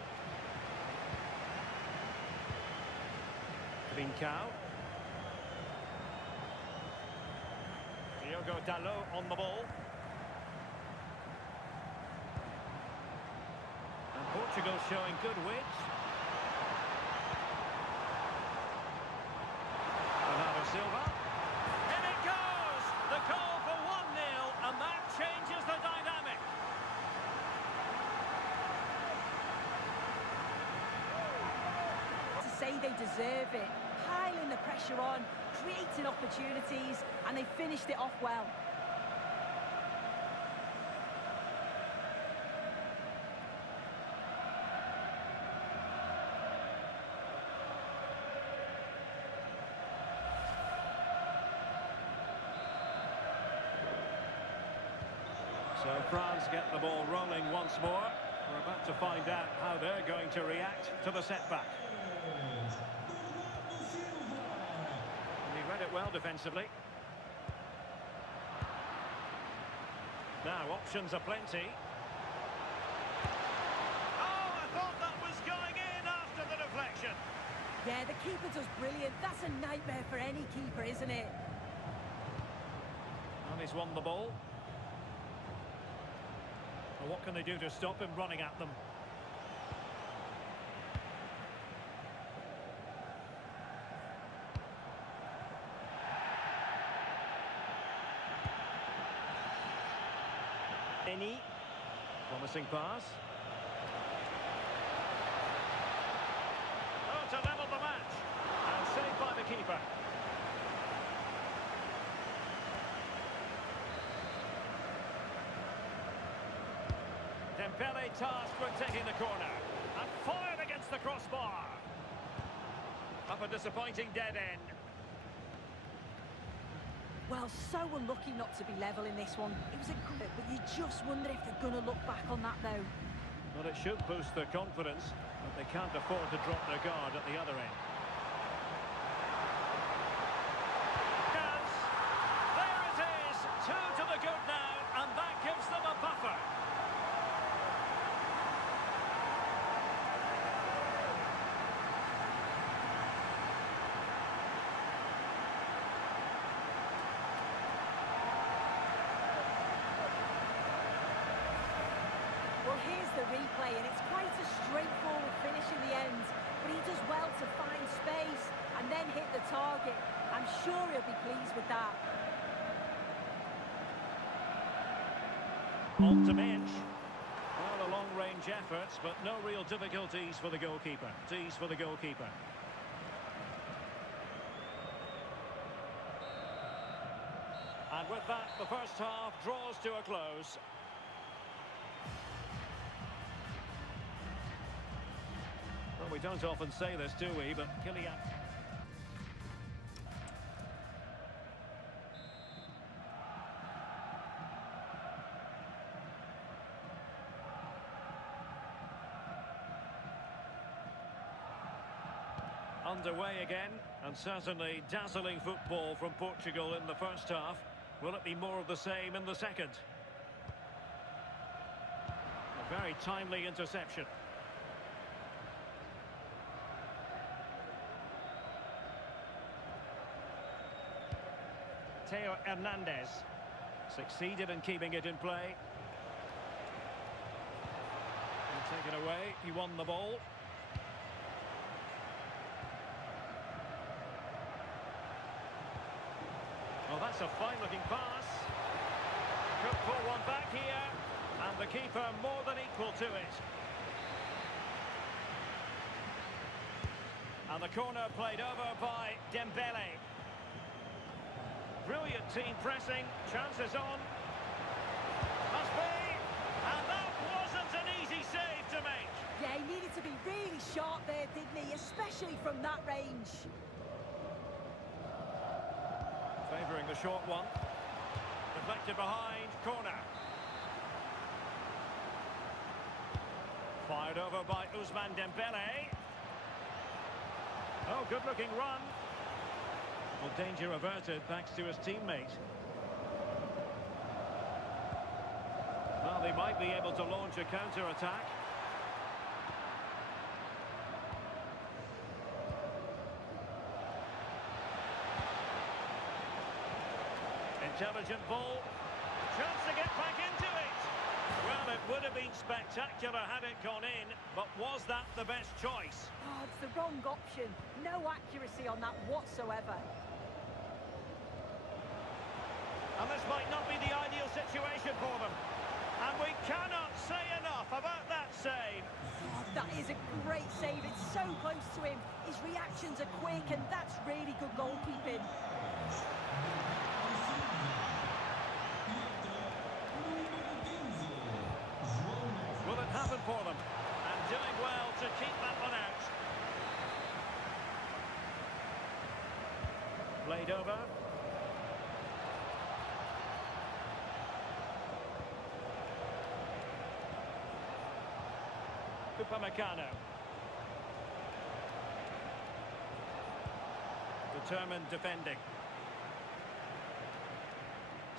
Trincao. Diogo Dalot on the ball. And Portugal showing good width. Bernardo Silva. In it goes! The call for 1-0, and that changes the dynamic. To say they deserve it, piling the pressure on, creating opportunities, and they finished it off well. So France get the ball rolling once more. We're about to find out how they're going to react to the setback. And he read it well defensively. Now options are plenty. Oh, I thought that was going in after the deflection. Yeah, the keeper does brilliant. That's a nightmare for any keeper, isn't it? And he's won the ball. Well, what can they do to stop him running at them? Any promising pass. Oh, to level the match. And saved by the keeper. Dembele tasked with taking the corner. And fired against the crossbar. Up a disappointing dead end. Well, so unlucky not to be level in this one. It was a good, but you just wonder if they're going to look back on that, though. Well, it should boost their confidence, but they can't afford to drop their guard at the other end. Chance! There it is! 2 to the good now, and that gives them a buffer. Well, here's the replay, and it's quite a straightforward finish in the end. But he does well to find space and then hit the target. I'm sure he'll be pleased with that. On to Minch. Well, a long-range effort, but no real difficulties for the goalkeeper. Tees for the goalkeeper. And with that, the first half draws to a close. Well, we don't often say this, do we? But Kylian... Underway again, and certainly dazzling football from Portugal in the first half. Will it be more of the same in the second? A Very timely interception. Theo Hernandez succeeded in keeping it in play. And taken away, he won the ball. Well, that's a fine-looking pass. Could pull one back here, and the keeper more than equal to it. And the corner played over by Dembele. Brilliant team pressing, chances on. Must be, and that wasn't an easy save to make. Yeah, he needed to be really sharp there, didn't he? Especially from that range. Favouring the short one. Deflected behind, corner. Fired over by Ousmane Dembele. Oh, good-looking run. Well, danger averted thanks to his teammate. Well, they might be able to launch a counter-attack. Intelligent ball. Chance to get back into it. Well, it would have been spectacular had it gone in, but was that the best choice? Oh, it's the wrong option. No accuracy on that whatsoever. And this might not be the ideal situation for them. And we cannot say enough about that save. Oh, that is a great save. It's so close to him. His reactions are quick, and that's really good goalkeeping. Will it happen for them? And doing well to keep that one out. Played over. Upamecano. Determined defending.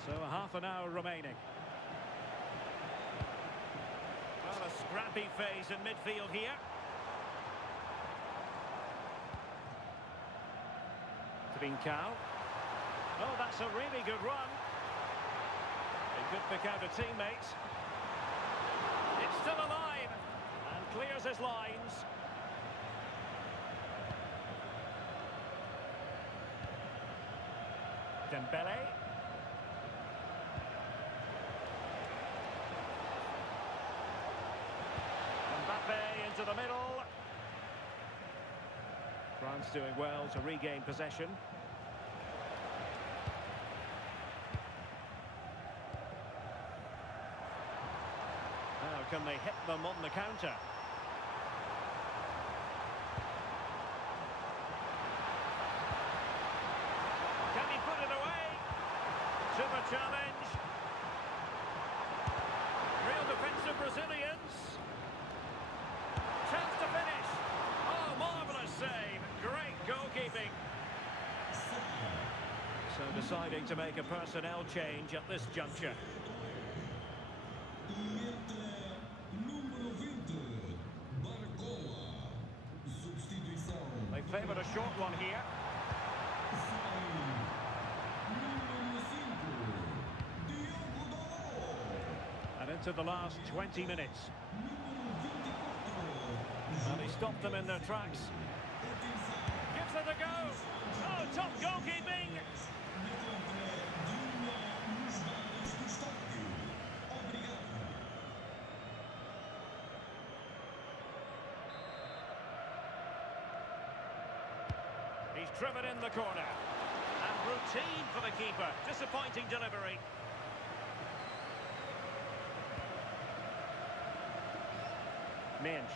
So half an hour remaining. Well, a scrappy phase in midfield here. Trincao. Oh, that's a really good run. He could pick out a teammate. It's still alive and clears his lines. Dembele. Mbappe into the middle. France doing well to regain possession. Now can they hit them on the counter? Can he put it away? Super challenge. Real defensive Brazilians. Chance to finish. Oh, marvellous save. Great goalkeeping. So deciding to make a personnel change at this juncture. They favoured a short one here. And into the last 20 minutes. And he stopped them in their tracks. Gives it a go. Oh, top goalkeeping. He's driven in the corner. And routine for the keeper. Disappointing delivery. Minch.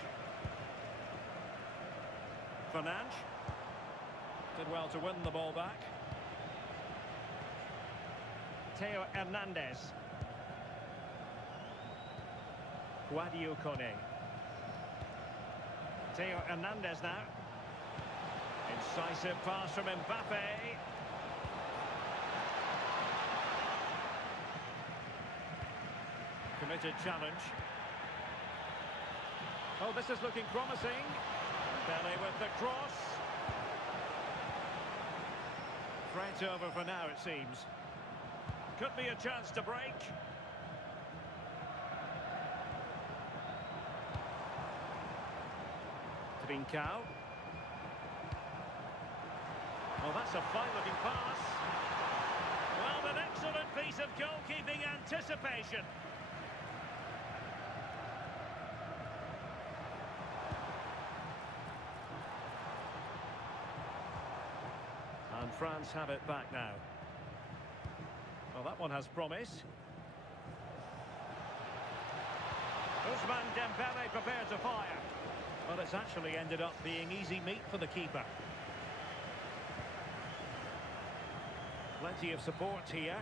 Fernandes did well to win the ball back. Theo Hernandez. Guadio Kone. Theo Hernandez now. Incisive pass from Mbappe. Committed challenge. Oh, this is looking promising. Belly with the cross. Threat over for now, it seems. Could be a chance to break. Trincao. Oh, that's a fine-looking pass. Well, an excellent piece of goalkeeping anticipation. And France have it back now. Well, that one has promise. Ousmane Dembele prepared to fire. Well, it's actually ended up being easy meat for the keeper. Plenty of support here.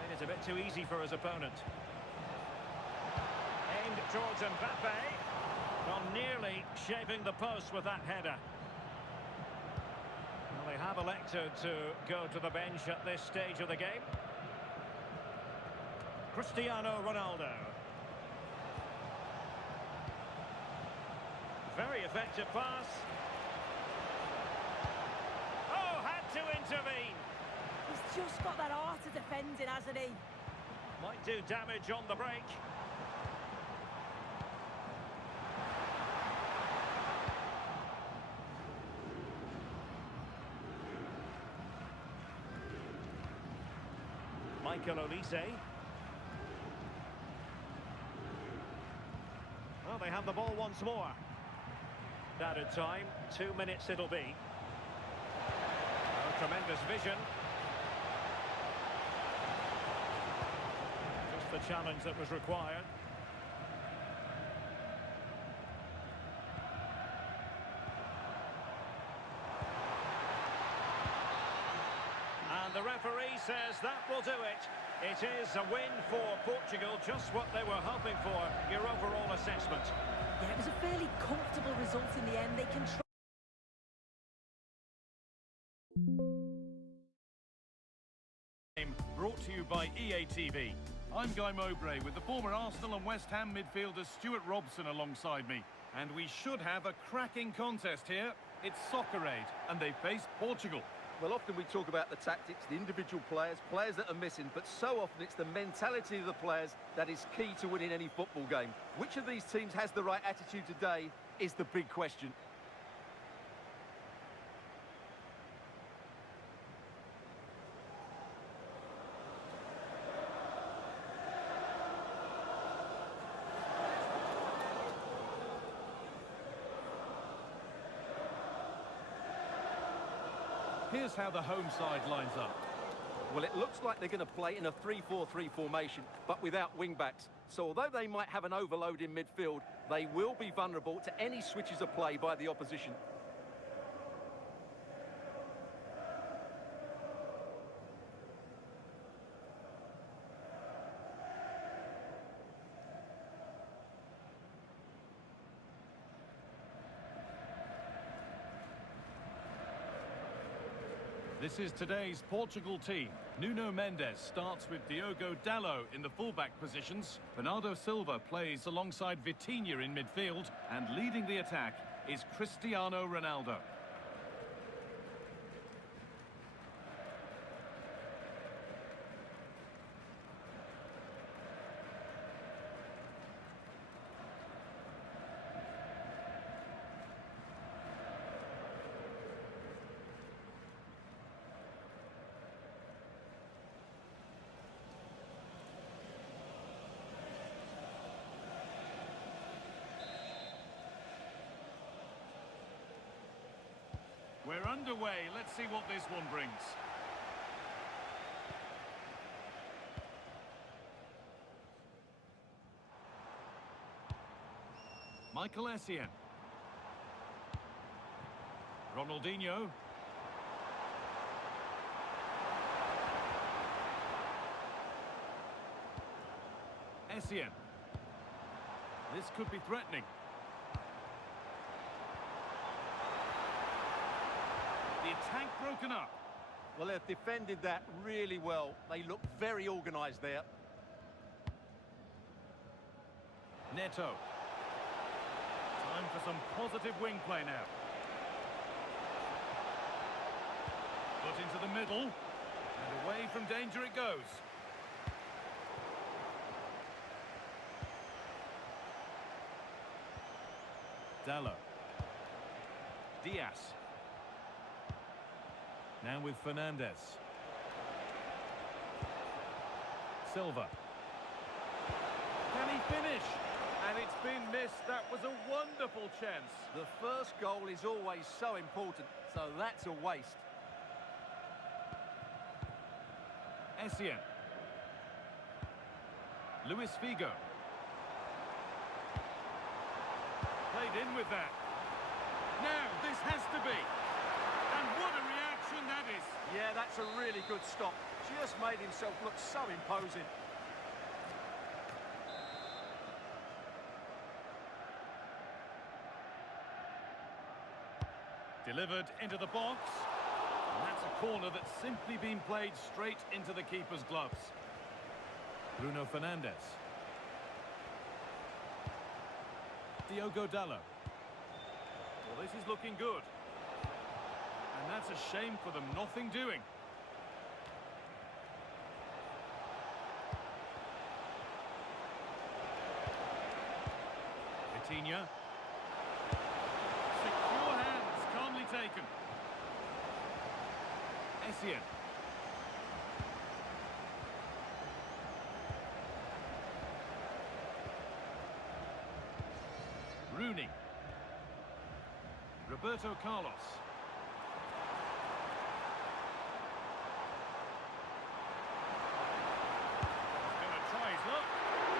Made it a bit too easy for his opponent. Aimed towards Mbappe. Well, nearly shaving the post with that header. Well, they have elected to go to the bench at this stage of the game. Cristiano Ronaldo. Very effective pass. Oh, had to intervene. He's just got that art of defending, hasn't he? Might do damage on the break. Michael Olise. Well, they have the ball once more. Added time, 2 minutes it'll be. Oh, tremendous vision. Just the challenge that was required. And the referee says that will do it. It is a win for Portugal, just what they were hoping for. Your overall assessment? Yeah, it was a fairly comfortable result in the end. They controlled. Brought to you by EA TV. I'm Guy Mowbray with the former Arsenal and West Ham midfielder Stuart Robson alongside me. And we should have a cracking contest here. It's Soccer Aid, and they face Portugal. Well, often we talk about the tactics, the individual players that are missing, but so often it's the mentality of the players that is key to winning any football game. Which of these teams has the right attitude today is the big question. Here's how the home side lines up. Well, it looks like they're going to play in a 3-4-3 formation, but without wing-backs. So although they might have an overload in midfield, they will be vulnerable to any switches of play by the opposition. This is today's Portugal team. Nuno Mendes starts with Diogo Dalot in the fullback positions. Bernardo Silva plays alongside Vitinha in midfield. And leading the attack is Cristiano Ronaldo. We're underway. Let's see what this one brings. Michael Essien. Ronaldinho. Essien. This could be threatening. The attack broken up. Well, they've defended that really well. They look very organised there. Neto. for some positive wing play now. Put into the middle, and away from danger it goes. Dallo. Diaz. Now with Fernandez. Silva. Can he finish? And it's been missed. That was a wonderful chance. The first goal is always so important, so that's a waste. Essien. Luis Figo. Played in with that. Now, this has to be. And what a reaction that is. Yeah, that's a really good stop. Just made himself look so imposing. Delivered into the box. And that's a corner that's simply been played straight into the keeper's gloves. Bruno Fernandes. Diogo Dallo. Well, this is looking good. And that's a shame for them, nothing doing. Vitinha. Secure hands, calmly taken. Essien. Rooney. Roberto Carlos. He's going to try his luck.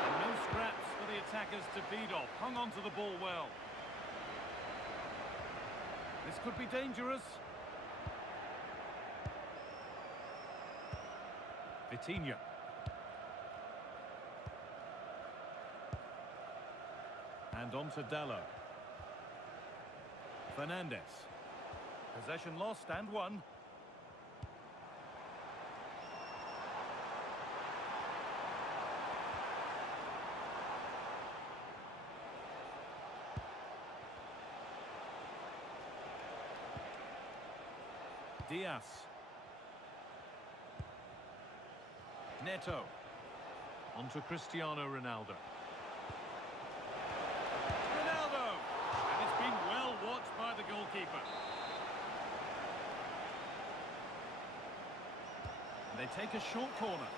And no scraps for the attackers to feed off. Hung on to the ball well. This could be dangerous. Vitinha. And on to Dallo. Fernandez. Possession lost and won. Diaz. Neto. On to Cristiano Ronaldo. And it's been well watched by the goalkeeper. And they take a short corner.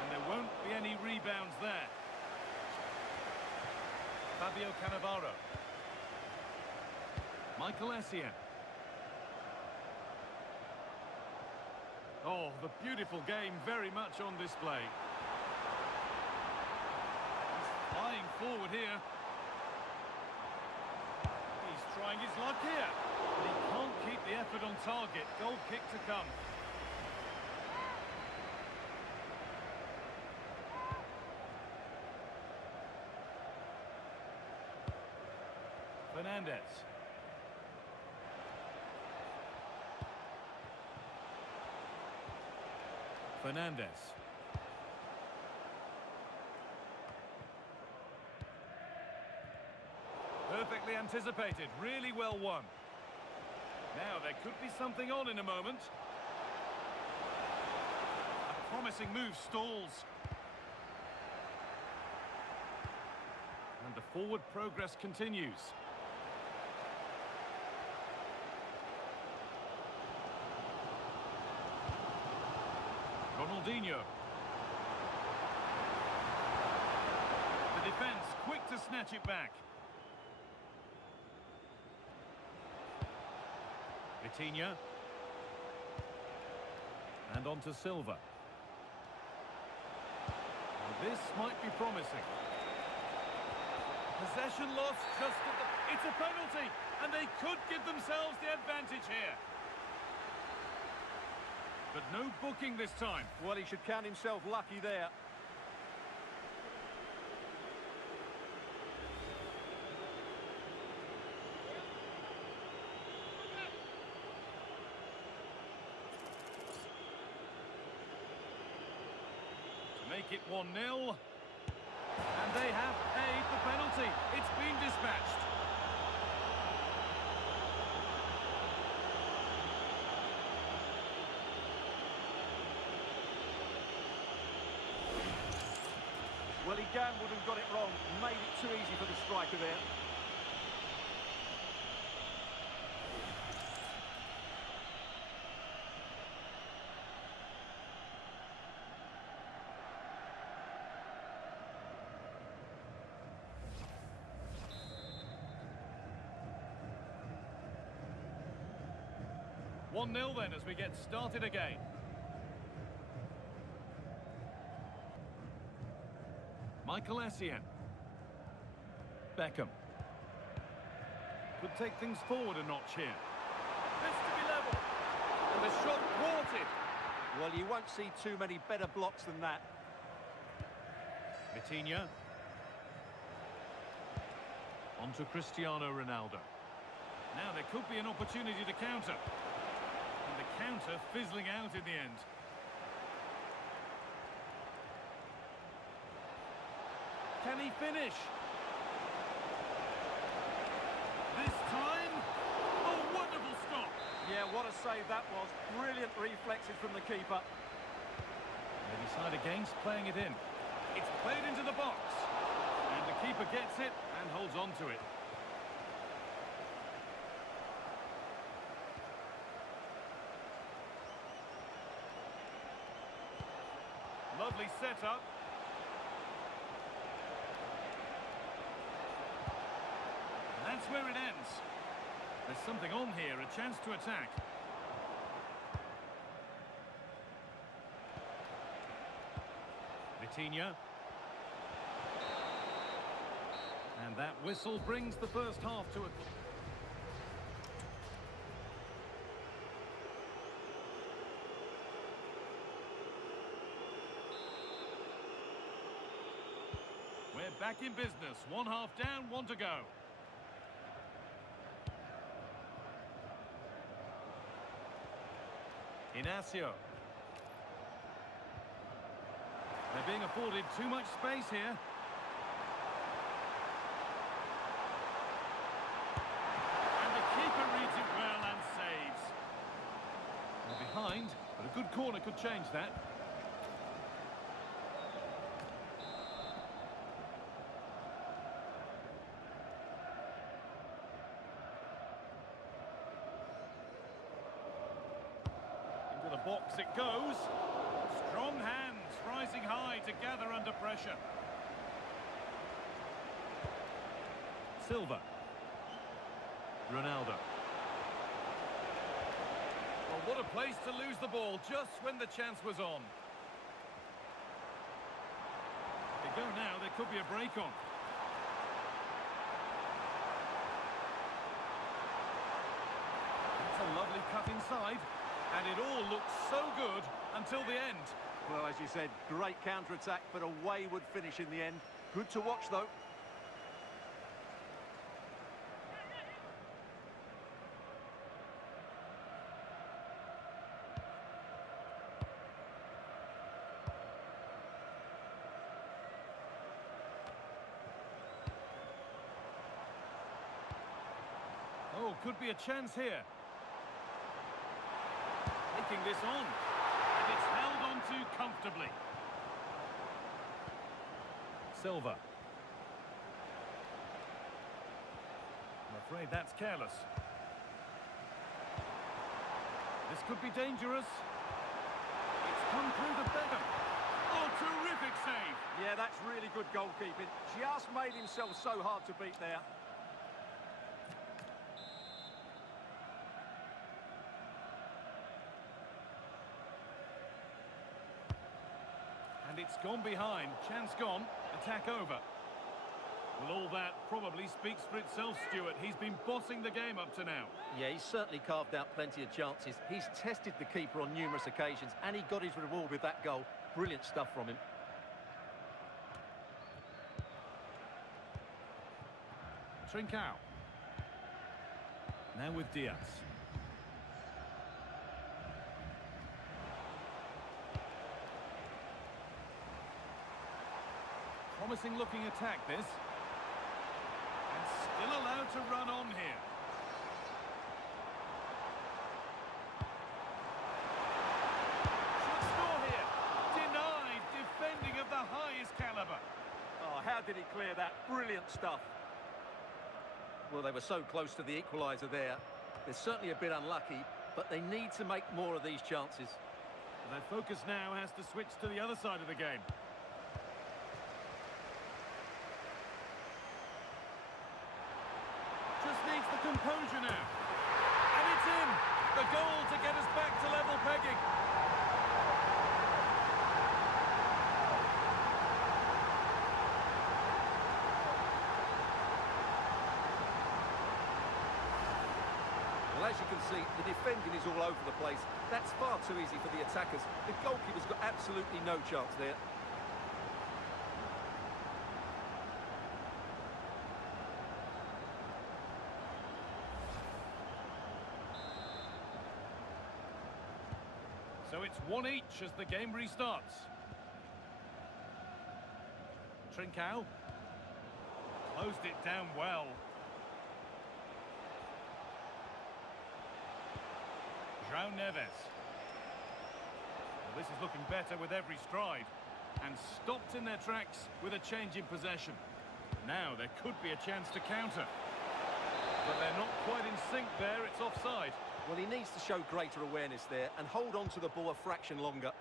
And there won't be any rebounds there. Fabio Cannavaro. Michael Essien. Oh, the beautiful game very much on display. He's flying forward here. He's trying his luck here. But he can't keep the effort on target. Goal kick to come. Fernandez. Fernandez. Perfectly anticipated, really well won. Now there could be something on in a moment. A promising move stalls. And the forward progress continues. Ronaldinho. The defence quick to snatch it back. Vitinha. And on to Silva. Well, this might be promising. Possession lost just at the... It's a penalty, and they could give themselves the advantage here. But no booking this time. Well, he should count himself lucky there. To make it 1-0. And they have paid the penalty. It's been dispatched. gambled and got it wrong. Made it too easy for the striker there. One 0 then as we get started again. Michael Essien. Beckham. Could take things forward a notch here. This to be level. And the shot thwarted. Well, you won't see too many better blocks than that. Vitinha. On to Cristiano Ronaldo. Now there could be an opportunity to counter. And the counter fizzling out in the end. Can he finish? This time, a wonderful stop. Yeah, what a save that was. Brilliant reflexes from the keeper. They decide against playing it in. It's played into the box. And the keeper gets it and holds on to it. Lovely setup. That's where it ends. There's something on here, a chance to attack. Vitinha. And that whistle brings the first half to a... We're back in business. One half down, one to go. Inacio. They're being afforded too much space here. And the keeper reads it well and saves. They're behind, but a good corner could change that. Into the box it goes. Strong hands rising high to gather under pressure. Silva. Ronaldo. Well, what a place to lose the ball just when the chance was on. If they go now, there could be a break on. It's a lovely cut inside. And it all looked so good until the end. Well, as you said, great counter-attack, but a wayward finish in the end. Good to watch, though. Oh, could be a chance here. Taking this on, and it's held on to comfortably. Silva. I'm afraid that's careless. This could be dangerous. It's come through the Beckham. Oh, terrific save. Yeah, that's really good goalkeeping. Just made himself so hard to beat there. And it's gone behind. Chance gone. Attack over. Well, all that probably speaks for itself, Stuart. He's been bossing the game up to now. Yeah, he's certainly carved out plenty of chances. He's tested the keeper on numerous occasions, and he got his reward with that goal. Brilliant stuff from him. Trincao. Now with Diaz. Promising looking attack, this. And still allowed to run on here. Should score here. Denied, defending of the highest caliber. did he clear that? Brilliant stuff. Well, they were so close to the equaliser there. They're certainly a bit unlucky, but they need to make more of these chances. Their focus now has to switch to the other side of the game. Just needs the composure now. And it's in! The goal to get us back to level pegging. Well, as you can see, the defending is all over the place. That's far too easy for the attackers. The goalkeeper's got absolutely no chance there. So it's 1 each as the game restarts. Trincao. Closed it down well. João Neves. Well, this is looking better with every stride. And stopped in their tracks with a change in possession. Now there could be a chance to counter. But they're not quite in sync there, it's offside. Well, he needs to show greater awareness there and hold on to the ball a fraction longer.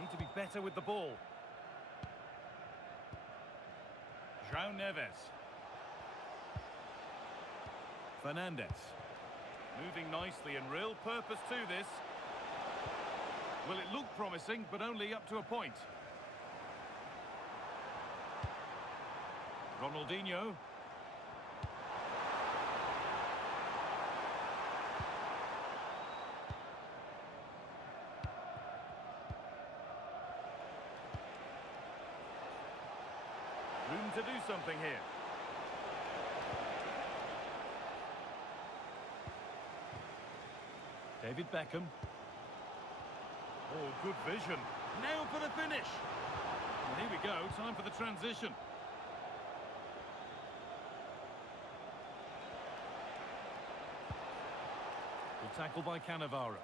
Need to be better with the ball. João Neves. Fernandes. Moving nicely and real purpose to this. Well, it looked promising, but only up to a point. Ronaldinho. Room to do something here. David Beckham. Oh, good vision. Now for the finish. And here we go, time for the transition. Good tackle by Cannavaro.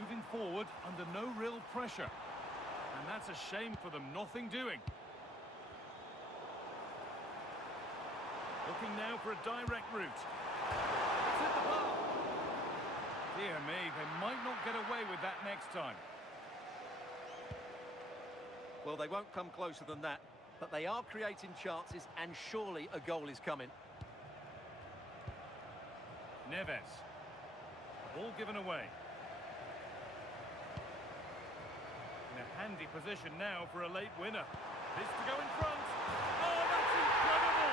Moving forward under no real pressure. And that's a shame for them, nothing doing. Looking now for a direct route. It's hit the bar. Dear me, they might not get away with that next time. Well, they won't come closer than that, but they are creating chances, and surely a goal is coming. Neves. The ball given away. In a handy position now for a late winner. This to go in front. Oh, that's incredible!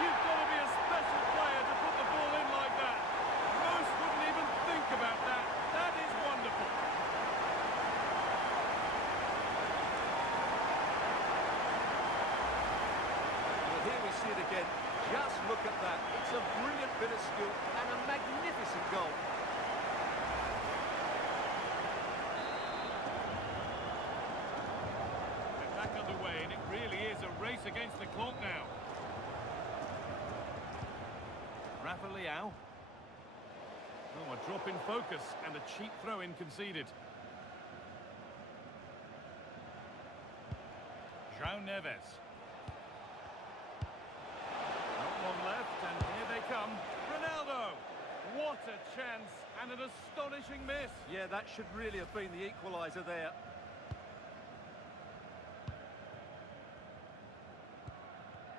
You've got to be a special player to put the ball in like that. Most wouldn't even think about that. That is wonderful. Well, here we see it again. Just look at that. It's a brilliant bit of skill and a magnificent goal. They're back underway, and it really is a race against the clock now. Rafa Leao. Oh, a drop in focus and a cheap throw-in conceded. João Neves. Not long left, and here they come. Ronaldo! What a chance, and an astonishing miss. Yeah, that should really have been the equaliser there.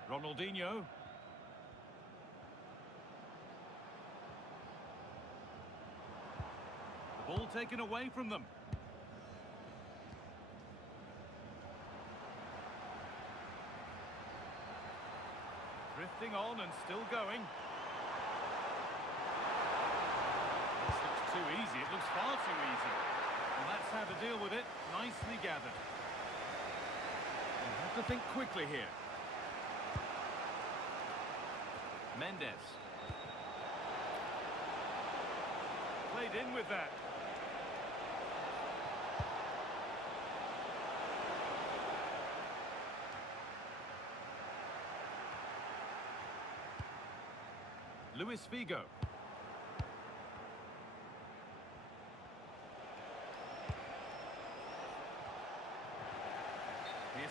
Ronaldinho. The ball taken away from them. Drifting on and still going. This looks too easy. It looks far too easy. And that's how to deal with it. Nicely gathered. You have to think quickly here. Mendes. Played in with that. Luis Figo.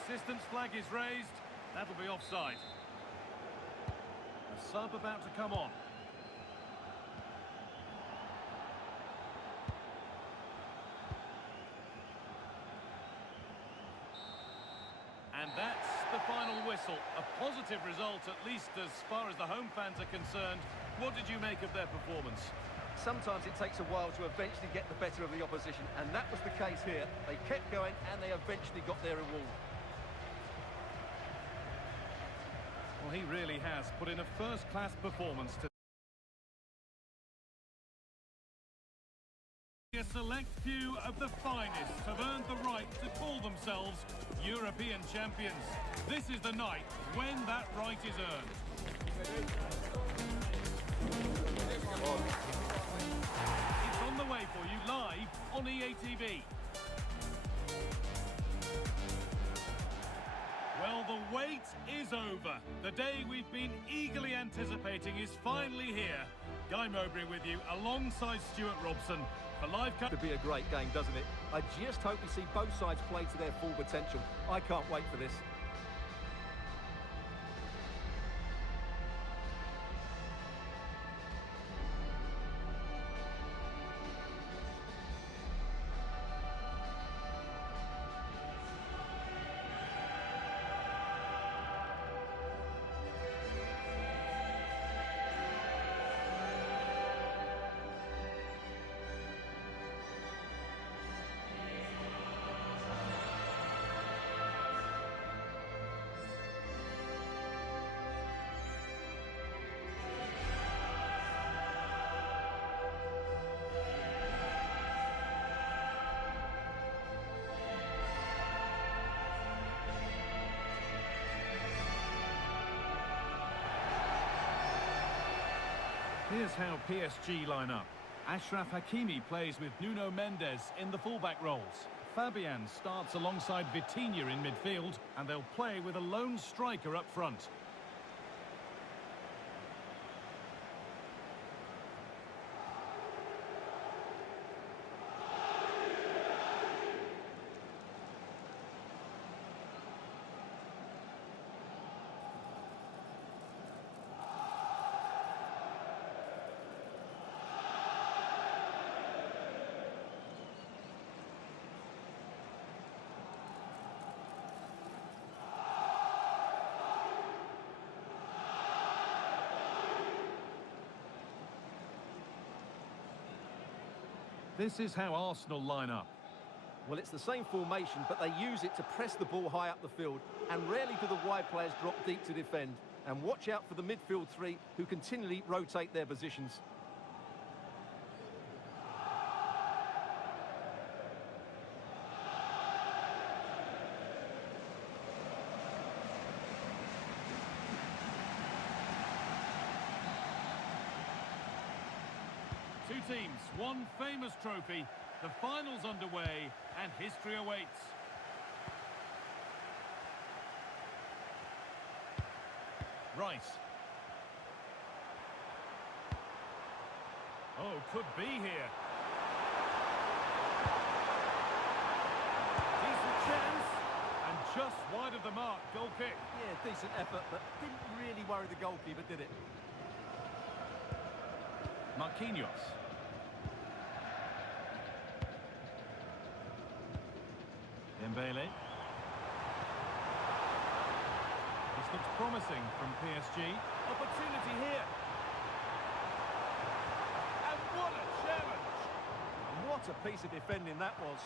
assistance flag is raised. That'll be offside. A sub about to come on. And that's the final whistle. A positive result, at least as far as the home fans are concerned. What did you make of their performance? Sometimes it takes a while to eventually get the better of the opposition, and that was the case here. They kept going, and they eventually got their reward. Well, he really has put in a first-class performance today. A select few of the finest have earned the right to call themselves European champions. This is the night when that right is earned. It's on the way for you live on EA TV. Well, the wait is over. The day we've been eagerly anticipating is finally here. Guy Mowbray with you alongside Stuart Robson. For live cut. Could be a great game, doesn't it? I just hope we see both sides play to their full potential. I can't wait for this. Here's how PSG line up. Achraf Hakimi plays with Nuno Mendes in the fullback roles. Fabian starts alongside Vitinha in midfield, and they'll play with a lone striker up front. This is how Arsenal line up. Well, it's the same formation, but they use it to press the ball high up the field, and rarely do the wide players drop deep to defend. And watch out for the midfield three, who continually rotate their positions. Two teams, one famous trophy. The final's underway, and history awaits. Rice. Oh, could be here. Decent chance, and just wide of the mark. Goal kick. Yeah, decent effort, but didn't really worry the goalkeeper, did it? Marquinhos. Dembele. This looks promising from PSG. Opportunity here. And what a challenge! What a piece of defending that was.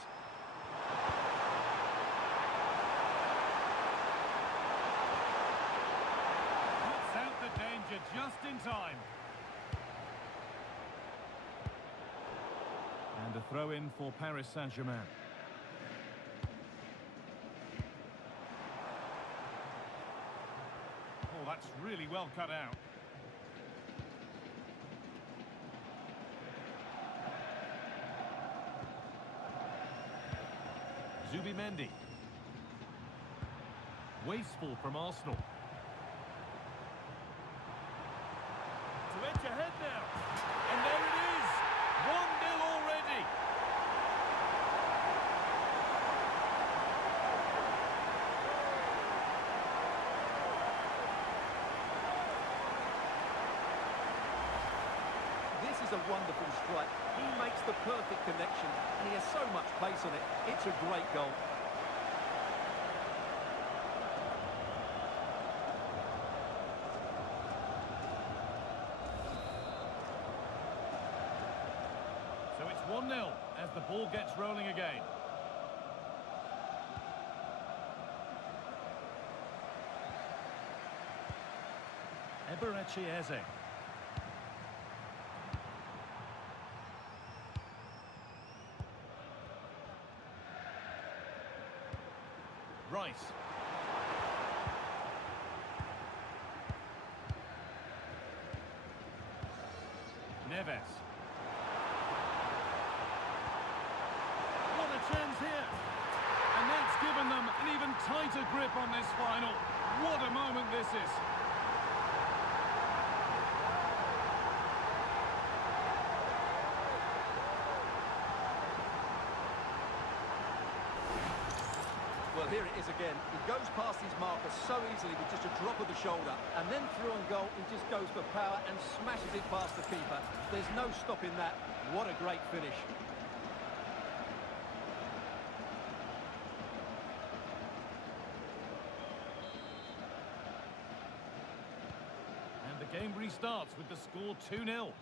Puts out the danger just in time. And a throw-in for Paris Saint-Germain. Oh, that's really well cut out. Zubimendi. Wasteful from Arsenal. To edge ahead now. And there it is. 1-0 already. is a wonderful strike. He makes the perfect connection, and he has so much pace on it. It's a great goal. So it's 1-0 as the ball gets rolling again. Eberechi Eze. Rice. Neves. What a chance here. And that's given them an even tighter grip on this final. What a moment this is. Well, here it is again. He goes past his marker so easily with just a drop of the shoulder. And then through on goal, he just goes for power and smashes it past the keeper. There's no stopping that. What a great finish. And the game restarts with the score 2-0.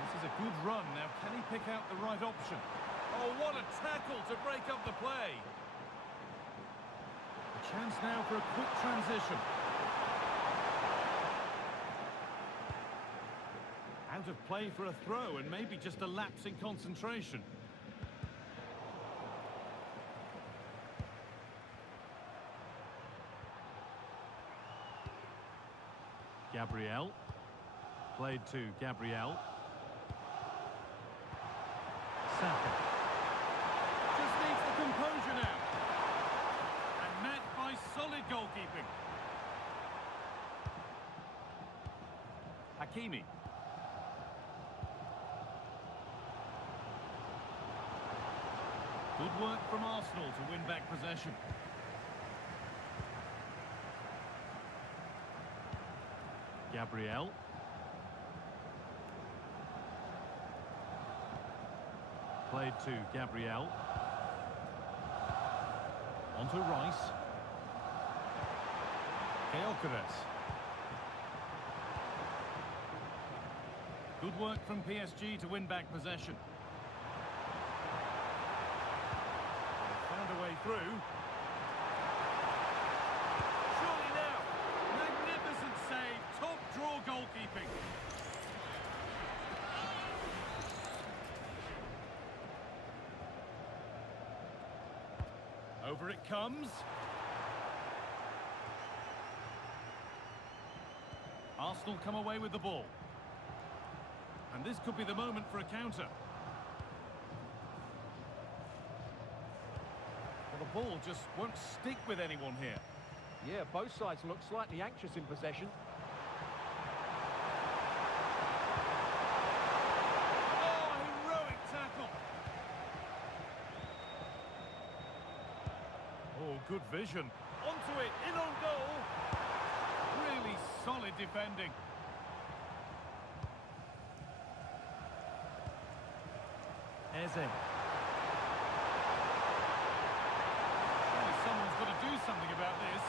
This is a good run. Now, can he pick out the right option? Oh, what a tackle to break up the play. A chance now for a quick transition. Out of play for a throw and maybe just a lapse in concentration. Gabriel. Played to Gabriel. Saka. Just needs the composure now. And met by solid goalkeeping. Hakimi. Good work from Arsenal to win back possession. Gabriel. Played to Gabriel. On to Rice. Gyökeres. Good work from PSG to win back possession. They found a way through. Surely now. Magnificent save. Top draw goalkeeping. Over it comes. Arsenal come away with the ball. And this could be the moment for a counter. Well, the ball just won't stick with anyone here. Yeah, both sides look slightly anxious in possession. Good vision. Onto it, in on goal. Really solid defending. Eze. Surely someone's got to do something about this.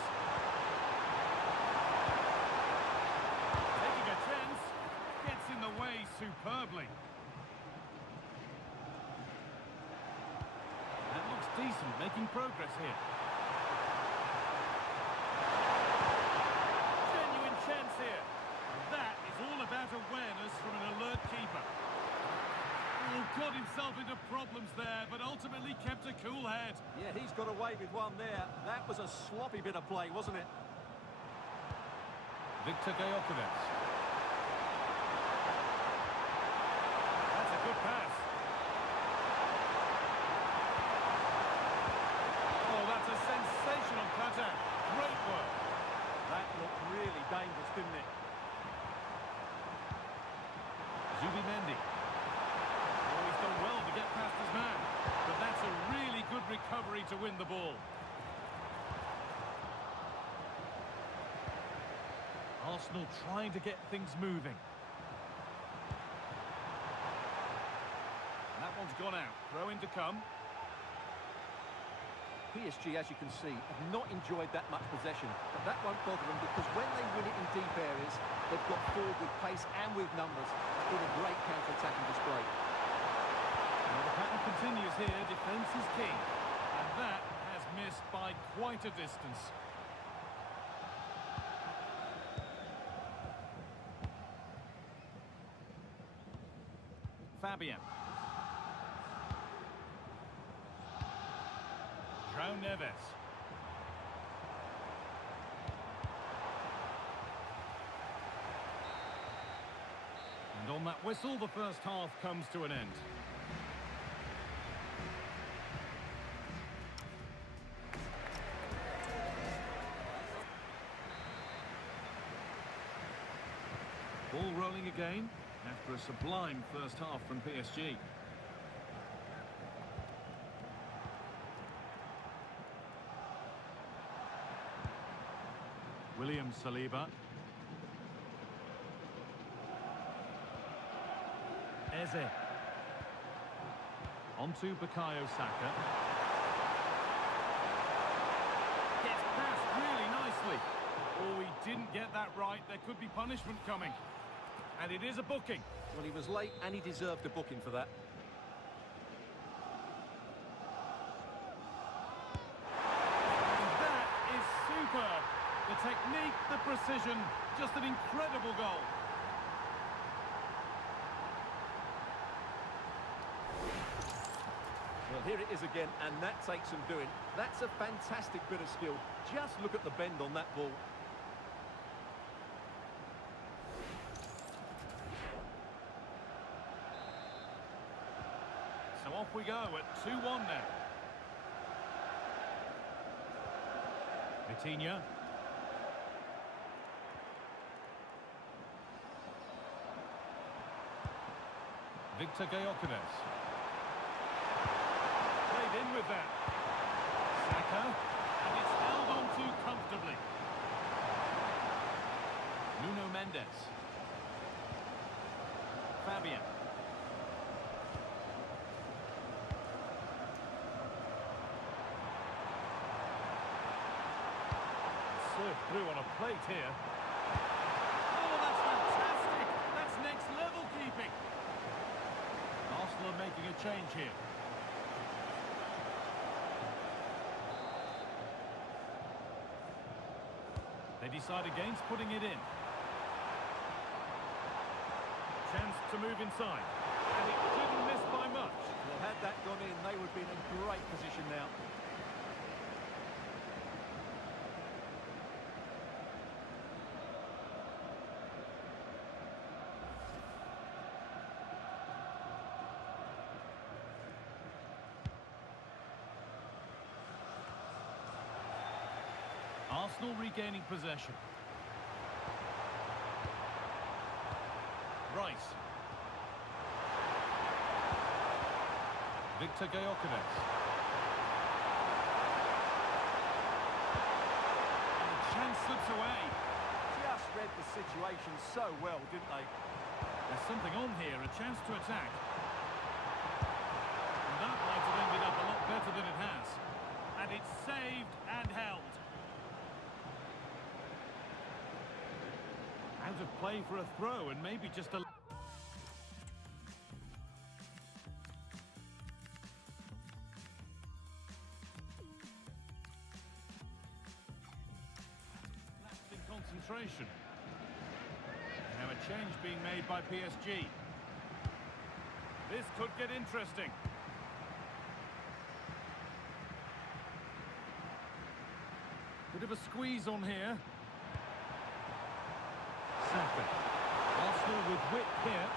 Taking a chance. Gets in the way superbly. That looks decent, making progress here. Here. That is all about awareness from an alert keeper. Oh, got himself into problems there, but ultimately kept a cool head. Yeah, he's got away with one there. That was a sloppy bit of play, wasn't it? Victor Gyökeres. That's a good pass. Oh, that's a sensational cutter. Great work. That looked really dangerous, didn't it? Zubimendi. Oh, he's done well to get past his man. But that's a really necessary to win the ball. Arsenal trying to get things moving. That one's gone out. Throw in to come. PSG, as you can see, have not enjoyed that much possession, but that won't bother them because when they win it in deep areas, they've got forward with pace and with numbers. It's been a great counter-attacking display. Well, the pattern continues here. Defence is king. And that has missed by quite a distance. Fabian. João Neves. And on that whistle, the first half comes to an end. Ball rolling again after a sublime first half from PSG. William Saliba. Eze. Onto Bukayo Saka. Gets past really nicely. Oh, he didn't get that right. There could be punishment coming. And it is a booking. Well, he was late and he deserved a booking for that. And that is superb. The technique, the precision, just an incredible goal. Well, here it is again, and that takes some doing. That's a fantastic bit of skill. Just look at the bend on that ball. So off we go at 2-1 now. Vitinha. Victor Gyökeres. Played in with that. Saka. And it's held on to comfortably. Nuno Mendes. Fabian. Served through on a plate here. Oh, that's fantastic! That's next level keeping. Arsenal are making a change here. They decide against putting it in. Chance to move inside. And it didn't miss by much. Well, had that gone in, they would be in a great position now. Arsenal regaining possession. Rice. Victor Gyökeres. And the chance slips away. Just read the situation so well, didn't they? There's something on here, a chance to attack. And that might have ended up a lot better than it has. And it's saved and held. Out of play for a throw and maybe just a... lapse in concentration. Now a change being made by PSG. This could get interesting. Bit of a squeeze on here. Saka. Arsenal with wit here.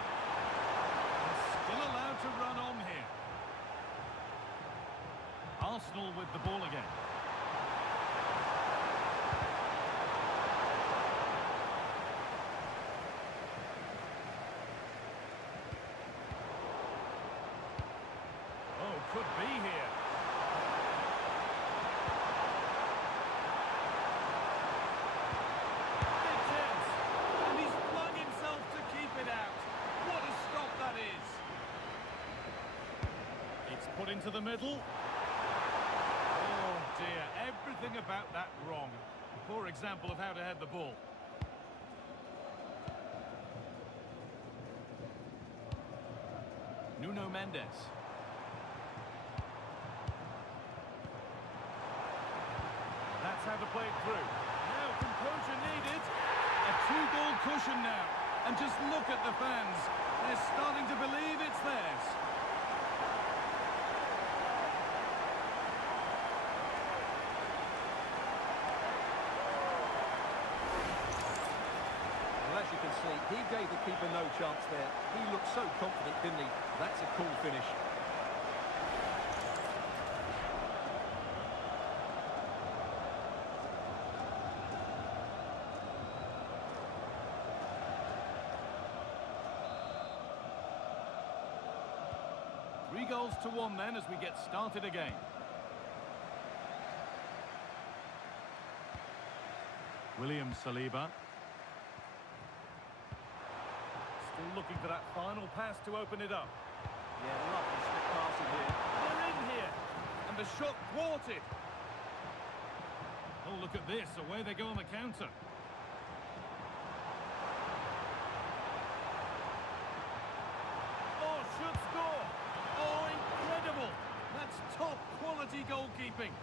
And still allowed to run on here. Arsenal with the ball again. Oh, could be here. into the middle. Oh dear, everything about that wrong. A poor example of how to head the ball. Nuno Mendes. That's how to play it through. Now composure needed. A 2-goal cushion now. And just look at the fans. They're starting to believe it's theirs. Well, as you can see, he gave the keeper no chance there. He looked so confident, didn't he? That's a cool finish. Three goals to one then as we get started again. William Saliba. Still looking for that final pass to open it up. Yeah, lovely slick passing here. They're in here. And the shot thwarted. Oh, look at this. Away they go on the counter. Oh, should score. Oh, incredible. That's top quality goalkeeping.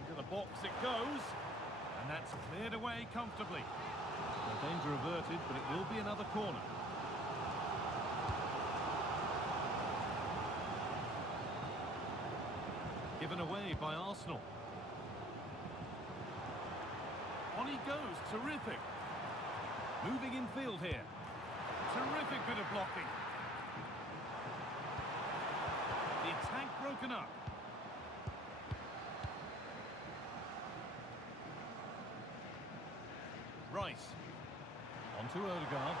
Into the box it goes. And that's cleared away comfortably. The danger averted, but it will be another corner. Given away by Arsenal. On he goes, terrific. Moving in field here. Terrific bit of blocking. The attack broken up. Rice. On to Odegaard.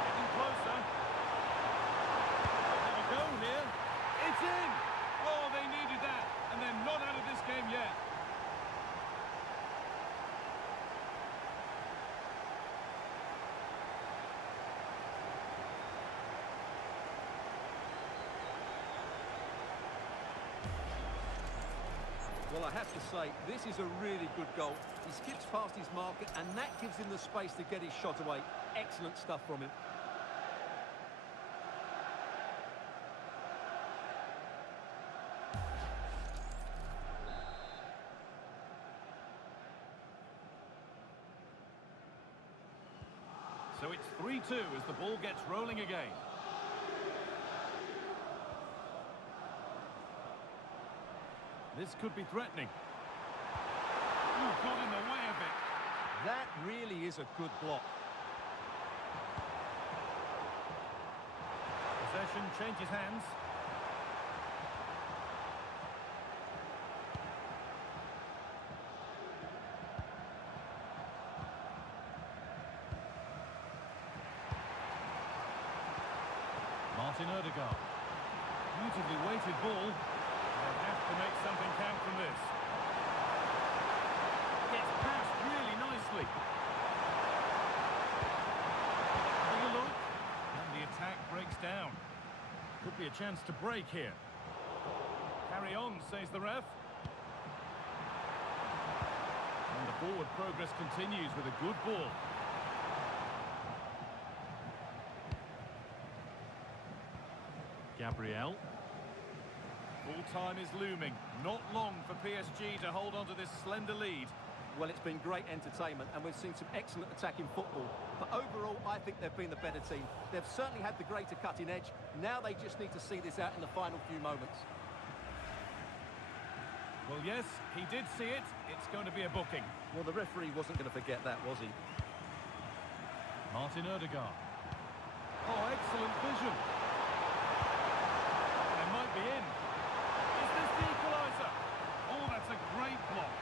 Getting closer. Have a go here. It's in! Oh, they needed that. And they're not out of this game yet. Well, I have to say, this is a really good goal. He skips past his marker, and that gives him the space to get his shot away. Excellent stuff from him. So it's 3-2 as the ball gets rolling again. This could be threatening. Ooh, got in the way of it. That really is a good block. Possession changes hands. Martin Odegaard. Beautifully weighted ball. They'll have to make something count from this. Gets passed really nicely. Have a look. And the attack breaks down. Could be a chance to break here. Carry on, says the ref. And the forward progress continues with a good ball. Gabriel. Full time is looming. Not long for PSG to hold on to this slender lead. Well, it's been great entertainment, and we've seen some excellent attacking football. But overall, I think they've been the better team. They've certainly had the greater cutting edge. Now they just need to see this out in the final few moments. Well, yes, he did see it. It's going to be a booking. Well, the referee wasn't going to forget that, was he? Martin Odegaard. Oh, excellent vision. They might be in. Is this the equaliser? Oh, that's a great block.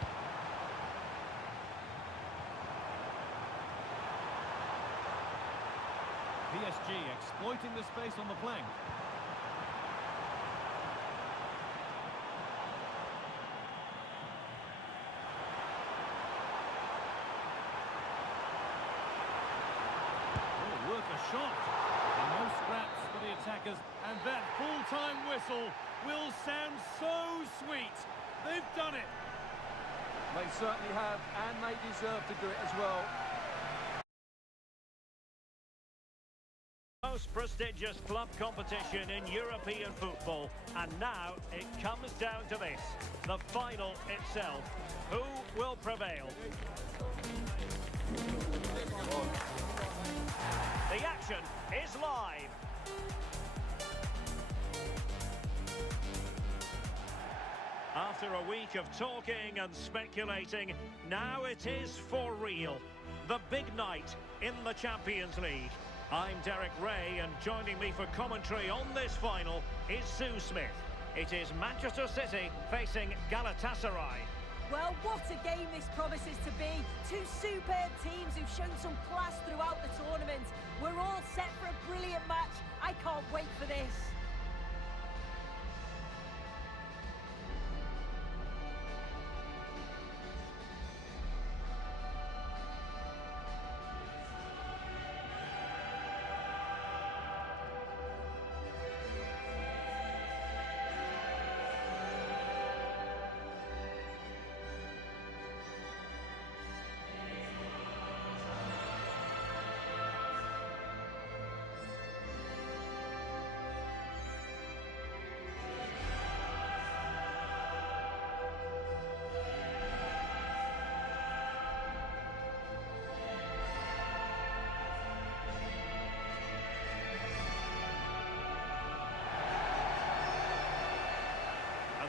PSG exploiting the space on the flank. strikers, and that full-time whistle will sound so sweet. They've done it. They certainly have, and they deserve to do it as well. Most prestigious club competition in European football, and now it comes down to this, the final itself. Who will prevail? The action is live. After a week of talking and speculating, now it is for real. The big night in the Champions League. I'm Derek Ray, and joining me for commentary on this final is Sue Smith. It is Manchester City facing Galatasaray. Well, what a game this promises to be. Two superb teams who've shown some class throughout the tournament. We're all set for a brilliant match. I can't wait for this.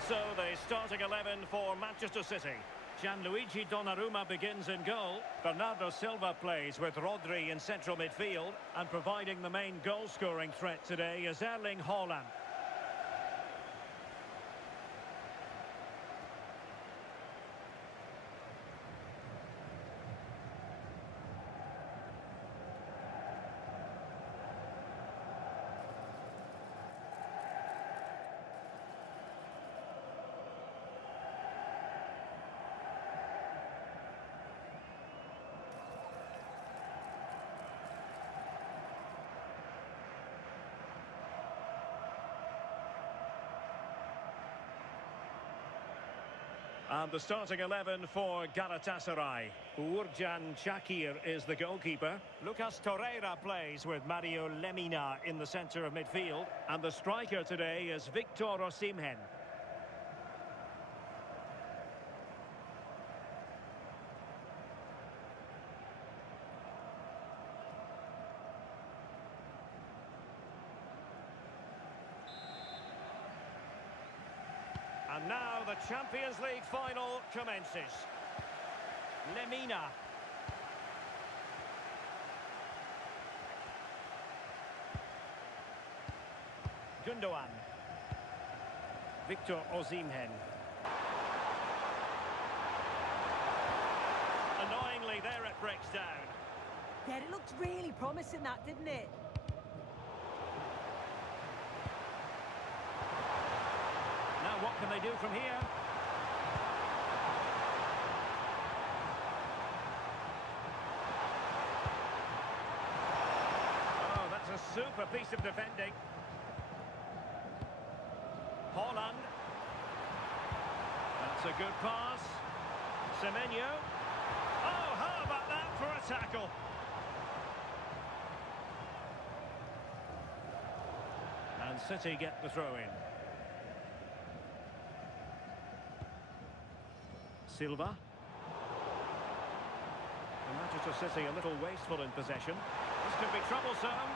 So the starting 11 for Manchester City. Gianluigi Donnarumma begins in goal. Bernardo Silva plays with Rodri in central midfield. And providing the main goal-scoring threat today is Erling Haaland. And the starting 11 for Galatasaray. Uğurcan Çakır is the goalkeeper. Lucas Torreira plays with Mario Lemina in the centre of midfield. And the striker today is Victor Osimhen. And now the Champions League final commences. Lemina. Gundogan. Victor Osimhen. Annoyingly, there it breaks down. Yeah, it looked really promising, that, didn't it? What can they do from here? Oh, that's a super piece of defending. Haaland. That's a good pass. Semenyo. Oh, how about that for a tackle? And City get the throw-in. Silva. And Manchester City a little wasteful in possession. This could be troublesome.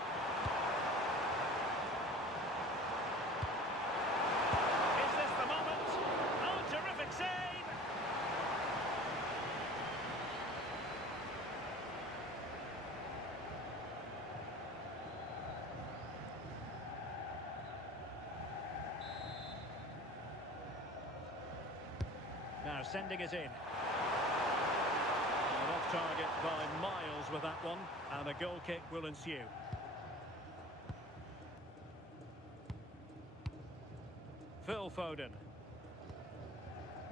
Is this the moment? Oh, terrific save! Now sending it in. And off target by miles with that one, and a goal kick will ensue. Phil Foden.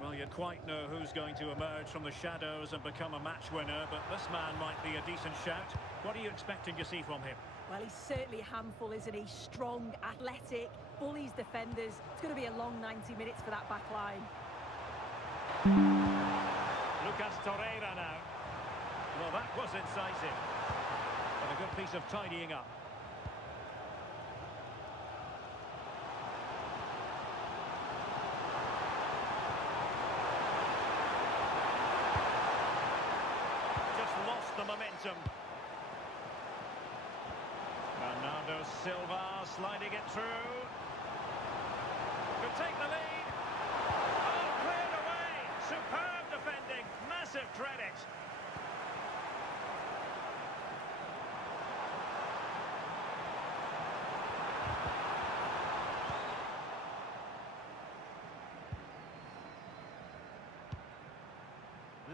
Well, you quite know who's going to emerge from the shadows and become a match winner, but this man might be a decent shout. What are you expecting to see from him? Well, he's certainly a handful, isn't he? Strong, athletic, bullies defenders. It's going to be a long 90 minutes for that back line. Lucas Torreira now. Well, that was incisive. And a good piece of tidying up. Just lost the momentum. Bernardo Silva sliding it through. Could take the lead. Oh, cleared away. Superb defending. Massive credit.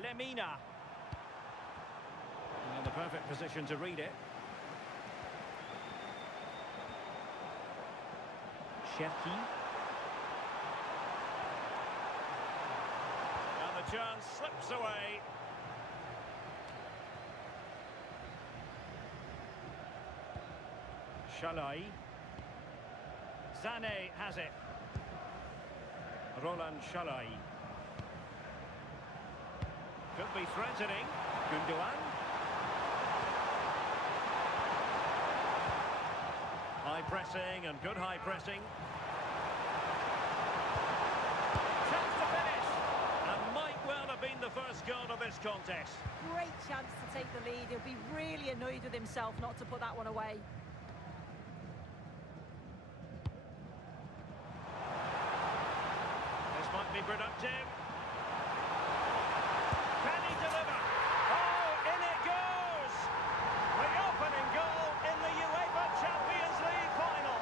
Lemina. In the perfect position to read it. Cherki. And the chance slips away. Shalai. Sané has it. Roland Shalai. Could be threatening. Gundogan. High pressing and good high pressing. Chance to finish. And might well have been the first goal of this contest. Great chance to take the lead. He'll be really annoyed with himself not to put that one away. This might be productive. Can he deliver? Oh, in it goes! The opening goal in the UEFA Champions League final.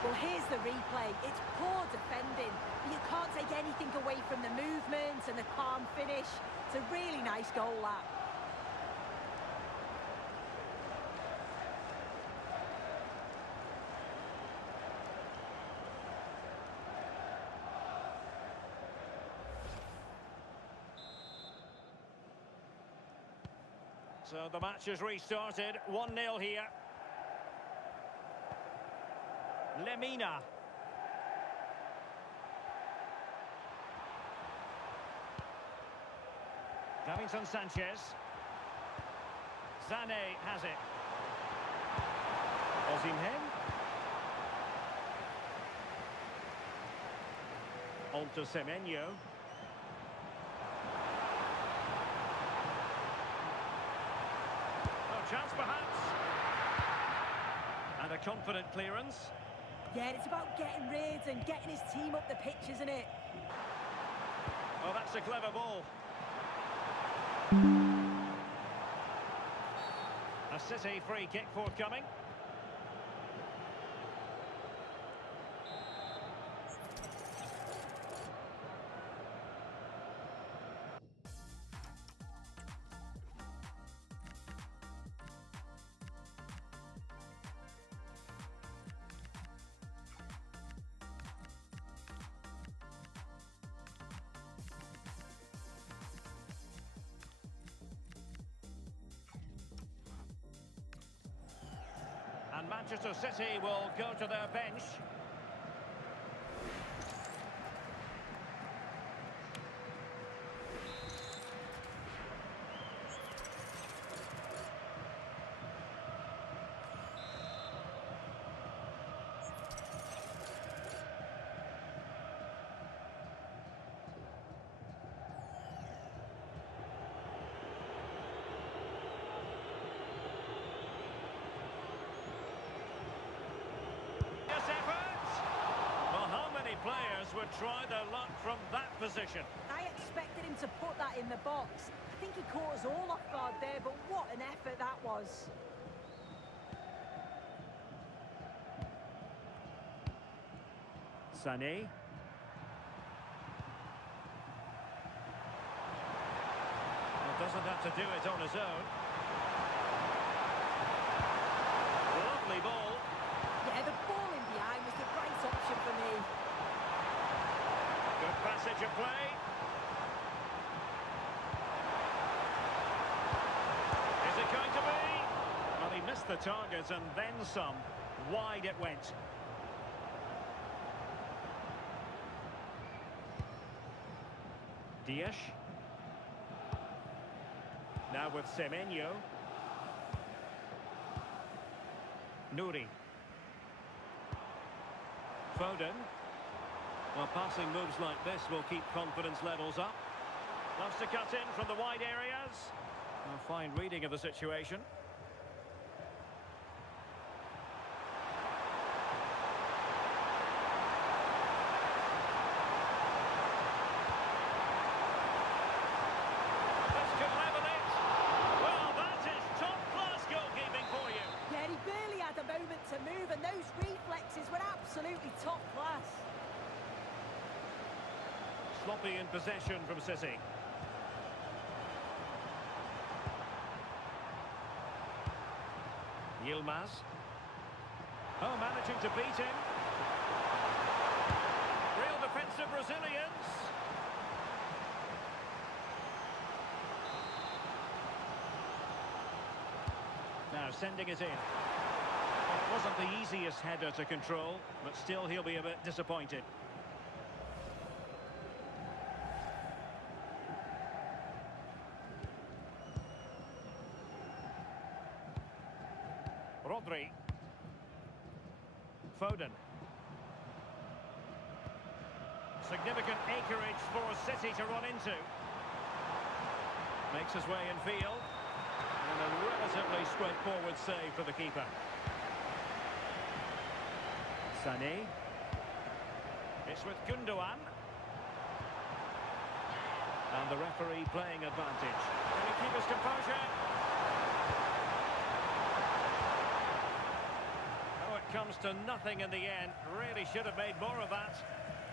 Well, here's the replay. It's poor defending, but you can't take anything away from the movement and the calm finish. It's a really nice goal, that. So the match has restarted. 1-0 here. Lemina. Davinson Sanchez. Sané has it. Osimhen. On to Semenyo. Chance perhaps. And a confident clearance. Yeah, it's about getting rid and getting his team up the pitch, isn't it? Oh, that's a clever ball. A City free kick forthcoming. And Manchester City will go to their bench. Players would try their luck from that position. I expected him to put that in the box. I think he caught us all off guard there, but what an effort that was. Sané. Well, doesn't have to do it on his own. Lovely ball. Yeah, the ball in behind was the right option for me. Good passage of play. the target and then some. Wide it went. Dias. Now with Semenyo. Nouri. Foden. Well, passing moves like this will keep confidence levels up. Loves to cut in from the wide areas. A fine reading of the situation. This could level it. Well, that is top-class goalkeeping for you. Yeah, he barely had a moment to move, and those reflexes were absolutely top class. Sloppy in possession from City. Yilmaz. Oh, managing to beat him. Real defensive resilience. Now sending it in. Well, it wasn't the easiest header to control, but still he'll be a bit disappointed. Rodri. Foden. Significant acreage for City to run into. Makes his way in field. And a relatively straightforward save for the keeper. Sané. It's with Gundogan. And the referee playing advantage. Can he keep his composure? Comes to nothing in the end. Really should have made more of that.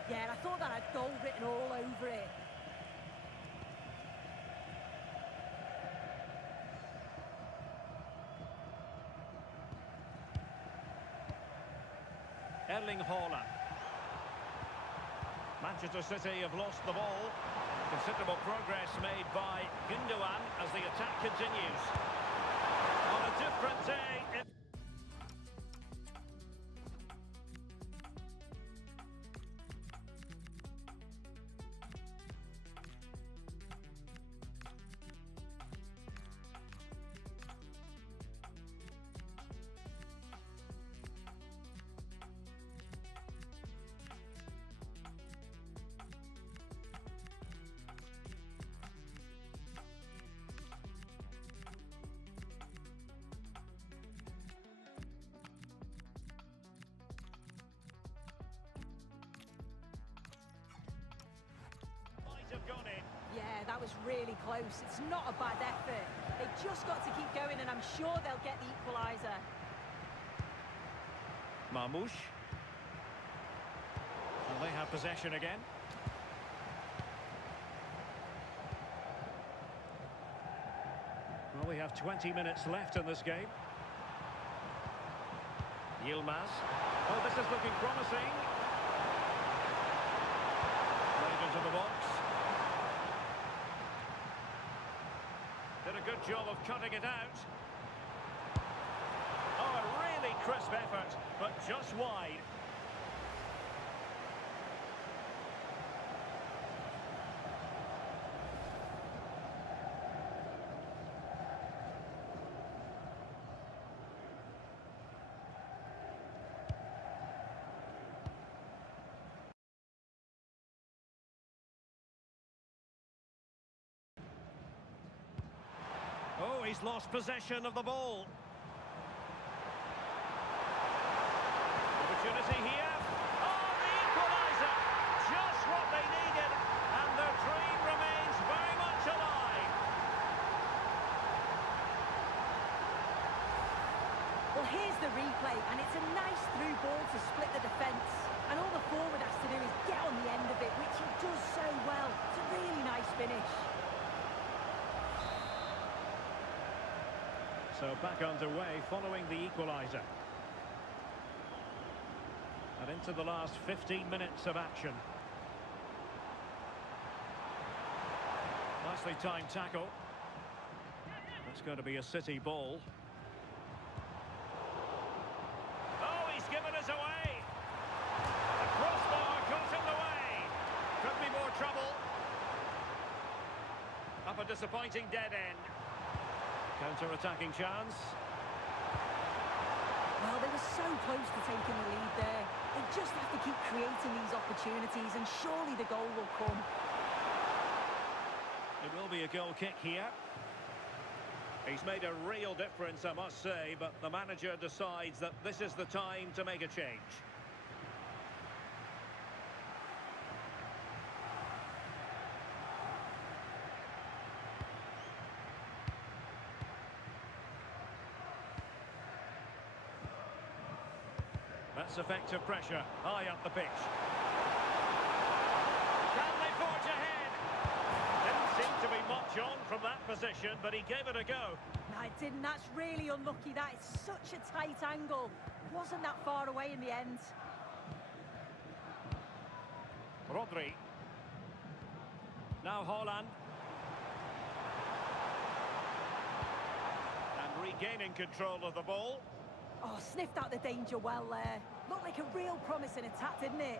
Yeah, and I thought that had goal written all over it. Erling Haaland. Manchester City have lost the ball. Considerable progress made by Gundogan as the attack continues. On a different day. Have gone in. Yeah, that was really close. It's not a bad effort. They've just got to keep going, and I'm sure they'll get the equaliser. Marmoush. Well, they have possession again. Well, we have 20 minutes left in this game. Yilmaz. Oh, this is looking promising. Played into the box. Did a good job of cutting it out. Oh, a really crisp effort, but just wide. Oh, he's lost possession of the ball. Opportunity here. Oh, the equaliser! Just what they needed, and their dream remains very much alive. Well, here's the replay, and it's a nice through ball to split the defence. And all the forward has to do is get on the end of it, which he does so well. It's a really nice finish. So back underway following the equaliser. And into the last 15 minutes of action. Nicely timed tackle. That's going to be a City ball. given us away. The crossbar got in the way. Could be more trouble. Up a disappointing dead end. Counter-attacking chance. Well, they were so close to taking the lead there. They just have to keep creating these opportunities and surely the goal will come. It will be a goal kick here. He's made a real difference, I must say, but the manager decides that this is the time to make a change. That's effective pressure, high up the pitch. Can they forge ahead? Didn't seem to be much on from that position, but he gave it a go. No, it didn't. That's really unlucky. That is such a tight angle. Wasn't that far away in the end. Rodri. Now Haaland. And regaining control of the ball. Oh, sniffed out the danger well there. Looked like a real promising attack, didn't it?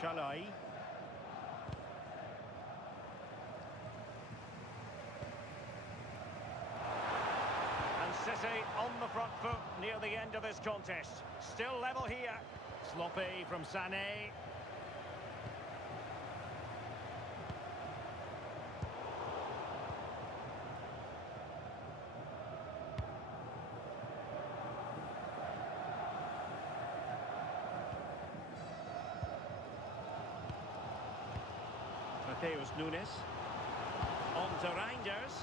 Shalai. And City on the front foot near the end of this contest. Still level here. Sloppy from Sané. Mateus Nunes. On to Reinders.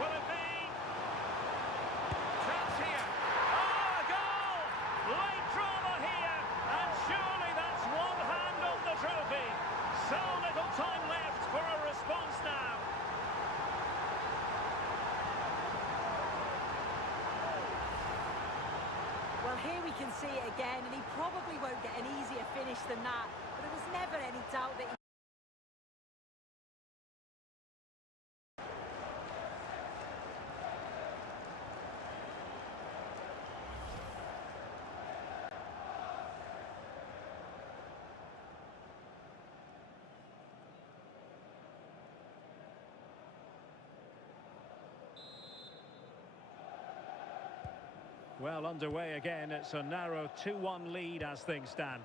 Will it be? Chance here. Oh, a goal! Late drama here. And surely that's one hand on the trophy. So little time left for a response now. Well, here we can see it again, and he probably won't get an easier finish than that. But there was never any doubt that he... Well, underway again. It's a narrow 2-1 lead as things stand.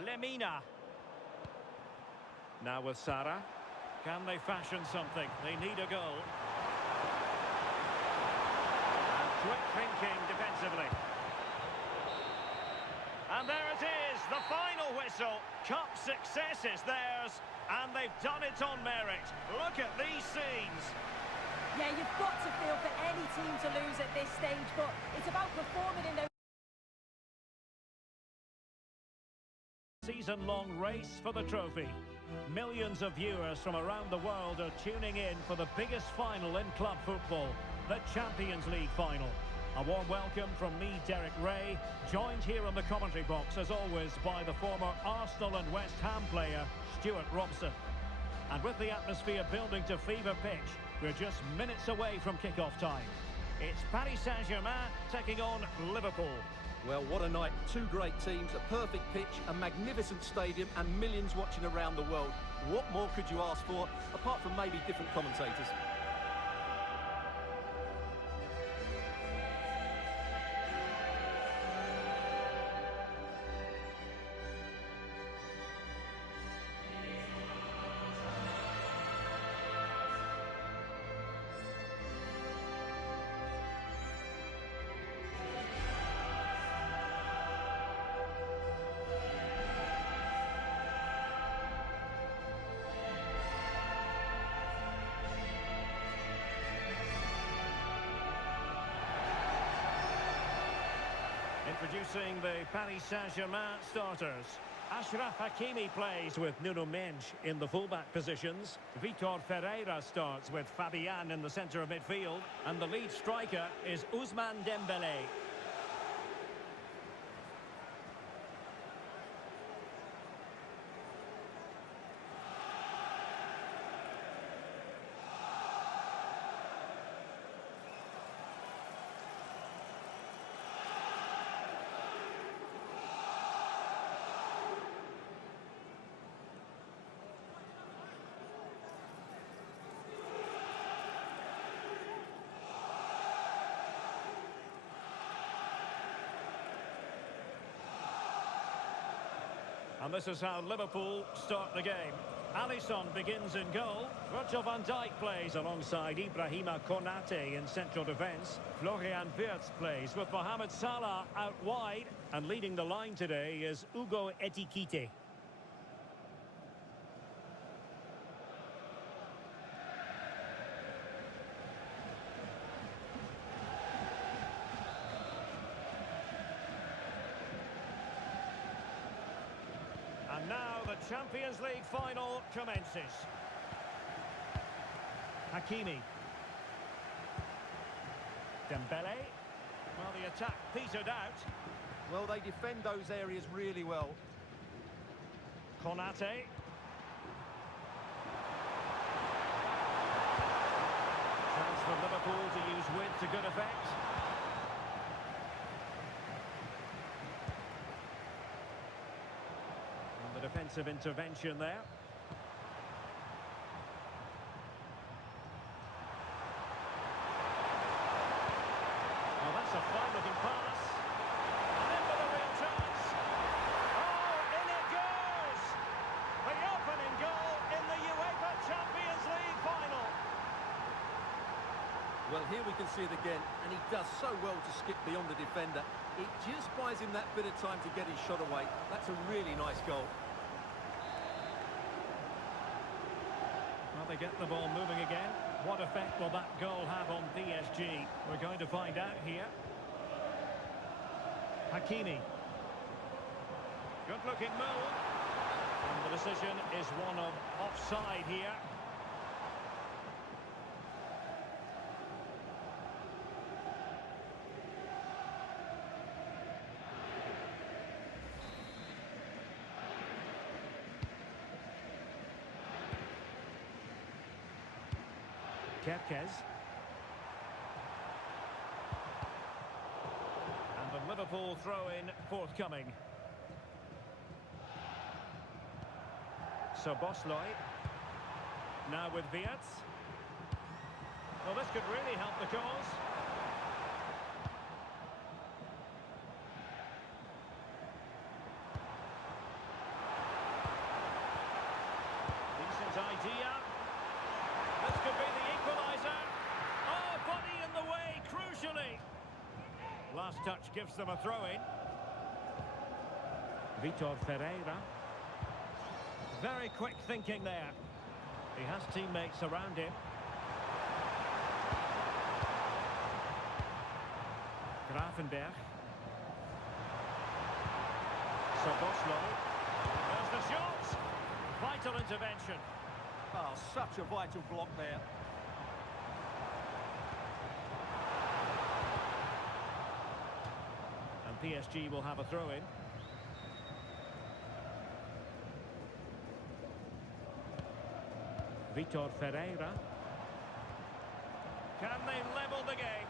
Lemina. Now with Sarah. Can they fashion something? They need a goal. And quick thinking defensively. And there it is, the final whistle. Cup success is theirs, and they've done it on merit. Look at these scenes. Yeah, you've got to feel for any team to lose at this stage, but it's about performing in those... Season-long race for the trophy. Millions of viewers from around the world are tuning in for the biggest final in club football, the Champions League final. A warm welcome from me, Derek Ray, joined here on the commentary box, as always, by the former Arsenal and West Ham player, Stuart Robson. And with the atmosphere building to fever pitch, we're just minutes away from kick-off time. It's Paris Saint-Germain taking on Liverpool. Well, what a night. Two great teams, a perfect pitch, a magnificent stadium, and millions watching around the world. What more could you ask for, apart from maybe different commentators? Introducing the Paris Saint-Germain starters. Achraf Hakimi plays with Nuno Mendes in the fullback positions. Vitor Ferreira starts with Fabian in the centre of midfield. And the lead striker is Ousmane Dembélé. And this is how Liverpool start the game. Alisson begins in goal. Virgil van Dijk plays alongside Ibrahima Konate in central defence. Florian Wirtz plays with Mohamed Salah out wide. And leading the line today is Hugo Ekitike. And now the Champions League final commences. Hakimi. Dembele. Well, the attack petered out. Well, they defend those areas really well. Konate. Chance for Liverpool to use width to good effect. And the defensive intervention there. Well, that's a fine-looking pass. And in for the real chance. Oh, in it goes! The opening goal in the UEFA Champions League final. Well, here we can see it again, and he does so well to skip beyond the defender. It just buys him that bit of time to get his shot away. That's a really nice goal. Well, they get the ball moving again. What effect will that goal have on PSG? We're going to find out here. Hakimi. Good-looking move. And the decision is one of offside here. Kerkez. And the Liverpool throw-in forthcoming. So Bosley. Now with Wirtz. Well, this could really help the cause. Decent idea. This could be the equaliser. Oh, body in the way, crucially. Last touch gives them a throw-in. Vitor Ferreira. Very quick thinking there. He has teammates around him. Gravenberch. Soboslai. There's the shot. Vital intervention. Oh, such a vital block there. And PSG will have a throw-in. Vitor Ferreira. Can they level the game?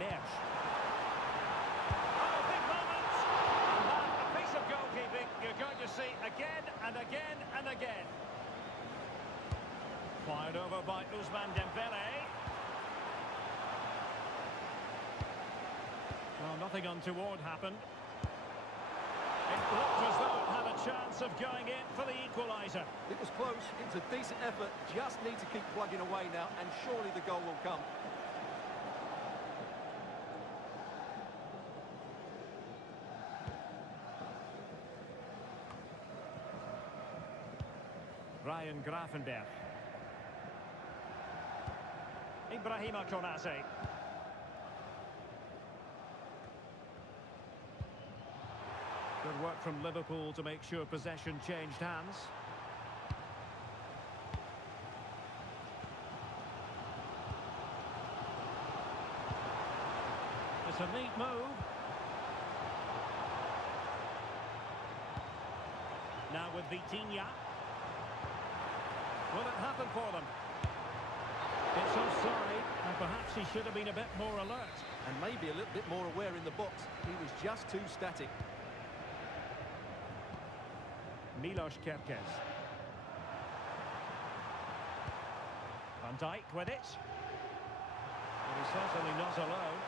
Nassr. Oh, big moment! And that, a piece of goalkeeping you're going to see again and again and again. Fired over by Ousmane Dembele. Well, nothing untoward happened. It looked as though it had a chance of going in for the equaliser. It was close, it was a decent effort, just need to keep plugging away now, and surely the goal will come. Ryan Gravenberch. Ibrahima Konate. Good work from Liverpool to make sure possession changed hands. It's a neat move. Now with Vitinha. Will it happen for them? It's offside, and perhaps he should have been a bit more alert. And maybe a little bit more aware in the box. He was just too static. Milos Kerkez. Van Dijk with it. But he's certainly not alone.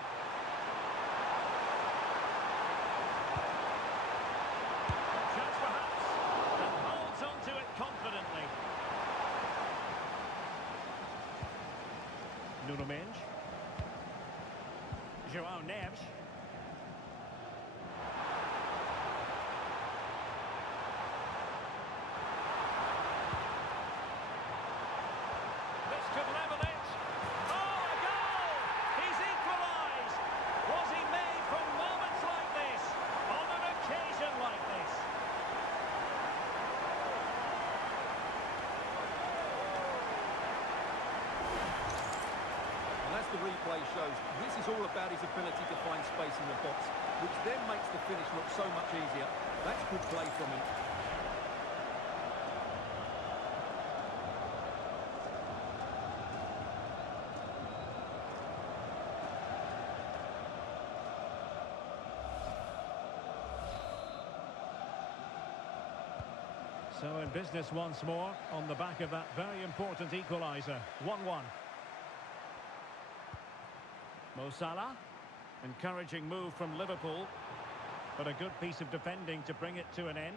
replay shows, this is all about his ability to find space in the box, which then makes the finish look so much easier. That's good play from him. So in business once more, on the back of that very important equaliser. 1-1. Mo Salah. Encouraging move from Liverpool. But a good piece of defending to bring it to an end.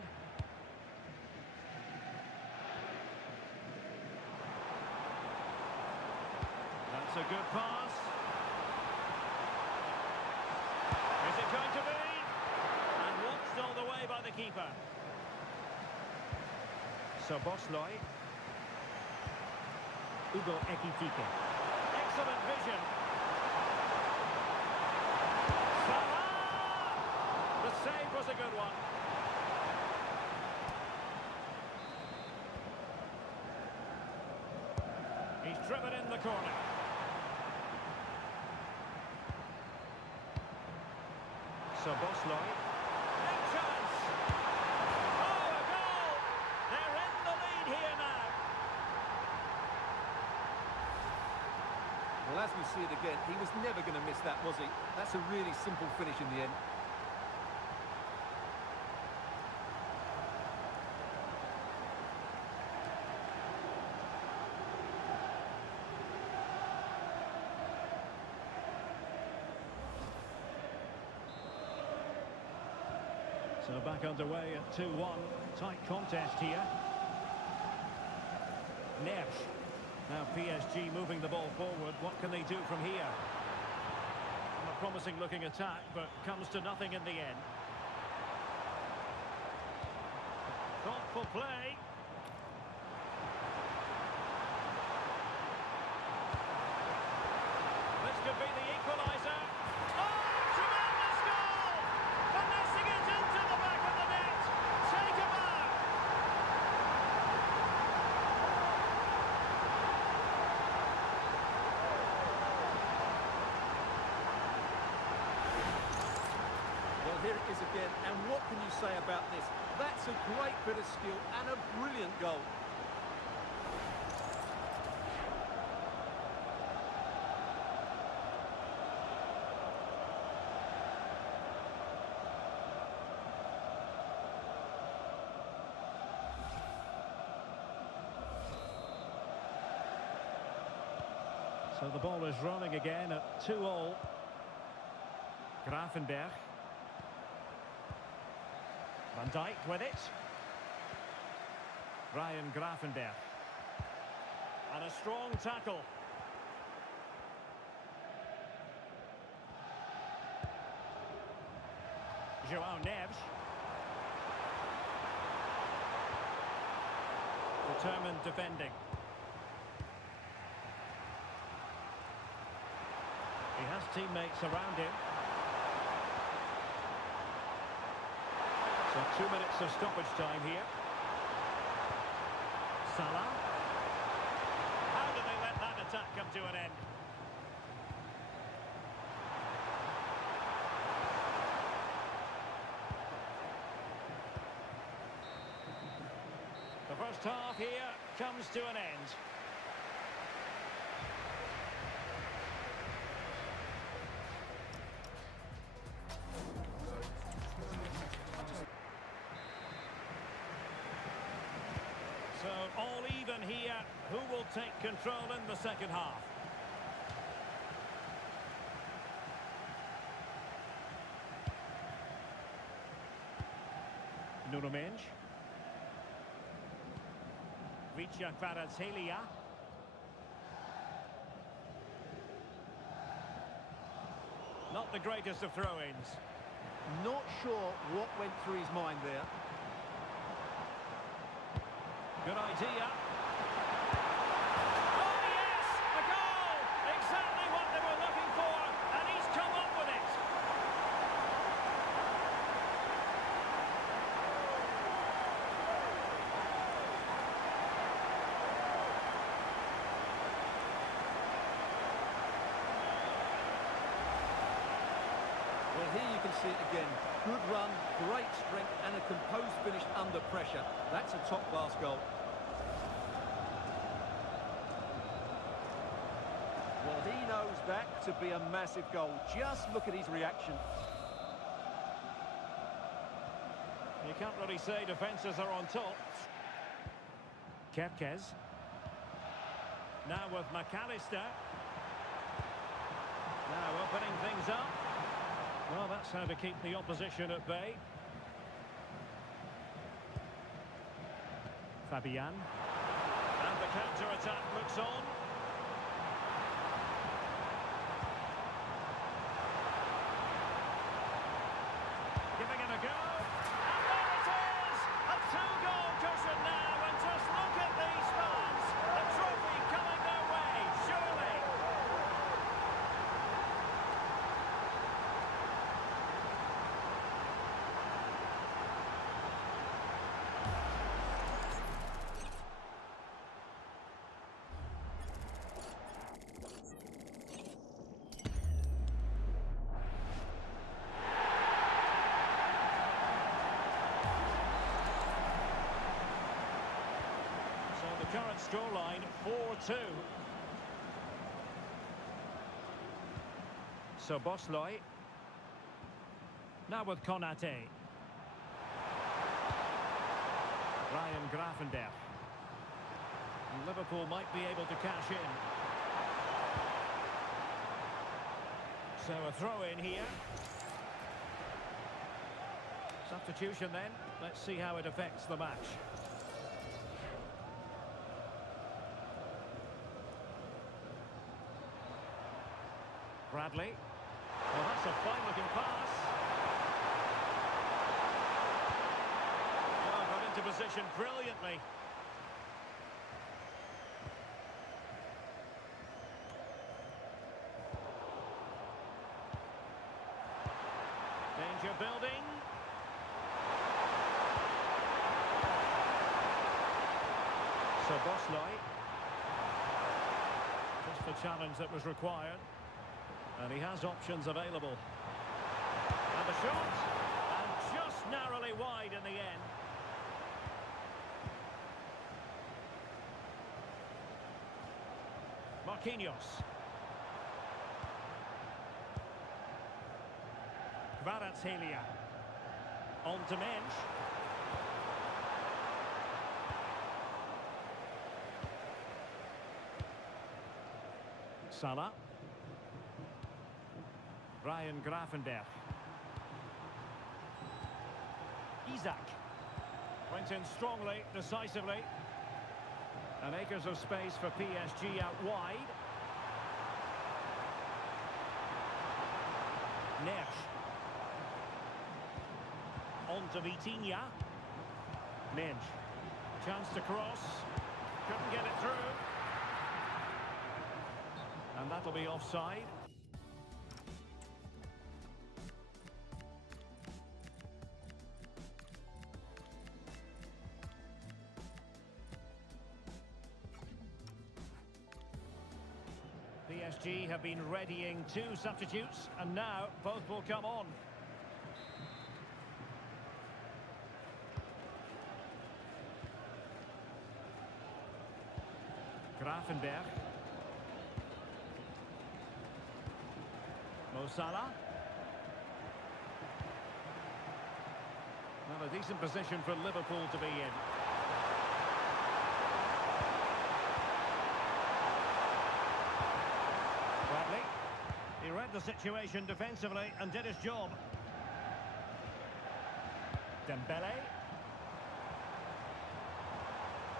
That's a good pass. Is it going to be? And watched all the way by the keeper. So Bosley. Hugo Ekitike. Excellent vision. Salah! The save was a good one. He's driven in the corner. So Bosley. Big chance! Oh, a goal! They're in the lead here now. Well, as we see it again, he was never going to miss that, was he? That's a really simple finish in the end. So back underway at 2-1. Tight contest here. Nassr. Now PSG moving the ball forward. What can they do from here? A promising looking attack, but comes to nothing in the end. Thoughtful play. This could be the equaliser. Oh, tremendous goal! Finessing it into the back of the net. Take a mark. Well, here it is again, and what can you say about this? That's a great bit of skill and a brilliant goal. So the ball is rolling again at 2-2. Gravenberch. Van Dijk with it. Ryan Gravenberch. And a strong tackle. João Neves. Determined defending. He has teammates around him. So 2 minutes of stoppage time here. Salah. How did they let that attack come to an end? The first half here comes to an end. So all even here. Who will take control in the second half? Nuno Mendes. Vicha Kvaratskhelia. Not the greatest of throw-ins. Not sure what went through his mind there. Good idea. Oh, yes! A goal! Exactly what they were looking for, and he's come up with it. see it again. Good run, great strength, and a composed finish under pressure. That's a top-class goal. Well, he knows that to be a massive goal. Just look at his reaction. You can't really say defences are on top. Kerkez. Now with McAllister. Now opening things up. Well, that's how to keep the opposition at bay. Fabian. And the counter-attack looks on. Giving it a go. And there it is! A two-goal cushion now, and just look at these fans. The trophy coming their way, surely. Current scoreline 4-2. So Bosloy. Now with Konate. Ryan Gravenberch. And Liverpool might be able to cash in. So a throw in here. Substitution then. Let's see how it affects the match. Bradley. Well, that's a fine-looking pass. Oh, got into position brilliantly. Danger building. So Bosloy. Just the challenge that was required. And he has options available. And the shot. And just narrowly wide in the end. Marquinhos. Kvaratskhelia. On to Mensch. Salah. Ryan Gravenberch. Isaac. Went in strongly, decisively. And acres of space for PSG out wide. Nassr. On to Vitinha. Mensch. Chance to cross. Couldn't get it through. And that'll be offside. PSG have been readying two substitutes, and now both will come on. Gravenberch. Mo Salah. Well, a decent position for Liverpool to be in. Bradley. He read the situation defensively and did his job. Dembele.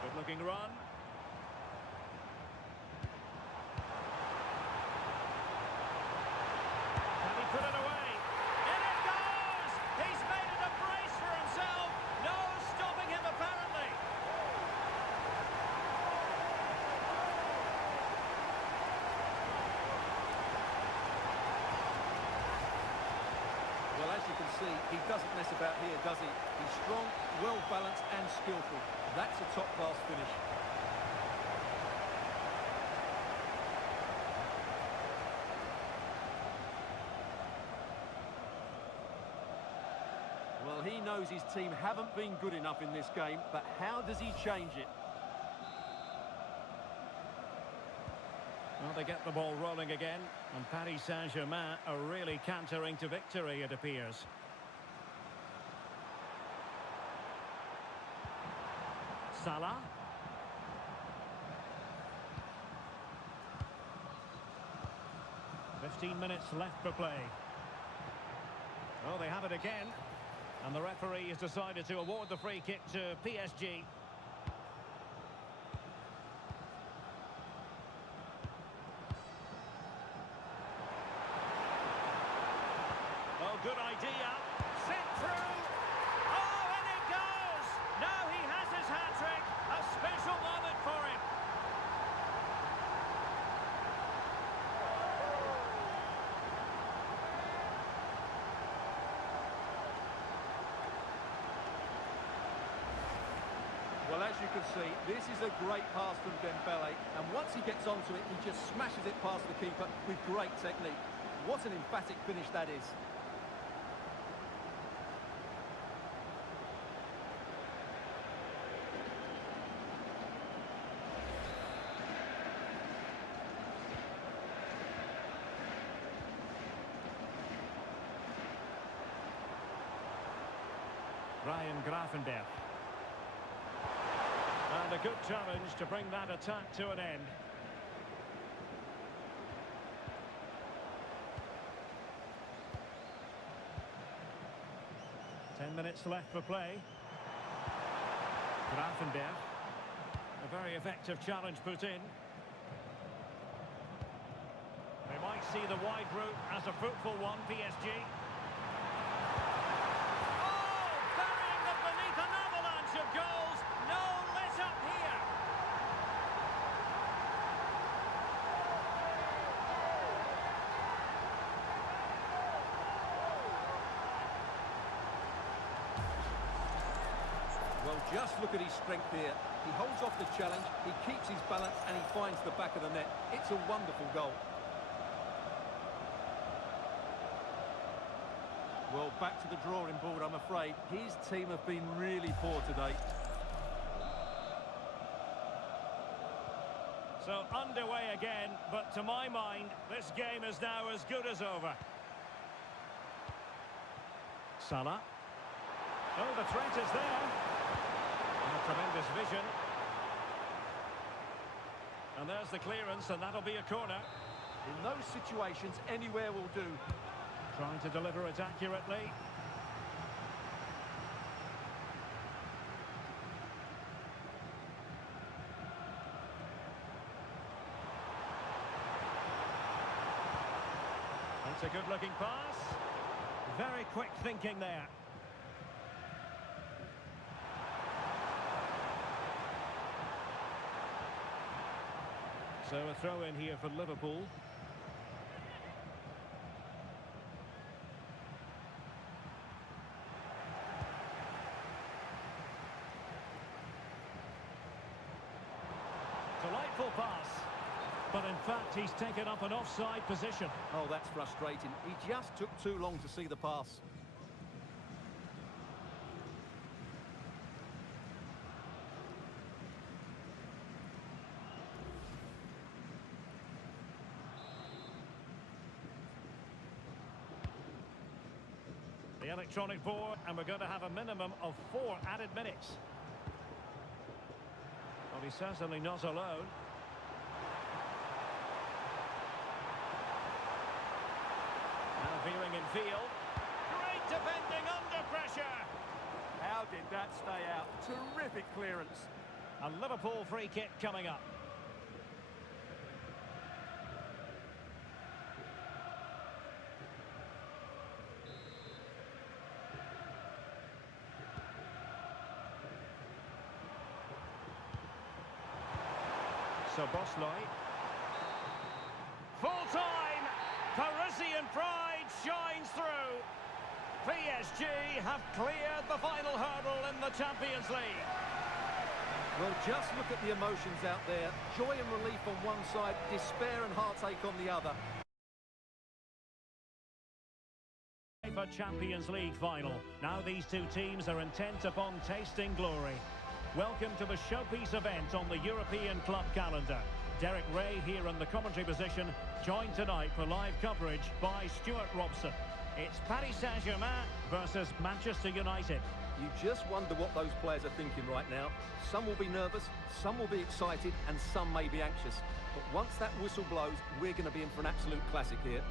Good looking run. Can he put it away? In it goes! He's made it a brace for himself. No stopping him apparently. Well, as you can see, he doesn't mess about here, does he? He's strong, well-balanced and skillful. That's a top-class finish. He knows his team haven't been good enough in this game, but how does he change it? Well, they get the ball rolling again, and Paris Saint-Germain are really cantering to victory, it appears. Salah. "15 minutes left for play." Oh, they have it again. And the referee has decided to award the free kick to PSG. Oh, good idea. Set through. Oh, and it goes! Now he has his hat-trick. A special moment for him. Well, as you can see, this is a great pass from Dembele, and once he gets onto it, he just smashes it past the keeper with great technique. What an emphatic finish that is. Ryan Grafenberg. And a good challenge to bring that attack to an end. Ten minutes left for play. Grafenberg. A very effective challenge put in. They might see the wide route as a fruitful one, PSG. Oh, burying them beneath an avalanche of goals. No let up here. Well, just look at his strength here. He holds off the challenge, he keeps his balance, and he finds the back of the net. It's a wonderful goal. Well, back to the drawing board, I'm afraid. His team have been really poor today. So underway again, but to my mind, this game is now as good as over. Salah. Oh, the threat is there. A tremendous vision. And there's the clearance, and that'll be a corner. In those situations, anywhere will do. Trying to deliver it accurately. That's a good-looking pass. Very quick thinking there. So a throw in here for Liverpool. Delightful pass. But in fact, he's taken up an offside position. Oh, that's frustrating. He just took too long to see the pass. The electronic board, and we're going to have a minimum of 4 added minutes. Well, he's certainly not alone. Now veering in field. Great defending under pressure. How did that stay out? Terrific clearance. A Liverpool free kick coming up. So Bosley. Full time. Parisian pride shines through. PSG have cleared the final hurdle in the Champions League. Well, just look at the emotions out there. Joy and relief on one side, despair and heartache on the other. UEFA Champions League final. Now these two teams are intent upon tasting glory. Welcome to the showpiece event on the European club calendar. Derek Ray here in the commentary position, joined tonight for live coverage by Stuart Robson. It's Paris Saint-Germain versus Manchester United. You just wonder what those players are thinking right now. Some will be nervous, some will be excited, and some may be anxious. But once that whistle blows, we're going to be in for an absolute classic here.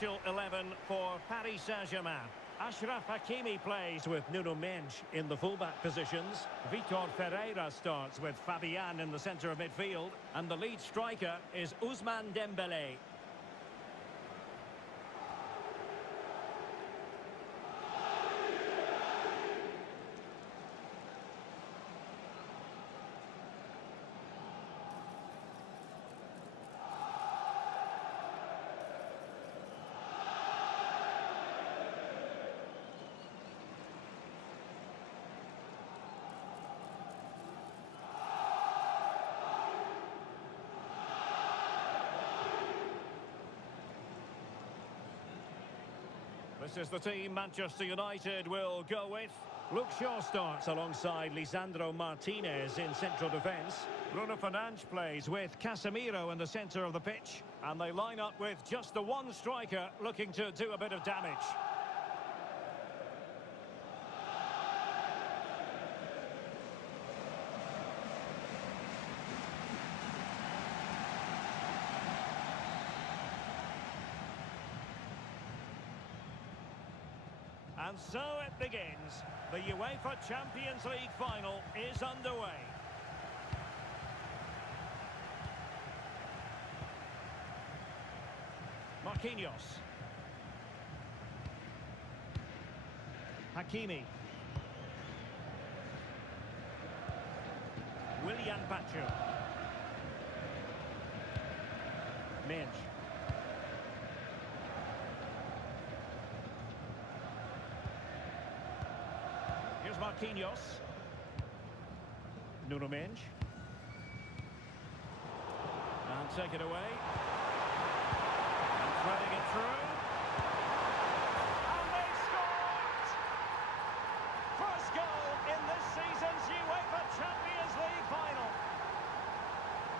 Initial 11 for Paris Saint-Germain. Achraf Hakimi plays with Nuno Mendes in the fullback positions. Vitor Ferreira starts with Fabian in the centre of midfield. And the lead striker is Ousmane Dembélé. This is the team Manchester United will go with. Luke Shaw starts alongside Lisandro Martinez in central defence. Bruno Fernandes plays with Casemiro in the centre of the pitch. And they line up with just the one striker looking to do a bit of damage. And so it begins. The UEFA Champions League final is underway. Marquinhos. Hakimi. Willian Pacho. Mendes. Marquinhos. Nuno Mendes. And take it away. And threading it through. And they scored! First goal in this season's UEFA Champions League final.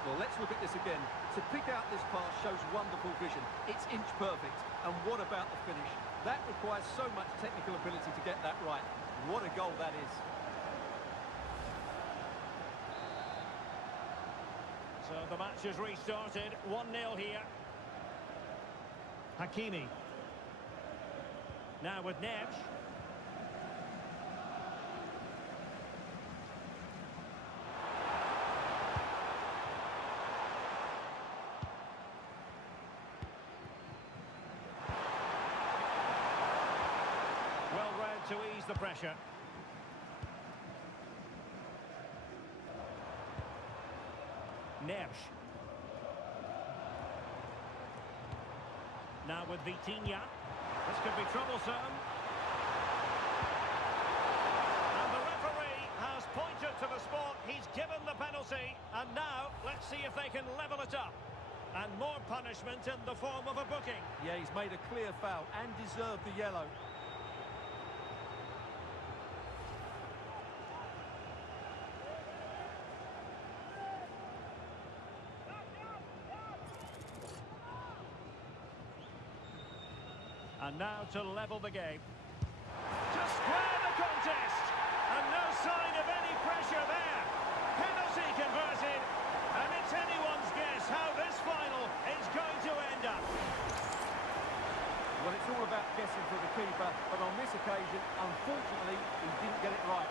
Well, let's look at this again. To pick out this pass shows wonderful vision. It's inch perfect. And what about the finish? That requires so much technical ability to get that right. What a goal that is. So the match has restarted. 1-0 here. Hakimi. Now with Neves. Well read to ease the pressure. Neves. Now with Vitinha. This could be troublesome. And the referee has pointed to the spot. He's given the penalty. And now, let's see if they can level it up. And more punishment in the form of a booking. Yeah, he's made a clear foul and deserved the yellow. And now to level the game. To square the contest. And no sign of any pressure there. Penalty converted. And it's anyone's guess how this final is going to end up. Well, it's all about guessing for the keeper, but on this occasion, occasion. Unfortunately, he didn't get it right.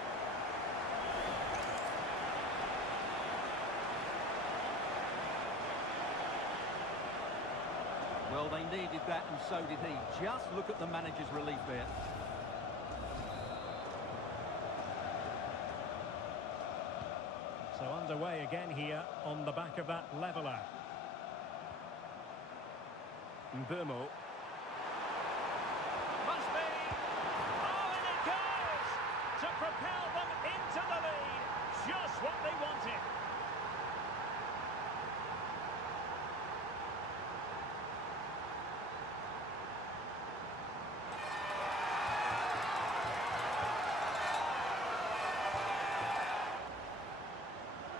Well, they needed that, and so did he. Just look at the manager's relief there. So underway again here on the back of that leveller. Mbumo. Must be! Oh, and it goes! To propel them into the lead. Just what they wanted.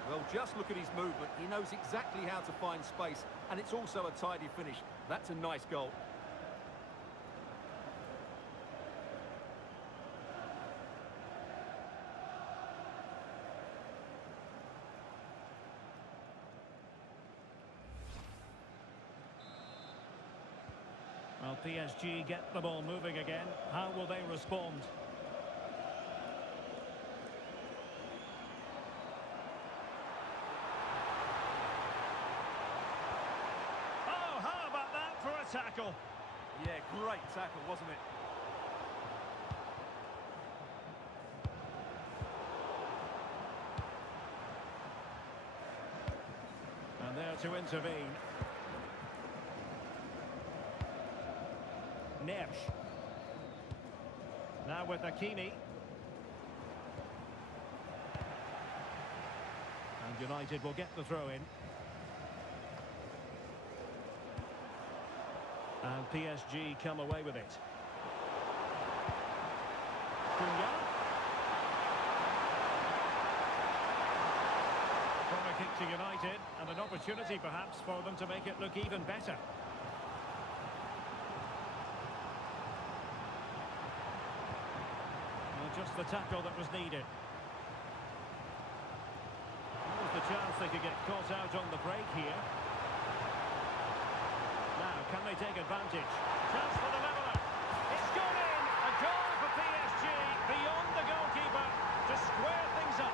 Well, just look at his movement. He knows exactly how to find space, and it's also a tidy finish. That's a nice goal. Well, PSG get the ball moving again. How will they respond? Tackle. Yeah, great tackle, wasn't it? And there to intervene. Nassr. Now with Hakimi. And United will get the throw in. And PSG come away with it. Cunha. Corner kick to United, and an opportunity perhaps for them to make it look even better. Well, just the tackle that was needed. There was the chance they could get caught out on the break here. Now, can they take advantage? Chance for the leveller. It's gone in. A goal for PSG beyond the goalkeeper to square things up.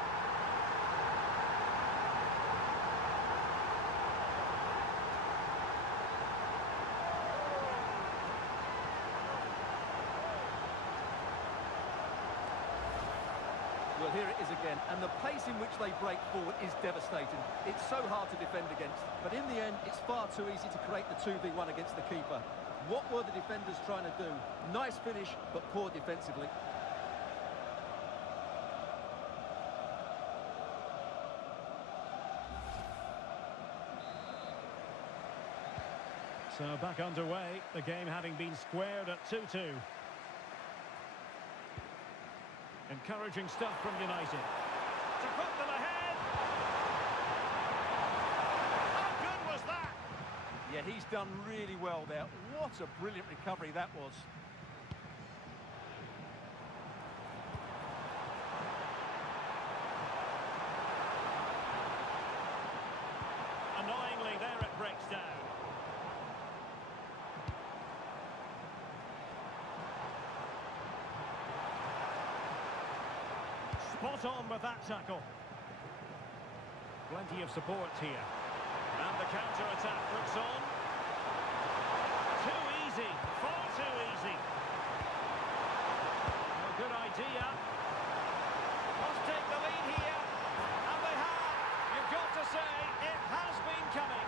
Well, here it is again, and the pace in which they break forward is devastating. It's so hard to defend against, but in the end, it's far too easy to create the 2v1 against the keeper. What were the defenders trying to do? Nice finish, but poor defensively. So back underway, the game having been squared at 2-2. Encouraging stuff from United. To put them ahead! How good was that? Yeah, he's done really well there. What a brilliant recovery that was. Annoyingly, there it breaks down. Spot on with that tackle. Plenty of support here. And the counter-attack looks on. Too easy. Far too easy. A good idea. Must take the lead here. And they have. You've got to say, it has been coming.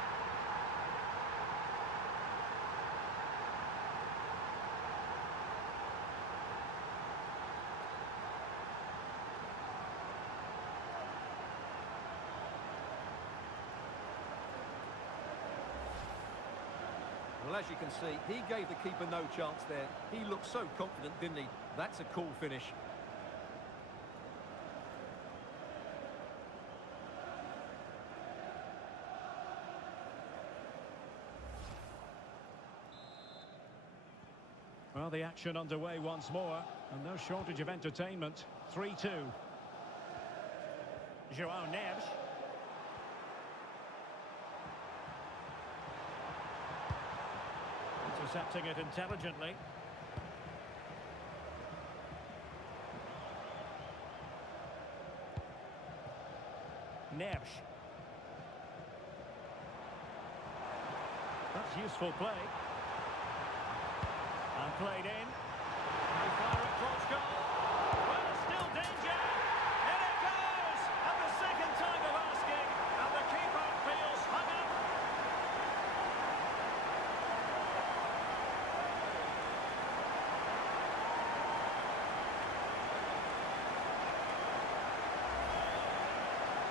Well, as you can see, he gave the keeper no chance there. He looked so confident, didn't he? That's a cool finish. Well, the action underway once more, and no shortage of entertainment. 3-2. João Neves. Intercepting it intelligently. That's useful play. And played in. They fire at Portugal. Well, still danger. In it goes! And the second time of asking. And the keeper feels hung up.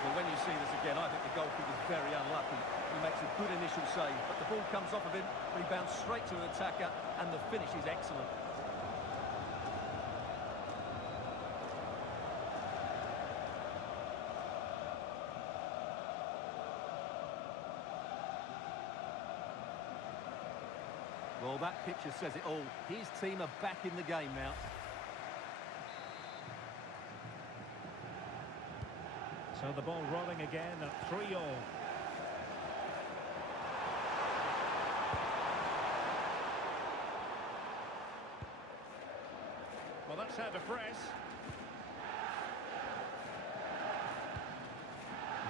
Well, when you see this again, I think the goalkeeper's very unlucky. He makes a good initial save, but the ball comes off of him, rebounds straight to an attacker, and the finish is excellent. Well, that picture says it all. His team are back in the game now. So the ball rolling again at 3-all. Well, that's how to press.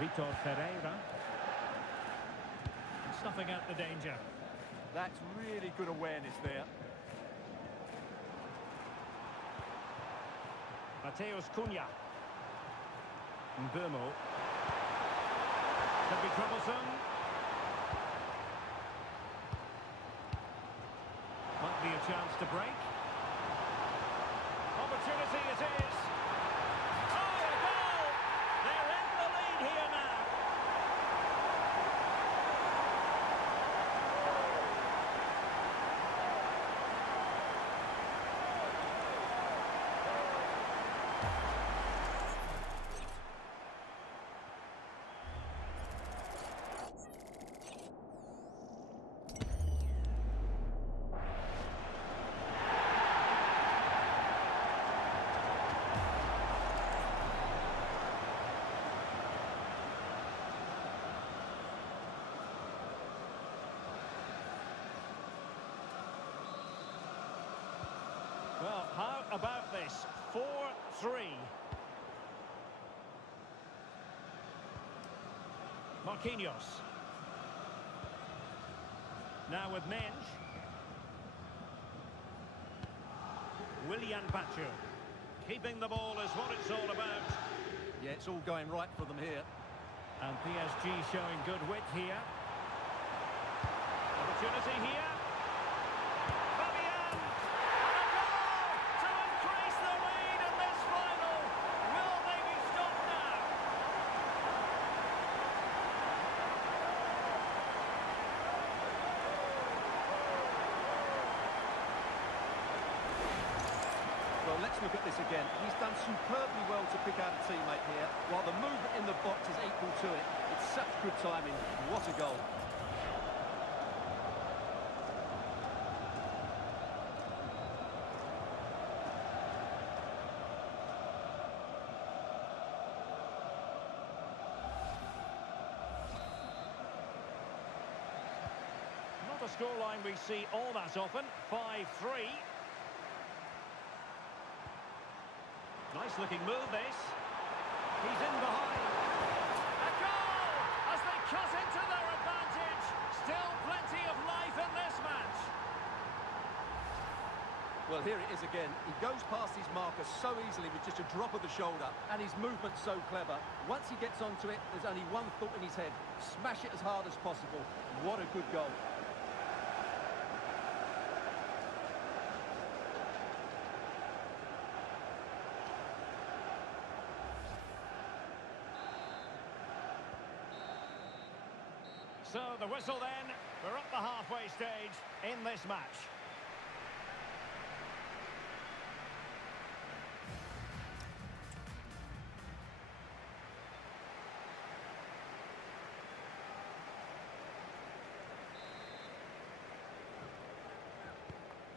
Vitor Ferreira. Snuffing out the danger. That's really good awareness there. Mateus Cunha. Mbumo. Could be troublesome. Might be a chance to break. Opportunity it is. Oh, a goal! They're in the lead here now. Well, how about this? 4-3. Marquinhos. Now with Menj. Willian Pacho. Keeping the ball is what it's all about. Yeah, it's all going right for them here. And PSG showing good wit here. Opportunity here. Well, let's look at this again. He's done superbly well to pick out a teammate here, while the movement in the box is equal to it. It's such good timing. What a goal. Not a scoreline we see all that often. 5-3. Nice looking move this. He's in behind. A goal as they cut into their advantage. Still plenty of life in this match. Well, here it is again. He goes past his marker so easily with just a drop of the shoulder, and his movement's so clever. Once he gets onto it, there's only one thought in his head. Smash it as hard as possible. What a good goal. So the whistle then, we're up the halfway stage in this match.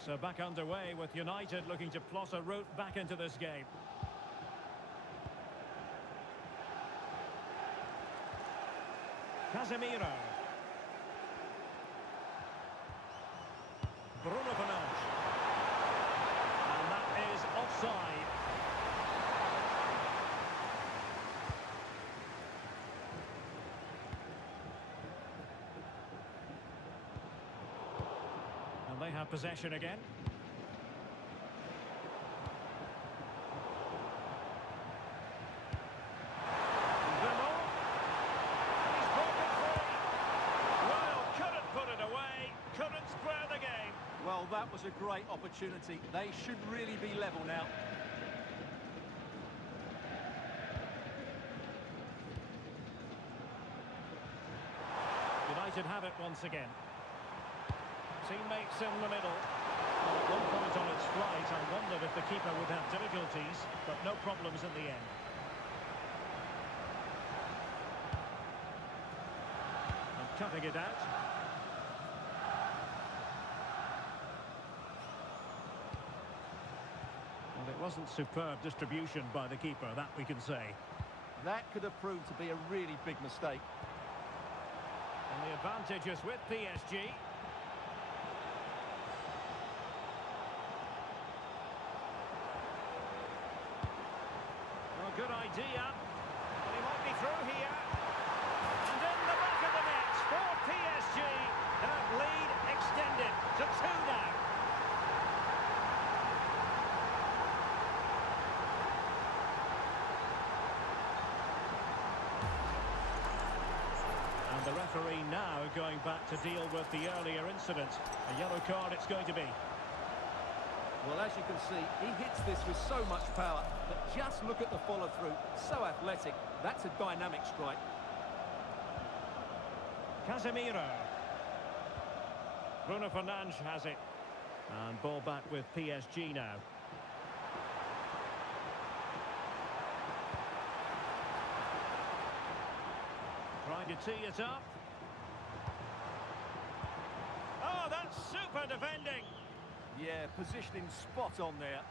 So back underway with United looking to plot a route back into this game. Casemiro. Bruno Fernandes. And that is offside. have possession again. He's broken free. Well, couldn't put it away, couldn't square the game. Well, that was a great opportunity. They should really be level now. United have it once again. Teammates in the middle. Well, at one point on its flight, I wondered if the keeper would have difficulties, but no problems in the end. And cutting it out. Well, it wasn't superb distribution by the keeper, that we can say. That could have proved to be a really big mistake. And the advantage is with PSG. Well, good idea. Well, he might be through here. And in the back of the net for PSG. That lead extended to 2 now. And the referee now going back to deal with the earlier incident. A yellow card it's going to be. Well, as you can see, he hits this with so much power, but just look at the follow-through. So athletic. That's a dynamic strike. Casemiro. Bruno Fernandes has it. And ball back with PSG now. Trying to tee it up. Oh, that's super defending. Yeah, positioning spot on there.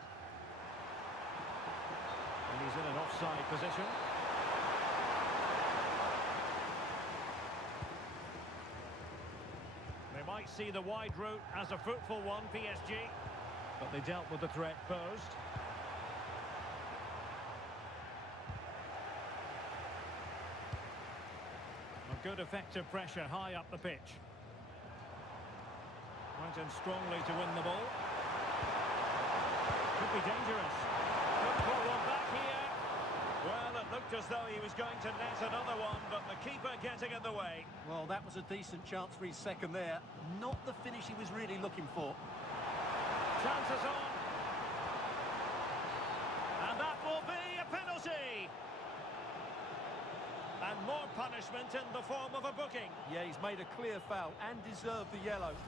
And he's in an offside position. They might see the wide route as a fruitful one, PSG. But they dealt with the threat posed. A good effective pressure high up the pitch. Went in strongly to win the ball. Could be dangerous. Could pull one back here. Well, it looked as though he was going to net another one, but the keeper getting in the way. Well, that was a decent chance for his second there. Not the finish he was really looking for. Chances on. And that will be a penalty. And more punishment in the form of a booking. Yeah, he's made a clear foul and deserved the yellow.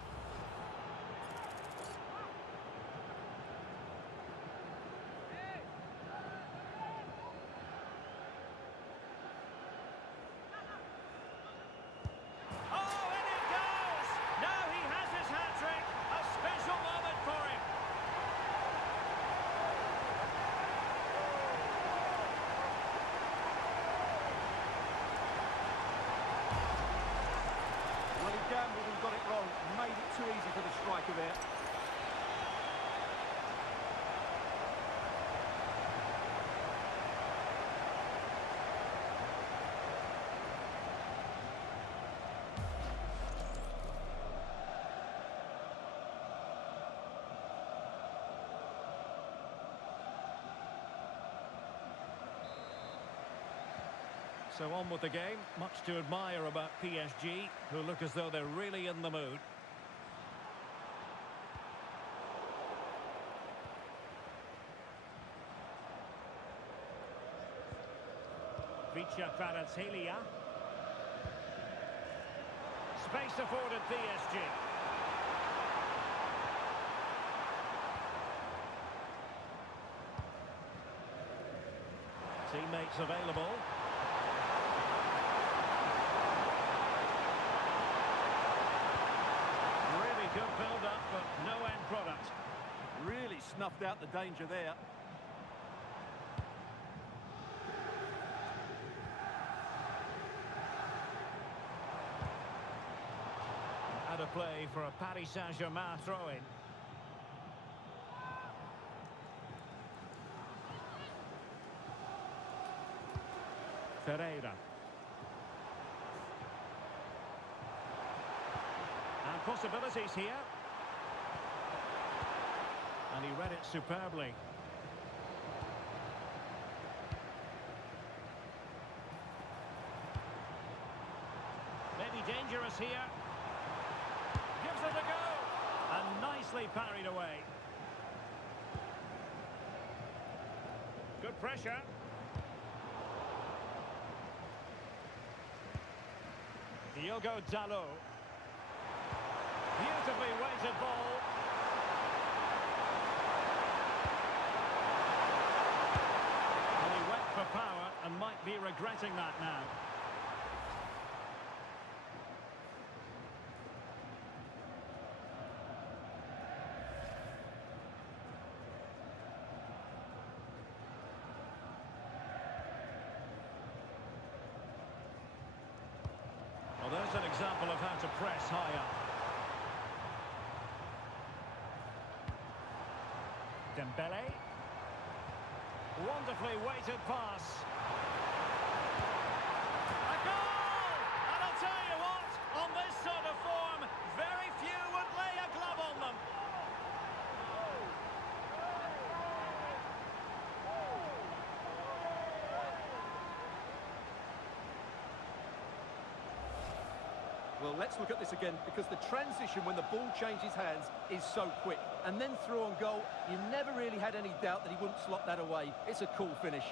Gambled and got it wrong. Made it too easy for the striker there. So on with the game. Much to admire about PSG, who look as though they're really in the mood. Vicha Kvaratskhelia. Space afforded PSG. Teammates available. Good build-up, but no end product. Really snuffed out the danger there. Had a play for a Paris Saint-Germain throw-in. Ferreira. And possibilities here. And he read it superbly. Maybe dangerous here. Gives it a go. And nicely parried away. Good pressure. Diogo Dalot. Beautifully weighted ball. And he went for power and might be regretting that now. Well, there's an example of how to press high up. Dembele. Wonderfully weighted pass. A goal! And I'll tell you what, on this sort of form, very few would lay a glove on them. Well, let's look at this again, because the transition when the ball changes hands is so quick. And then through on goal, you never really had any doubt that he wouldn't slot that away. It's a cool finish.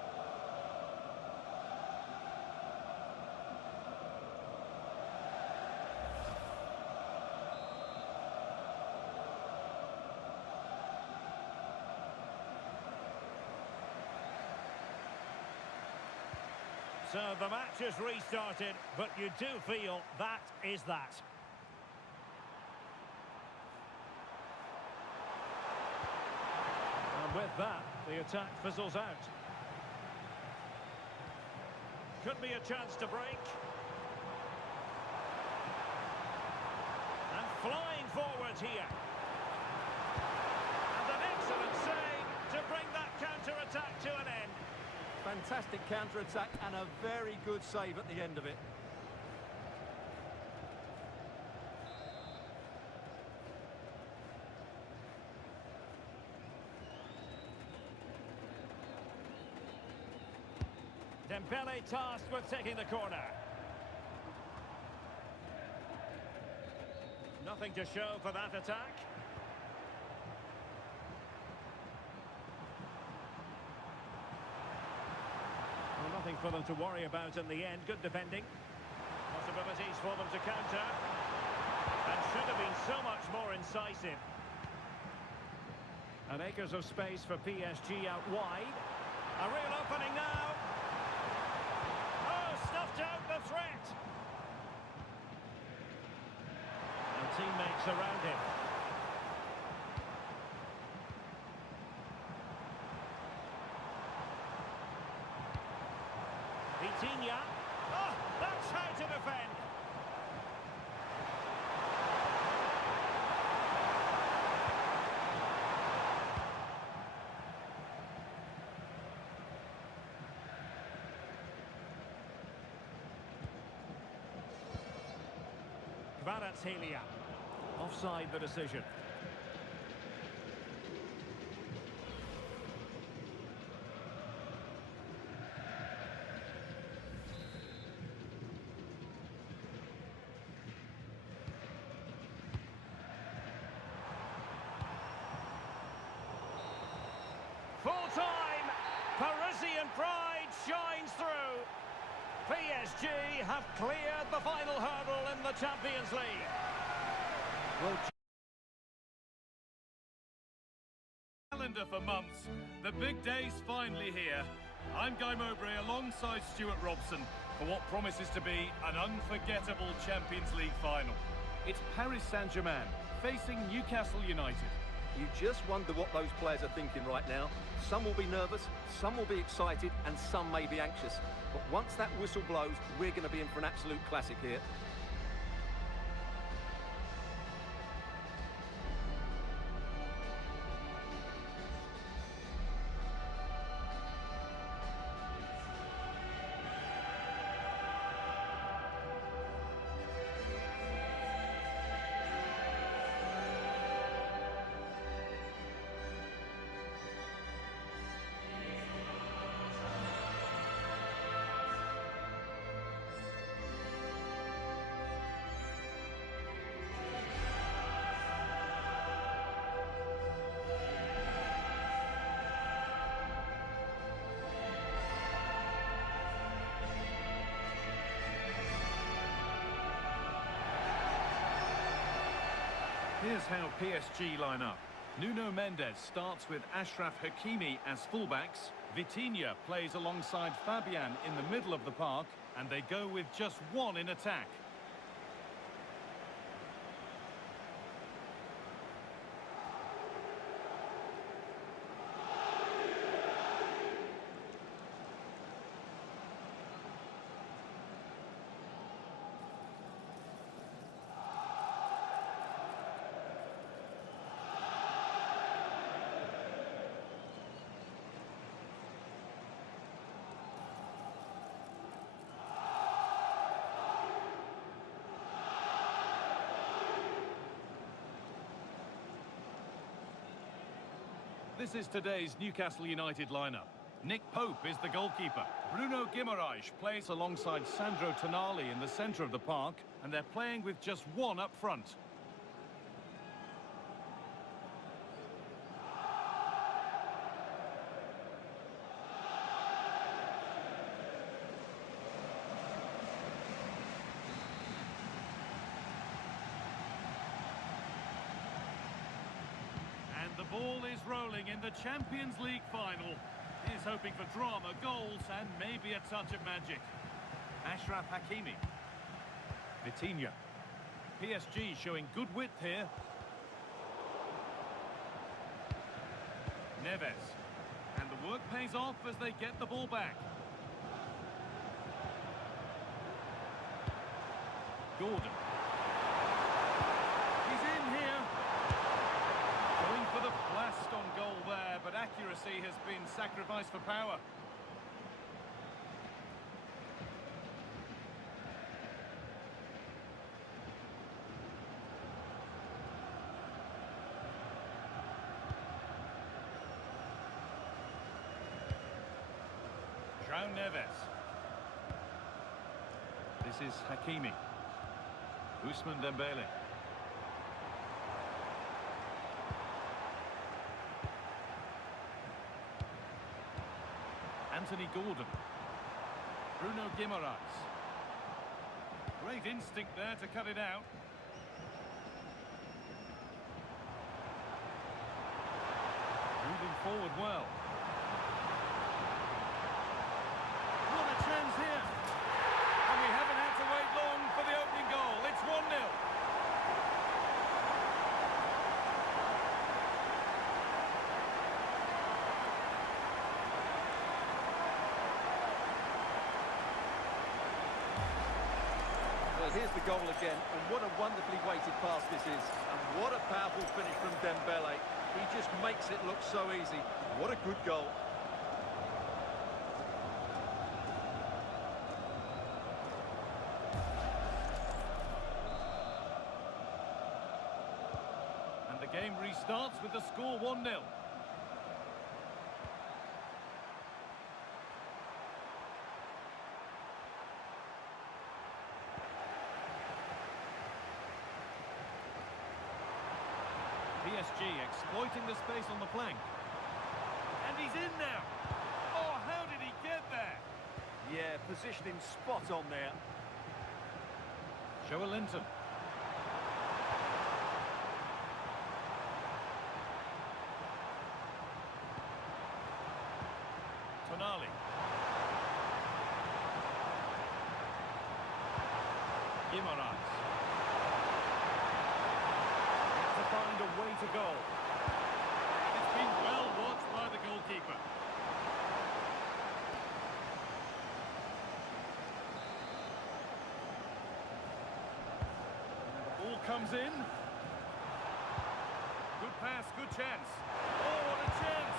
So the match is restarted, but you do feel that is that. And with that, the attack fizzles out. Could be a chance to break. And flying forwards here. And an excellent save to bring that counter-attack to an end. Fantastic counter-attack and a very good save at the end of it. Dembele tasked with taking the corner. Nothing to show for that attack. Well, nothing for them to worry about in the end. Good defending. Possibilities for them to counter. And should have been so much more incisive. And acres of space for PSG out wide. A real opening now. Oh, snuffed out the threat. And teammates around him. Vitinha. Oh, that's how to defend. Kvaratskhelia. Offside the decision. Full time. Parisian pride shines through. PSG have cleared the final hurdle in the Champions League. Well, Calendar for months. The big day's finally here. I'm Guy Mowbray alongside Stuart Robson for what promises to be an unforgettable Champions League final. It's Paris Saint-Germain facing Newcastle United. you just wonder what those players are thinking right now. Some will be nervous, some will be excited, and some may be anxious. But once that whistle blows, we're going to be in for an absolute classic here. Here's how PSG line up. Nuno Mendes starts with Achraf Hakimi as fullbacks. Vitinha plays alongside Fabian in the middle of the park, and they go with just one in attack. This is today's Newcastle United lineup. Nick Pope is the goalkeeper. Bruno Guimaraes plays alongside Sandro Tonali in the centre of the park, and they're playing with just one up front. The ball is rolling in the Champions League final. He's hoping for drama, goals, and maybe a touch of magic. Achraf Hakimi. Vitinha. PSG showing good width here. Neves. And the work pays off as they get the ball back. Gordon. He's in here. Going for the blast on goal there, but accuracy has been sacrificed for power. João Neves. This is Hakimi. Ousmane Dembele. Anthony Gordon. Bruno Guimaraes. Great instinct there to cut it out. Moving forward well. What a chance here. And we haven't had to wait long for the opening goal. It's 1-0. Well, here's the goal again, and what a wonderfully weighted pass this is. And what a powerful finish from Dembele. He just makes it look so easy. What a good goal. And the game restarts with the score 1-0. PSG exploiting the space on the flank. And he's in now. Oh, how did he get there? Yeah, positioning spot on there. Joe Linton. Tonali. Guimaraes. Find a way to go. It's been well watched by the goalkeeper. The ball comes in. Good pass, good chance. Oh, what a chance!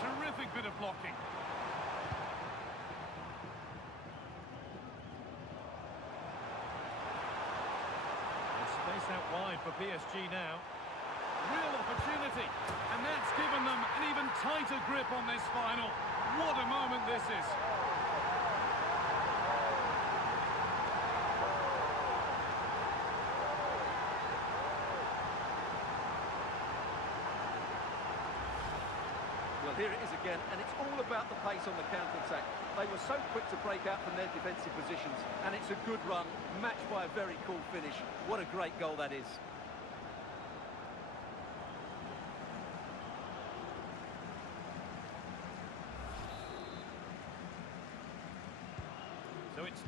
Terrific bit of blocking. Space out wide for PSG now. Real opportunity, and that's given them an even tighter grip on this final. What a moment this is. Well, here it is again, and it's all about the pace on the counter-attack. They were so quick to break out from their defensive positions, and it's a good run, matched by a very cool finish. What a great goal that is.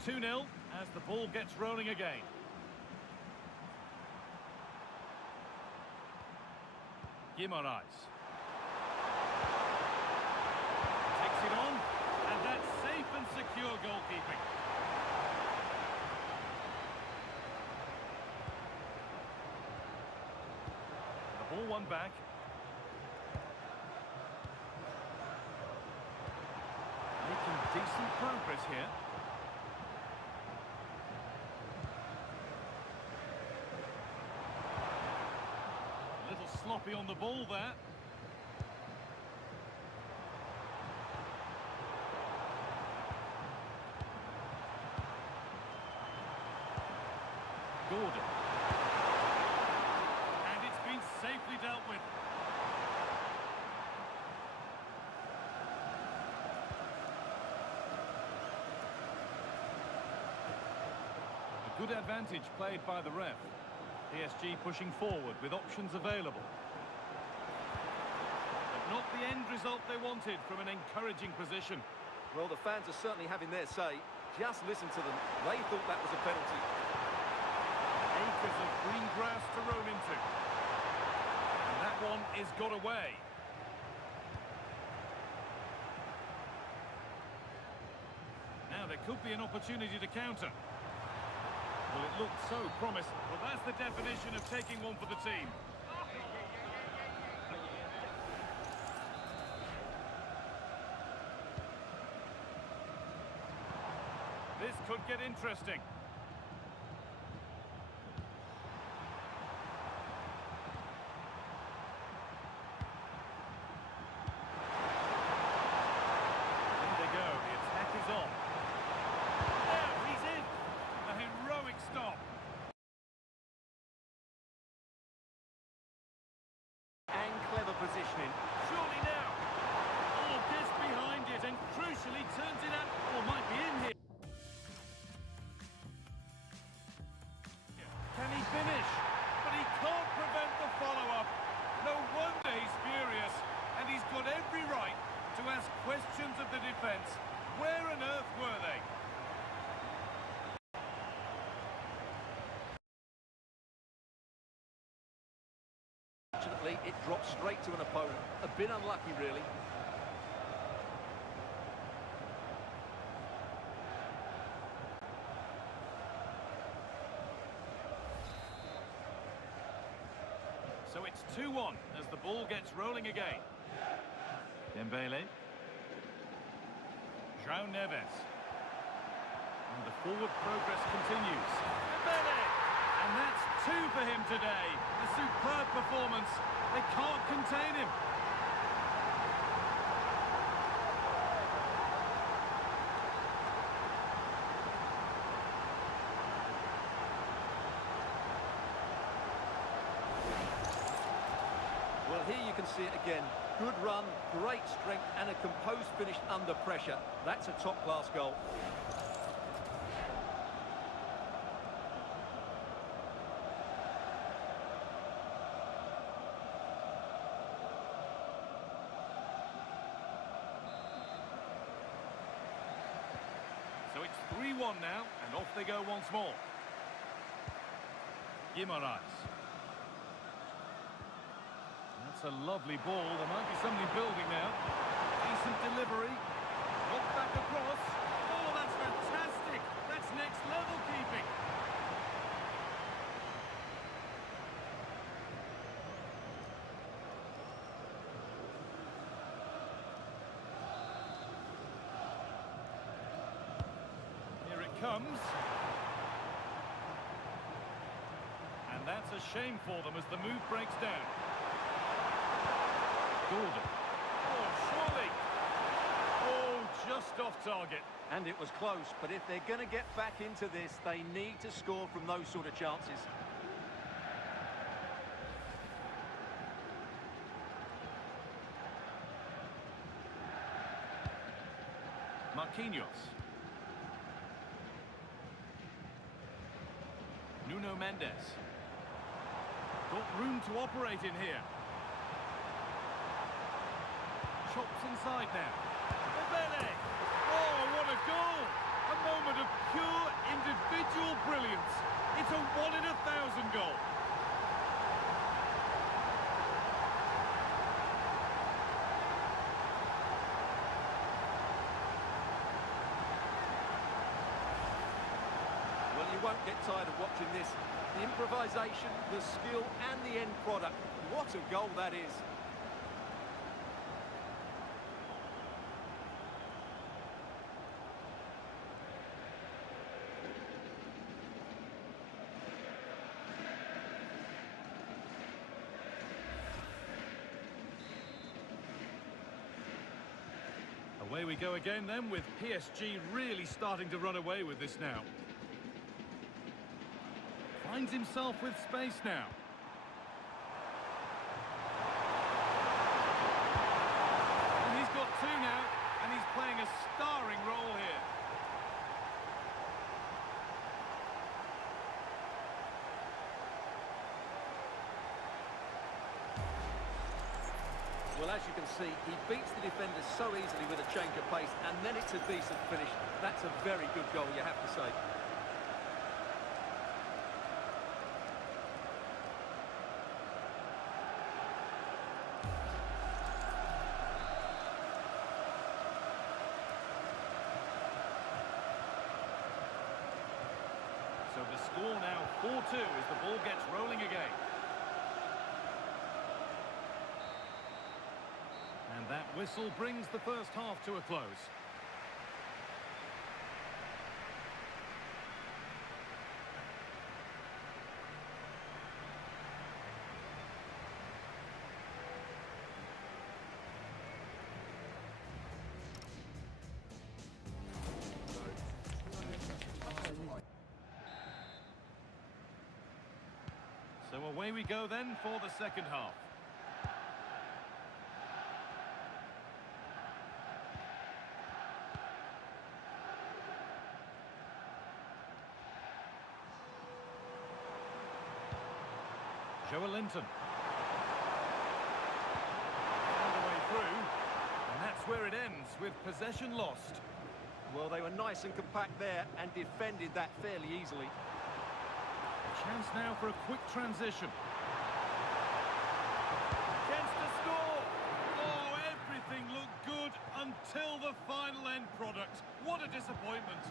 2-0 as the ball gets rolling again. Guimaraes. Takes it on, and that's safe and secure goalkeeping. The ball won back. Making decent progress here. A little sloppy on the ball there. Gordon. And it's been safely dealt with. A good advantage played by the ref. PSG pushing forward with options available. But not the end result they wanted from an encouraging position. Well, the fans are certainly having their say. Just listen to them. They thought that was a penalty. Acres of green grass to roam into. And that one is got away. Now there could be an opportunity to counter. Well, it looked so promising. Well, that's the definition of taking one for the team. This could get interesting. There they go. The attack is on. There, he's in. A heroic stop. And clever positioning. Surely now. Oh, gets behind it and crucially turns it out. Or might be in here. Can he finish? But he can't prevent the follow-up. No wonder he's furious. And he's got every right to ask questions of the defence. Where on earth were they? Fortunately, it dropped straight to an opponent. A bit unlucky, really. So it's 2-1 as the ball gets rolling again. Dembele. João Neves. And the forward progress continues. Dembele! And that's 2 for him today. A superb performance. They can't contain him. Well, here you can see it again. Good run, great strength, and a composed finish under pressure. That's a top-class goal. So it's 3-1 now, and off they go once more. Guimaraes. That's a lovely ball. There might be somebody building now. Decent delivery. Knocked back across. Oh, that's fantastic. That's next level keeping. Here it comes. And that's a shame for them as the move breaks down. Gordon. Oh, surely. Oh, just off target. And it was close, but if they're going to get back into this, they need to score from those sort of chances. Marquinhos. Nuno Mendes. Got room to operate in here. Chops inside now. Dembele! Oh, what a goal! A A moment of pure individual brilliance. It's a 1 in 1,000 goal. Well, you won't get tired of watching this. The improvisation, the skill and the end product. What a goal that is. Away we go again then, with PSG really starting to run away with this now. Finds himself with space now. And he's got two now, and he's playing a starring role here. Well, as you can see, he beats the defenders so easily with a change of pace, and then it's a decent finish. That's a very good goal, you have to say. So the score now 4-2 as the ball gets rolling again. And that whistle brings the first half to a close. So away we go then for the second half. Linton. Found a way through, and that's where it ends, with possession lost. Well, they were nice and compact there and defended that fairly easily. A chance now for a quick transition. Chance to score! Oh, everything looked good until the final end product. What a disappointment.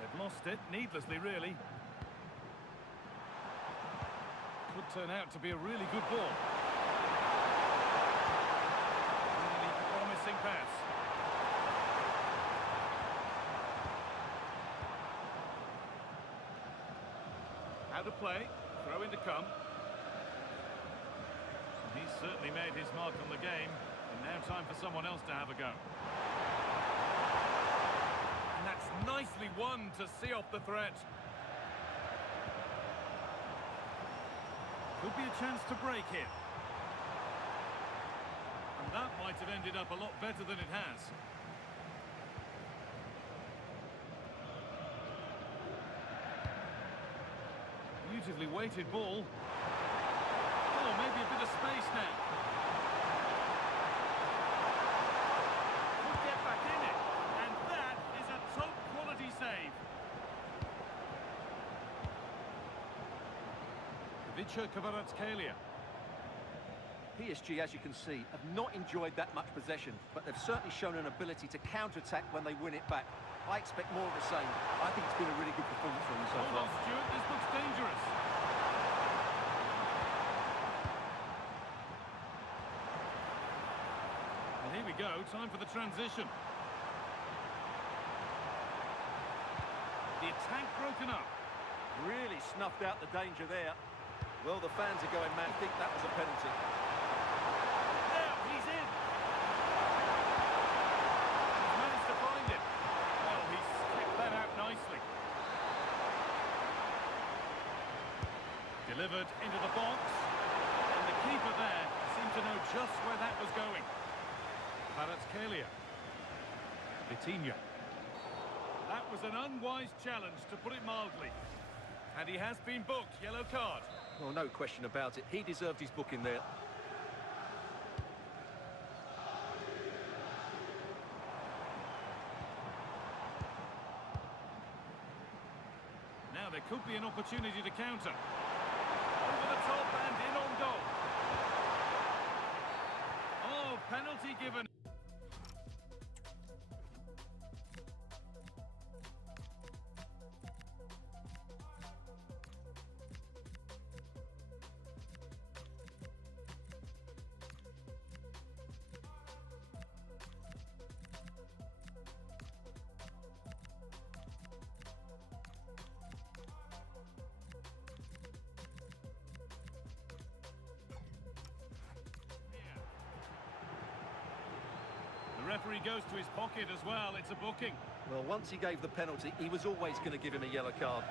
They've lost it, needlessly really. Could turn out to be a really good ball. Really promising pass. Out of play, throw in to come. He's certainly made his mark on the game, and now time for someone else to have a go. And that's nicely won to see off the threat. Could be a chance to break here. And that might have ended up a lot better than it has. Beautifully weighted ball. Oh, maybe a bit of space now. Could get back in it. And that is a top quality save. Kvaratskhelia. PSG, as you can see, have not enjoyed that much possession, but they've certainly shown an ability to counter-attack when they win it back. I expect more of the same. I think it's been a really good performance from them so far. Hold on, Stuart, this looks dangerous. Well, here we go, time for the transition. The attack broken up. Really snuffed out the danger there. Well, the fans are going mad. I think that was a penalty. Now, he's in. He's managed to find it. Well, he's skipped that out nicely. Delivered into the box. And the keeper there seemed to know just where that was going. Kvaratskhelia. Vitinha. That was an unwise challenge, to put it mildly. And he has been booked, yellow card. Well, no question about it. He deserved his booking there. Now there could be an opportunity to counter. Over the top and in on goal. Oh, penalty given. The referee goes to his pocket as well. It's a booking. Well, once he gave the penalty, he was always going to give him a yellow card.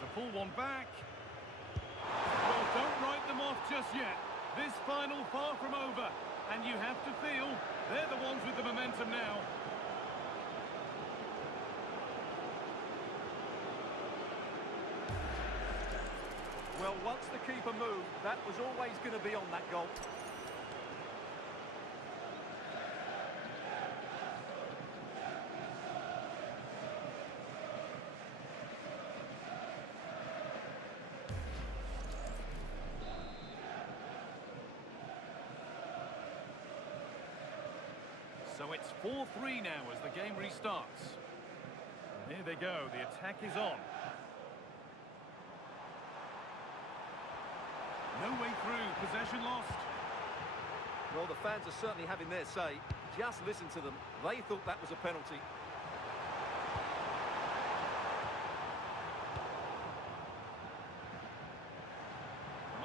To pull one back. Well, don't write them off just yet. This final far from over. And you have to feel they're the ones with the momentum now. Well, once the keeper moved, that was always going to be on that goal. So it's 4-3 now as the game restarts. And here they go, the attack is on. No way through, possession lost. Well, the fans are certainly having their say. Just listen to them. They thought that was a penalty.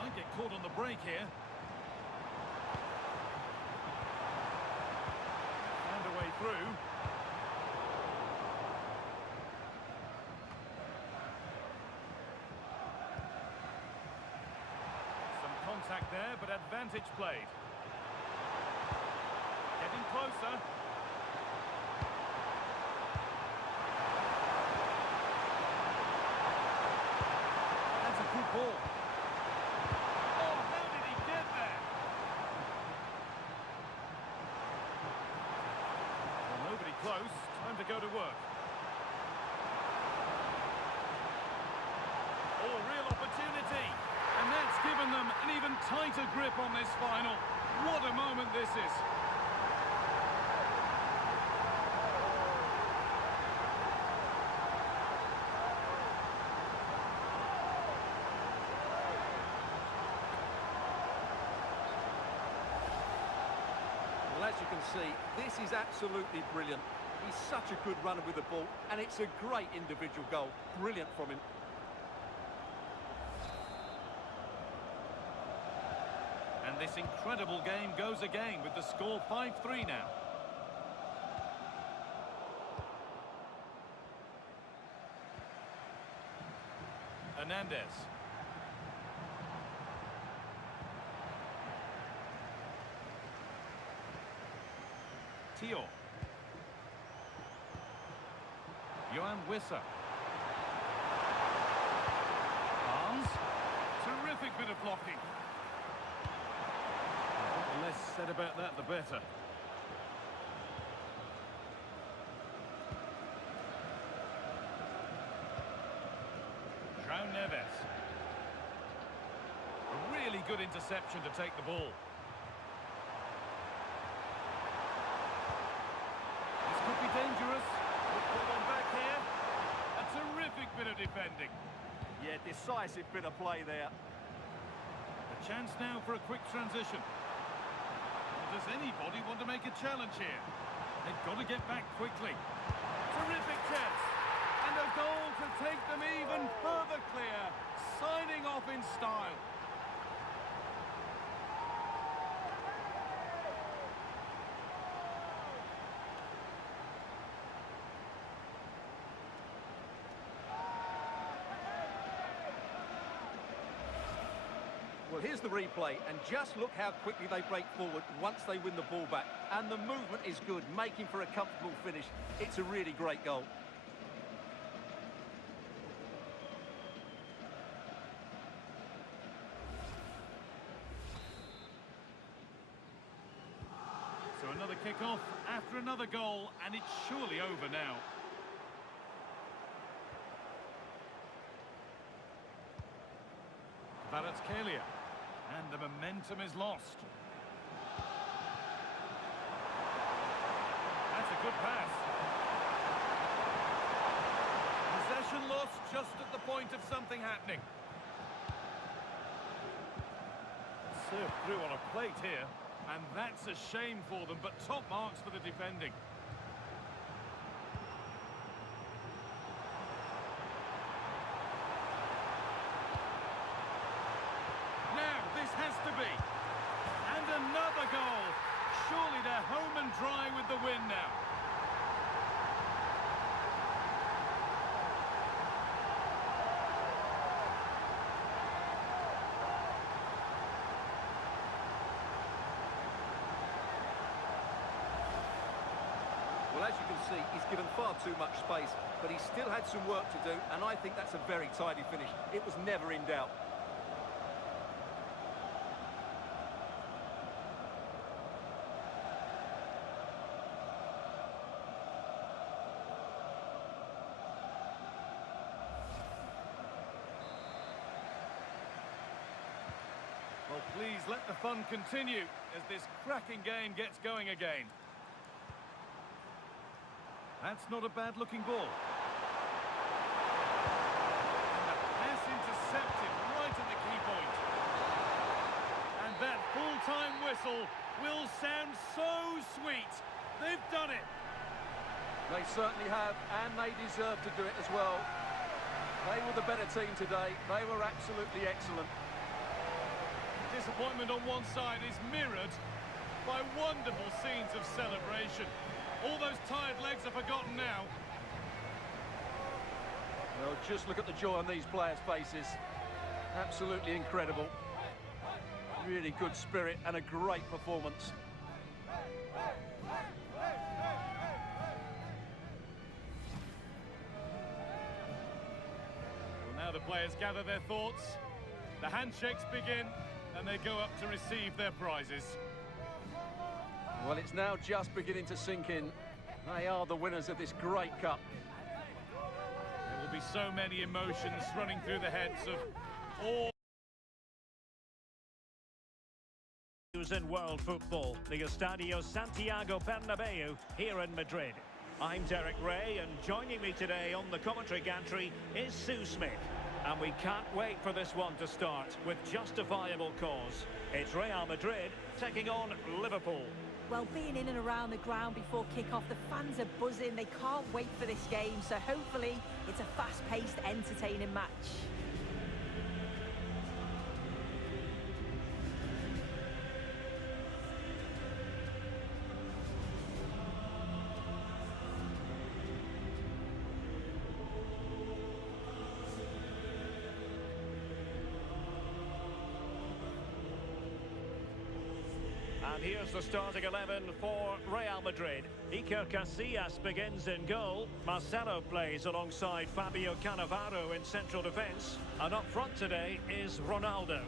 Might get caught on the break here. Found a way through. Some contact there, but advantage played. Getting closer. That's a good ball. Oh, how did he get there? Well, nobody close. Time to go to work. Oh, real opportunity. And that's given them an even tighter grip on this final. What a moment this is. Well, as you can see, this is absolutely brilliant. He's such a good runner with the ball, and it's a great individual goal. Brilliant from him. And this incredible game goes again with the score 5-3 now. Hernandez. Tio. Johan Wissa. Barnes. Terrific bit of blocking. The less said about that, the better. João Neves. A really good interception to take the ball. This could be dangerous. Put on back here. A terrific bit of defending. Yeah, decisive bit of play there. A chance now for a quick transition. Does anybody want to make a challenge here? They've got to get back quickly. Terrific chance. And a goal to take them even further clear. Signing off in style. Well, here's the replay, and just look how quickly they break forward once they win the ball back. And the movement is good, making for a comfortable finish. It's a really great goal. Another kick-off after another goal, and it's surely over now. Kvaratskhelia, and the momentum is lost. That's a good pass. Possession lost just at the point of something happening. Served through on a plate here, and that's a shame for them, but top marks for the defending. Has to be. And another goal. Surely they're home and dry with the win now. Well, as you can see, he's given far too much space, but he still had some work to do, and I think that's a very tidy finish. It was never in doubt. Well, please let the fun continue as this cracking game gets going again. That's not a bad-looking ball. And the pass intercepted right at the key point. And that full-time whistle will sound so sweet. They've done it. They certainly have, and they deserve to do it as well. They were the better team today. They were absolutely excellent. Disappointment on one side is mirrored by wonderful scenes of celebration. All those tired legs are forgotten now. Well, just look at the joy on these players' faces. Absolutely incredible. Really good spirit and a great performance. Well, now the players gather their thoughts. The handshakes begin. And they go up to receive their prizes. Well, it's now just beginning to sink in. They are the winners of this great cup. There will be so many emotions running through the heads of all. In world football, the Estadio Santiago Bernabeu here in Madrid. I'm Derek Ray, and joining me today on the commentary gantry is Sue Smith. And we can't wait for this one to start with justifiable cause. It's Real Madrid taking on Liverpool. Well, being in and around the ground before kick-off, the fans are buzzing. They can't wait for this game, so hopefully it's a fast-paced, entertaining match. And here's the starting 11 for Real Madrid. Iker Casillas begins in goal. Marcelo plays alongside Fabio Cannavaro in central defence. And up front today is Ronaldo.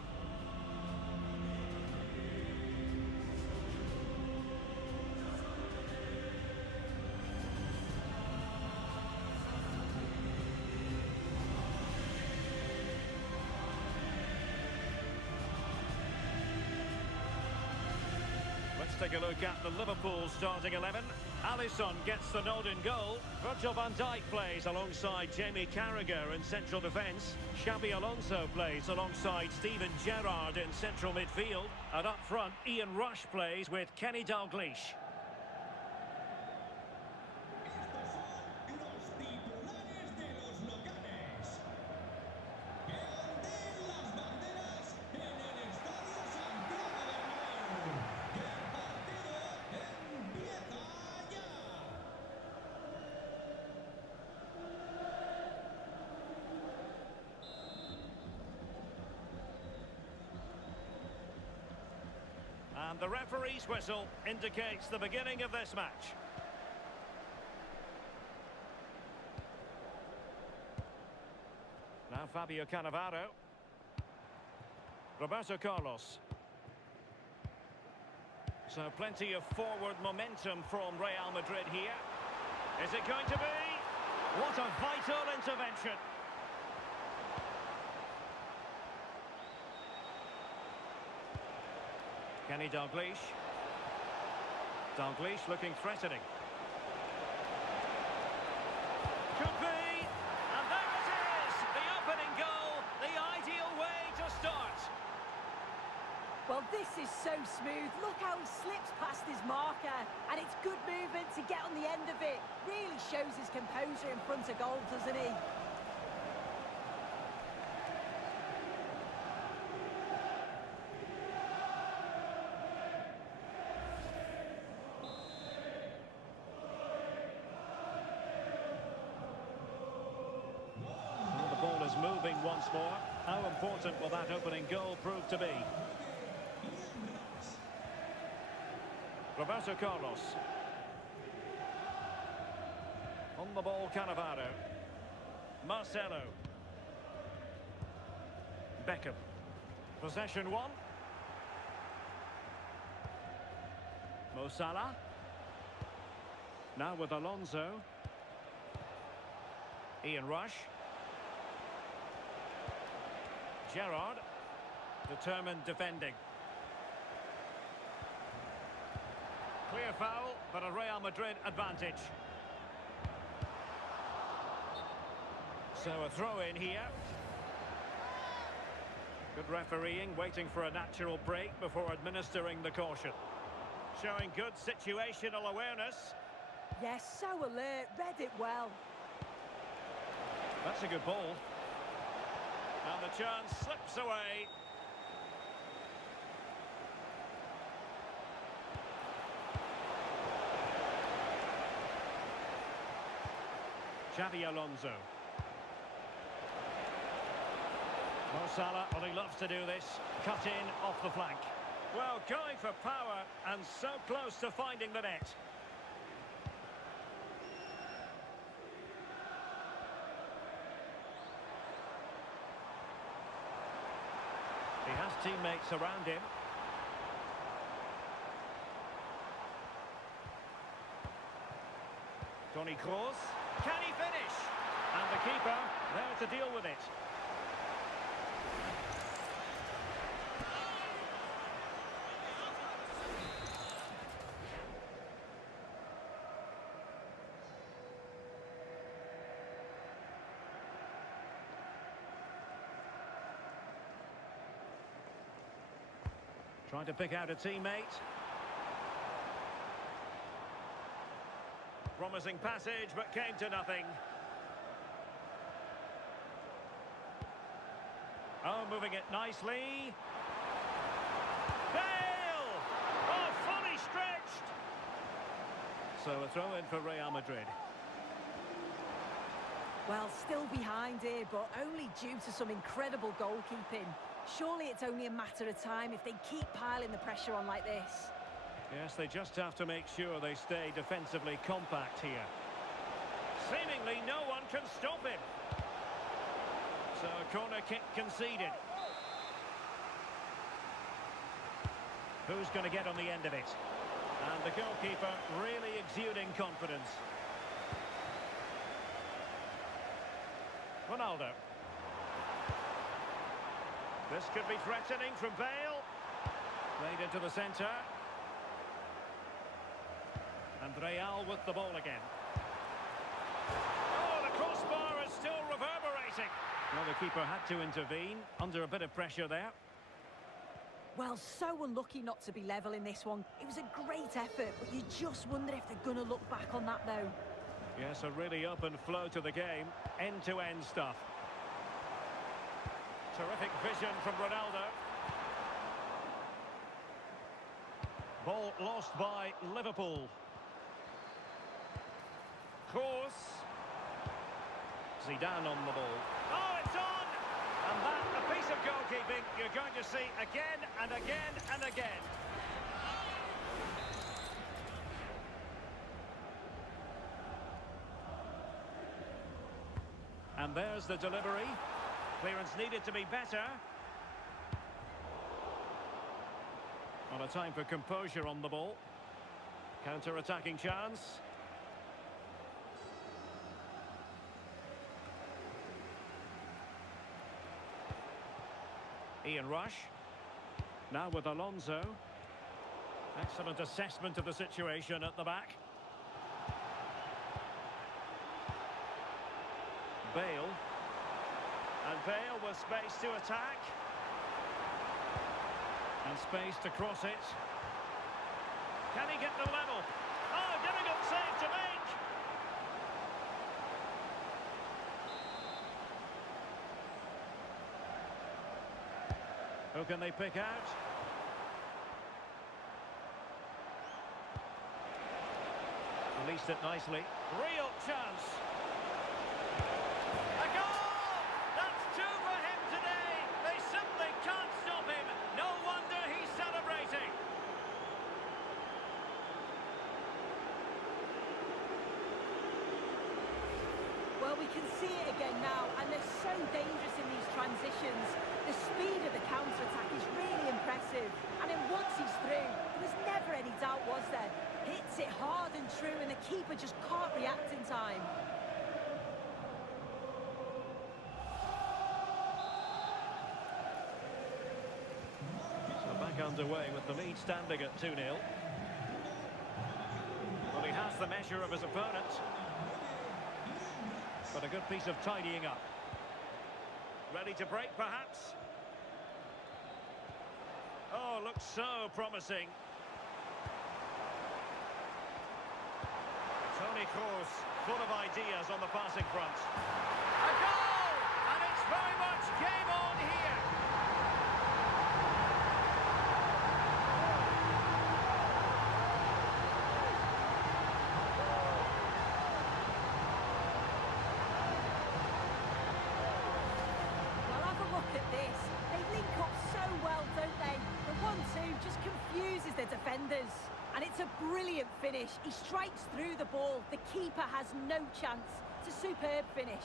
Take a look at the Liverpool starting 11. Alisson gets the nod in goal. Virgil van Dijk plays alongside Jamie Carragher in central defence. Xabi Alonso plays alongside Steven Gerrard in central midfield. And up front, Ian Rush plays with Kenny Dalglish. And the referee's whistle indicates the beginning of this match. Now Fabio Cannavaro. Roberto Carlos. So plenty of forward momentum from Real Madrid here. Is it going to be? What a vital intervention. Kenny Dalglish. Dalglish looking threatening. Could be. And there it is. The opening goal. The ideal way to start. Well, this is so smooth. Look how he slips past his marker. And it's good movement to get on the end of it. Really shows his composure in front of goal, doesn't he? Well, the ball is moving once more. How important will that opening goal prove to be? Roberto Carlos. On the ball, Cannavaro. Marcelo. Beckham. Possession one. Mo Salah. Now with Alonso. Ian Rush. Gerrard. Determined defending. Clear foul, but a Real Madrid advantage. So a throw in here. Good refereeing, waiting for a natural break before administering the caution. Showing good situational awareness. Yes, so alert, read it well. That's a good ball. And the chance slips away. Xabi Alonso. Mo Salah, well, he loves to do this. Cut in off the flank. Well, going for power and so close to finding the net. He has teammates around him. Toni Kroos. Can he finish? And the keeper there to deal with it. Trying to pick out a teammate. Promising passage, but came to nothing. Oh, moving it nicely. Bale! Oh, fully stretched! So a throw in for Real Madrid. Well, still behind here, but only due to some incredible goalkeeping. Surely it's only a matter of time if they keep piling the pressure on like this. Yes, they just have to make sure they stay defensively compact here. Seemingly no one can stop him. So a corner kick conceded. Who's going to get on the end of it? And the goalkeeper really exuding confidence. Ronaldo. This could be threatening from Bale. Played into the centre. And Real with the ball again. Oh, the crossbar is still reverberating. Well, the keeper had to intervene under a bit of pressure there. Well, so unlucky not to be level in this one. It was a great effort, but you just wonder if they're going to look back on that, though. Yes, a really open flow to the game. End-to-end stuff. Terrific vision from Ronaldo. Ball lost by Liverpool. Kroos. Zidane on the ball. Oh, it's on! And that, a piece of goalkeeping you're going to see again and again and again. And there's the delivery. Clearance needed to be better. Well, a time for composure on the ball. Counter-attacking chance. Ian Rush. Now with Alonso. Excellent assessment of the situation at the back. Bale. And Bale with space to attack. And space to cross it. Can he get the level? Oh, difficult save to make! Who can they pick out? Released it nicely. Real chance. A goal! That's two for him today. They simply can't stop him. No wonder he's celebrating. Well, we can see it again now, and they're so dangerous in these transitions. The speed of the counter-attack is really impressive. And then once he's through, there was never any doubt, was there? Hits it hard and true, and the keeper just can't react in time. So back underway with the lead standing at 2-0. Well, he has the measure of his opponent. But a good piece of tidying up. Ready to break, perhaps? Oh, looks so promising. Toni Kroos, full of ideas on the passing front. A goal! And it's very much game on here. Well, have a look at this. They link up so well, don't they? The 1-2 just confuses the defenders. And it's a brilliant finish. He strikes through the ball. The keeper has no chance. It's a superb finish.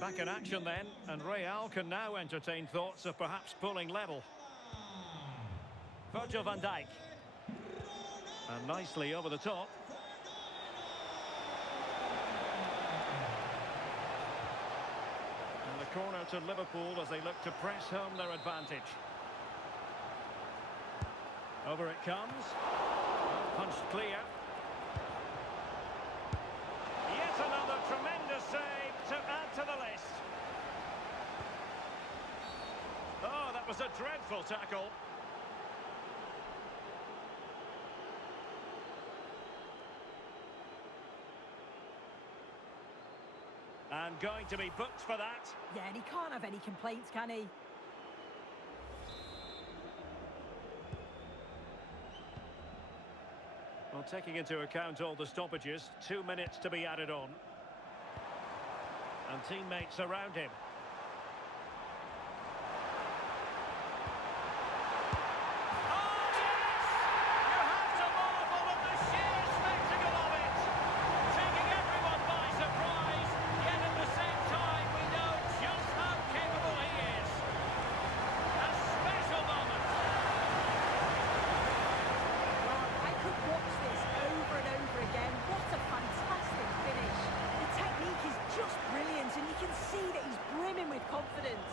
Back in action then, and Real can now entertain thoughts of perhaps pulling level. Virgil van Dijk. And nicely over the top. And the corner to Liverpool as they look to press home their advantage. Over it comes. Punched clear. Yet another tremendous save to add to the list. Oh, that was a dreadful tackle. And going to be booked for that. Yeah, and he can't have any complaints, can he? Well, taking into account all the stoppages, 2 minutes to be added on. And teammates around him. Oh, yes! You have to marvel at the sheer spectacle of it! Taking everyone by surprise, yet at the same time we know just how capable he is. A special moment. I could watch this over and over again. What a fantastic finish. The technique is just brilliant, and you can see that he's brimming with confidence.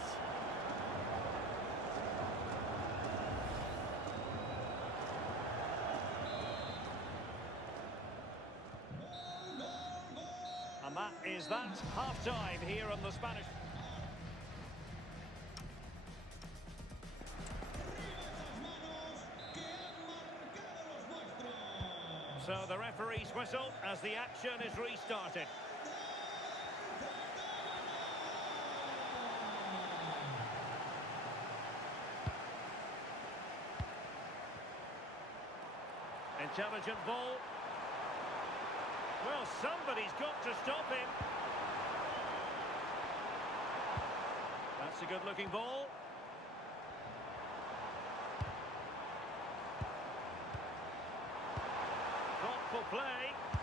And that is that. Half-time here on the Spanish. So the referee's whistle as the action is restarted. Intelligent ball. Well, somebody's got to stop him. That's a good-looking ball. Thoughtful play.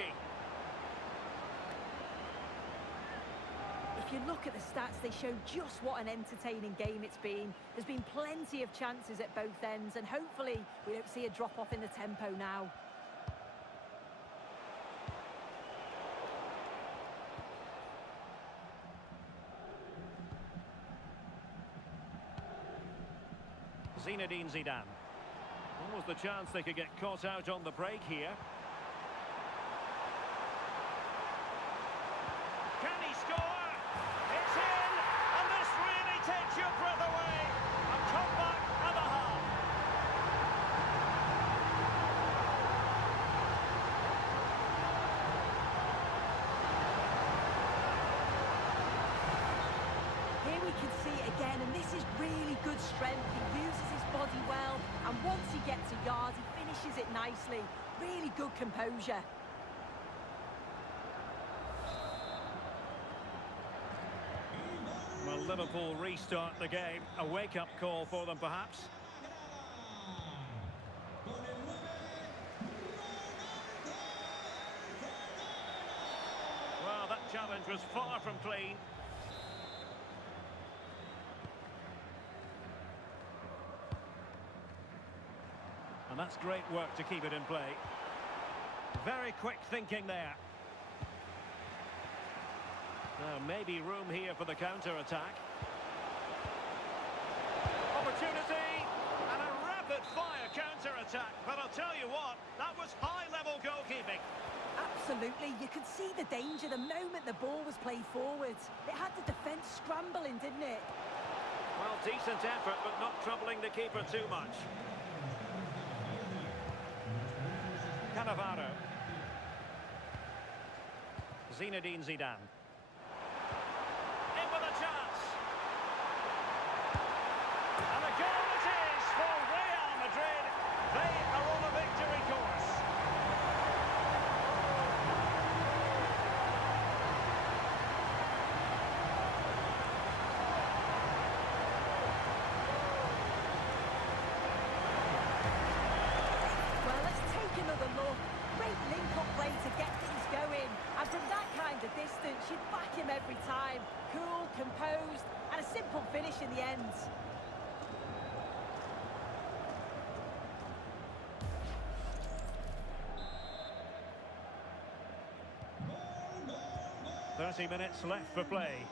tricky. If you look at the stats, they show just what an entertaining game it's been. There's been plenty of chances at both ends, and hopefully we don't see a drop-off in the tempo now. Zinedine Zidane. Almost the chance they could get caught out on the break here. Can he score? It's in! And this really takes your breath away. A comeback and a half. Here we can see it again, and this is really good strength. He uses his body well, and once he gets a yard, he finishes it nicely. Really good composure. Well, Liverpool restart the game. A wake-up call for them, perhaps. Well, that challenge was far from clean. And that's great work to keep it in play. Very quick thinking there. Now, maybe room here for the counter-attack. Opportunity! And a rapid-fire counter-attack. But I'll tell you what, that was high-level goalkeeping. Absolutely, you could see the danger the moment the ball was played forwards. It had the defence scrambling, didn't it? Well, decent effort, but not troubling the keeper too much. Cannavaro. Zinedine Zidane. In with a chance. And a goal it is for Real Madrid. They are on a victory course. Well, let's take another look. Great link-up play to get things going. And from that kind of distance, you'd back him every time. Cool, composed, and a simple finish in the end. Goal, 30 minutes left for play.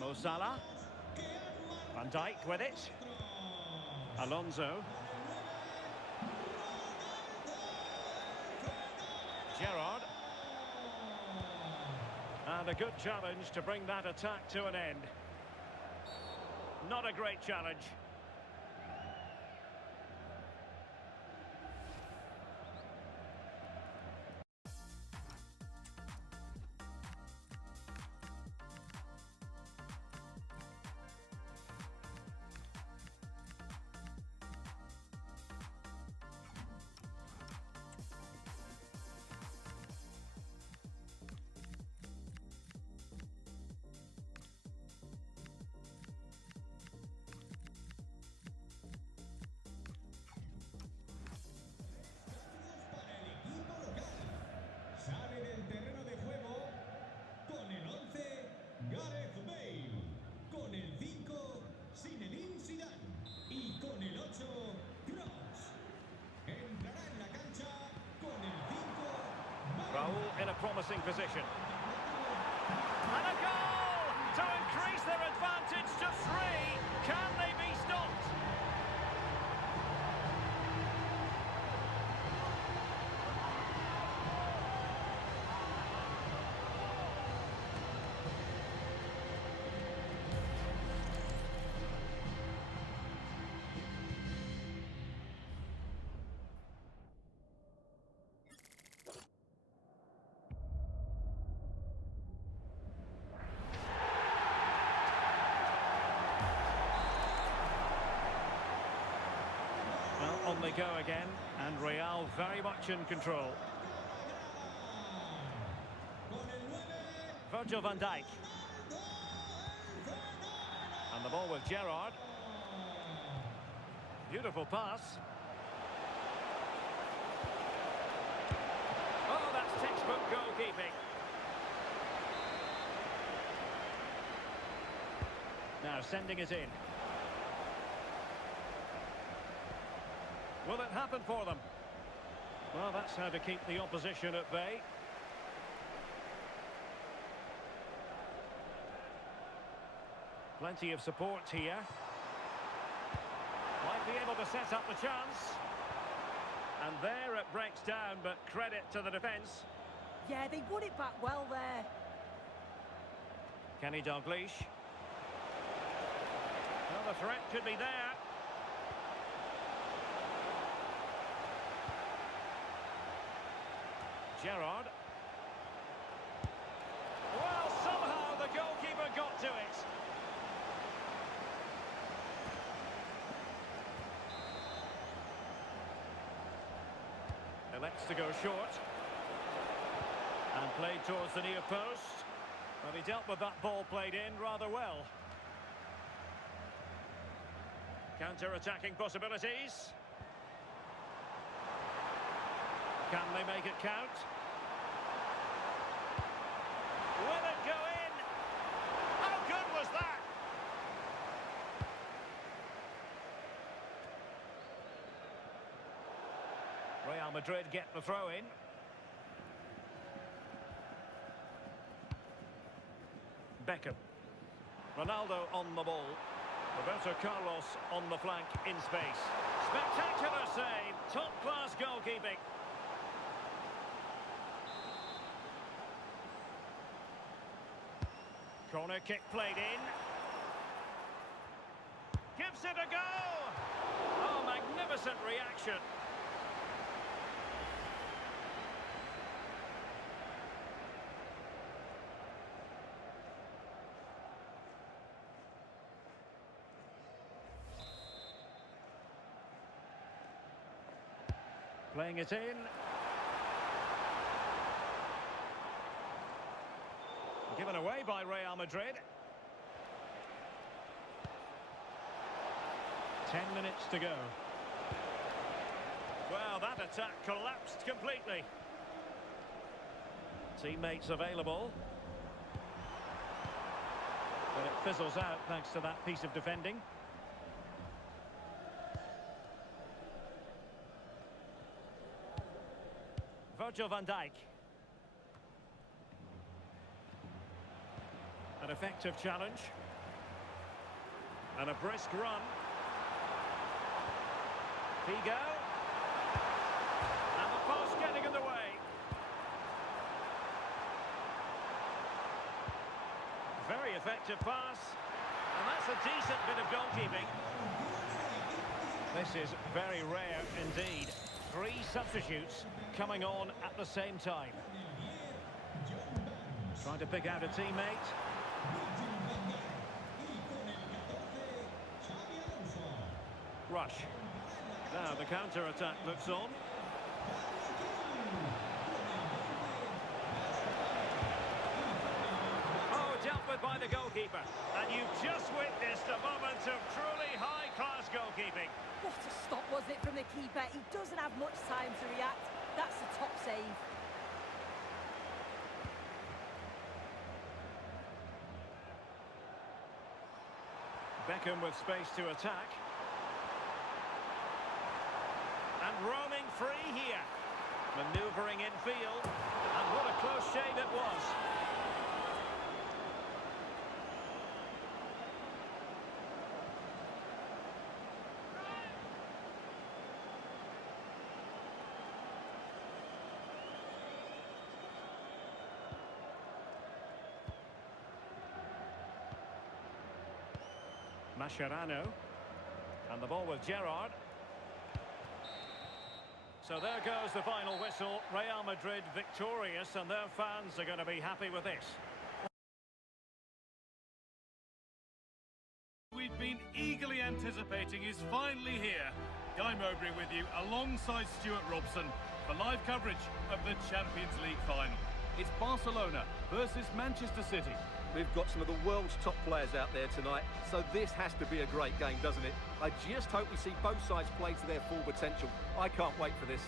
Mo Salah. Van Dijk with it. Alonso. Gerrard. And a good challenge to bring that attack to an end. Not a great challenge. sale del terreno de juego con el 11, Gareth Bale, con el 5, Zinedine Zidane y con el 8, Kroos. Entrará en la cancha con el 5, Raul in a promising position. And a goal to increase their advantage to 3. Can they be stopped? On they go again, and Real very much in control. Virgil van Dijk. And the ball with Gerrard. Beautiful pass. Oh, that's textbook goalkeeping. Now sending it in. Will it happen for them? Well, that's how to keep the opposition at bay. Plenty of support here. Might be able to set up the chance. And there it breaks down, but credit to the defence. Yeah, they won it back well there. Kenny Dalglish. Well, the threat could be there. Gerrard. Well, somehow the goalkeeper got to it. Elects to go short. And played towards the near post. But he dealt with that ball played in rather well. Counter-attacking possibilities. Can they make it count? Will it go in? How good was that? Real Madrid get the throw in. Beckham. Ronaldo on the ball. Roberto Carlos on the flank in space. Spectacular save. Top-class goalkeeping. Corner kick played in. Gives it a go. Oh, magnificent reaction. Playing it in. Given away by Real Madrid. 10 minutes to go. Well, that attack collapsed completely. Teammates available. But it fizzles out thanks to that piece of defending. Virgil van Dijk. An effective challenge. And a brisk run. Figo. And the post getting in the way. Very effective pass. And that's a decent bit of goalkeeping. This is very rare indeed. 3 substitutes coming on at the same time. Trying to pick out a teammate. Rush. Now the counter-attack looks on. Oh, dealt with by the goalkeeper. And you've just witnessed a moment of truly high-class goalkeeping. What a stop was it from the keeper. He doesn't have much time to react. That's a top save. Beckham with space to attack. And roaming free here. Manoeuvring in field. And what a close shave it was. Mascherano. And the ball with Gerrard. So there goes the final whistle. Real Madrid victorious, and their fans are going to be happy with this. We've been eagerly anticipating is finally here. Guy Mowbray with you alongside Stuart Robson for live coverage of the Champions League final. It's Barcelona versus Manchester City. We've got some of the world's top players out there tonight, so this has to be a great game, doesn't it? I just hope we see both sides play to their full potential. I can't wait for this.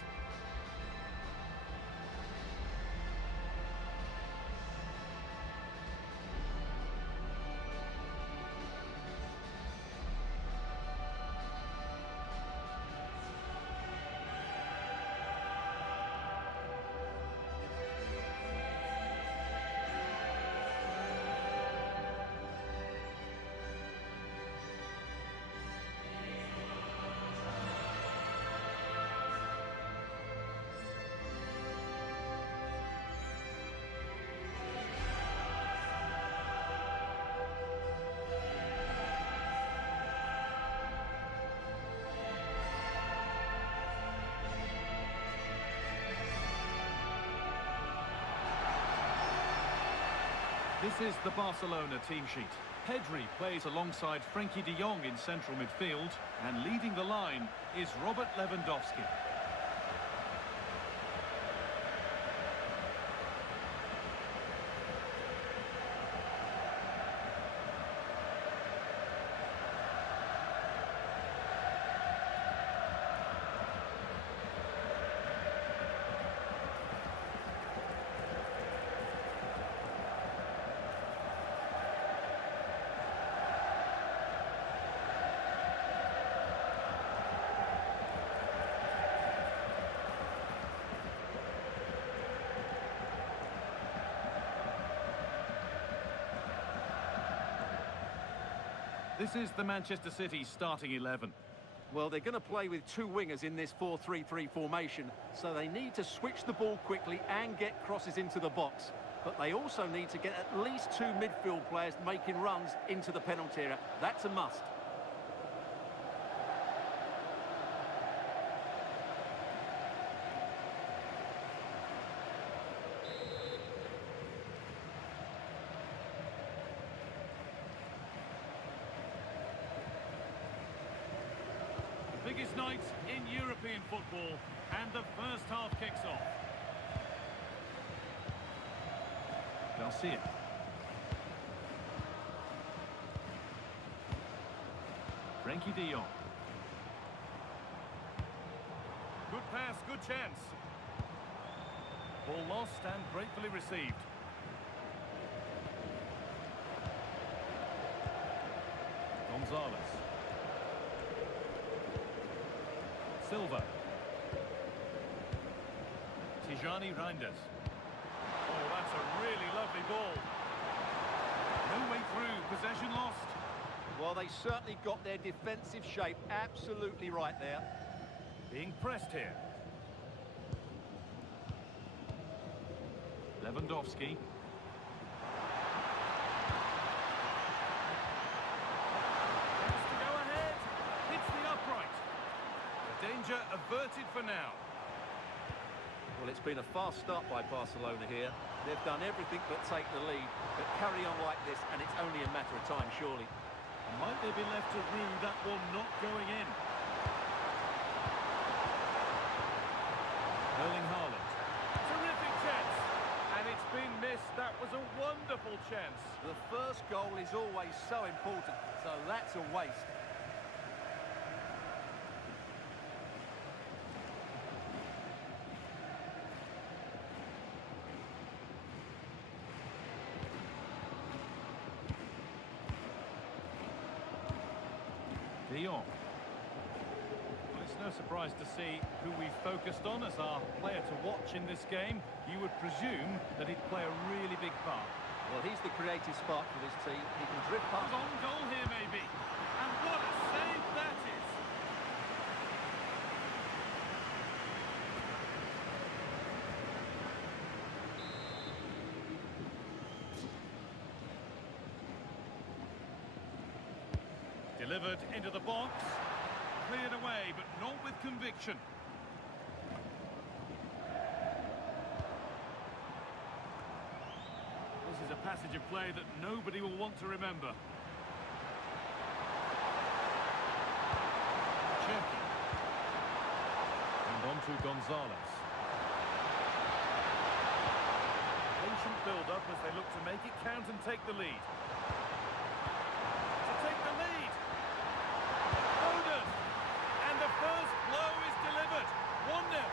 This is the Barcelona team sheet. Pedri plays alongside Frenkie de Jong in central midfield, and leading the line is Robert Lewandowski. This is the Manchester City starting 11. Well, they're going to play with two wingers in this 4-3-3 formation, so they need to switch the ball quickly and get crosses into the box. But they also need to get at least two midfield players making runs into the penalty area. That's a must. Biggest night in European football, and the first half kicks off. Garcia. Frenkie de Jong. Good pass, good chance. Ball lost and gratefully received. Gonzalez. Silva. Tijani Reinders. Oh, that's a really lovely ball. No way through, possession lost. Well, they certainly got their defensive shape absolutely right there. Being pressed here. Lewandowski. Has to go ahead. Hits the upright. Danger averted for now. Well, it's been a fast start by Barcelona here. They've done everything but take the lead, but carry on like this and it's only a matter of time, surely. Might they be left to rue that one not going in? Erling Haaland. Terrific chance. And it's been missed. That was a wonderful chance. The first goal is always so important, so that's a waste. De Jong. Well, it's no surprise to see who we focused on as our player to watch in this game. You would presume that he'd play a really big part. Well, he's the creative spark for this team. He can drift past. On goal here, maybe. And what a save that is! Delivered into the box. Cleared away, but not with conviction. This is a passage of play that nobody will want to remember. Cherky. And on to Gonzalez. Patient build-up as they look to make it count and take the lead. To take the lead. Foden. And the first blow is delivered. 1-0.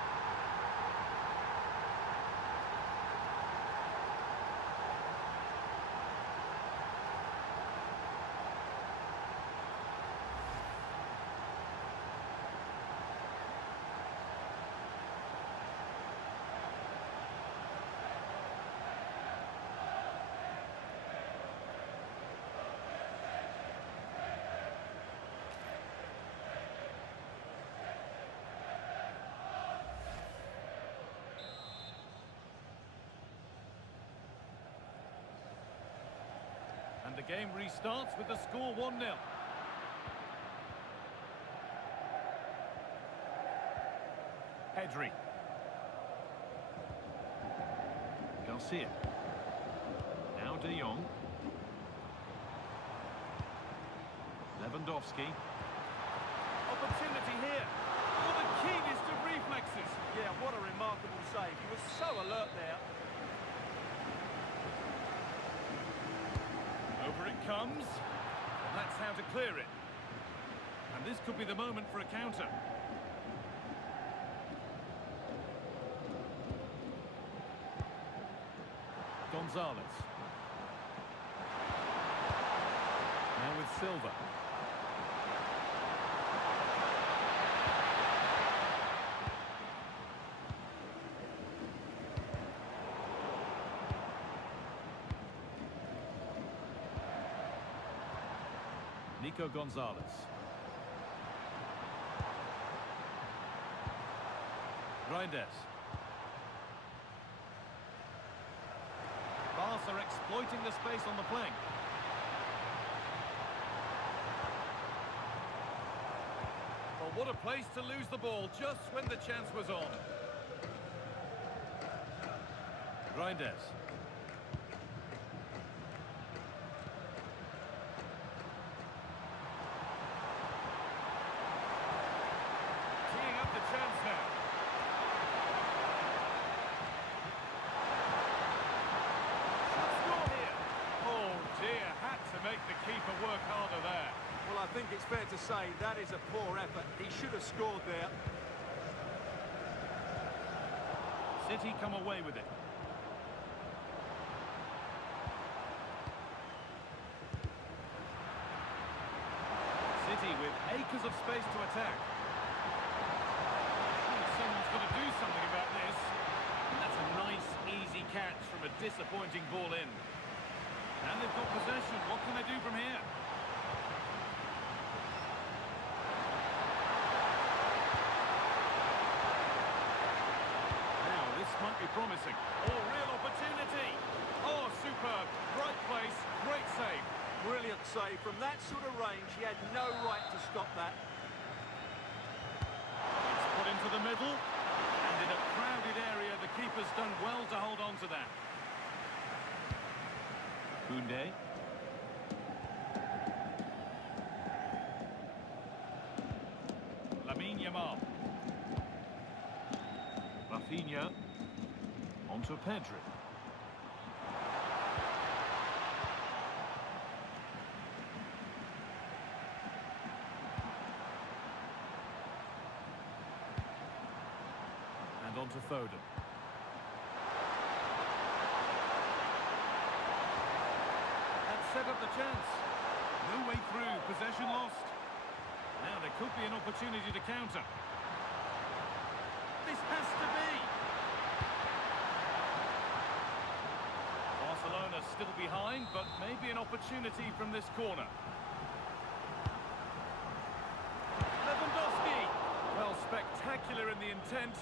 And the game restarts with the score 1-0. Pedri. Garcia. Now De Jong. Lewandowski. Opportunity here. Oh, the keenest of reflexes. Yeah, what a remarkable save. He was so alert there. Over it comes. And that's how to clear it. And this could be the moment for a counter. Gonzalez. Now with Silva. Nico Gonzalez. Reinders. Barca exploiting the space on the flank. Well, what a place to lose the ball just when the chance was on. Reinders. Teeing up the chance now. Make the keeper work harder there. Well, I think it's fair to say that is a poor effort. He should have scored there. City come away with it. City with acres of space to attack. Someone's got to do something about this. And that's a nice, easy catch from a disappointing ball in. And they've got possession. What can they do from here? Now, this might be promising. Oh, real opportunity. Oh, superb. Right place. Great save. Brilliant save. From that sort of range, he had no right to stop that. It's put into the middle. And in a crowded area, the keeper's done well to hold on to that. Koundé. Lamine Yamal. Rafinha. Onto Pedri. And onto Foden. Set up the chance. No way through. Possession lost. Now there could be an opportunity to counter. This has to be. Barcelona still behind, but maybe an opportunity from this corner. Lewandowski. Well, spectacular in the intent,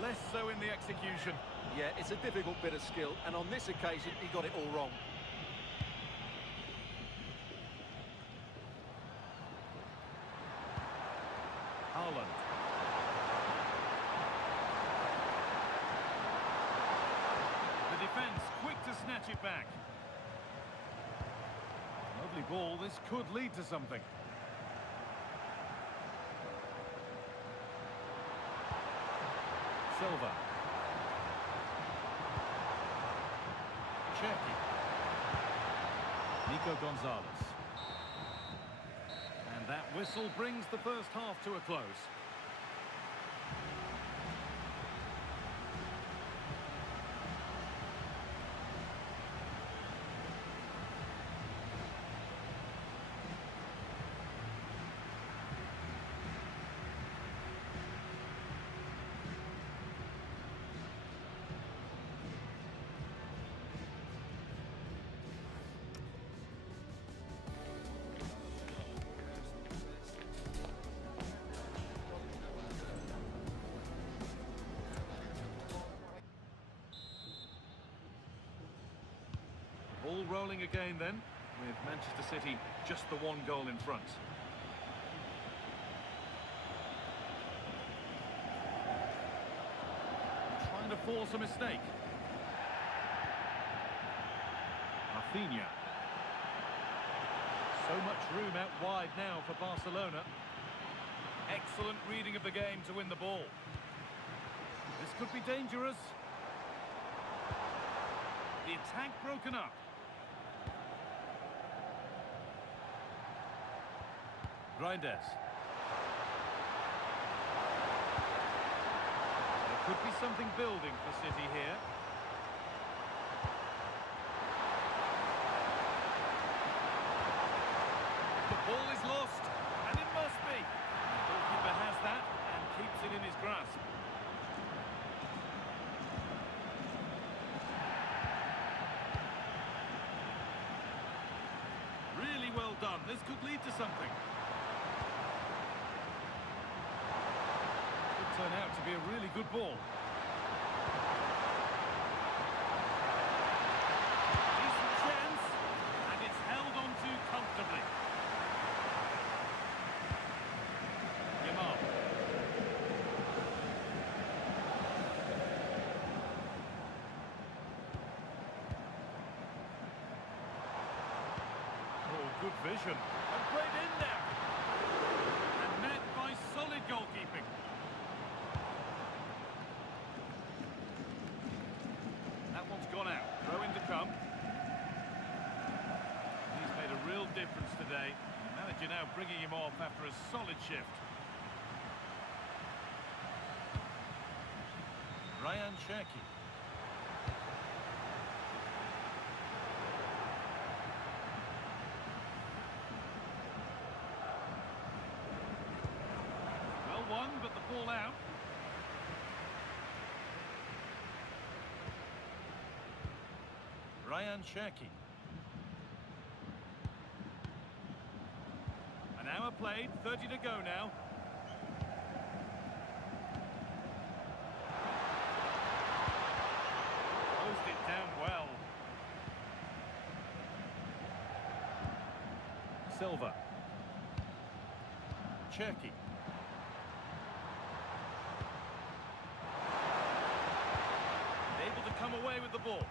less so in the execution. Yeah, it's a difficult bit of skill, and on this occasion, he got it all wrong. Haaland. The defence quick to snatch it back. Lovely ball. This could lead to something. Silva. Cherki. Nico Gonzalez. And that whistle brings the first half to a close. All rolling again then, with Manchester City just the one goal in front. Trying to force a mistake. Rafinha. So much room out wide now for Barcelona. Excellent reading of the game to win the ball. This could be dangerous. The attack broken up. Reinders. There could be something building for City here. The ball is lost, and it must be. The goalkeeper has that and keeps it in his grasp. Really well done. This could lead to something. Could turn out to be a really good ball. Decent chance, and it's held on to comfortably. Yamal. Good vision. And played in there. And met by solid goalkeeping. That one's gone out. Throw in to come. He's made a real difference today. The manager now bringing him off after a solid shift. Ryan Cherki. One, but the ball out. Ryan Cherki. An hour played, 30 to go now. Closed it down well. Silva. Cherki. Able to come away with the ball.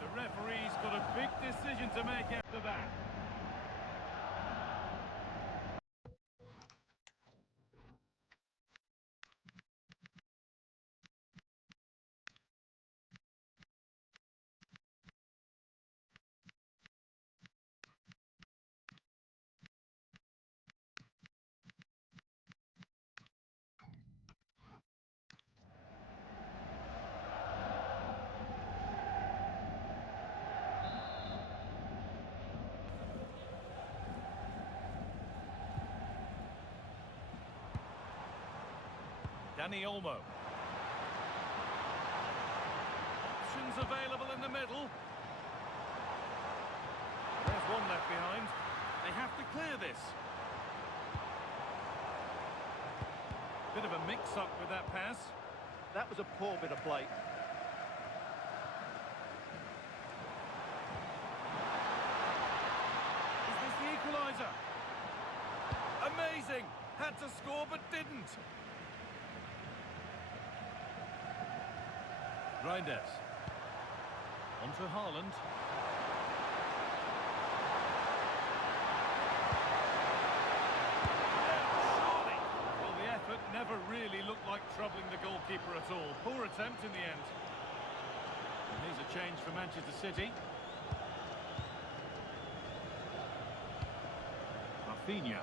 The referee's got a big decision to make after that. Dani Olmo. Options available in the middle. There's one left behind. They have to clear this. Bit of a mix-up with that pass. That was a poor bit of play. Is this the equaliser? Amazing! Had to score but didn't. Reinders. On to Haaland. Surely. Well, the effort never really looked like troubling the goalkeeper at all. Poor attempt in the end. And here's a change for Manchester City. Rafinha.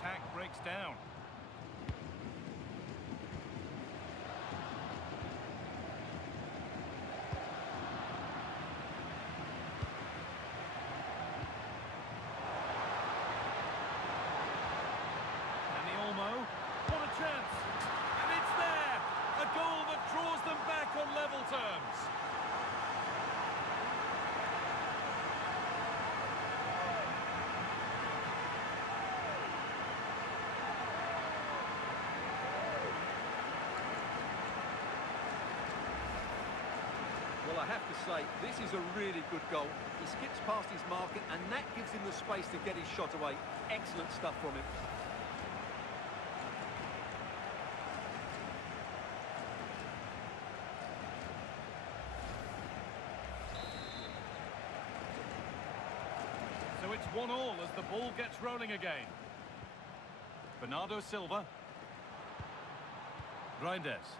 Attack breaks down. Dani Olmo, what a chance! And it's there! A goal that draws them back on level terms. Well, I have to say, this is a really good goal. He skips past his marker, and that gives him the space to get his shot away. Excellent stuff from him. 1-1 as the ball gets rolling again. Bernardo Silva. Reinders.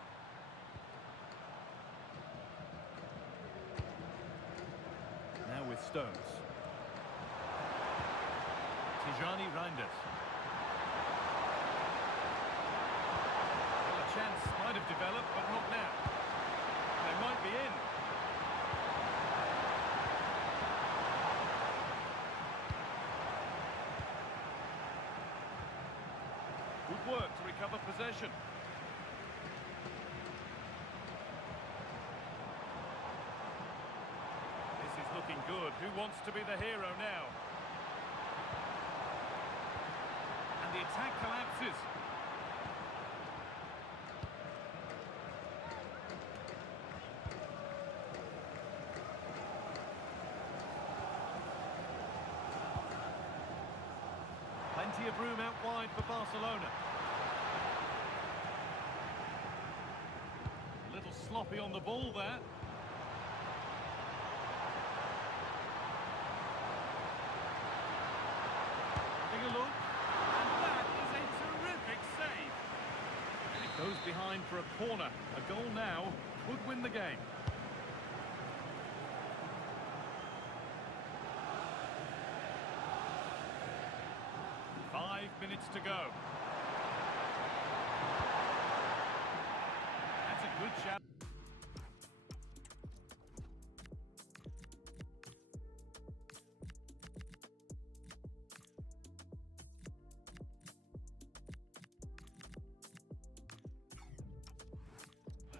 Now with Stones. Tijani Reinders. Well, a chance might have developed, but not now. They might be in. Good work to recover possession. This is looking good. Who wants to be the hero now? And the attack collapses. Plenty of room out wide for Barcelona. A little sloppy on the ball there. Having a look. And that is a terrific save. And it goes behind for a corner. A goal now could win the game. Minutes to go. That's a good shot.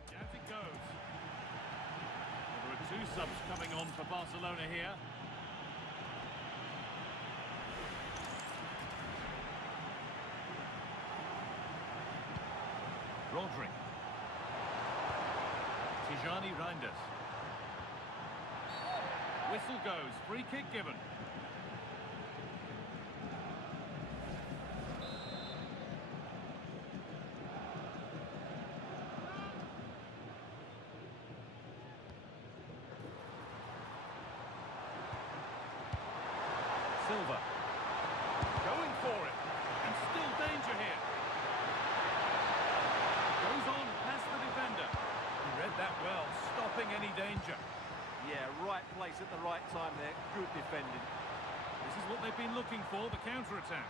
As it goes. There are two subs coming on for Barcelona here. Rodri. Tijani Reinders. Whistle goes. Free kick given. Silva. Going for it. And still danger here. Goes on past the defender. He read that well, stopping any danger. Yeah, right place at the right time there. Good defending. This is what they've been looking for, the counter-attack.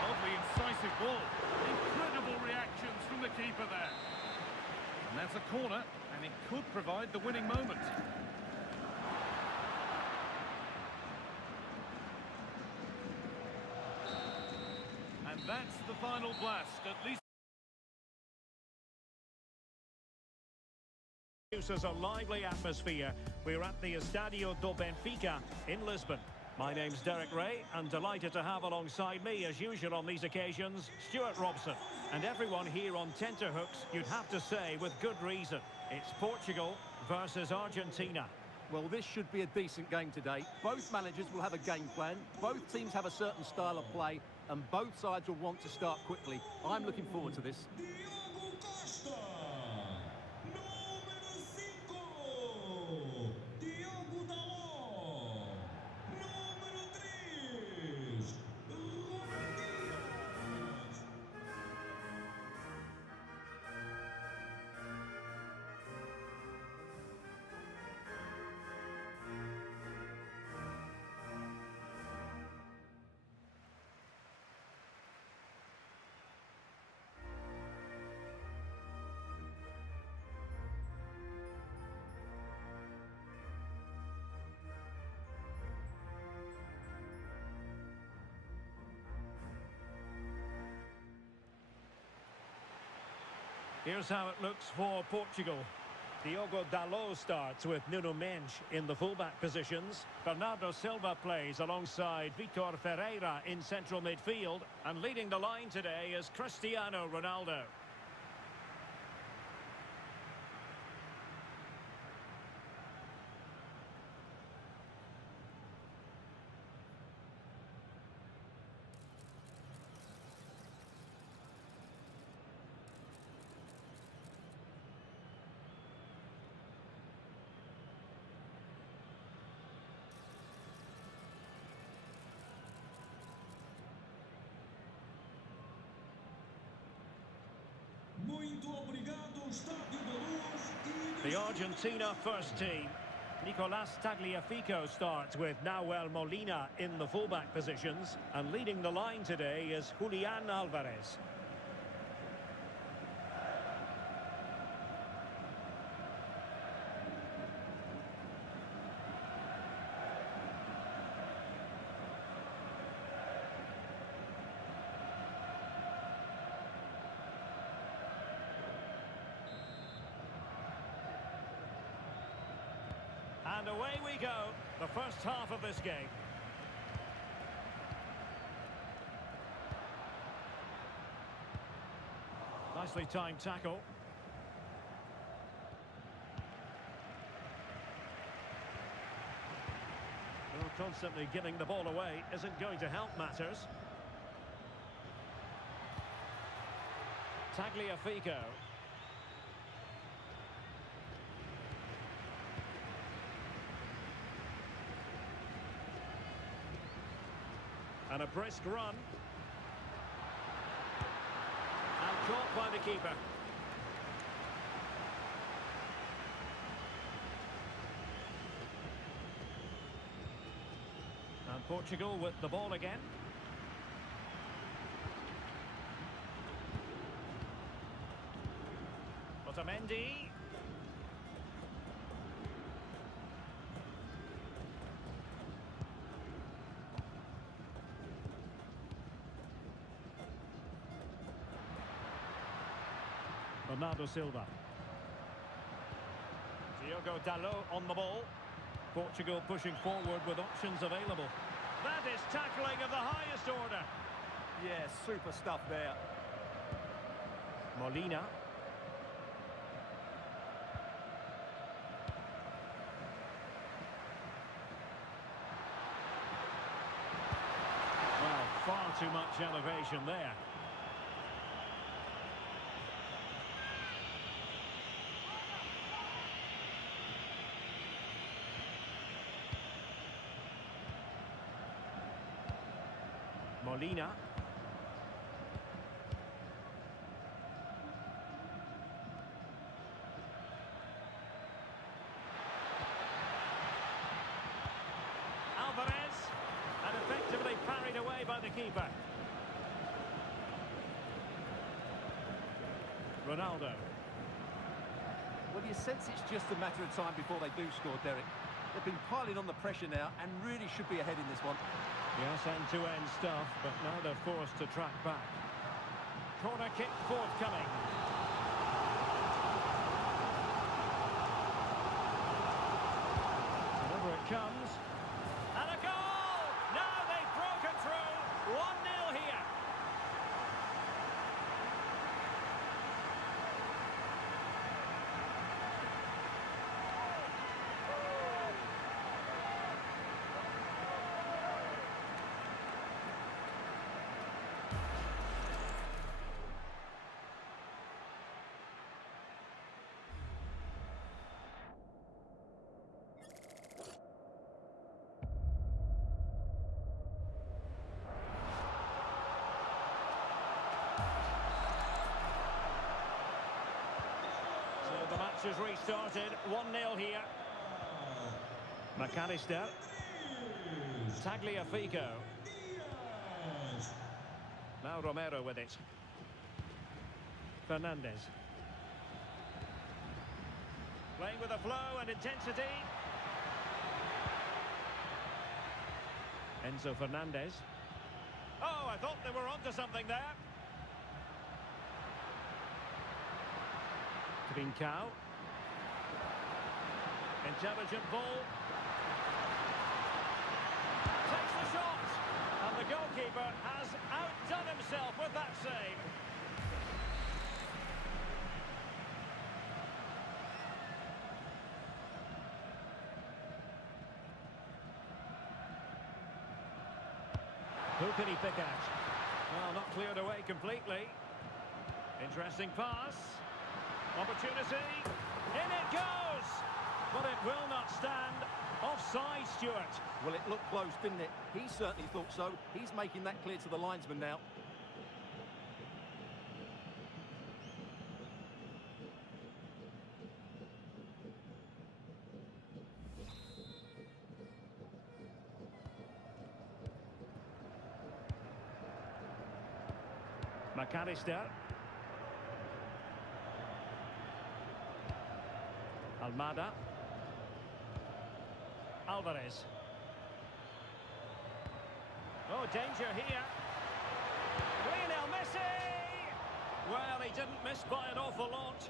Lovely, incisive ball. Incredible reactions from the keeper there. And that's a corner, and it could provide the winning moment. And that's the final blast, at least. Produces a lively atmosphere. We're at the Estadio do Benfica in Lisbon. My name's Derek Ray, and delighted to have alongside me, as usual on these occasions, Stuart Robson. And everyone here on tenterhooks, you'd have to say, with good reason. It's Portugal versus Argentina. Well, this should be a decent game today. Both managers will have a game plan. Both teams have a certain style of play, and both sides will want to start quickly. I'm looking forward to this. Here's how it looks for Portugal. Diogo Dalot starts with Nuno Mendes in the fullback positions. Bernardo Silva plays alongside Vitor Ferreira in central midfield. And leading the line today is Cristiano Ronaldo. The Argentina first team. Nicolas Tagliafico starts with Nahuel Molina in the fullback positions. And leading the line today is Julian Alvarez. And away we go, the first half of this game. Nicely timed tackle. Well, constantly giving the ball away isn't going to help matters. Tagliafico. And a brisk run. And caught by the keeper. And Portugal with the ball again. Otamendi. Bernardo Silva. Diogo Dalot on the ball. Portugal pushing forward with options available. That is tackling of the highest order. Yeah, super stuff there. Molina. Well, far too much elevation there. Molina. Alvarez. And effectively parried away by the keeper. Ronaldo. Well, you sense it's just a matter of time before they do score, Derek. They've been piling on the pressure now and really should be ahead in this one. Yes, end-to-end stuff, but now they're forced to track back. Corner kick forthcoming. Whenever it comes. And a goal! Now they've broken through. 1-0 here. The match has restarted, 1-0 here. McAllister. Tagliafico. Now Romero with it. Fernandez. Playing with a flow and intensity. Enzo Fernandez. Oh, I thought they were onto something there. Trincao. Intelligent ball. Takes the shot. And the goalkeeper has outdone himself with that save. Who can he pick out? Well, not cleared away completely. Interesting pass. Opportunity. In it goes. But it will not stand. Offside, Stuart. Well, it looked close, didn't it? He certainly thought so. He's making that clear to the linesman now. McAllister. Almada. Alvarez. Oh, danger here. Lionel Messi! Well, he didn't miss by an awful lot.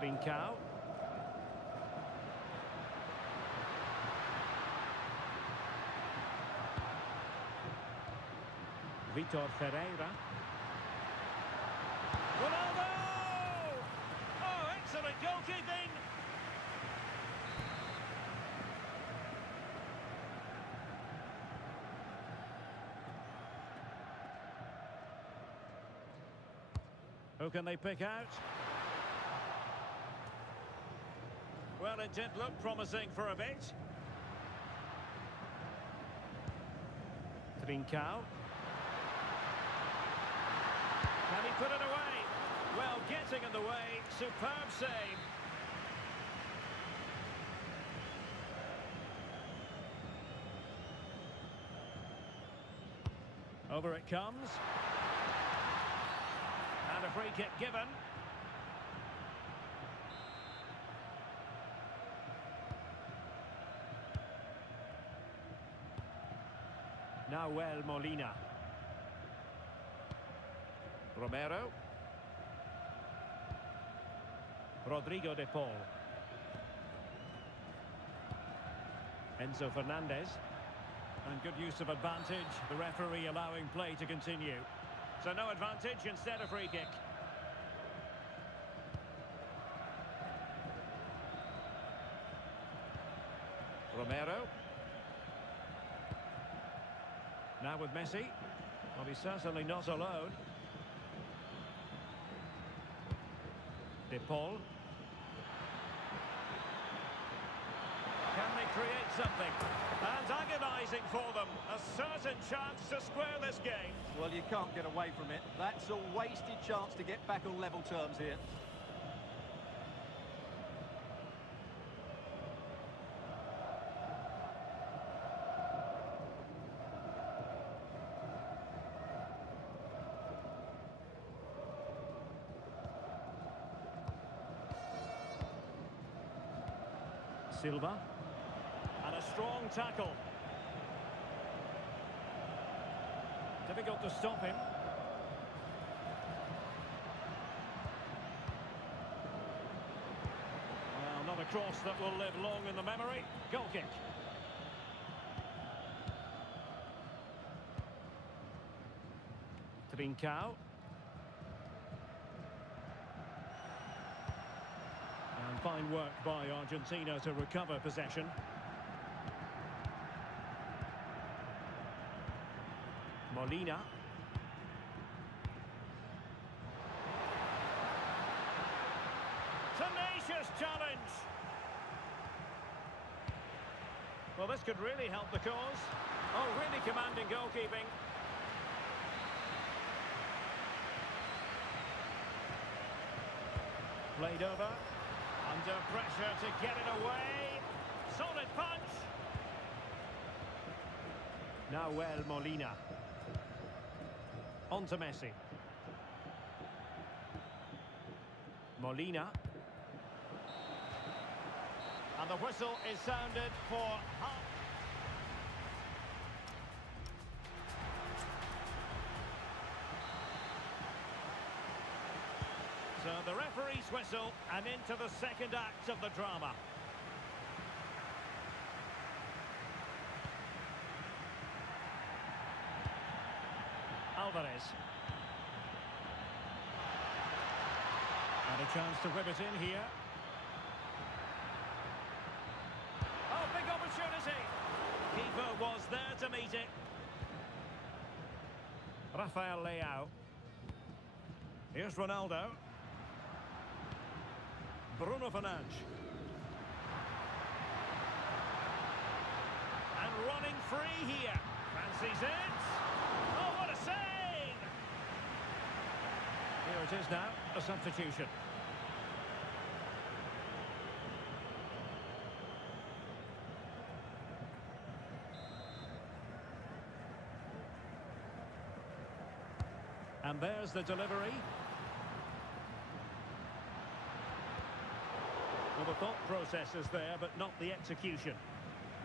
Trincao. Vitor Ferreira. Ronaldo! Oh, excellent goalkeeping! Who can they pick out? Well, it did look promising for a bit. Trincao. Can he put it away? Well, getting in the way. Superb save. Over it comes. And a free kick given. Nahuel Molina. Romero. Rodrigo de Paul. Enzo Fernandez. And good use of advantage. The referee allowing play to continue. So no advantage, instead a free kick. Romero. Now with Messi. Well, he's certainly not alone. De Paul. Can they create something? And agonising for them. A certain chance to square this game. Well, you can't get away from it. That's a wasted chance to get back on level terms here. Silva. And a strong tackle. Difficult to stop him. Well, not a cross that will live long in the memory. Goal kick. Trincao. And fine work by Argentina to recover possession. Molina. Tenacious challenge. Well, this could really help the cause. Oh, really commanding goalkeeping. Played over. Under pressure to get it away. Solid punch. Nahuel Molina. On to Messi. Molina. And the whistle is sounded for half. So the referee's whistle, and into the second act of the drama. Alvarez. And a chance to whip it in here. Oh, big opportunity. Keeper was there to meet it. Rafael Leao. Here's Ronaldo. Bruno Fernandes. And running free here. Fancies it. Oh, what a save! it is now, a substitution. And there's the delivery. Well, the thought process is there, but not the execution.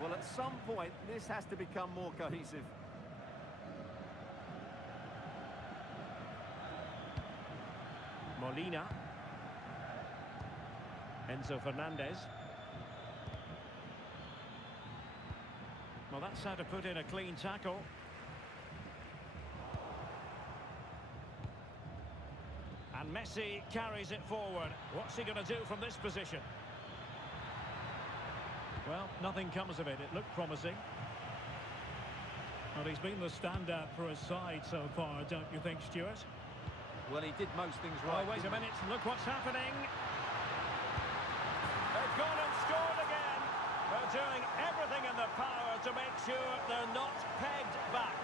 Well, at some point, this has to become more cohesive. Molina. Enzo Fernandez. Well, that's how to put in a clean tackle. And Messi carries it forward. What's he going to do from this position? Well, nothing comes of it. It looked promising. Well, he's been the standout for his side so far, don't you think, Stuart? Well, he did most things right. Oh, wait a minute. Look what's happening. They've gone and scored again. They're doing everything in their power to make sure they're not pegged back.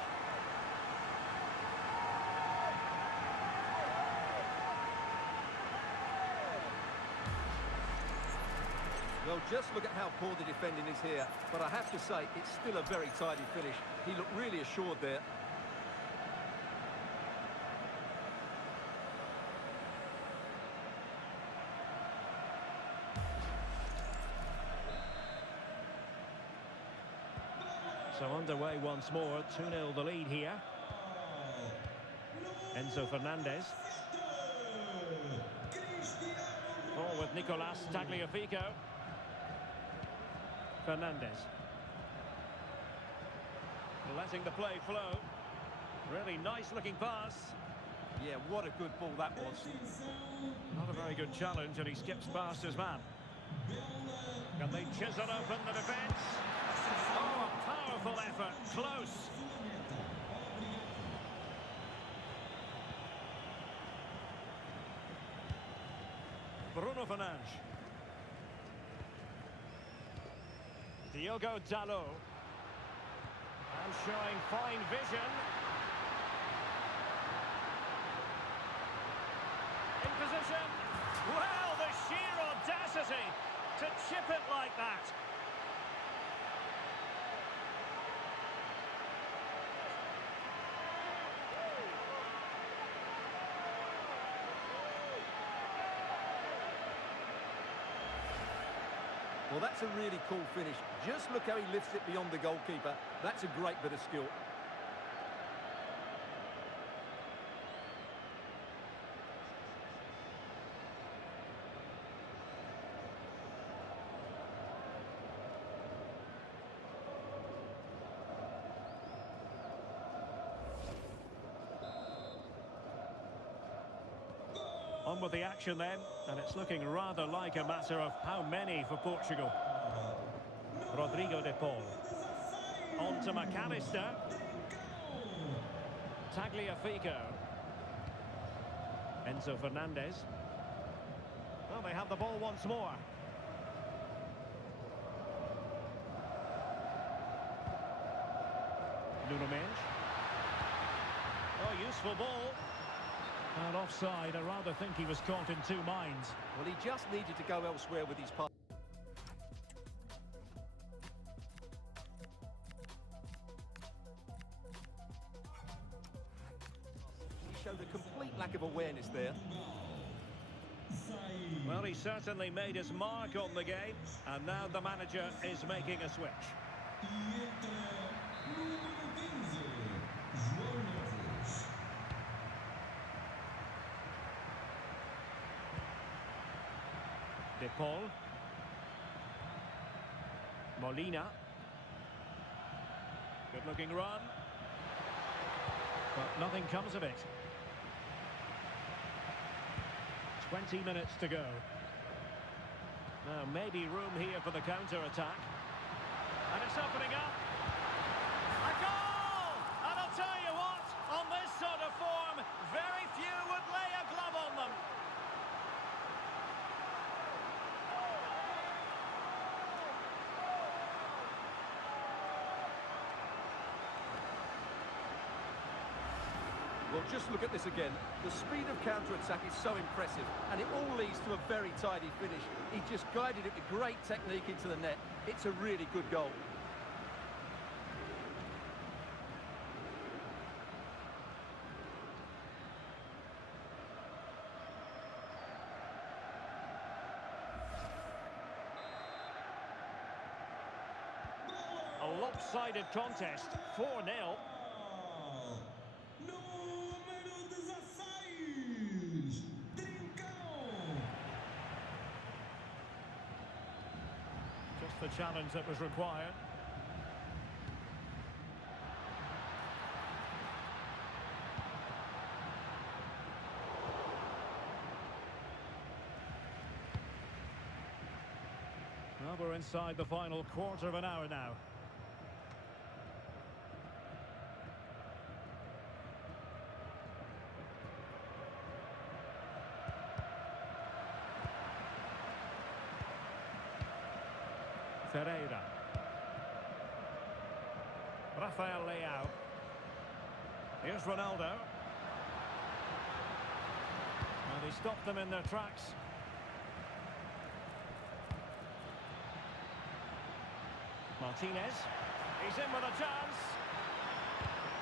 Well, just look at how poor the defending is here. But I have to say, it's still a very tidy finish. He looked really assured there. So underway once more, 2-0 the lead here. Enzo Fernandez. Oh, with Nicolas Tagliafico. Fernandez. Letting the play flow. Really nice looking pass. Yeah, what a good ball that was. Not a very good challenge, and he skips past his man. Can they chisel open the defence? Oh, powerful effort, close. Bruno Fernandes. Diogo Dalot. And showing fine vision. In position. Well, the sheer audacity to chip it like that. Well, that's a really cool finish. Just look how he lifts it beyond the goalkeeper. That's a great bit of skill. On with the action then, and it's looking rather like a matter of how many for Portugal. Rodrigo de Paul. On to McAllister. Tagliafico. Enzo Fernandez. Well, they have the ball once more. Nuno Mendes. Oh, useful ball. And offside, I rather think he was caught in two minds. Well, he just needed to go elsewhere with his pass. He showed a complete lack of awareness there. Well, he certainly made his mark on the game, and now the manager is making a switch. De Paul. Molina. Good looking run. But nothing comes of it. 20 minutes to go. Now maybe room here for the counter-attack. And it's opening up. A goal! And I'll tell you what, on this sort of form, very few would lay a glove on them. Well, Well, just look at this again. The speed of counter-attack is so impressive, and it all leads to a very tidy finish. He just guided it with great technique into the net. It's a really good goal. A lopsided contest, 4-0. Just the challenge that was required. Well, we're inside the final quarter of an hour now. Ferreira. Rafael Leao. Here's Ronaldo. And he stopped them in their tracks. Martinez. He's in with a chance.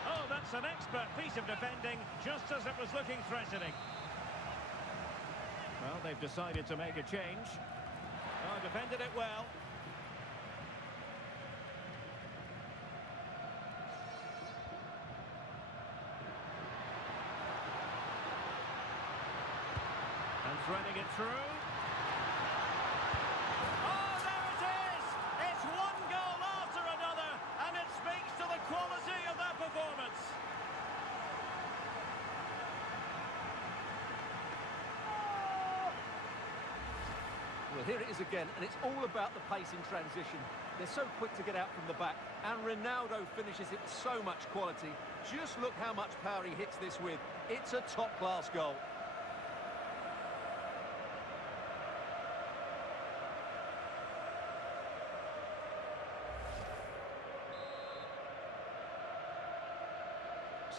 Oh, that's an expert piece of defending, just as it was looking threatening. Well, they've decided to make a change. Oh, defended it well. Threading it through. Oh, there it is! It's one goal after another, and it speaks to the quality of their performance. Well, here it is again, and it's all about the pace in transition. They're so quick to get out from the back, and Ronaldo finishes it with so much quality. Just look how much power he hits this with. It's a top-class goal.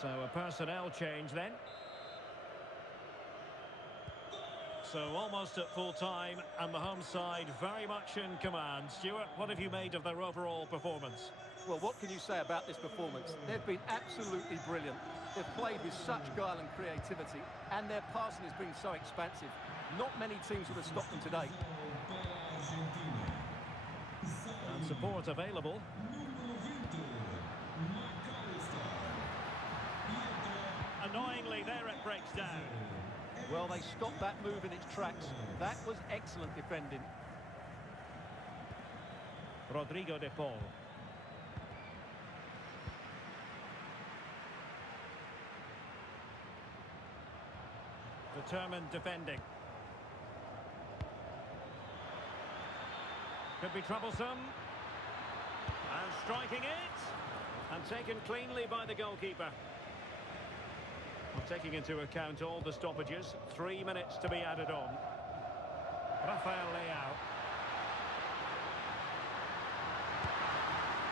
So a personnel change then. So almost at full time, and the home side very much in command. Stuart, what have you made of their overall performance? Well, what can you say about this performance? They've been absolutely brilliant. They've played with such guile and creativity, and their passing has been so expansive. Not many teams would have stopped them today. And support available. Annoyingly, there it breaks down. Well, they stopped that move in its tracks. That was excellent defending. Rodrigo de Paul. Determined defending. Could be troublesome. And striking it. And taken cleanly by the goalkeeper. Well, taking into account all the stoppages, 3 minutes to be added on. Rafael Leao.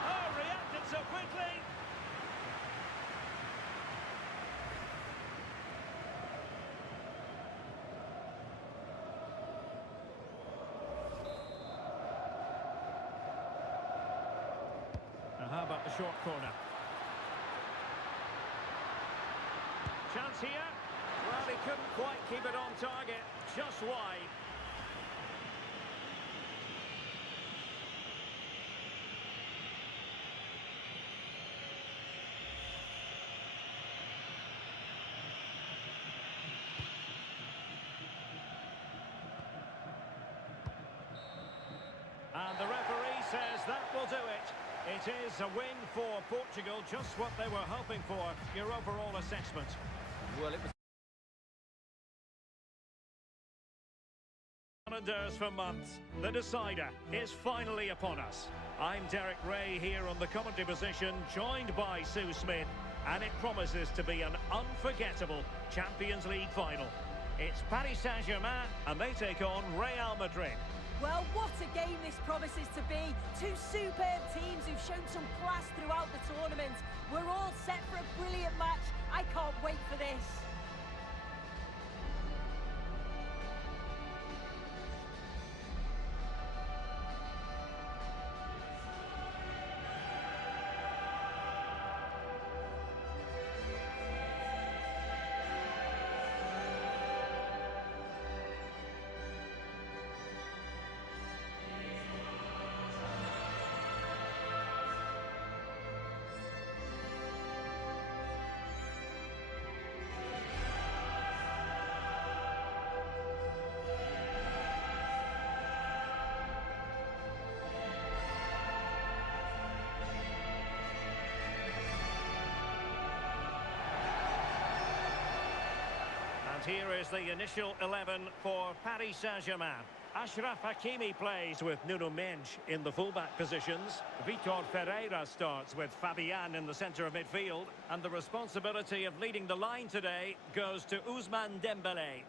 Oh, reacted so quickly. Now, how about the short corner? Chance here. Well, he couldn't quite keep it on target. Just wide. And the referee says that will do it. It is a win for Portugal, just what they were hoping for. Your overall assessment? Well, it was... Calendars for months. The decider is finally upon us. I'm Derek Ray here on the commentary position, joined by Sue Smith, and it promises to be an unforgettable Champions League final. It's Paris Saint-Germain, and they take on Real Madrid. Well, what a game this promises to be. Two superb teams who've shown some class throughout the tournament. We're all set for a brilliant match. I can't wait for this. And here is the initial 11 for Paris Saint-Germain. Achraf Hakimi plays with Nuno Mendes in the fullback positions. Vitor Ferreira starts with Fabian in the centre of midfield. And the responsibility of leading the line today goes to Ousmane Dembélé.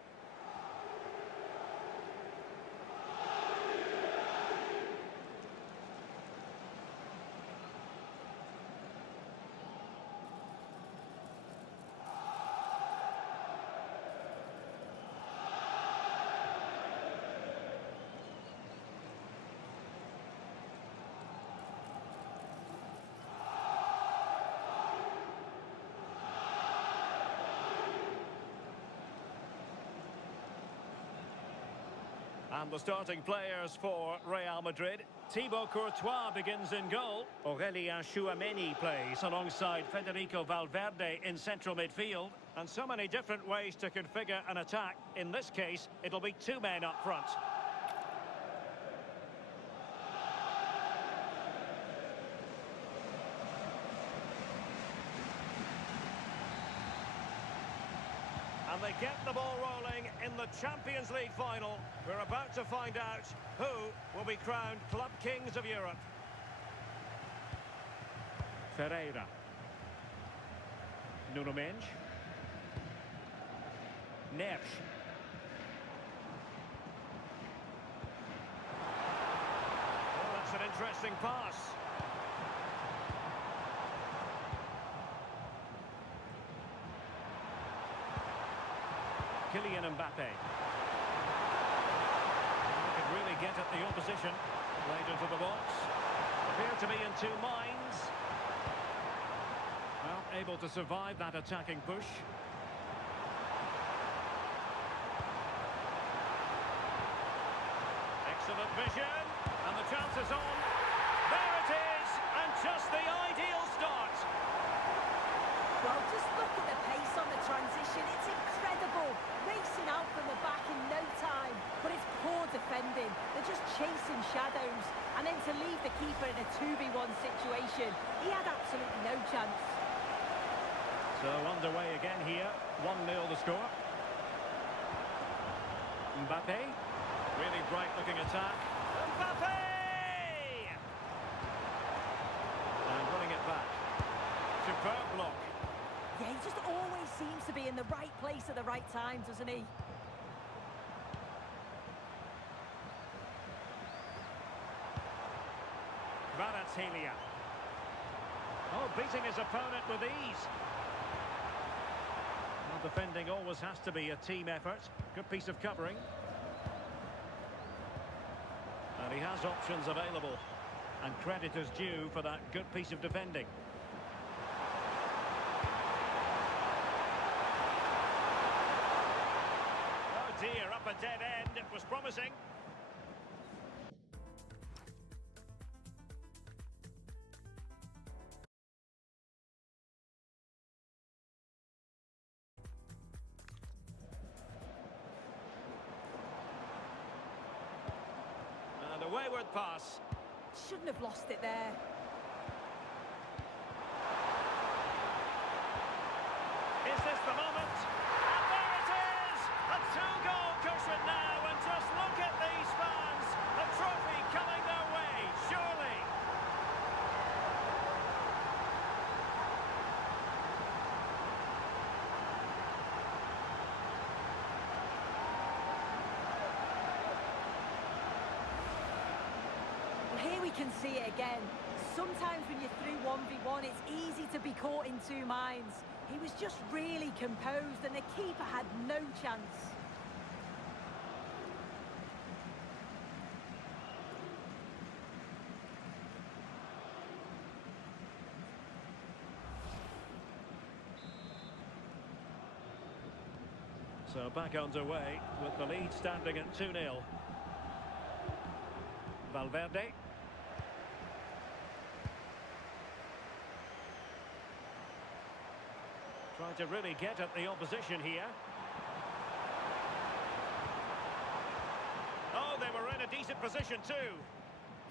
And the starting players for Real Madrid. Thibaut Courtois begins in goal. Aurélien Tchouameni plays alongside Federico Valverde in central midfield. And so many different ways to configure an attack. In this case, it'll be two men up front. And they get the ball rolling in the Champions League final. We're about to find out who will be crowned Club Kings of Europe. Ferreira. Nuno Mendes. Nassr. Oh, that's an interesting pass. Kylian Mbappe. He could really get at the opposition. Played into the box. Appear to be in two minds. Well, able to survive that attacking push. Excellent vision. And the chance is on. There it is. And just the ideal start. Well, just look at the pace on the transition. It's incredible. Racing out from the back in no time. But it's poor defending. They're just chasing shadows. And then to leave the keeper in a 2v1 situation, he had absolutely no chance. So underway again here. 1-0 the score. Mbappe. Really bright-looking attack. Mbappe! And running it back. Superb block. Yeah, he just always seems to be in the right place at the right time, doesn't he? Kvaratskhelia. Oh, beating his opponent with ease. Well, defending always has to be a team effort. Good piece of covering. And he has options available. And credit is due for that good piece of defending. Dear, up a dead end. It was promising. And a wayward pass. Shouldn't have lost it there. Is this the moment? And there it is! A two-goal cushion now, and just look at these fans! A trophy coming their way, surely! can see it again. Sometimes when you're through 1v1, it's easy to be caught in two minds. He was just really composed and the keeper had no chance. So back underway with the lead standing at 2-0. Valverde. Trying to really get at the opposition here. Oh, they were in a decent position too.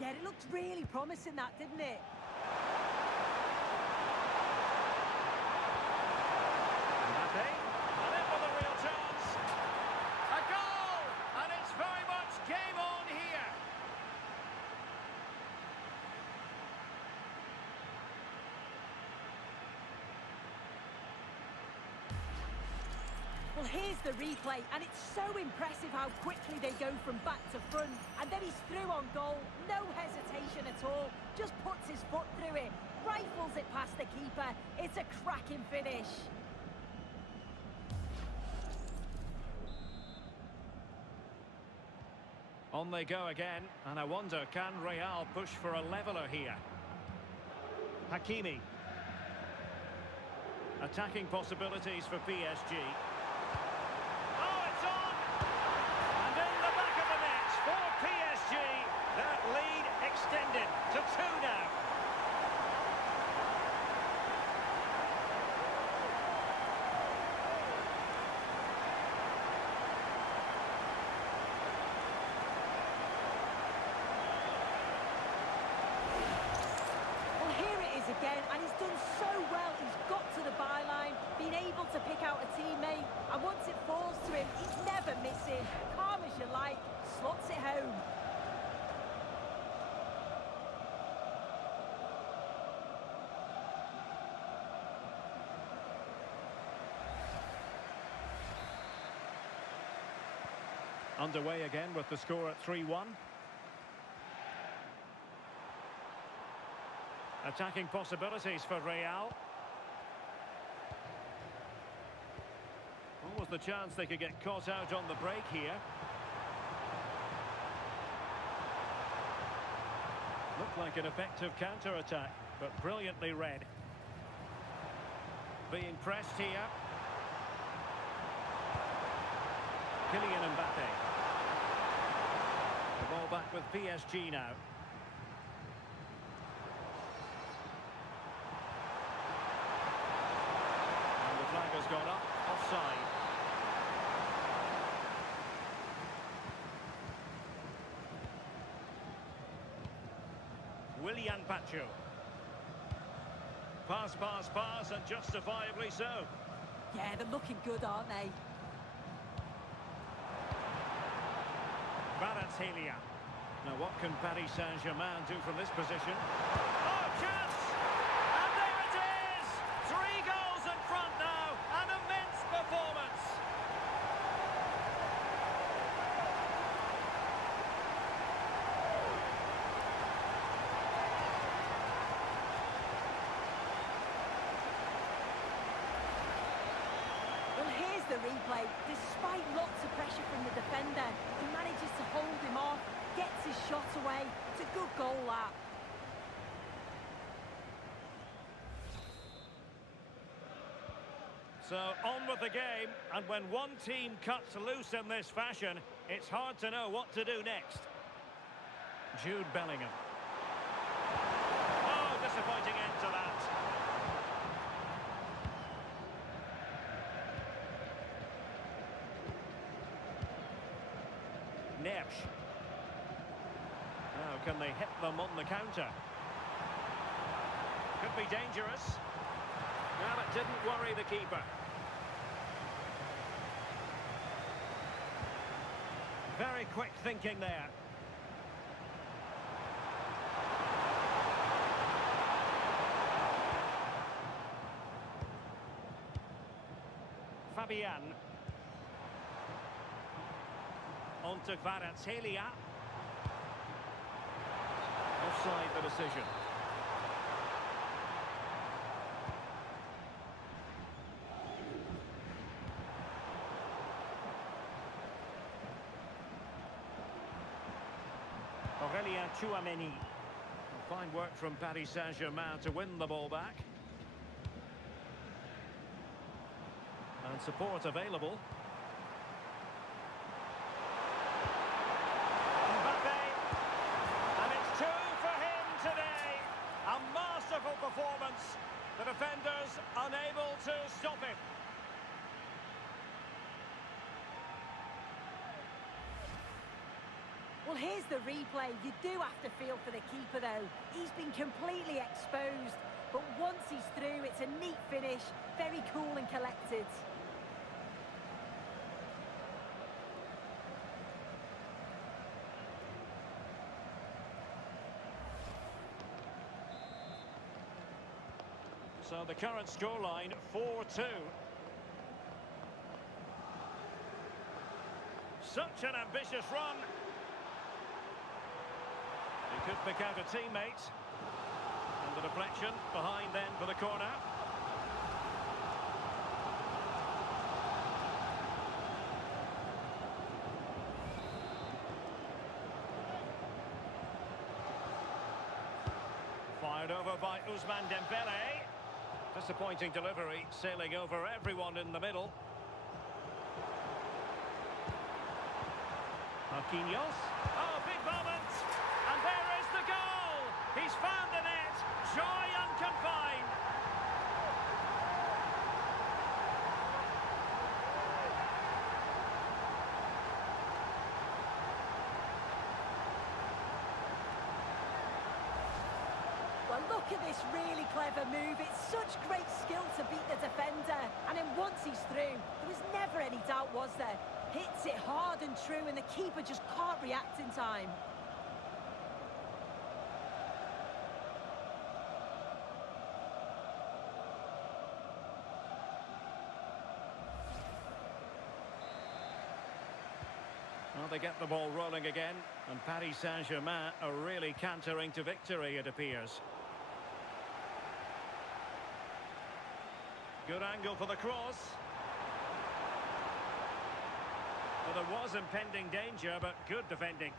Yeah, it looked really promising that, didn't it? Mbappe, and in with a real chance. A goal! And it's very much game on here. Well, here's the replay, and it's so impressive how quickly they go from back to front. And then he's through on goal, no hesitation at all. Just puts his foot through it, rifles it past the keeper. It's a cracking finish. On they go again, and I wonder, can Real push for a leveller here? Hakimi. Attacking possibilities for PSG. Oh, it's on! And in the back of the net for PSG. That lead extended to 2 now. Again, and he's done so well. He's got to the byline, been able to pick out a teammate, and once it falls to him, he's never missing. Calm as you like, slots it home. Underway again with the score at 3-1. Attacking possibilities for Real. What was the chance they could get caught out on the break here? Looked like an effective counter-attack, but brilliantly read. Being pressed here. Kylian Mbappe. The ball back with PSG now. Flag has gone up, offside. Willian Pacho. Pass, pass, pass, and justifiably so. Yeah, they're looking good, aren't they? Kvaratskhelia. Now what can Paris Saint-Germain do from this position? Oh, chance! And there it is! 3 goals in front now. An immense performance. Well, here's the replay. Despite lots of pressure from the defender, he manages to hold him off, gets his shot away. It's a good goal, that. So on with the game, and when one team cuts loose in this fashion, it's hard to know what to do next. Jude Bellingham. Oh, disappointing end to that. Nassr. Now, can they hit them on the counter? Could be dangerous. Well, it didn't worry the keeper. Very quick thinking there. Fabian. On to Kvaratskhelia. Offside the decision. Aurelien Tchouameni. Fine work from Paris Saint-Germain to win the ball back. And support available. Mbappe. And it's 2 for him today. A masterful performance. The defenders unable to stop him. Well, here's the replay. You do have to feel for the keeper, though. He's been completely exposed. But once he's through, it's a neat finish. Very cool and collected. So the current scoreline, 4-2. Such an ambitious run. He could pick out a teammate. And the deflection behind then for the corner. Fired over by Ousmane Dembele. Disappointing delivery, sailing over everyone in the middle. Marquinhos. Oh, big moment! And there is the goal! He's found the net! Joy unconfined! Well, look at this really clever move. It's such great skill to beat the defender. And then once he's through, there was never any doubt, was there? Hits it hard and true, and the keeper just can't react in time. Well, they get the ball rolling again, and Paris Saint-Germain are really cantering to victory, it appears. Good angle for the cross. Well, there was impending danger, but good defending.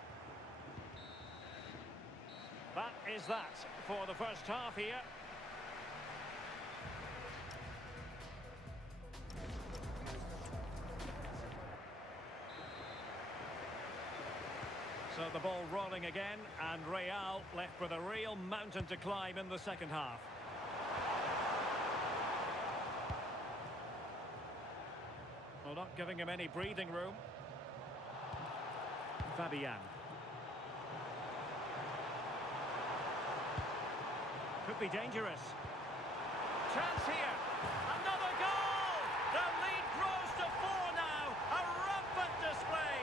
That is that for the first half here. So the ball rolling again, and Real left with a real mountain to climb in the second half. Well, not giving him any breathing room. Fabian. Could be dangerous. Chance here. Another goal! The lead grows to 4 now. A rampant display.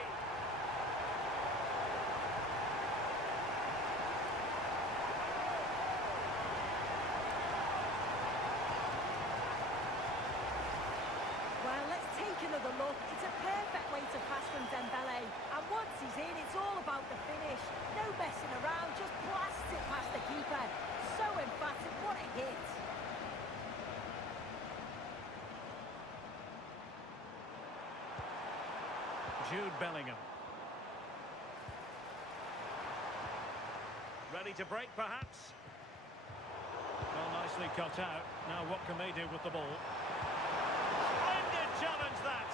Well, let's take another look. It's a perfect way to pass from Dembele. And once he's in, it's all about the finish. No messing around, just blasts it past the keeper. So emphatic, what a hit. Jude Bellingham. Ready to break, perhaps? Well, nicely cut out. Now what can they do with the ball? Splendid challenge, that!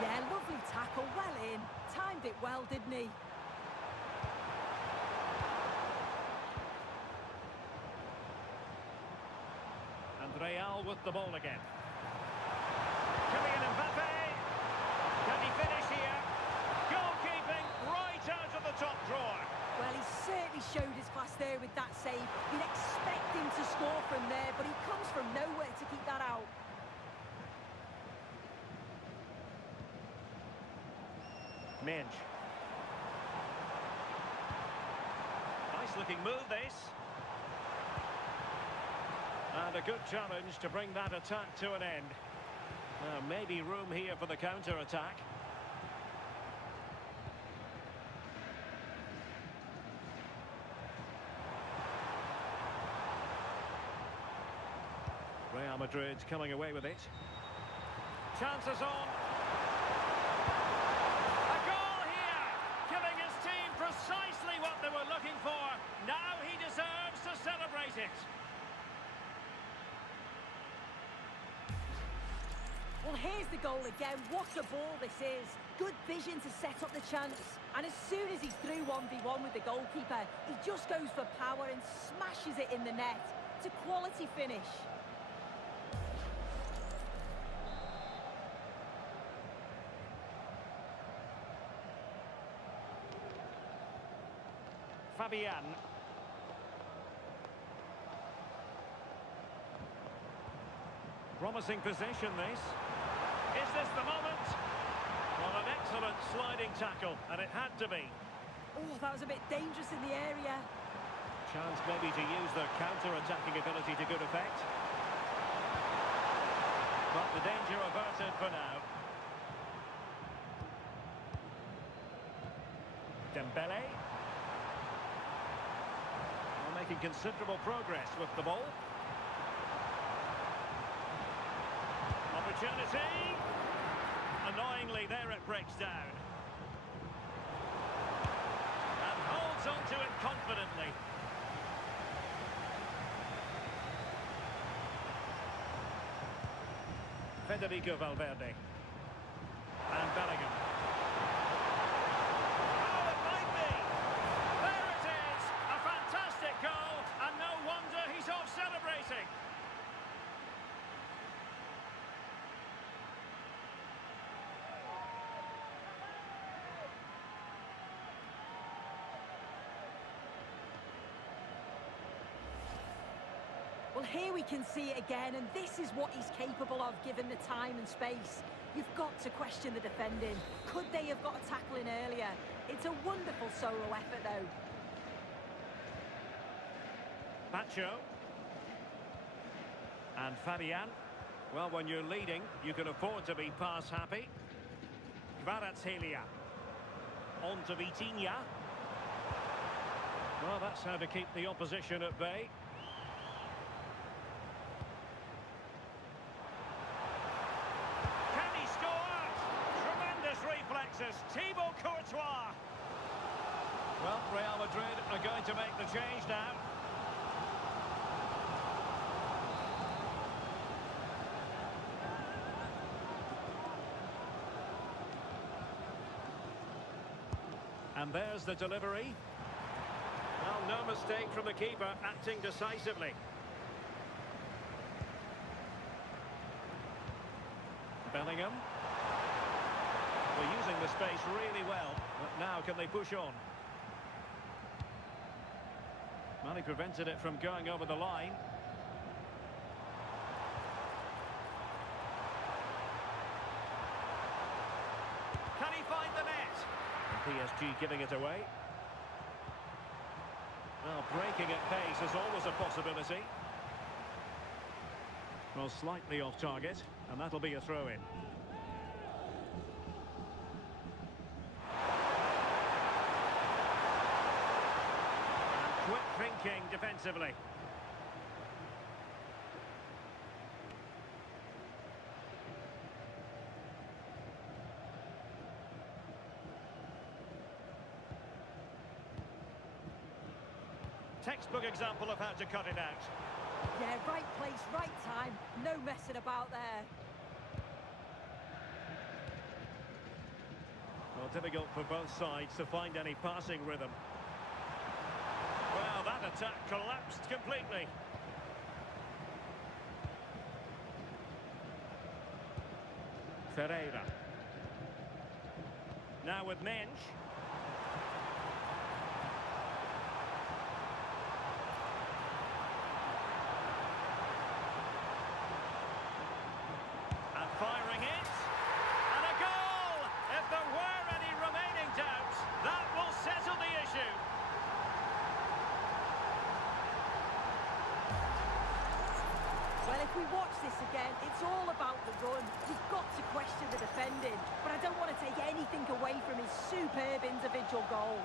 Yeah, lovely tackle, well in. Timed it well, didn't he? And Real with the ball again. Kylian Mbappe. Can he finish here? Goalkeeping right out of the top drawer. Well, he certainly showed his class there with that save. You'd expect him to score from there, but he comes from nowhere to keep that out. Minge. Nice looking move, this. And a good challenge to bring that attack to an end. Maybe room here for the counter-attack. Real Madrid coming away with it. Chances on. A goal here, giving his team precisely what they were looking for. Now he deserves to celebrate it. Well, here's the goal again. What a ball this is. Good vision to set up the chance. And as soon as he's through 1v1 with the goalkeeper, he just goes for power and smashes it in the net. It's a quality finish. Fabian. Promising possession, this. Is this the moment? Well, an excellent sliding tackle, and it had to be. Oh, that was a bit dangerous in the area. Chance maybe to use their counter-attacking ability to good effect. But the danger averted for now. Dembele. Well, making considerable progress with the ball. Opportunity. Annoyingly, there it breaks down. And holds on to it confidently. Federico Valverde. And Bellingham. Oh, it might be! There it is! A fantastic goal, and no wonder he's off celebrating. Well, here we can see it again, and this is what he's capable of given the time and space. You've got to question the defending. Could they have got a tackle in earlier? It's a wonderful solo effort, though. Pacho. And Fabian. Well, when you're leading, you can afford to be pass happy. Kvaratskhelia. On to Vitinha. Well, that's how to keep the opposition at bay. Thibaut Courtois. Well, Real Madrid are going to make the change now. And there's the delivery. Well, no mistake from the keeper, acting decisively. Bellingham. They're using the space really well, but now can they push on? Well, he prevented it from going over the line. Can he find the net? And PSG giving it away. Well, breaking at pace is always a possibility. Well, slightly off target, and that'll be a throw-in. Quick thinking defensively. Textbook example of how to cut it out. Yeah, right place, right time. No messing about there. Well, difficult for both sides to find any passing rhythm. Well, that attack collapsed completely. Ferreira. Now with Mensch. And firing it. And a goal! If there were any remaining doubts, that will settle the issue. Well, if we watch this again, it's all about the run. You've got to question the defending, but I don't want to take anything away from his superb individual goal.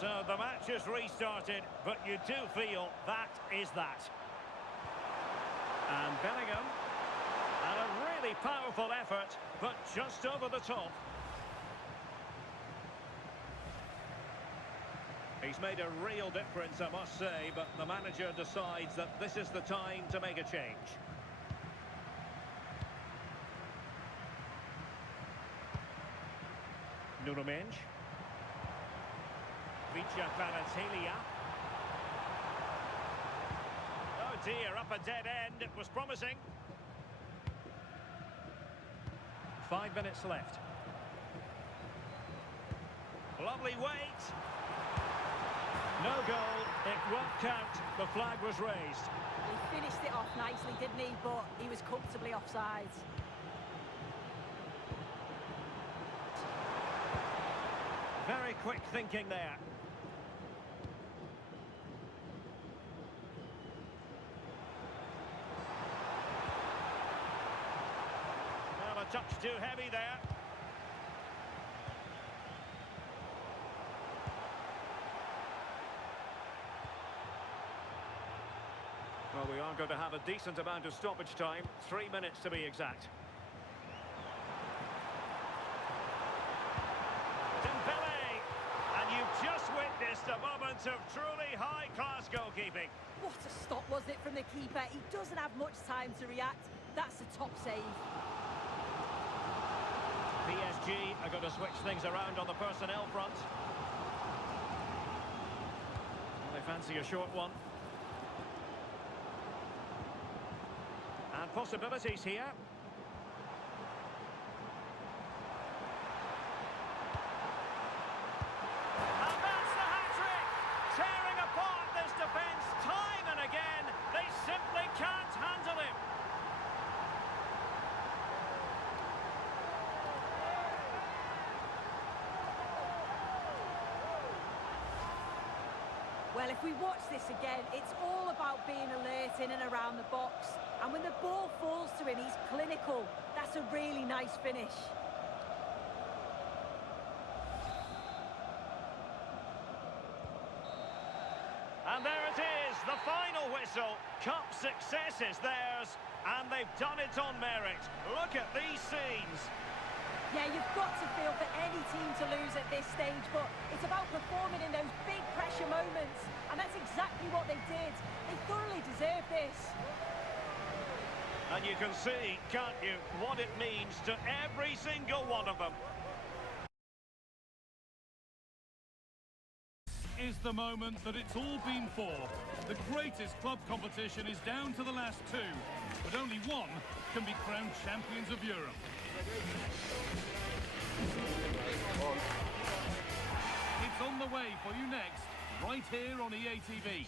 So the match is restarted, but you do feel that is that. And Bellingham. And a really powerful effort, but just over the top. He's made a real difference, I must say, but the manager decides that this is the time to make a change. Nuno Mendes. Vicha Kvaratskhelia. Oh dear, up a dead end. It was promising. 5 minutes left. Lovely wait. No goal. It won't count. The flag was raised. He finished it off nicely, didn't he? But he was comfortably offside. Very quick thinking there. Well, a touch too heavy there. Well, we are going to have a decent amount of stoppage time. 3 minutes to be exact. Just witnessed a moment of truly high-class goalkeeping. What a stop, wasn't it, from the keeper? He doesn't have much time to react. That's a top save. PSG are going to switch things around on the personnel front. Well, they fancy a short one. And possibilities here. Well, if we watch this again, it's all about being alert in and around the box. And when the ball falls to him, he's clinical. That's a really nice finish. And there it is, the final whistle. Cup success is theirs, and they've done it on merit. Look at these scenes. Yeah, you've got to feel for any team to lose at this stage, but it's about performing in those big pressure moments, and that's exactly what they did. They thoroughly deserve this. And you can see, can't you, what it means to every single one of them. Is the moment that it's all been for. The greatest club competition is down to the last two, but only one can be crowned champions of Europe. It's on the way for you next, right here on EA TV.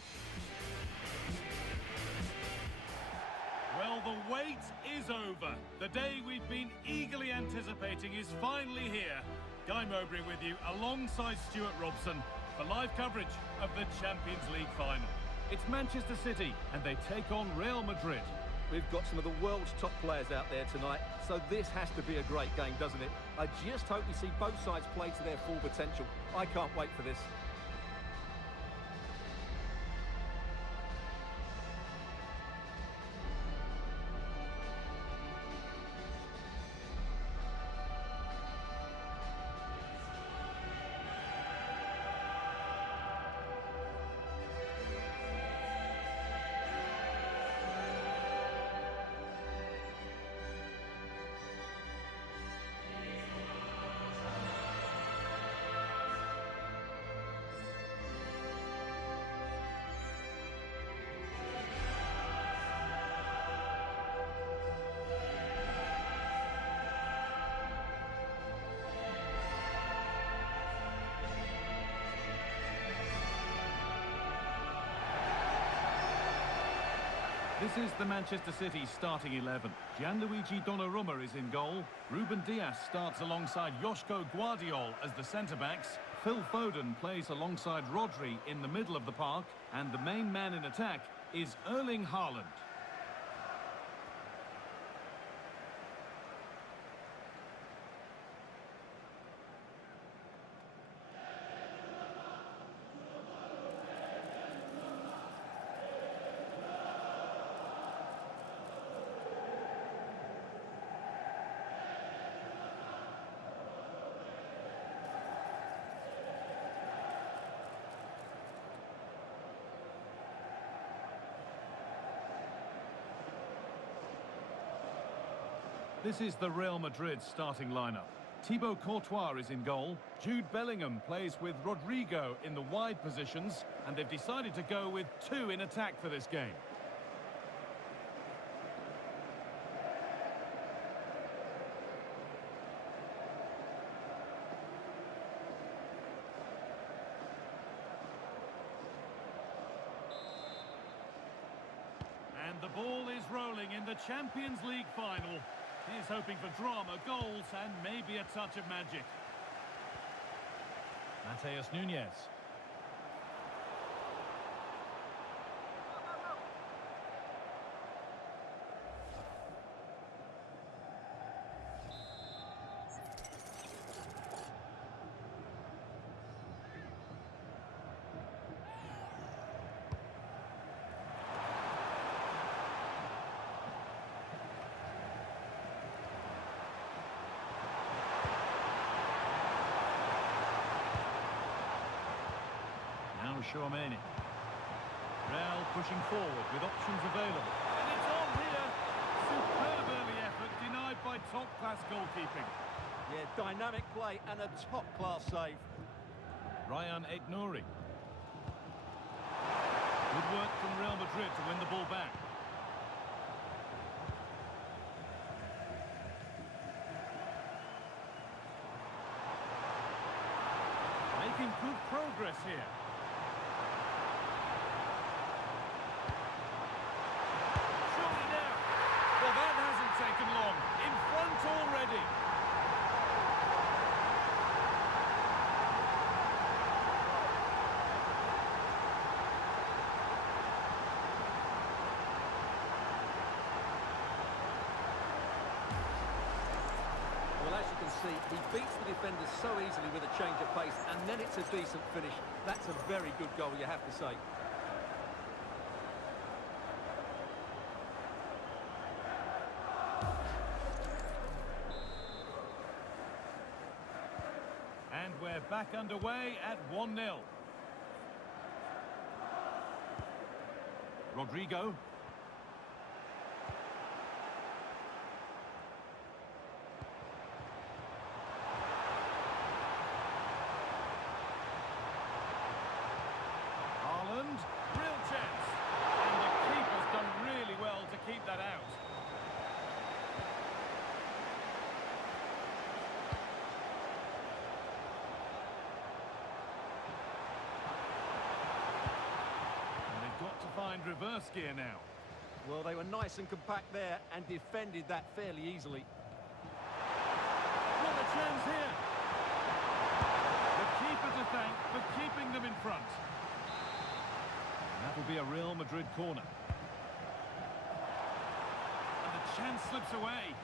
Well, the wait is over. The day we've been eagerly anticipating is finally here. Guy Mowbray with you, alongside Stuart Robson, for live coverage of the Champions League final. It's Manchester City, and they take on Real Madrid. We've got some of the world's top players out there tonight, so this has to be a great game, doesn't it? I just hope we see both sides play to their full potential. I can't wait for this. This is the Manchester City starting 11. Gianluigi Donnarumma is in goal. Ruben Dias starts alongside Joško Guardiol as the centre-backs. Phil Foden plays alongside Rodri in the middle of the park. And the main man in attack is Erling Haaland. This is the Real Madrid starting lineup. Thibaut Courtois is in goal. Jude Bellingham plays with Rodrigo in the wide positions, and they've decided to go with two in attack for this game. And the ball is rolling in the Champions League final. He's hoping for drama, goals, and maybe a touch of magic. Mateus Nunes. Showmani. Real pushing forward with options available. And it's on here. Superb early effort denied by top-class goalkeeping. Yeah, dynamic play and a top-class save. Ryan Aït-Nouri. Good work from Real Madrid to win the ball back. Making good progress here. Taken long, in front already. Well, as you can see, he beats the defenders so easily with a change of pace, and then it's a decent finish. That's a very good goal, you have to say. And we're back underway at 1-0. Rodrigo. Haaland, real chance. And the keeper's done really well to keep that out. Find reverse gear now. Well, they were nice and compact there and defended that fairly easily. What a chance here. The keeper to thank for keeping them in front. And that will be a Real Madrid corner. And the chance slips away.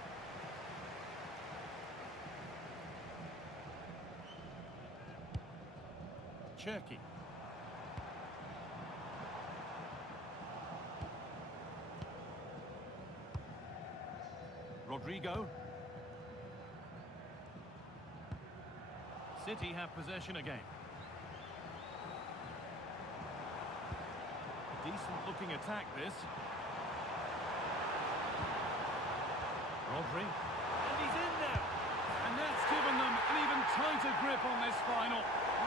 Cherki. Rodrigo. City have possession again. Decent looking attack this. Rodri. And he's in there. And that's given them an even tighter grip on this final.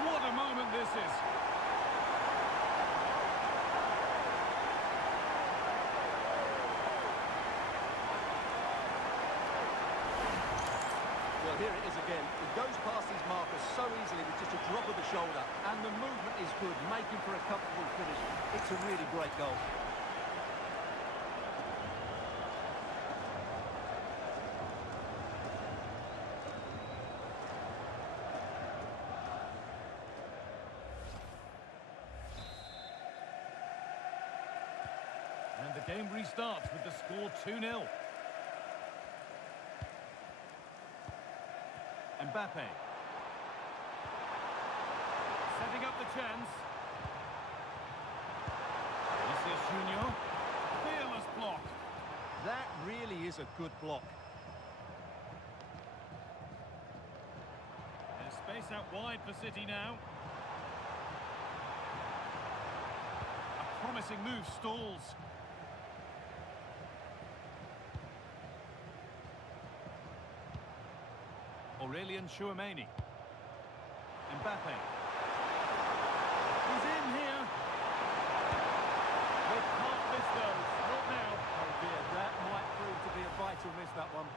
What a moment this is. Well, here it is again. He goes past his marker so easily with just a drop of the shoulder. And the movement is good, making for a comfortable finish. It's a really great goal. And the game restarts with the score 2-0. Mbappe. Setting up the chance. Vinicius Junior. Fearless block. That really is a good block. There's space out wide for City now. A promising move stalls. Aurelien Chouameni. Mbappe. He's in here. They can't miss those. Not now. Oh dear, that might prove to be a vital miss, that one.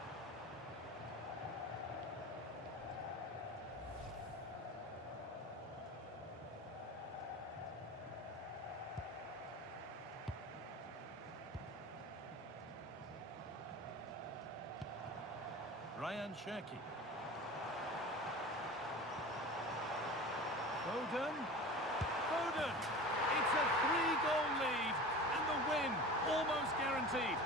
Ryan Cherki. Foden. Foden! It's a 3-goal lead, and the win almost guaranteed.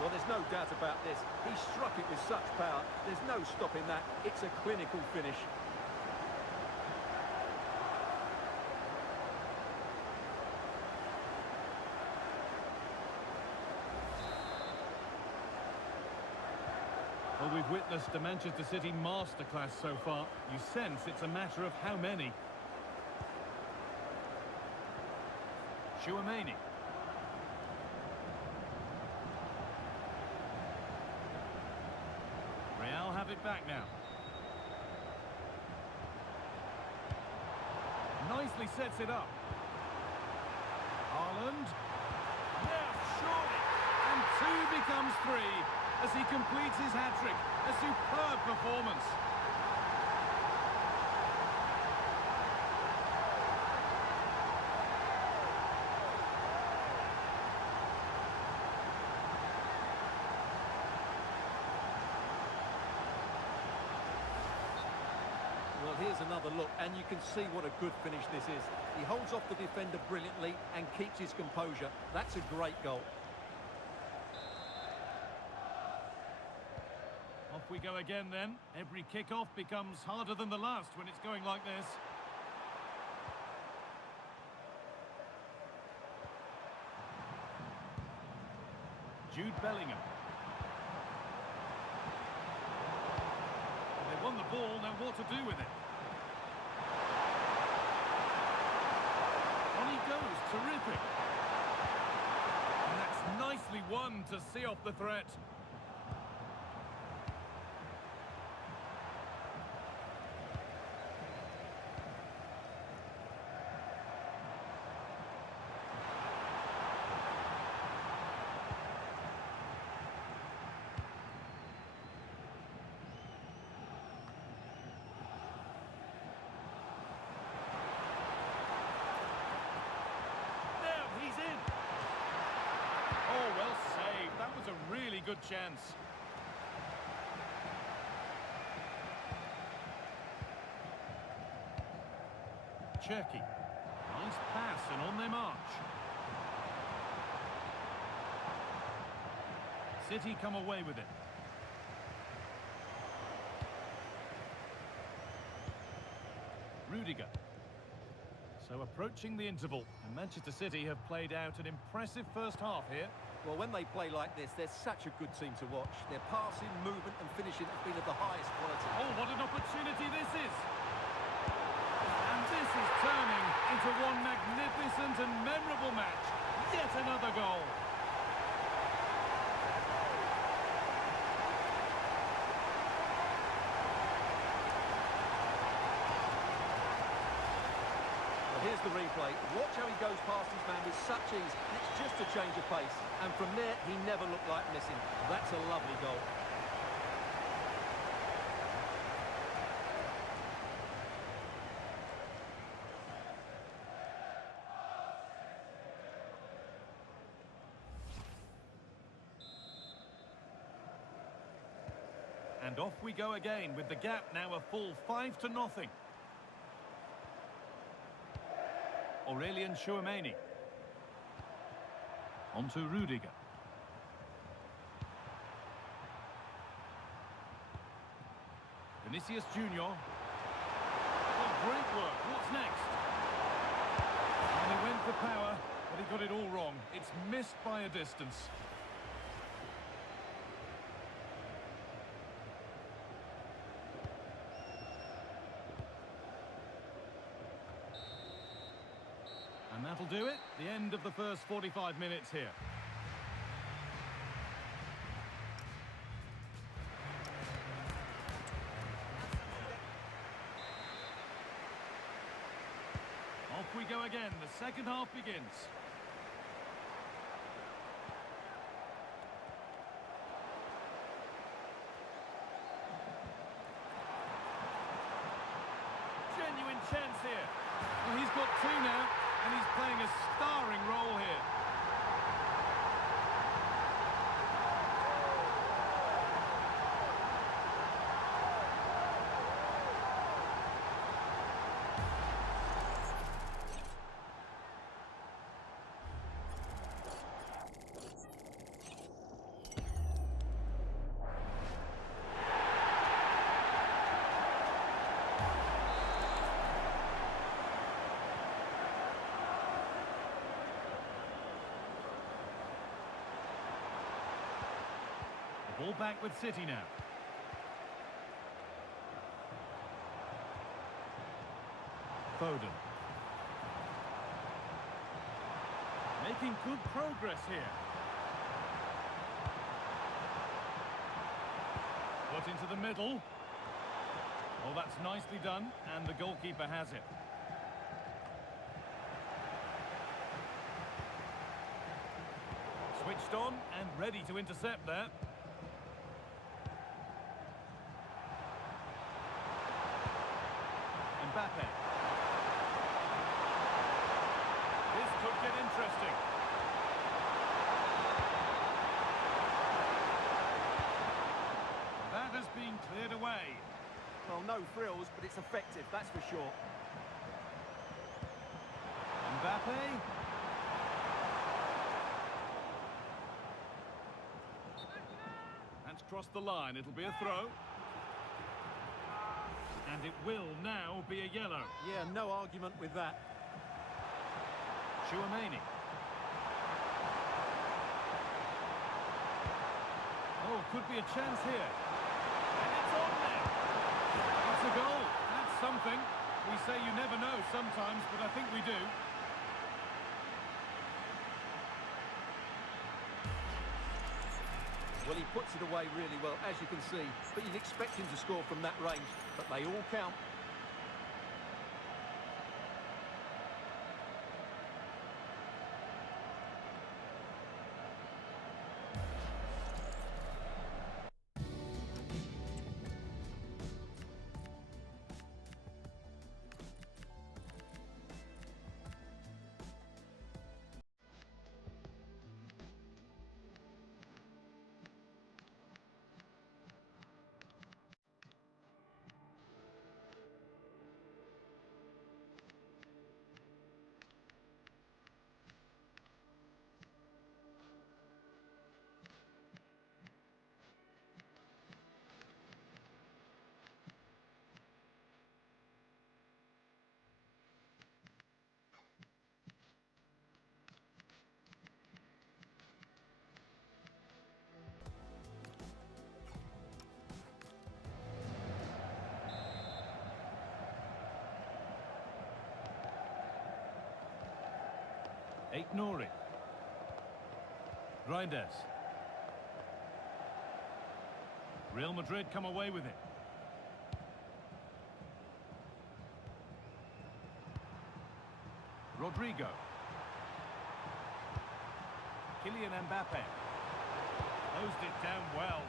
Well, there's no doubt about this. He struck it with such power. There's no stopping that. It's a clinical finish. Well, we've witnessed a Manchester City masterclass so far. You sense it's a matter of how many. Chouameni. Real have it back now. Nicely sets it up. Haaland. Now, surely. And 2 becomes 3 as he completes his hat-trick. A superb performance. Well, here's another look, and you can see what a good finish this is. He holds off the defender brilliantly and keeps his composure. That's a great goal. Off we go again then. Every kick-off becomes harder than the last when it's going like this. Jude Bellingham. They won the ball, now what to do with it? On he goes, terrific. And that's nicely won to see off the threat. Oh, well saved. That was a really good chance. Cherki. Nice pass and on their march. City come away with it. Rudiger. So approaching the interval, and Manchester City have played out an impressive first half here. Well, when they play like this, they're such a good team to watch. Their passing, movement and finishing have been of the highest quality. Oh, what an opportunity this is! And this is turning into one magnificent and memorable match. Yet another goal. Here's the replay. Watch how he goes past his man with such ease. It's just a change of pace. And from there, he never looked like missing. That's a lovely goal. And off we go again with the gap now a full 5-0. Aurelien Chouameni. On to Rudiger. Vinicius Junior. Oh, great work. What's next? And he went for power, but he got it all wrong. It's missed by a distance. And That'll do it. The end of the first 45 minutes here. Off we go again. The second half begins. Genuine chance here. Well, he's got two now, and he's playing a starring role here. Ball back with City now. Foden. Making good progress here. Put into the middle. Oh, that's nicely done, and the goalkeeper has it. Switched on and ready to intercept there. Mbappe. This could get interesting. That has been cleared away. Well, no frills, but it's effective, that's for sure. Mbappe. That's crossed the line. It'll be a throw. And it will now be a yellow. Yeah, no argument with that. Chouameni. Oh, could be a chance here. And it's on there. It's a goal. That's something. We say you never know sometimes, but I think we do. Well, he puts it away really well, as you can see. But you'd expect him to score from that range. But they all count. Nouri. Reinders. Real Madrid come away with it. Rodrigo. Kylian Mbappe. Closed it down well.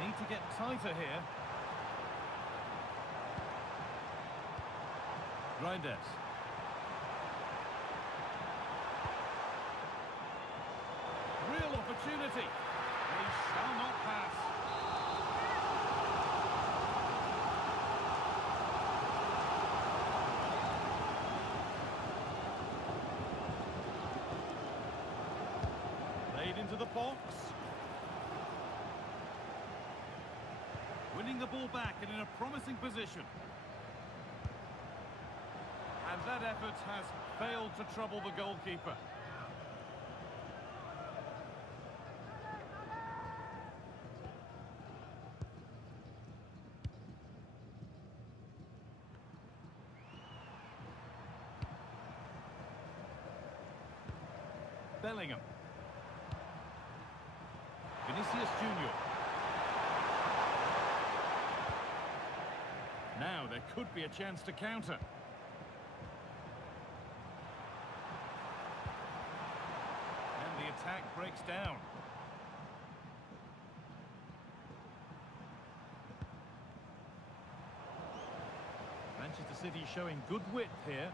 Need to get tighter here. Reinders. Real opportunity. They shall not pass. Played into the box. Winning the ball back and in a promising position. And that effort has failed to trouble the goalkeeper. Bellingham. Vinicius Junior. Now there could be a chance to counter. And the attack breaks down. Manchester City showing good width here.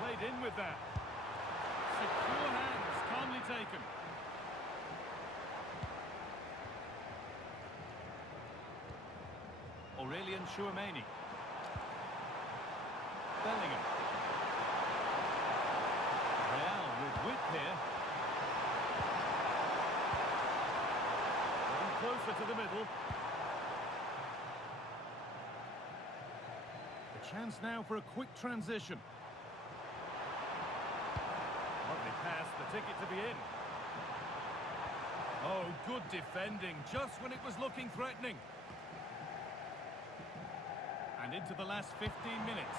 Played in with that. Secure hands, calmly taken. Aurelian Chouameni. Bellingham. Real with width here. Getting closer to the middle. A chance now for a quick transition. Lovely pass, the ticket to be in. Oh, good defending, just when it was looking threatening. And into the last 15 minutes.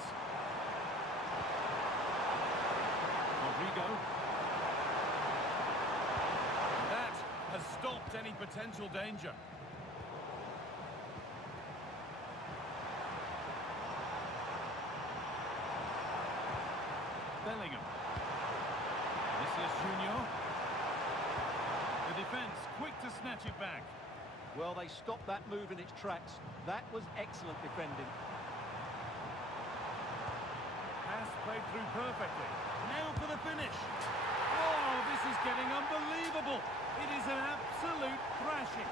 Rodrigo. That has stopped any potential danger. Bellingham. Vinicius Junior. The defence quick to snatch it back. Well, they stopped that move in its tracks. That was excellent defending. Pass played through perfectly. Now for the finish. Oh, this is getting unbelievable. It is an absolute thrashing.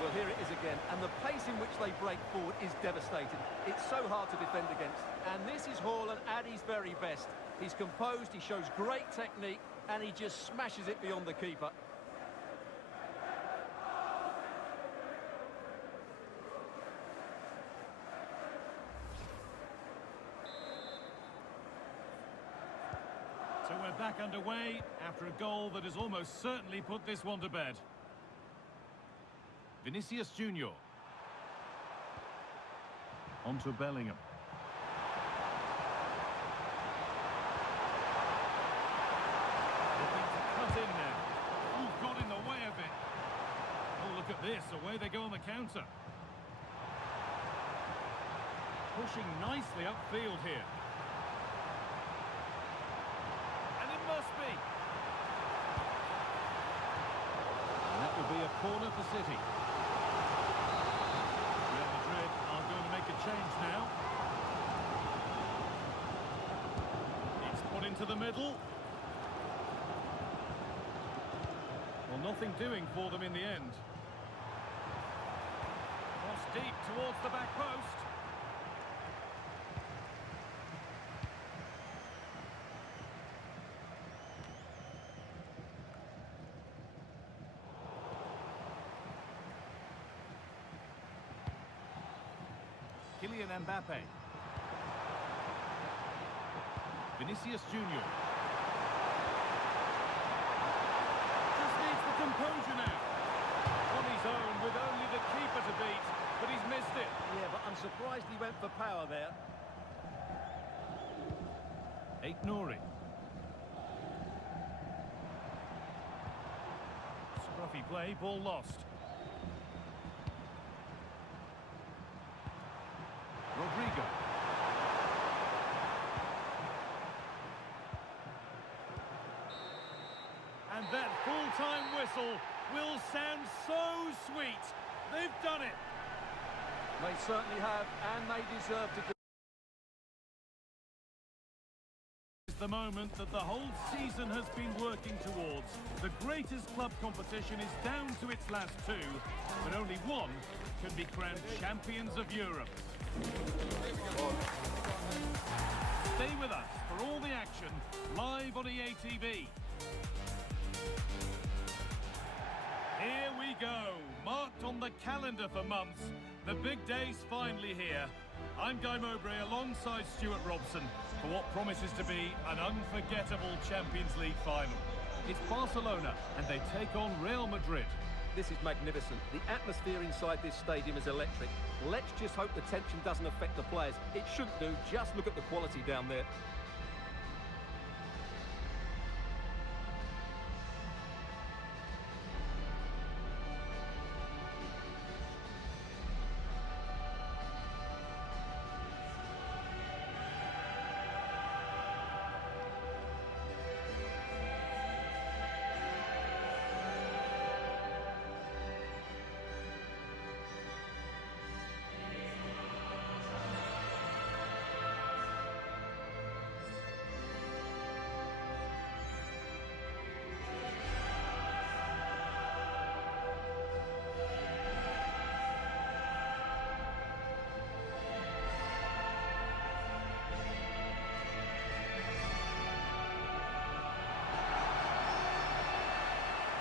Well, here it is again, and the pace in which they break forward is devastating. It's so hard to defend against. And this is Haaland at his very best. He's composed, he shows great technique, and he just smashes it beyond the keeper. So we're back underway after a goal that has almost certainly put this one to bed. Vinicius Junior. On to Bellingham. Looking to cut in now. Oh, got in the way of it. Oh, look at this. Away they go on the counter. Pushing nicely upfield here. And it must be. And that will be a corner for City. Change now. It's put into the middle. Well, nothing doing for them in the end. Cross deep towards the back post. Kylian Mbappe. Vinicius Junior. Just needs the composure now. On his own with only the keeper to beat, but he's missed it. Yeah, but I'm surprised he went for power there. Aït-Nouri. Scruffy play, ball lost. Rodrigo. And that full-time whistle will sound so sweet. They've done it. They certainly have, and they deserve to do. It's the moment that the whole season has been working towards. The greatest club competition is down to its last two, but only one can be crowned champions of Europe. Stay with us for all the action live on EA TV. Here we go, marked on the calendar for months. The big day's finally here. I'm Guy Mowbray alongside Stuart Robson for what promises to be an unforgettable Champions League final. It's Barcelona and they take on Real Madrid. This is magnificent. The atmosphere inside this stadium is electric. Let's just hope the tension doesn't affect the players. It shouldn't do. Just look at the quality down there.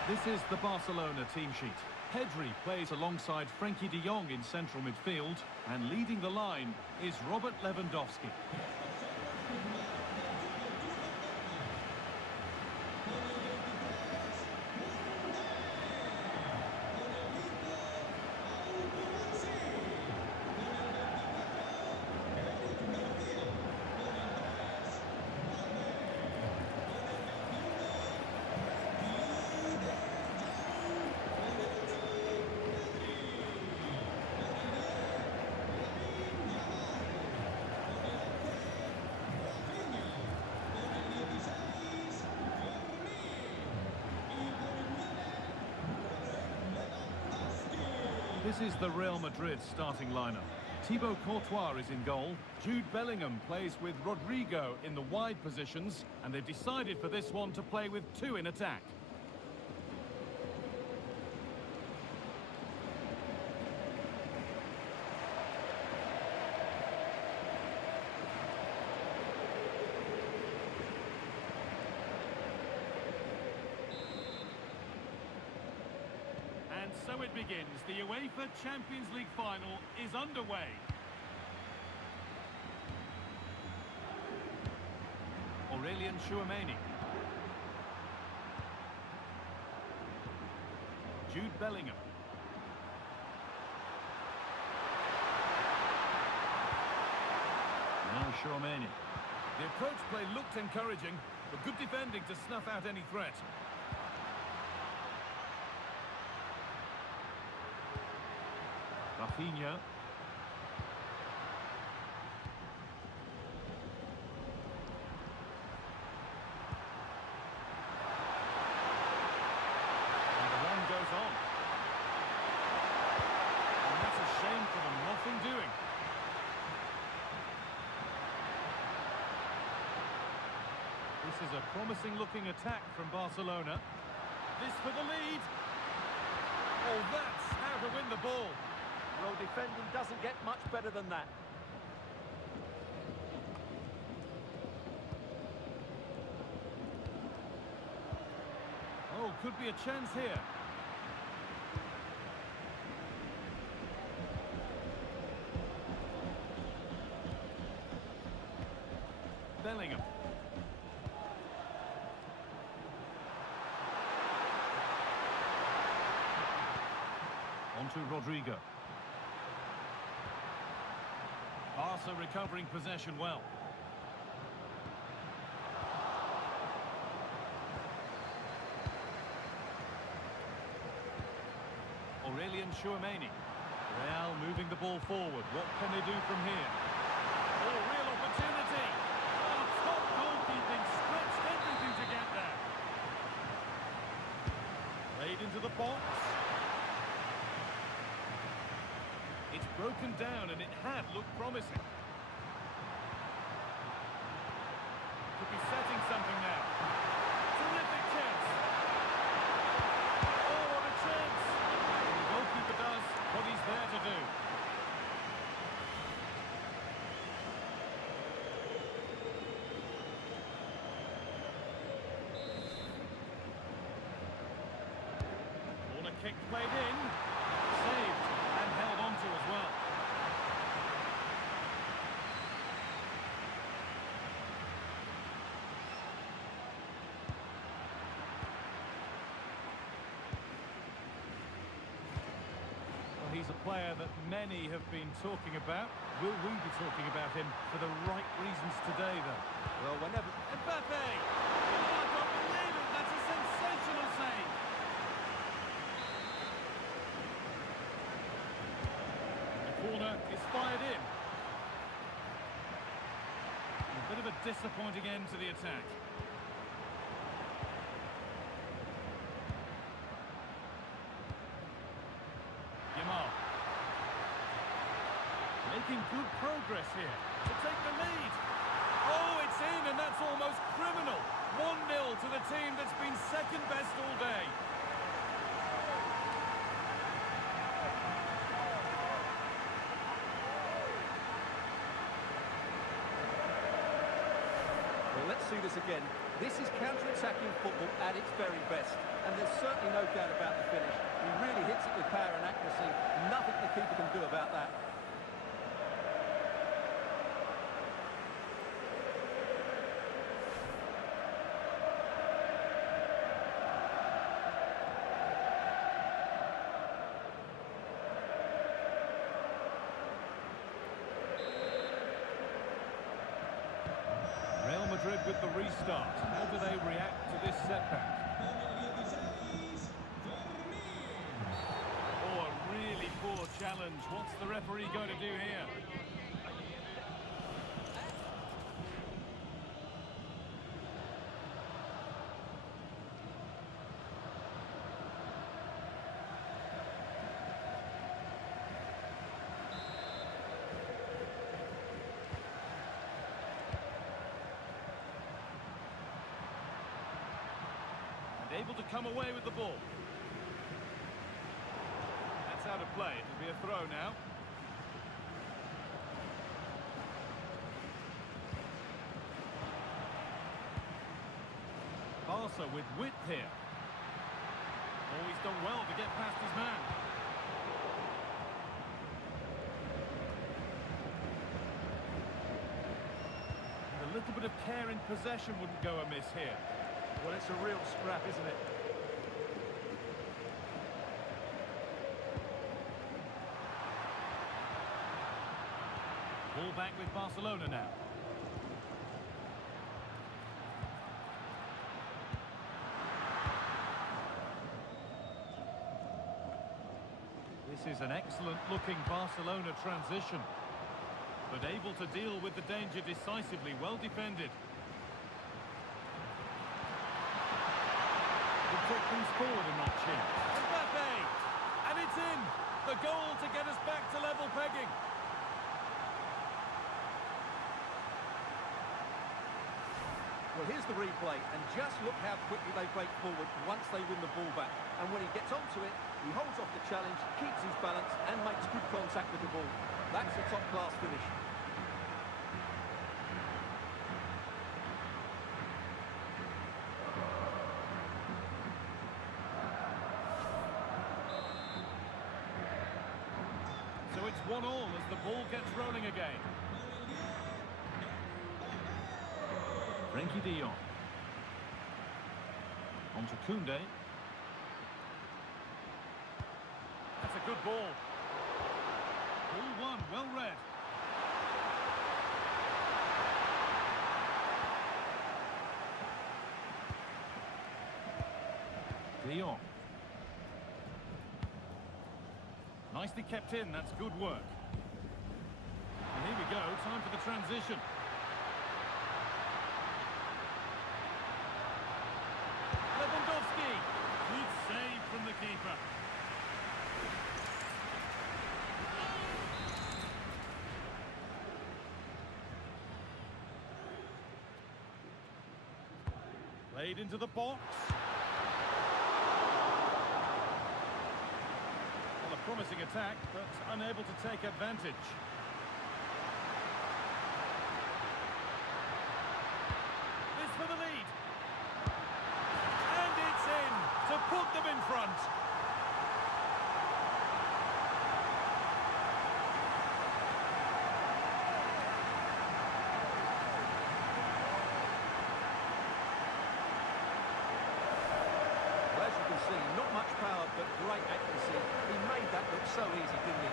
This is the Barcelona team sheet. Pedri plays alongside Frenkie de Jong in central midfield, and leading the line is Robert Lewandowski. This is the Real Madrid starting lineup. Thibaut Courtois is in goal. Jude Bellingham plays with Rodrigo in the wide positions, and they've decided for this one to play with two in attack. And so it begins. The UEFA Champions League final is underway. Aurelien Tchouameni. Jude Bellingham. Now Tchouameni. The approach play looked encouraging, but good defending to snuff out any threat. Rafinha. And the run goes on. And that's a shame for them, nothing doing. This is a promising looking attack from Barcelona. This for the lead. Oh, that's how to win the ball. Well, defending doesn't get much better than that. Oh, could be a chance here. Bellingham. On to Rodrigo. Barca recovering possession well. Aurelien Tchouameni. Real moving the ball forward. What can they do from here? Oh, real opportunity. Oh, top goalkeeping, stretched everything to get there. Played into the box. It's broken down and it had looked promising. Could be setting something now. Terrific chance. Oh, what a chance. And the goalkeeper does what he's there to do. Corner kick played in. Saved and held onto as well. player that many have been talking about. Will we be talking about him for the right reasons today, though? Well, whenever... Mbappe! Oh, I don't believe it! That's a sensational save! The corner is fired in. A bit of a disappointing end to the attack. Making good progress here to take the lead. Oh, it's in, and that's almost criminal. 1-0 to the team that's been second best all day. Well, let's see this again. This is counter-attacking football at its very best, and there's certainly no doubt about the finish. He really hits it with power and accuracy. Nothing the keeper can do about that. Real Madrid with the restart. How do they react to this setback? Oh, a really poor challenge. What's the referee going to do here? Able to come away with the ball. That's out of play. It'll be a throw now. Barca with width here. Oh, he's done well to get past his man. And a little bit of care in possession wouldn't go amiss here. Well, it's a real scrap, isn't it? Ball back with Barcelona now. This is an excellent-looking Barcelona transition, but able to deal with the danger decisively, well defended. Take things forward a notch here. Mbappe! And it's in! The goal to get us back to level pegging. Well, here's the replay, and just look how quickly they break forward once they win the ball back. And when he gets onto it, he holds off the challenge, keeps his balance, and makes good contact with the ball. That's a top-class finish. So it's 1-1 as the ball gets rolling again. Frenkie de Jong. On to Koundé. That's a good ball. Ball one, well read. De Jong. Nicely kept in, that's good work. And here we go, time for the transition. Lewandowski. Good save from the keeper. Played into the box. Well, a promising attack, but unable to take advantage. This for the lead. And it's in to put them in front. you can see, not much power, but great accuracy. He made that look so easy, didn't he?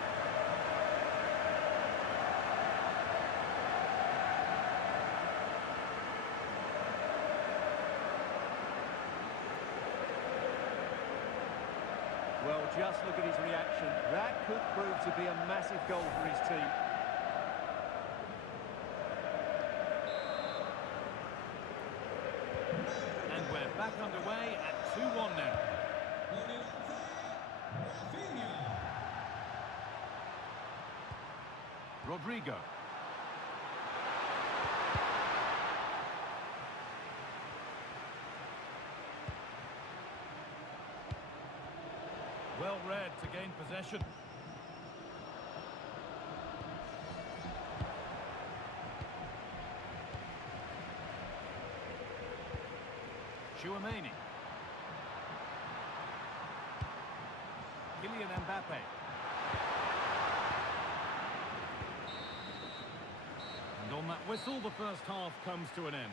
Well, just look at his reaction. That could prove to be a massive goal for his team. And we're back underway at 2-1 now. Rodrigo. Well read to gain possession. Chouameni. Kylian Mbappe. And on that whistle, the first half comes to an end.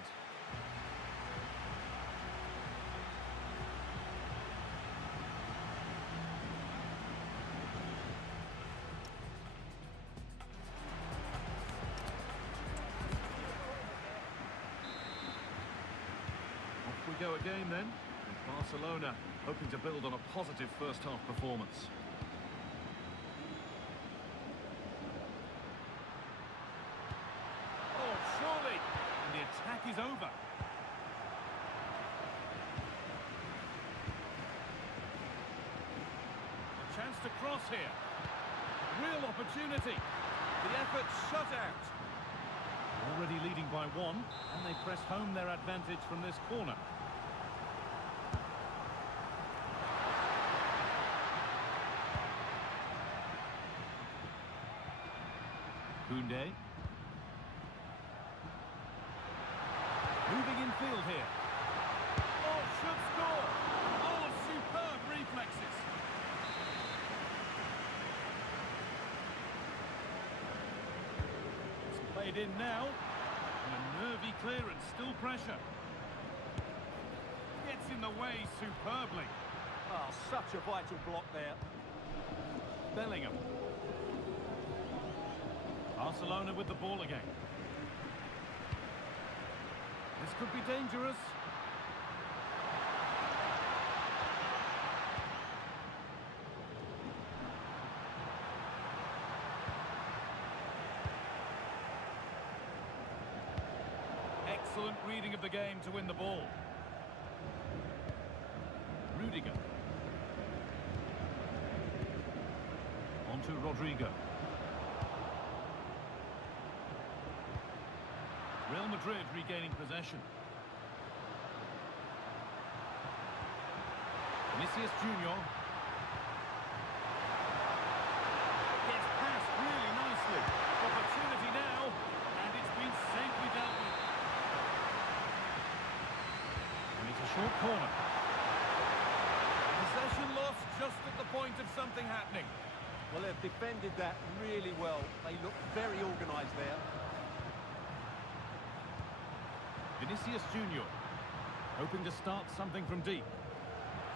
We go again then, with Barcelona hoping to build on a positive first half performance. Oh, surely! And the attack is over. A chance to cross here. Real opportunity. The effort shut out. Already leading by one, and they press home their advantage from this corner. Koundé. Moving in field here. Oh, should score! Oh, superb reflexes! It's played in now. And a nervy clearance, still pressure. Gets in the way superbly. Oh, such a vital block there. Bellingham. Barcelona with the ball again. This could be dangerous. Excellent reading of the game to win the ball. Rudiger. On to Rodrigo. Real Madrid regaining possession. Vinicius Junior. Gets past really nicely. Opportunity now, and it's been safely dealt with. And it's a short corner. Possession lost just at the point of something happening. Well, they've defended that really well. They look very organised there. Vinicius Junior, hoping to start something from deep.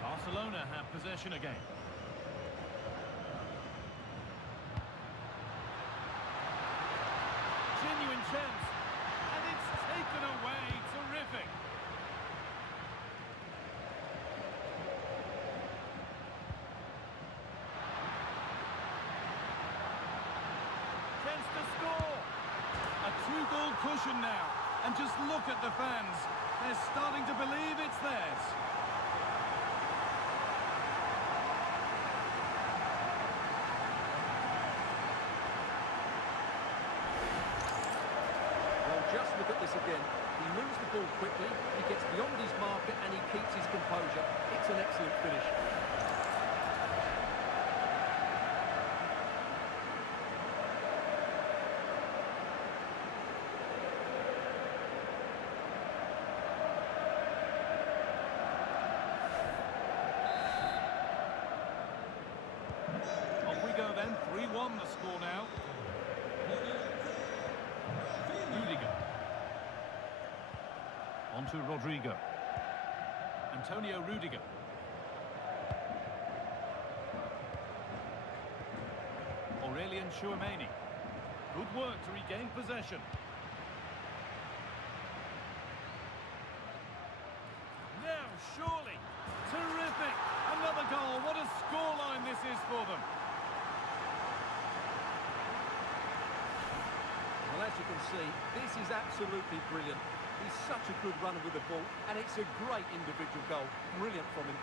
Barcelona have possession again. Genuine chance, and it's taken away. Terrific. Chance to score. A two-goal cushion now. And just look at the fans. They're starting to believe it's theirs. Well, just look at this again. He moves the ball quickly, he gets beyond his marker, and he keeps his composure. It's an excellent finish. Go then, 3-1 the score now. Rudiger. On to Rodrigo. Antonio Rudiger. Aurelian Chouameni. Good work to regain possession. Now, surely. Terrific. Another goal. What a scoreline this is for them. Well, as you can see, this is absolutely brilliant. He's such a good runner with the ball, and it's a great individual goal. Brilliant from him.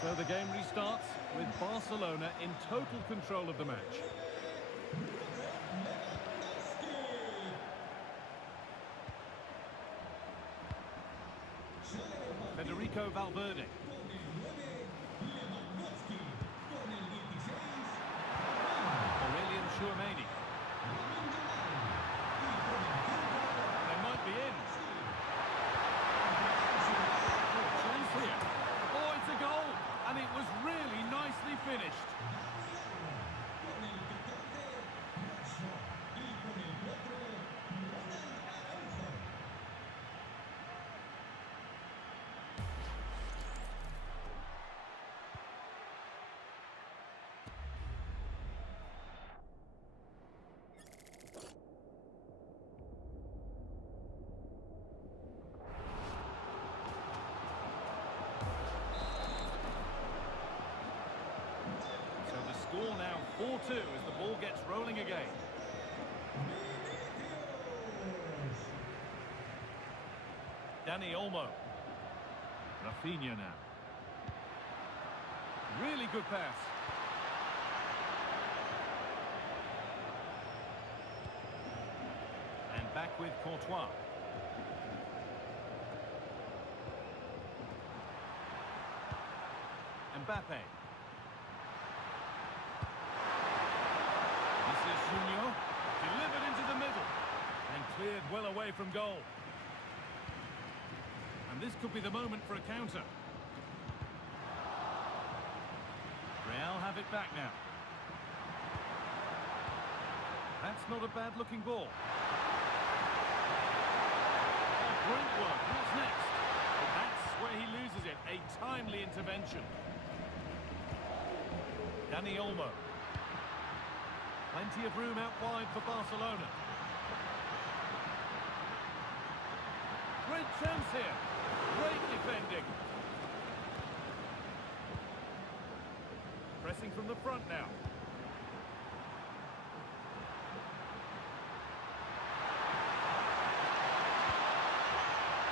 So the game restarts with Barcelona in total control of the match. Federico Valverde. Aurelian Chouameni. They might be in. Chance here. Oh, it's a goal! And it was really nicely finished. Score now 4-2 as the ball gets rolling again. Dani Olmo. Rafinha now. Really good pass. And back with Courtois. Mbappe. Junior, delivered into the middle and cleared well away from goal. And this could be the moment for a counter. Real have it back now. That's not a bad looking ball. Oh, great work. What's next? Well, that's where he loses it. A timely intervention. Dani Olmo. Plenty of room out wide for Barcelona. Great chance here. Great defending. Pressing from the front now.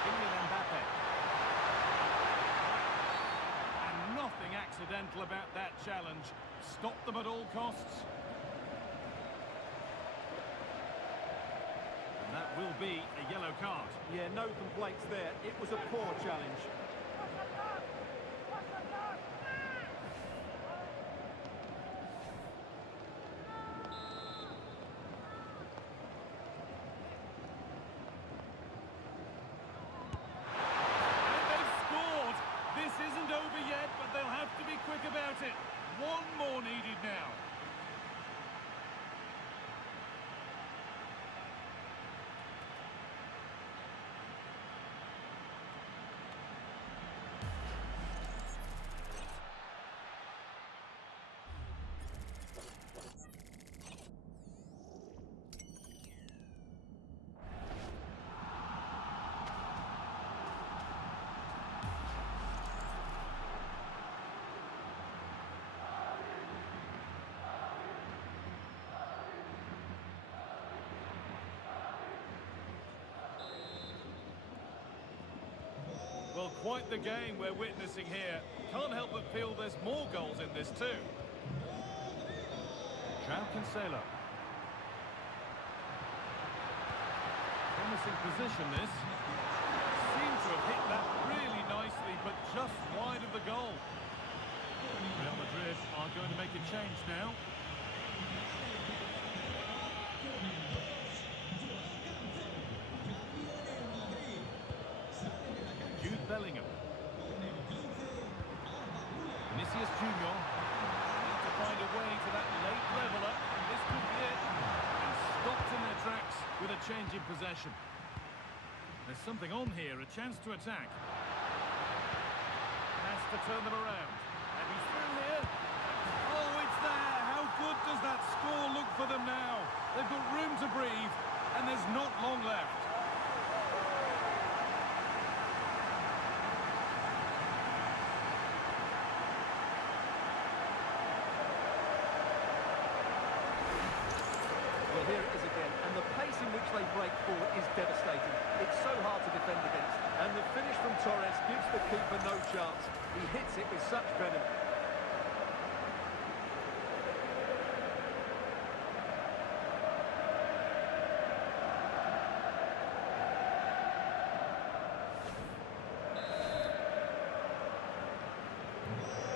Kylian Mbappe. And nothing accidental about that challenge. Stop them at all costs. That will be a yellow card. Yeah, no complaints there. It was a poor challenge. And they've scored! This isn't over yet, but they'll have to be quick about it. One more needed now. Well, quite the game we're witnessing here. Can't help but feel there's more goals in this too. João Cancelo. Promising position, this. Seemed to have hit that really nicely, but just wide of the goal. Real Madrid are going to make a change now. Jude Bellingham. Vinicius Junior. Need to find a way to that late leveller. This could be it. And stopped in their tracks with a change in possession. There's something on here, a chance to attack. Has to turn them around. And he's through here. Oh, it's there. How good does that score look for them now? They've got room to breathe, and there's not long left. Well, here it is again, and the pace in which they break forward is devastating. It's so hard to defend against, and the finish from Torres gives the keeper no chance. He hits it with such venom.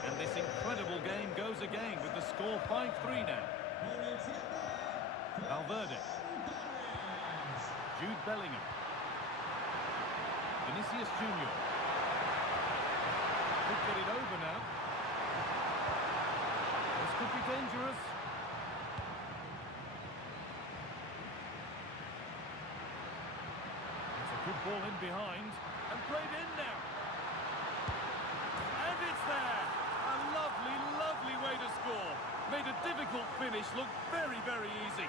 And this incredible game goes again with the score 5-3 now. Valverde. Jude Bellingham. Vinicius Junior. Could get it over now. This could be dangerous. It's a good ball in behind. And played in now. And it's there. A lovely, lovely way to score. Made a difficult finish look very, very easy.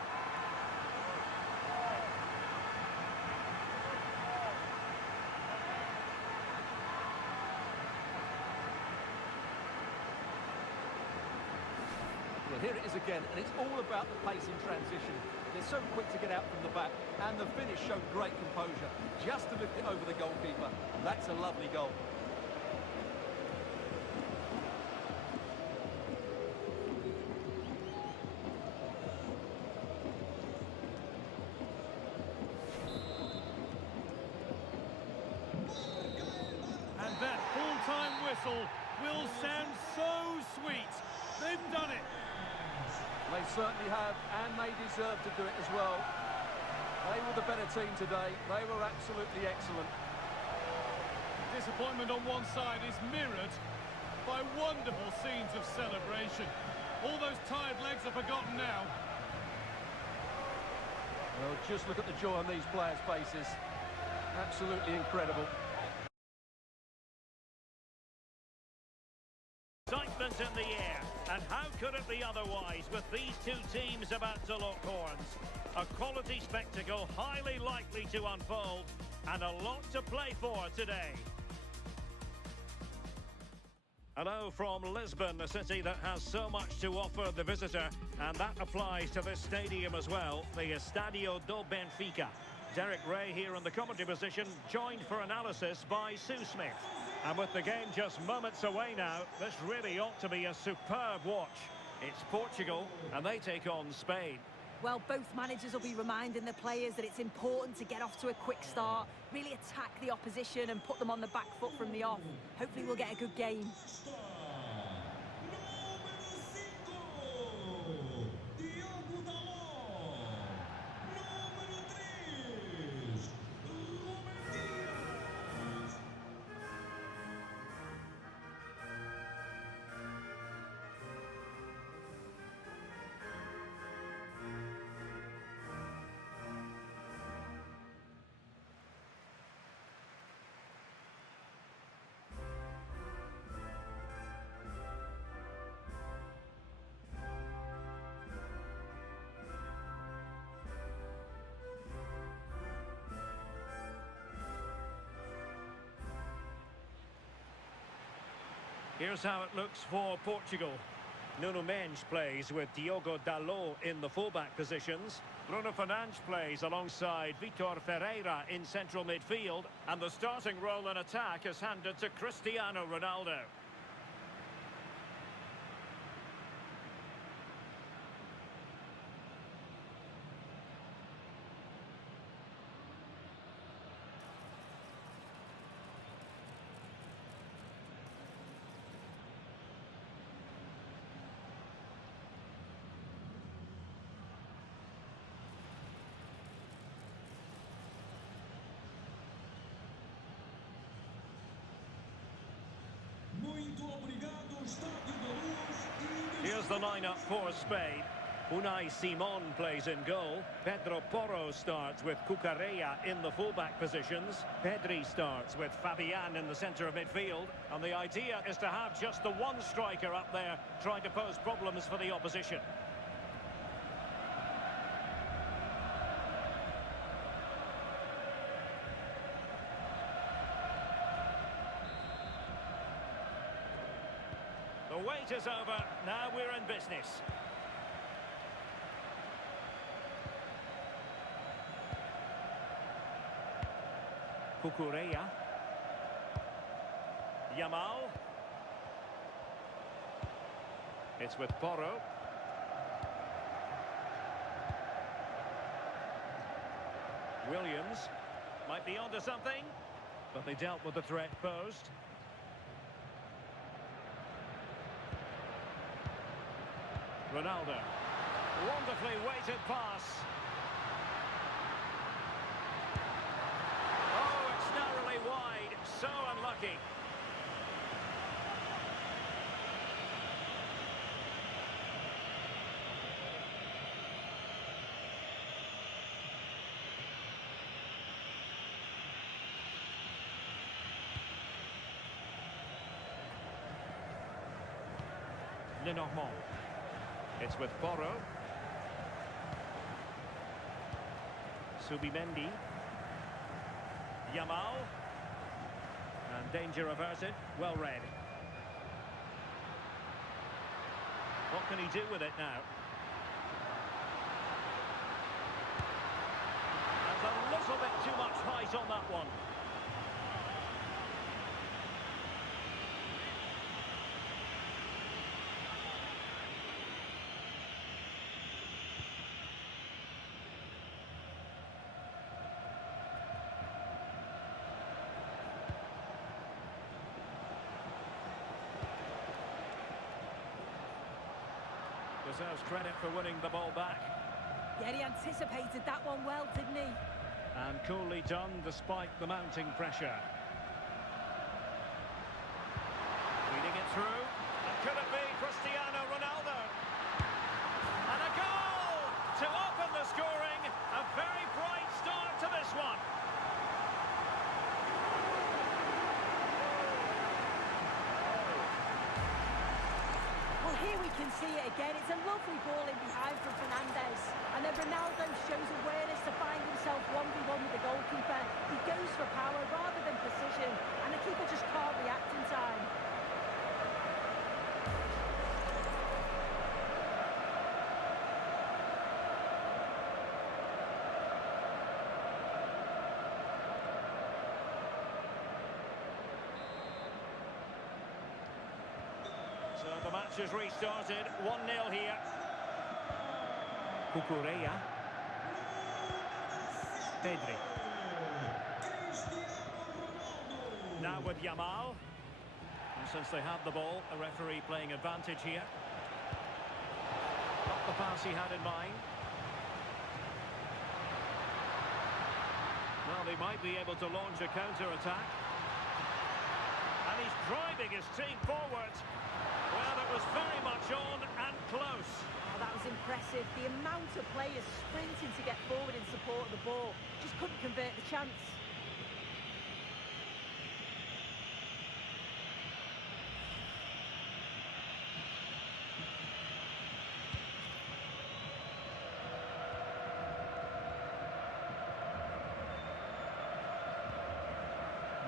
Well, here it is again, and it's all about the pace in transition. They're so quick to get out from the back, and the finish showed great composure, just to lift it over the goalkeeper. That's a lovely goal. And that full-time whistle will sound so sweet. They've done it. They certainly have, and they deserve to do it as well. They were the better team today. They were absolutely excellent. Disappointment on one side is mirrored by wonderful scenes of celebration. All those tired legs are forgotten now. Well, just look at the joy on these players' faces. Absolutely incredible. Excitement in the air, and how could it be otherwise with these two teams about to lock horns? A quality spectacle highly likely to unfold, and a lot to play for today. Hello from Lisbon, a city that has so much to offer the visitor, and that applies to this stadium as well, the Estadio do Benfica. Derek Ray here in the commentary position, joined for analysis by Sue Smith. And with the game just moments away now, this really ought to be a superb watch. It's Portugal, and they take on Spain. Well, both managers will be reminding the players that it's important to get off to a quick start, really attack the opposition and put them on the back foot from the off. Hopefully we'll get a good game. Here's how it looks for Portugal. Nuno Mendes plays with Diogo Dalot in the fullback positions. Bruno Fernandes plays alongside Vitor Ferreira in central midfield. And the starting role in attack is handed to Cristiano Ronaldo. the lineup for Spain. Unai Simon plays in goal. Pedro Porro starts with Cucurella in the fullback positions. Pedri starts with Fabian in the centre of midfield. And the idea is to have just the one striker up there trying to pose problems for the opposition. The wait is over. Now we're in business. Cucurella. Yamal. It's with Porro. Williams. Might be onto something, but they dealt with the threat posed. Ronaldo. Wonderfully weighted pass. Oh, it's narrowly wide. So unlucky. Lenormand. It's with Porro. Subimendi. Yamal. And danger averted. Well read. What can he do with it now? And a little bit too much height on that one. Deserves credit for winning the ball back. Yeah, he anticipated that one well, didn't he? And coolly done despite the mounting pressure. Feeding it through. And could it be Cristiano Ronaldo? And a goal to open the scoring. A very bright start to this one. Well, here we can see it again. It's a lovely ball in behind from Fernandes. And then Ronaldo shows awareness to find himself 1v1 with the goalkeeper. He goes for power rather than precision. And the keeper just can't react in time. So the match has restarted. 1-0 here. Cucurella. Pedri. Now with Yamal. And since they have the ball, a referee playing advantage here. Not the pass he had in mind. Well, they might be able to launch a counter-attack. And he's driving his team forward. Well, it was very much on and close. Oh, that was impressive. The amount of players sprinting to get forward in support of the ball. Just couldn't convert the chance.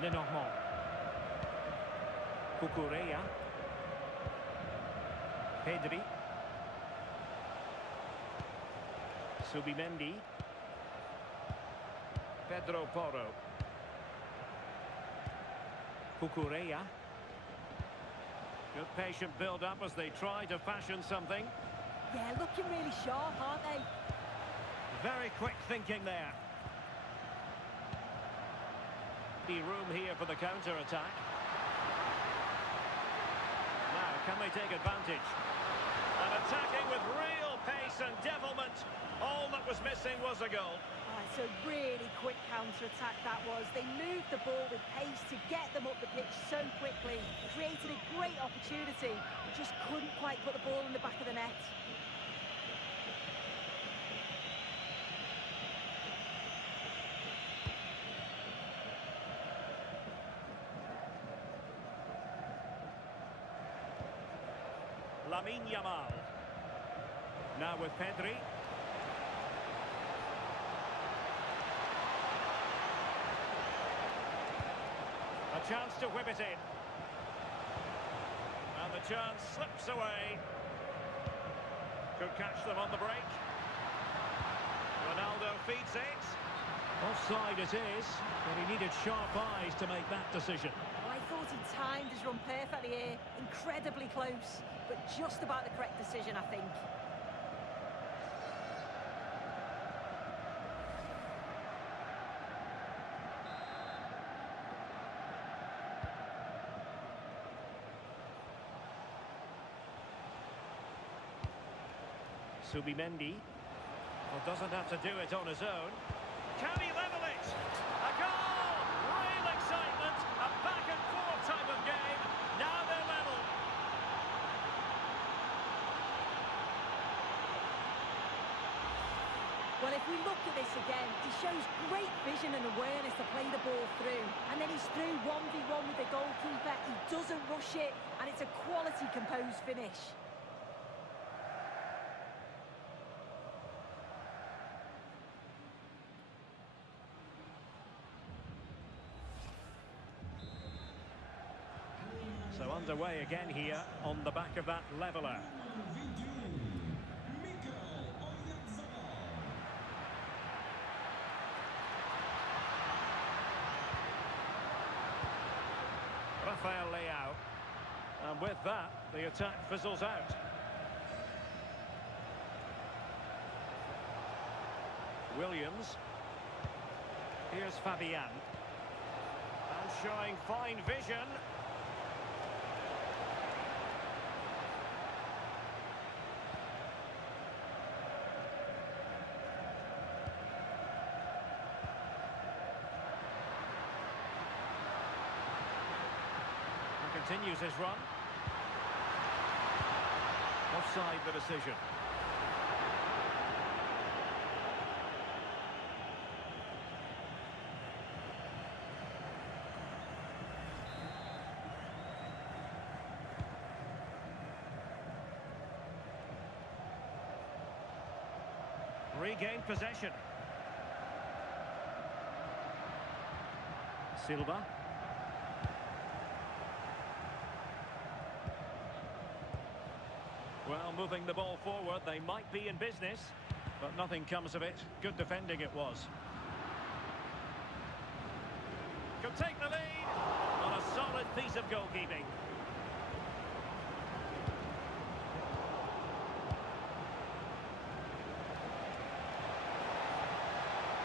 Lenormand. Cucurella. Pedri. Subimendi. Pedro Porro. Cucurella. Good patient build-up as they try to fashion something. Yeah, looking really sharp, aren't they? Very quick thinking there. The room here for the counter-attack. Now, can they take advantage? And attacking with real pace and devilment. All that was was missing was a goal. It's a really quick counter-attack that was. They moved the ball with pace to get them up the pitch so quickly, created a great opportunity, just couldn't quite put the ball in the back of the net. Lamine Yamal. Now with Pedri. A chance to whip it in. And the chance slips away. Could catch them on the break. Ronaldo feeds it. Offside it is, but he needed sharp eyes to make that decision. Well, I thought he timed his run perfectly here. Incredibly close, but just about the correct decision, I think. Subimendi. Well, doesn't have to do it on his own. Can he level it? A goal! Real excitement. A back and forth type of game. Now they're level. Well, if we look at this again, he shows great vision and awareness to play the ball through. And then he's through 1v1 with the goalkeeper. He doesn't rush it, and it's a quality composed finish. So underway again here on the back of that leveller. Rafael Leao. And with that, the attack fizzles out. Williams. Here's Fabian. And showing fine vision. Continues his run. Offside the decision. Regained possession. Silva. Well, moving the ball forward, they might be in business, but nothing comes of it. Good defending it was. Could take the lead on a solid piece of goalkeeping.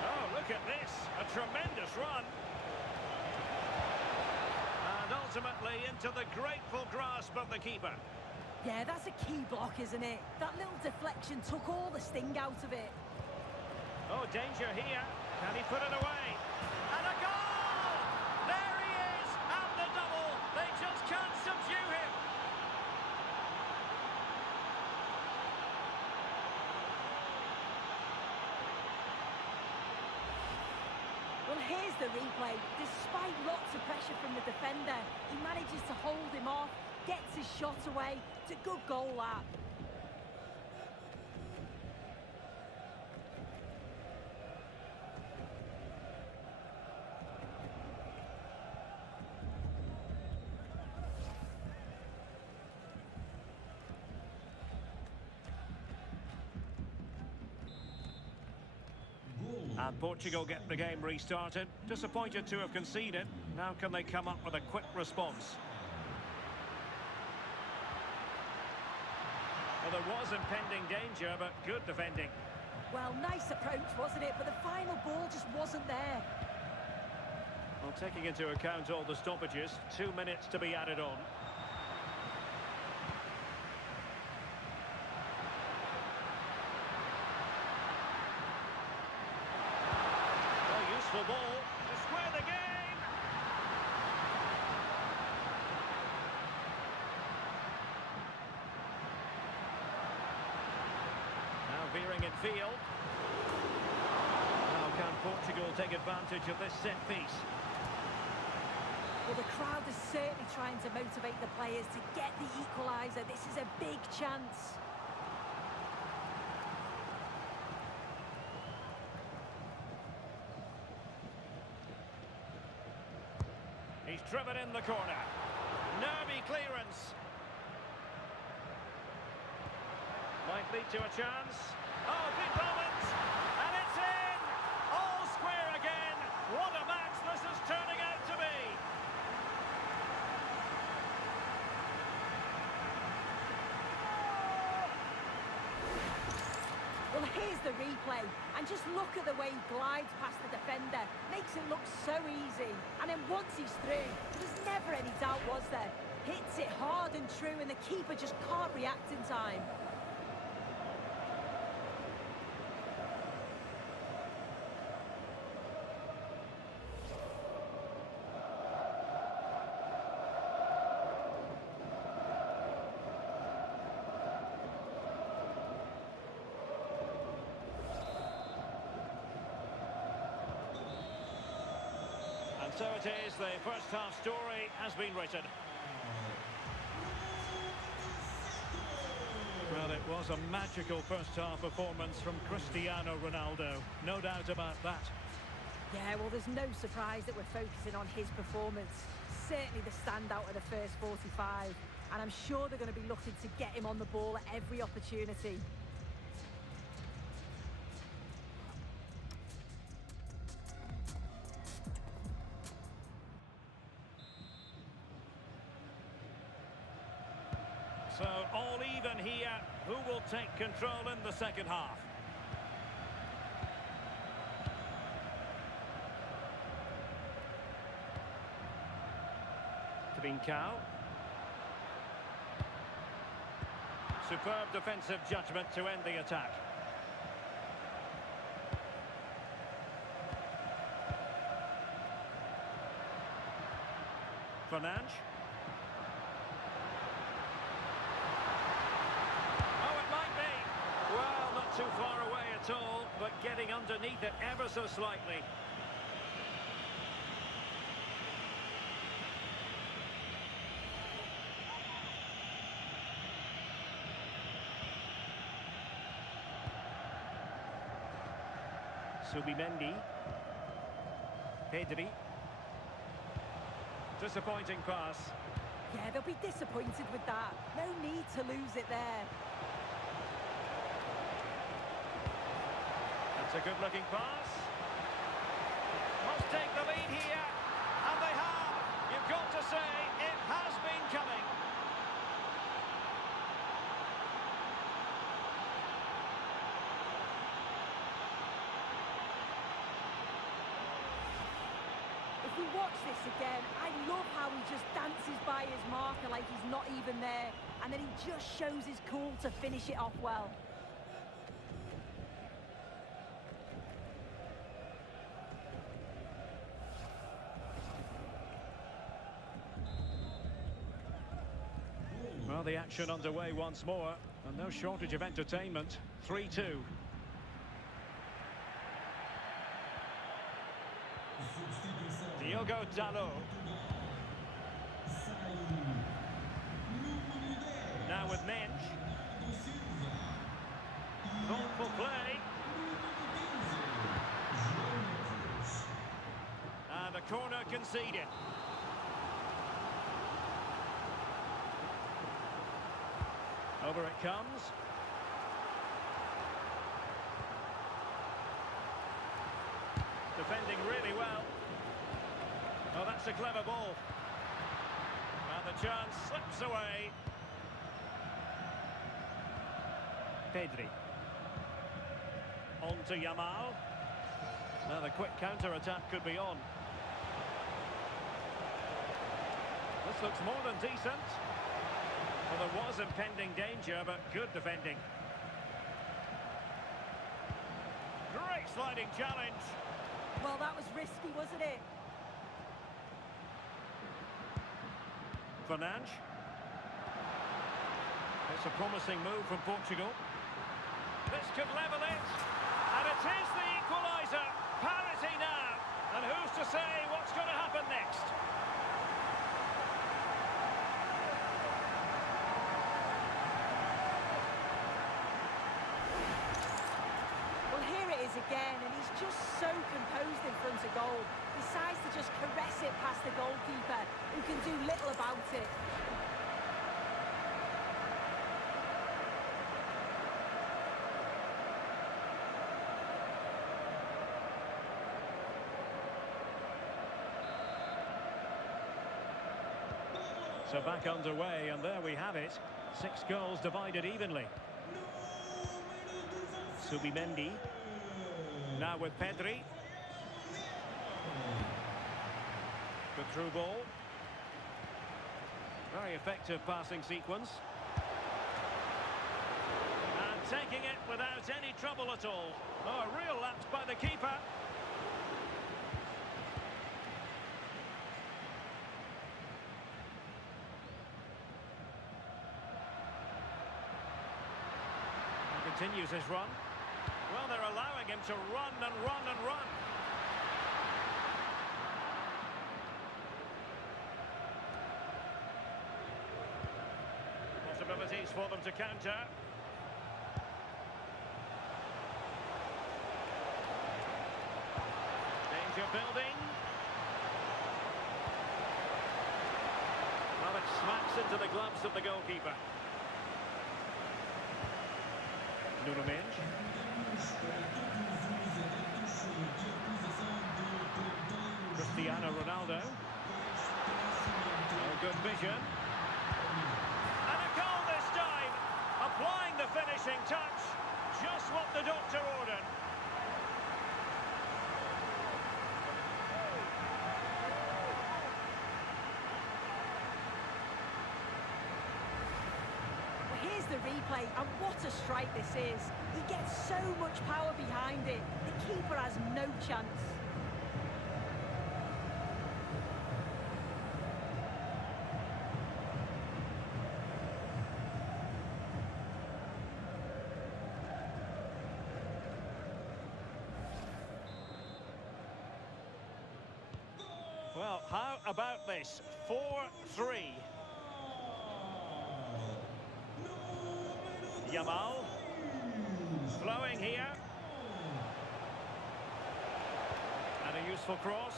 Oh, look at this. A tremendous run. And ultimately into the grateful grasp of the keeper. Yeah, that's a key block, isn't it? That little deflection took all the sting out of it. Oh, danger here. Can he put it away? And a goal! There he is! And the double! They just can't subdue him! Well, here's the replay. Despite lots of pressure from the defender, he manages to hold him off, gets his shot away. It's a good goal, that. And Portugal get the game restarted. Disappointed to have conceded. Now can they come up with a quick response? Well, there was impending danger, but good defending. Well, nice approach, wasn't it? But the final ball just wasn't there. Well, taking into account all the stoppages, 2 minutes to be added on. ball to square the game. Now veering in field. Now can Portugal take advantage of this set piece? Well, the crowd is certainly trying to motivate the players to get the equaliser. This is a big chance. He's driven in the corner. Nervy clearance. Might lead to a chance. Oh, big moment! And it's in! All square again! What a match this is turning out to be! Well, here's the replay, and just look at the way he glides past the defender. Makes it look so easy. And then once he's through, there's never any doubt, was there? Hits it hard and true, and the keeper just can't react in time. So it is, the first half story has been written. Well, it was a magical first half performance from Cristiano Ronaldo. No doubt about that. Yeah, well, there's no surprise that we're focusing on his performance. Certainly the standout of the first 45. And I'm sure they're going to be looking to get him on the ball at every opportunity. So, all even here. Who will take control in the second half? Trincao. Superb defensive judgment to end the attack. Fernandes. Too far away at all, but getting underneath it ever so slightly. Subimendi. Pedri. Disappointing pass. Yeah, they'll be disappointed with that. No need to lose it there. It's a good-looking pass. Must take the lead here, and they have. You've got to say, it has been coming. If we watch this again, I love how he just dances by his marker like he's not even there, and then he just shows his cool to finish it off well. Well, the action underway once more, and no shortage of entertainment. 3-2. Diogo Dalot. Now with Mensch. Thoughtful play. And a corner conceded. Over it comes. Defending really well. Oh, that's a clever ball. And the chance slips away. Pedri. On to Yamal. Now the quick counter-attack could be on. This looks more than decent. Well, there was impending danger, but good defending. Great sliding challenge. Well, that was risky, wasn't it? Fernandes. It's a promising move from Portugal. This could level it. And it is the equaliser. Parity now. And who's to say what's going to happen next? Well, here it is again, and he's just so composed in front of goal. Decides to just caress it past the goalkeeper, who can do little about it. So back underway, and there we have it. 6 goals divided evenly. Subimendi. Now with Pedri. Good through ball. Very effective passing sequence. And taking it without any trouble at all. Oh, a real lapse by the keeper. Continues his run. Well, they're allowing him to run and run and run. Possibilities for them to counter. Danger building. Well, it smacks into the gloves of the goalkeeper. Nuno Mendes. Cristiano Ronaldo. Oh, good vision. And a goal this time. Applying the finishing touch. Just what the doctor ordered. Here's the replay, and what a strike this is. He gets so much power behind it. The keeper has no chance. Well, how about this? 4-3. Yamal. Flowing here. And a useful cross.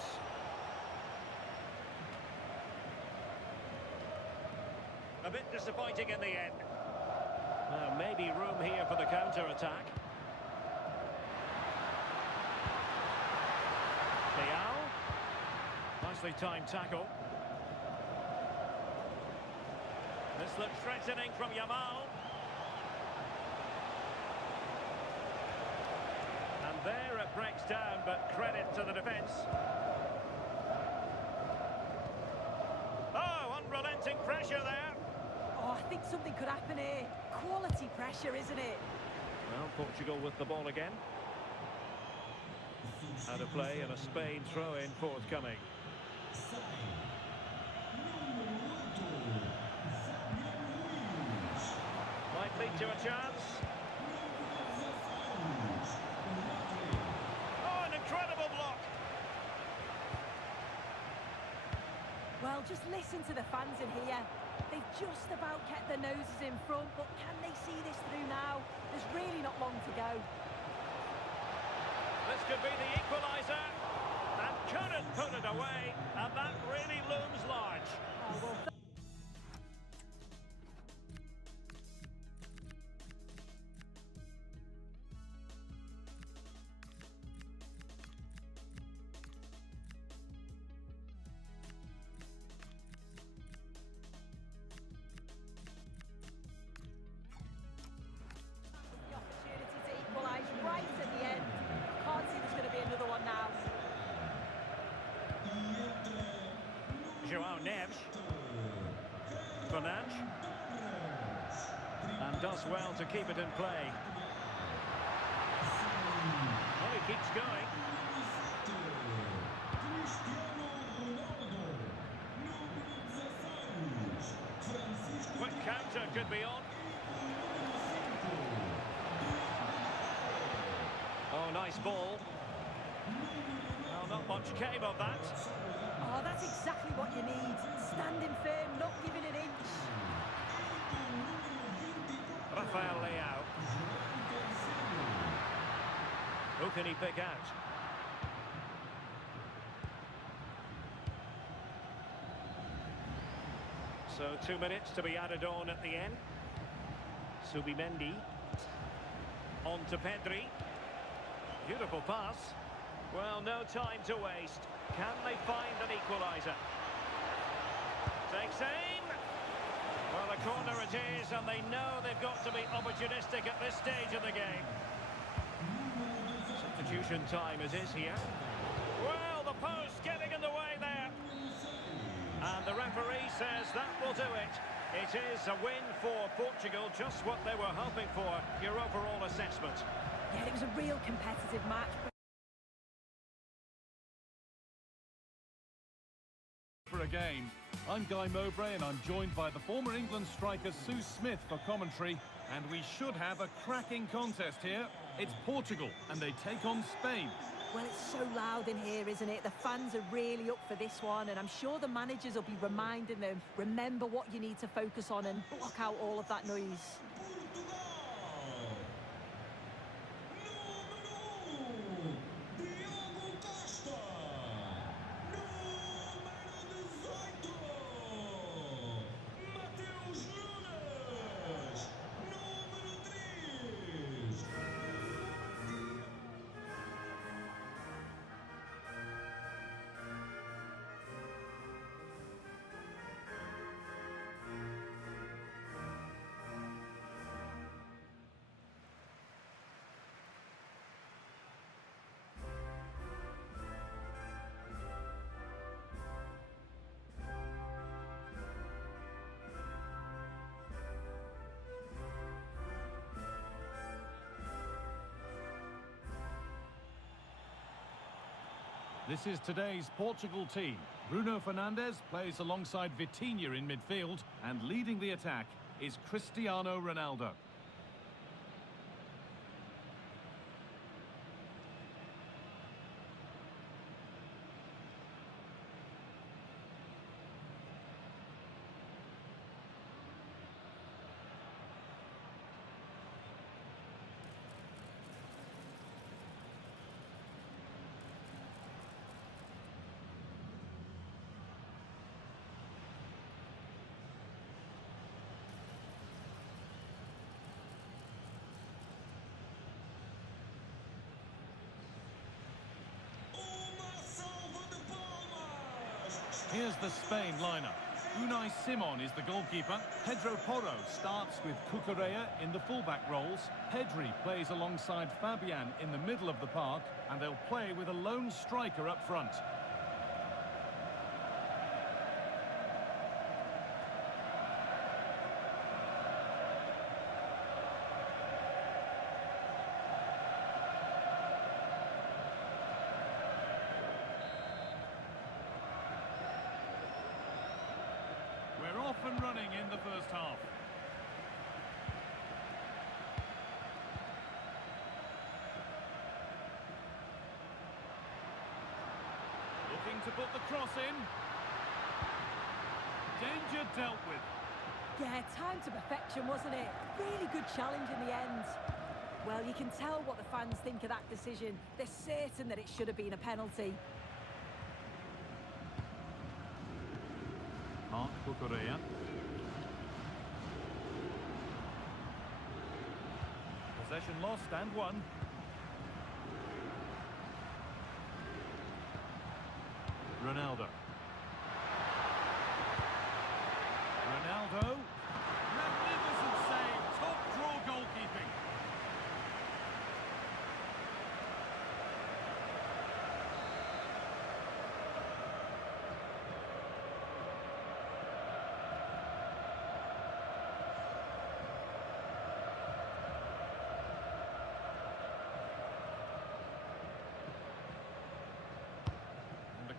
A bit disappointing in the end. Well, maybe room here for the counter-attack. Leao. Nicely timed tackle. This looks threatening from Yamal. And there it breaks down, but credit to the defence. Oh, unrelenting pressure there. Oh, I think something could happen here. Quality pressure, isn't it? Well, Portugal with the ball again. Out of play and a Spain throw-in forthcoming. Might lead to a chance. Oh, an incredible block. Well, just listen to the fans in here. They've just about kept their noses in front, but can they see this through now? There's really not long to go. This could be the equaliser. And couldn't put it away. And that really looms large. Oh, well, the opportunity to equalise right at the end. Can't see there's going to be another one now. João Neves. Fernandes. And does well to keep it in play. Well, he keeps going. pressure could be on. Oh, nice ball. Well, not much came of that. Oh, that's exactly what you need. Standing firm, not giving an inch. Rafael Leao. Who can he pick out? So 2 minutes to be added on at the end. Subimendi. On to Pedri. Beautiful pass. Well, no time to waste. Can they find an equaliser? Takes aim. Well, a corner it is, and they know they've got to be opportunistic at this stage of the game. Substitution time it is here. Well, the post getting in the way there. And the referee says that will do it. It is a win for Portugal, just what they were hoping for. Your overall assessment? Yeah, it was a real competitive match. For a game. I'm Guy Mowbray and I'm joined by the former England striker Sue Smith for commentary, and we should have a cracking contest here. It's Portugal and they take on Spain. Well, it's so loud in here, isn't it? The fans are really up for this one, and I'm sure the managers will be reminding them, remember what you need to focus on and block out all of that noise. This is today's Portugal team. Bruno Fernandes plays alongside Vitinha in midfield, and leading the attack is Cristiano Ronaldo. Here's the Spain lineup. Unai Simon is the goalkeeper. Pedro Porro starts with Cucurella in the fullback roles. Pedri plays alongside Fabian in the middle of the park, and they'll play with a lone striker up front. Off and running in the first half. Looking to put the cross in. Danger dealt with. Yeah, time to perfection, wasn't it? Really good challenge in the end. Well, you can tell what the fans think of that decision. They're certain that it should have been a penalty. Cucurella. Possession lost and won. Ronaldo. Magnificent save. Top draw goalkeeping.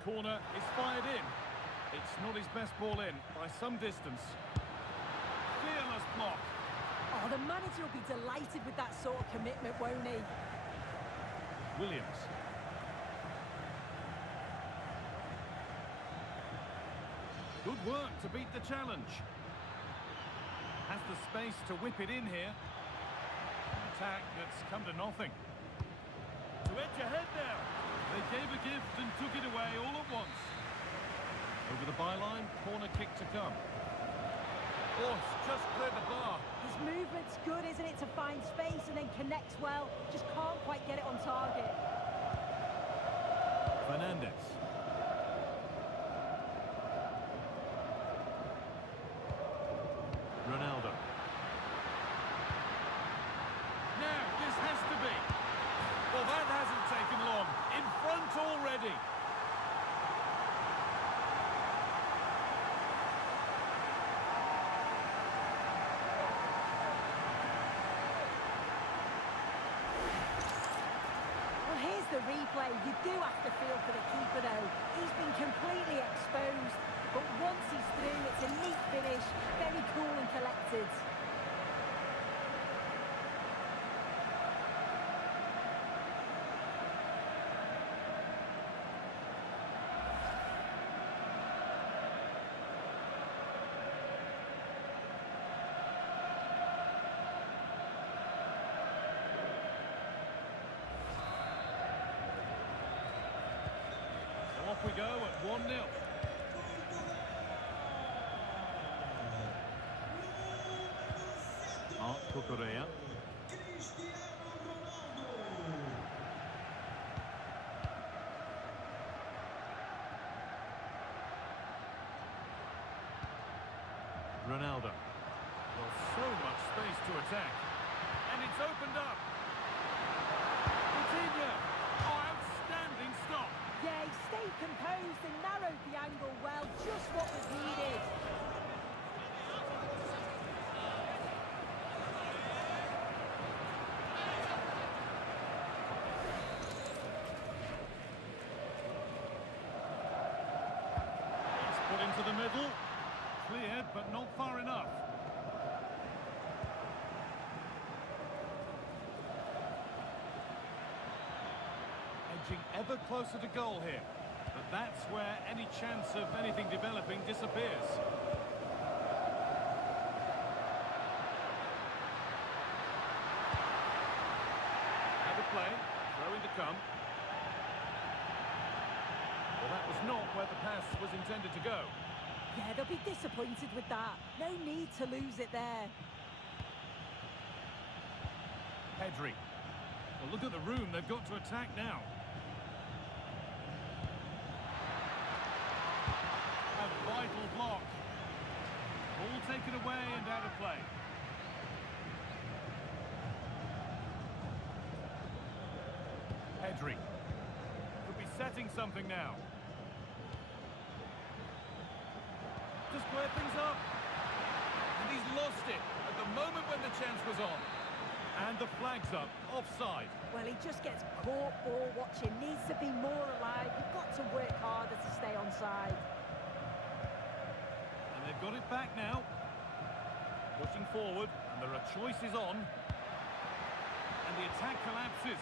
Corner is fired in. It's not his best ball in by some distance. Fearless block. Oh, the manager will be delighted with that sort of commitment, won't he? Williams. Good work to beat the challenge. Has the space to whip it in here. An attack that's come to nothing. To edge ahead now. They gave a gift and took it away all at once. Over the byline, corner kick to come. Oh, it's just cleared the bar. His movement's good, isn't it, to find space and then connects well. Just can't quite get it on target. Fernandez. Ronaldo. Now, this has to be. Well, that hasn't taken long. In front already. Well, here's the replay. You do have to feel for the keeper, though. He's been completely exposed. But once he's through, it's a neat finish. Very cool and collected. So off we go at 1-0. Cucurella. Cristiano Ronaldo. Ronaldo. Well, so much space to attack. And it's opened up. Coutinho. Oh, outstanding stop. Yeah, he stayed composed and narrowed the angle well. Just what was needed. Put into the middle. Cleared, but not far enough. Edging ever closer to goal here. But that's where any chance of anything developing disappears. Out of play. Throw in to come. Well, that was not where the pass was intended to go. Yeah, they'll be disappointed with that. No need to lose it there. Pedri. Well, look at the room they've got to attack now. A vital block. Ball taken away and out of play. Pedri. Could be setting something now. To square things up. And he's lost it at the moment when the chance was on. And the flag's up. Offside. Well, he just gets caught ball watching. Needs to be more alive. You've got to work harder to stay onside. And they've got it back now. Pushing forward. And there are choices on. And the attack collapses.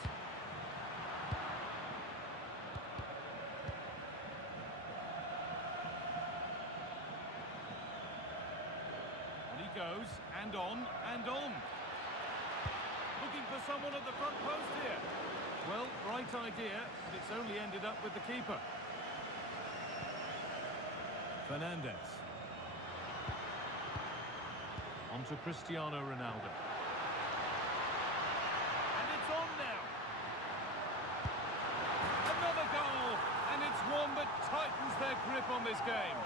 Goes, and on, and on. Looking for someone at the front post here. Well, right idea, but it's only ended up with the keeper. Fernandez. On to Cristiano Ronaldo. And it's on now. Another goal, and it's one that tightens their grip on this game.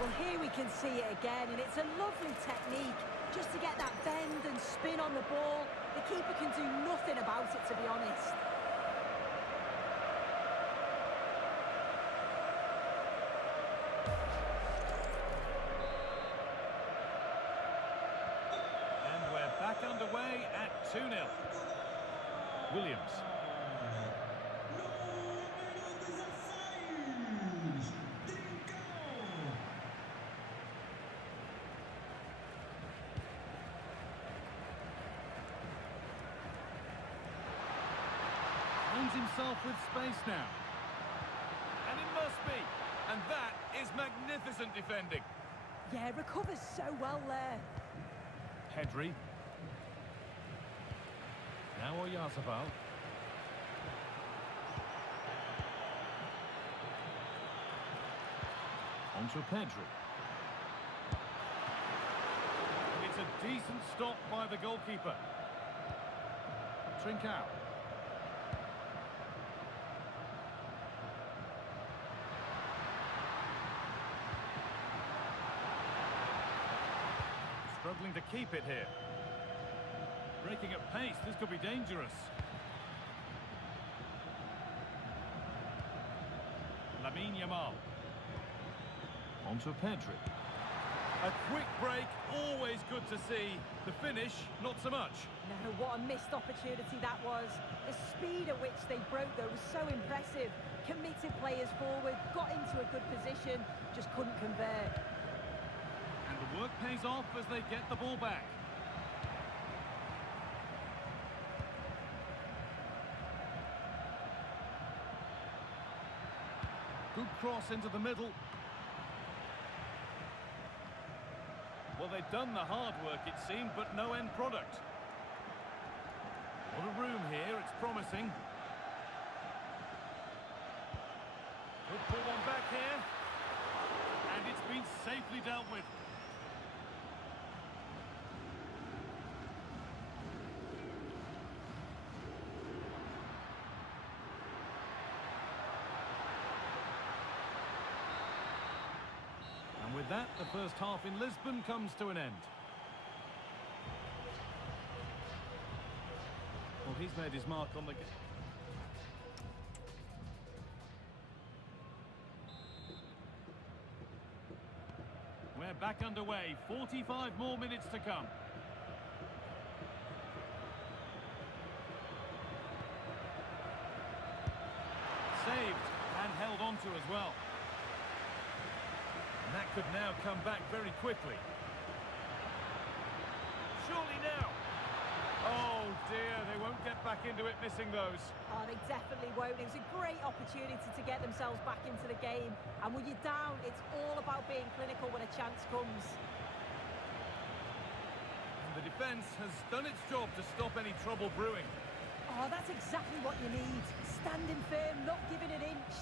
Well, here we can see it again, and it's a lovely technique. Just to get that bend and spin on the ball, the keeper can do nothing about it, to be honest. And we're back underway 2-0. Williams. Finds himself with space now. And it must be. And that is magnificent defending. Yeah, recovers so well there. Pedri. Now Oyarzabal. On to Pedri. And it's a decent stop by the goalkeeper. Trincao. Struggling to keep it here. Breaking at pace, this could be dangerous. Lamine Yamal. On to Pedri. A quick break, always good to see. The finish, not so much. No, what a missed opportunity that was. The speed at which they broke though was so impressive. Committed players forward, got into a good position, just couldn't convert. And the work pays off as they get the ball back. Good cross into the middle. Well, they've done the hard work, it seemed, but no end product. What a room here, it's promising. Could put one back here. And it's been safely dealt with. And with that, the first half in Lisbon comes to an end. Well, he's made his mark on the game. We're back underway. 45 more minutes to come. Saved and held on to as well. And that could now come back very quickly. Surely now. Oh dear, they won't get back into it missing those. Oh, they definitely won't. It was a great opportunity to get themselves back into the game. And when you're down, it's all about being clinical when a chance comes. And the defence has done its job to stop any trouble brewing. Oh, that's exactly what you need. Standing firm, not giving an inch.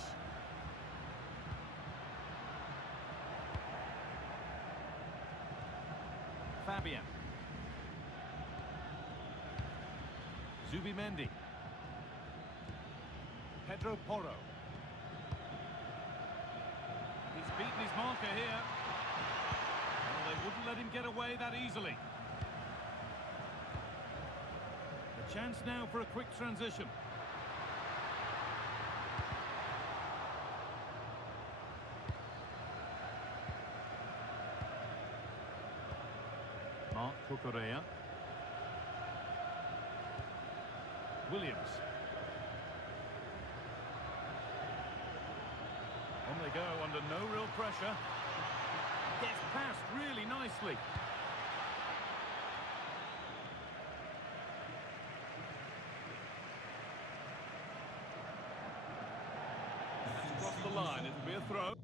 Fabian. Zubimendi. Pedro Porro. He's beaten his marker here. Well, they wouldn't let him get away that easily. A chance now for a quick transition. Marc Cucurella. Williams. On they go under no real pressure. Gets past really nicely. Across the line, it'll be a throw.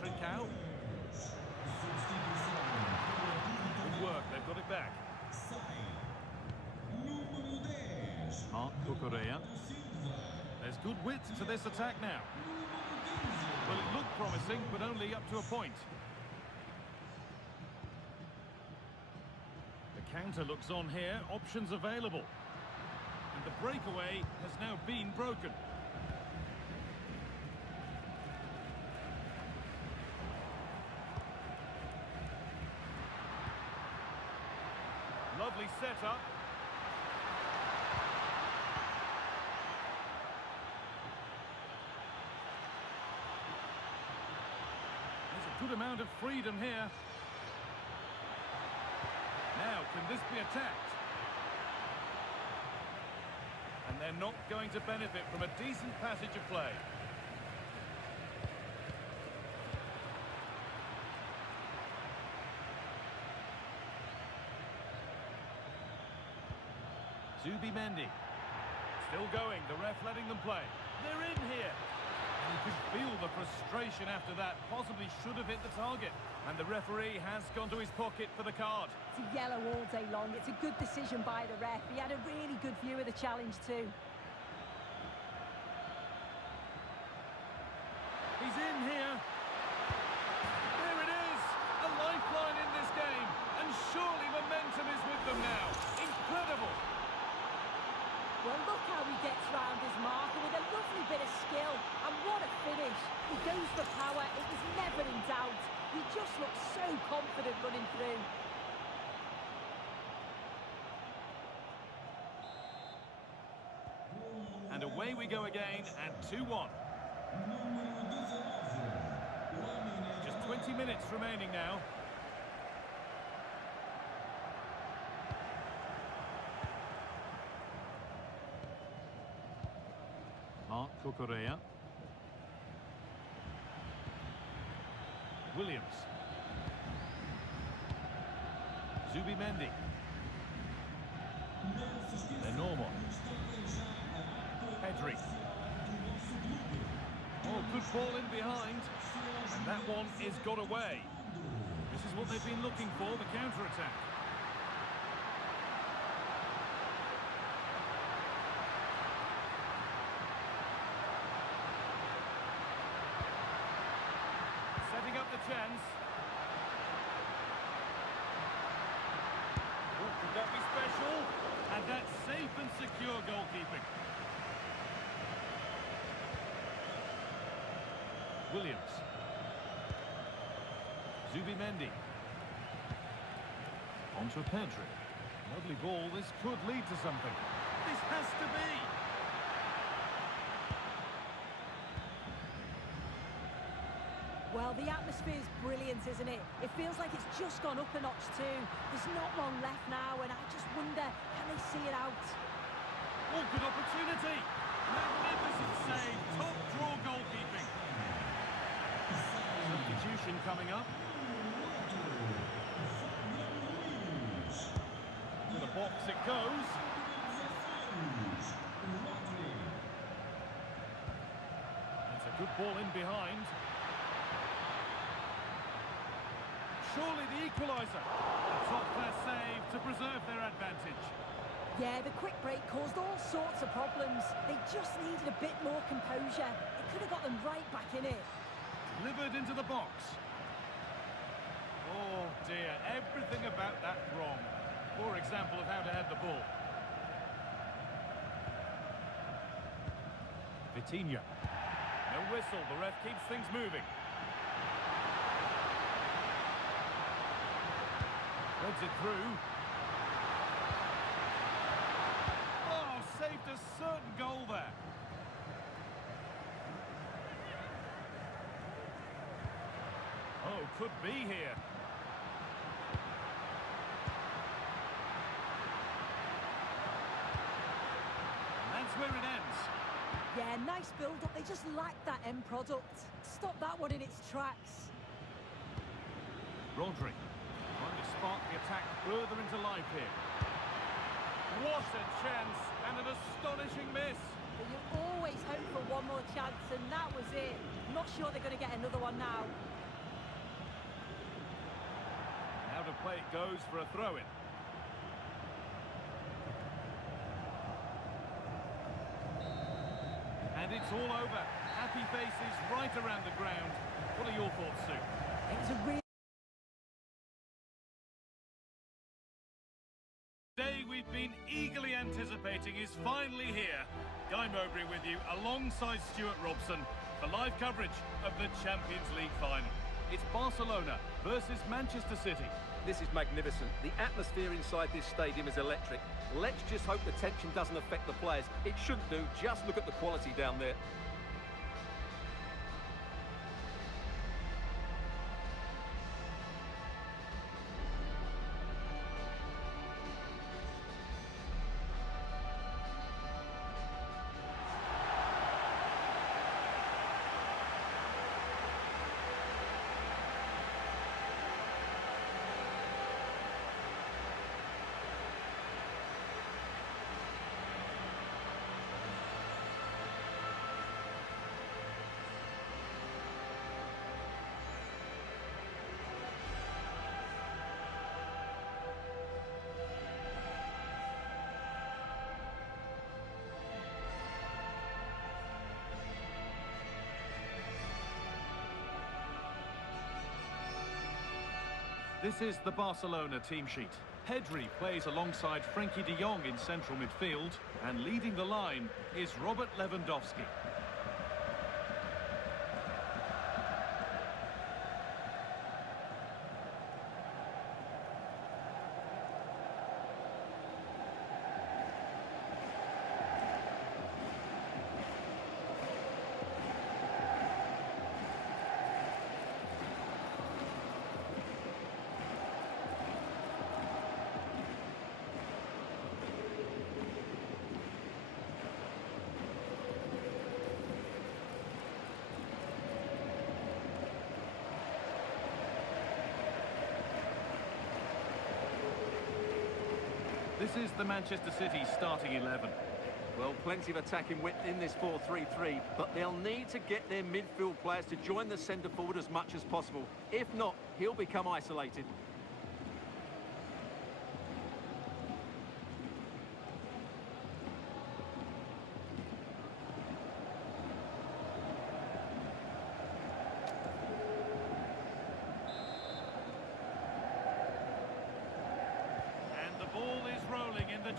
Trincao. Good work, they've got it back. Marc Cucurella. There's good width to this attack now. Well, it looked promising, but only up to a point. The counter looks on here, options available. And the breakaway has now been broken. Lovely setup. There's a good amount of freedom here. Now, can this be attacked? And they're not going to benefit from a decent passage of play. Zubimendi. Still going, the ref letting them play. They're in here. And you could feel the frustration after that. Possibly should have hit the target. And the referee has gone to his pocket for the card. It's a yellow all day long. It's a good decision by the ref. He had a really good view of the challenge too. He's in here. There it is. A lifeline in this game. And surely momentum is with them now. Incredible. Well, look how he gets round his marker with a lovely bit of skill. And what a finish. He goes for power. It was never in doubt. He just looks so confident running through. And away we go again at 2-1. Just 20 minutes remaining now. Mark Cucurella. Williams. Zubimendi. Enormo. Pedri. Oh, good ball in behind. And that one is got away. This is what they've been looking for, the counter-attack. Setting up the chance. Oh, could that be special? And that's safe and secure goalkeeping. Williams. Zubimendi. Onto Pedri. Lovely ball. This could lead to something. This has to be. Well, the atmosphere is brilliant, isn't it? It feels like it's just gone up a notch too. There's not long left now, and I just wonder, can they see it out? Oh, good opportunity. Magnificent save. Top draw goalkeeping. Substitution coming up. To the box it goes. It's a good ball in behind. Surely the equaliser. A top-class save to preserve their advantage. Yeah, the quick break caused all sorts of problems. They just needed a bit more composure. It could have got them right back in it. Delivered into the box. Oh dear, everything about that wrong. Poor example of how to head the ball. Vitinha. No whistle, the ref keeps things moving. Threads it through. Oh, saved a certain goal there. Oh, could be here. And that's where it ends. Yeah, nice build-up. They just lacked that end product. Stop that one in its tracks. Rodri trying to spark the attack further into life here. What a chance and an astonishing miss. But you always hope for one more chance, and that was it. Not sure they're going to get another one now. Out of play it goes for a throw-in. And it's all over. Happy faces right around the ground. What are your thoughts, Sue? It was a real... Day we've been eagerly anticipating is finally here. Guy Mowbray with you alongside Stuart Robson for live coverage of the Champions League final. It's Barcelona versus Manchester City. This is magnificent. The atmosphere inside this stadium is electric. Let's just hope the tension doesn't affect the players. It shouldn't do. Just look at the quality down there. This is the Barcelona team sheet. Pedri plays alongside Frenkie de Jong in central midfield, and leading the line is Robert Lewandowski. This is the Manchester City starting 11. Well, plenty of attacking width in this 4-3-3, but they'll need to get their midfield players to join the centre forward as much as possible. If not, he'll become isolated.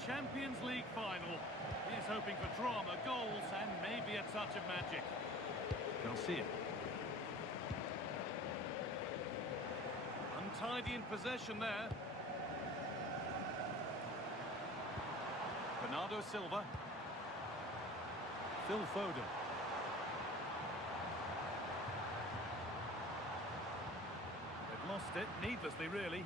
Champions League final. He's hoping for drama, goals, and maybe a touch of magic. Garcia. Untidy in possession there. Bernardo Silva. Phil Foden. They've lost it, needlessly really.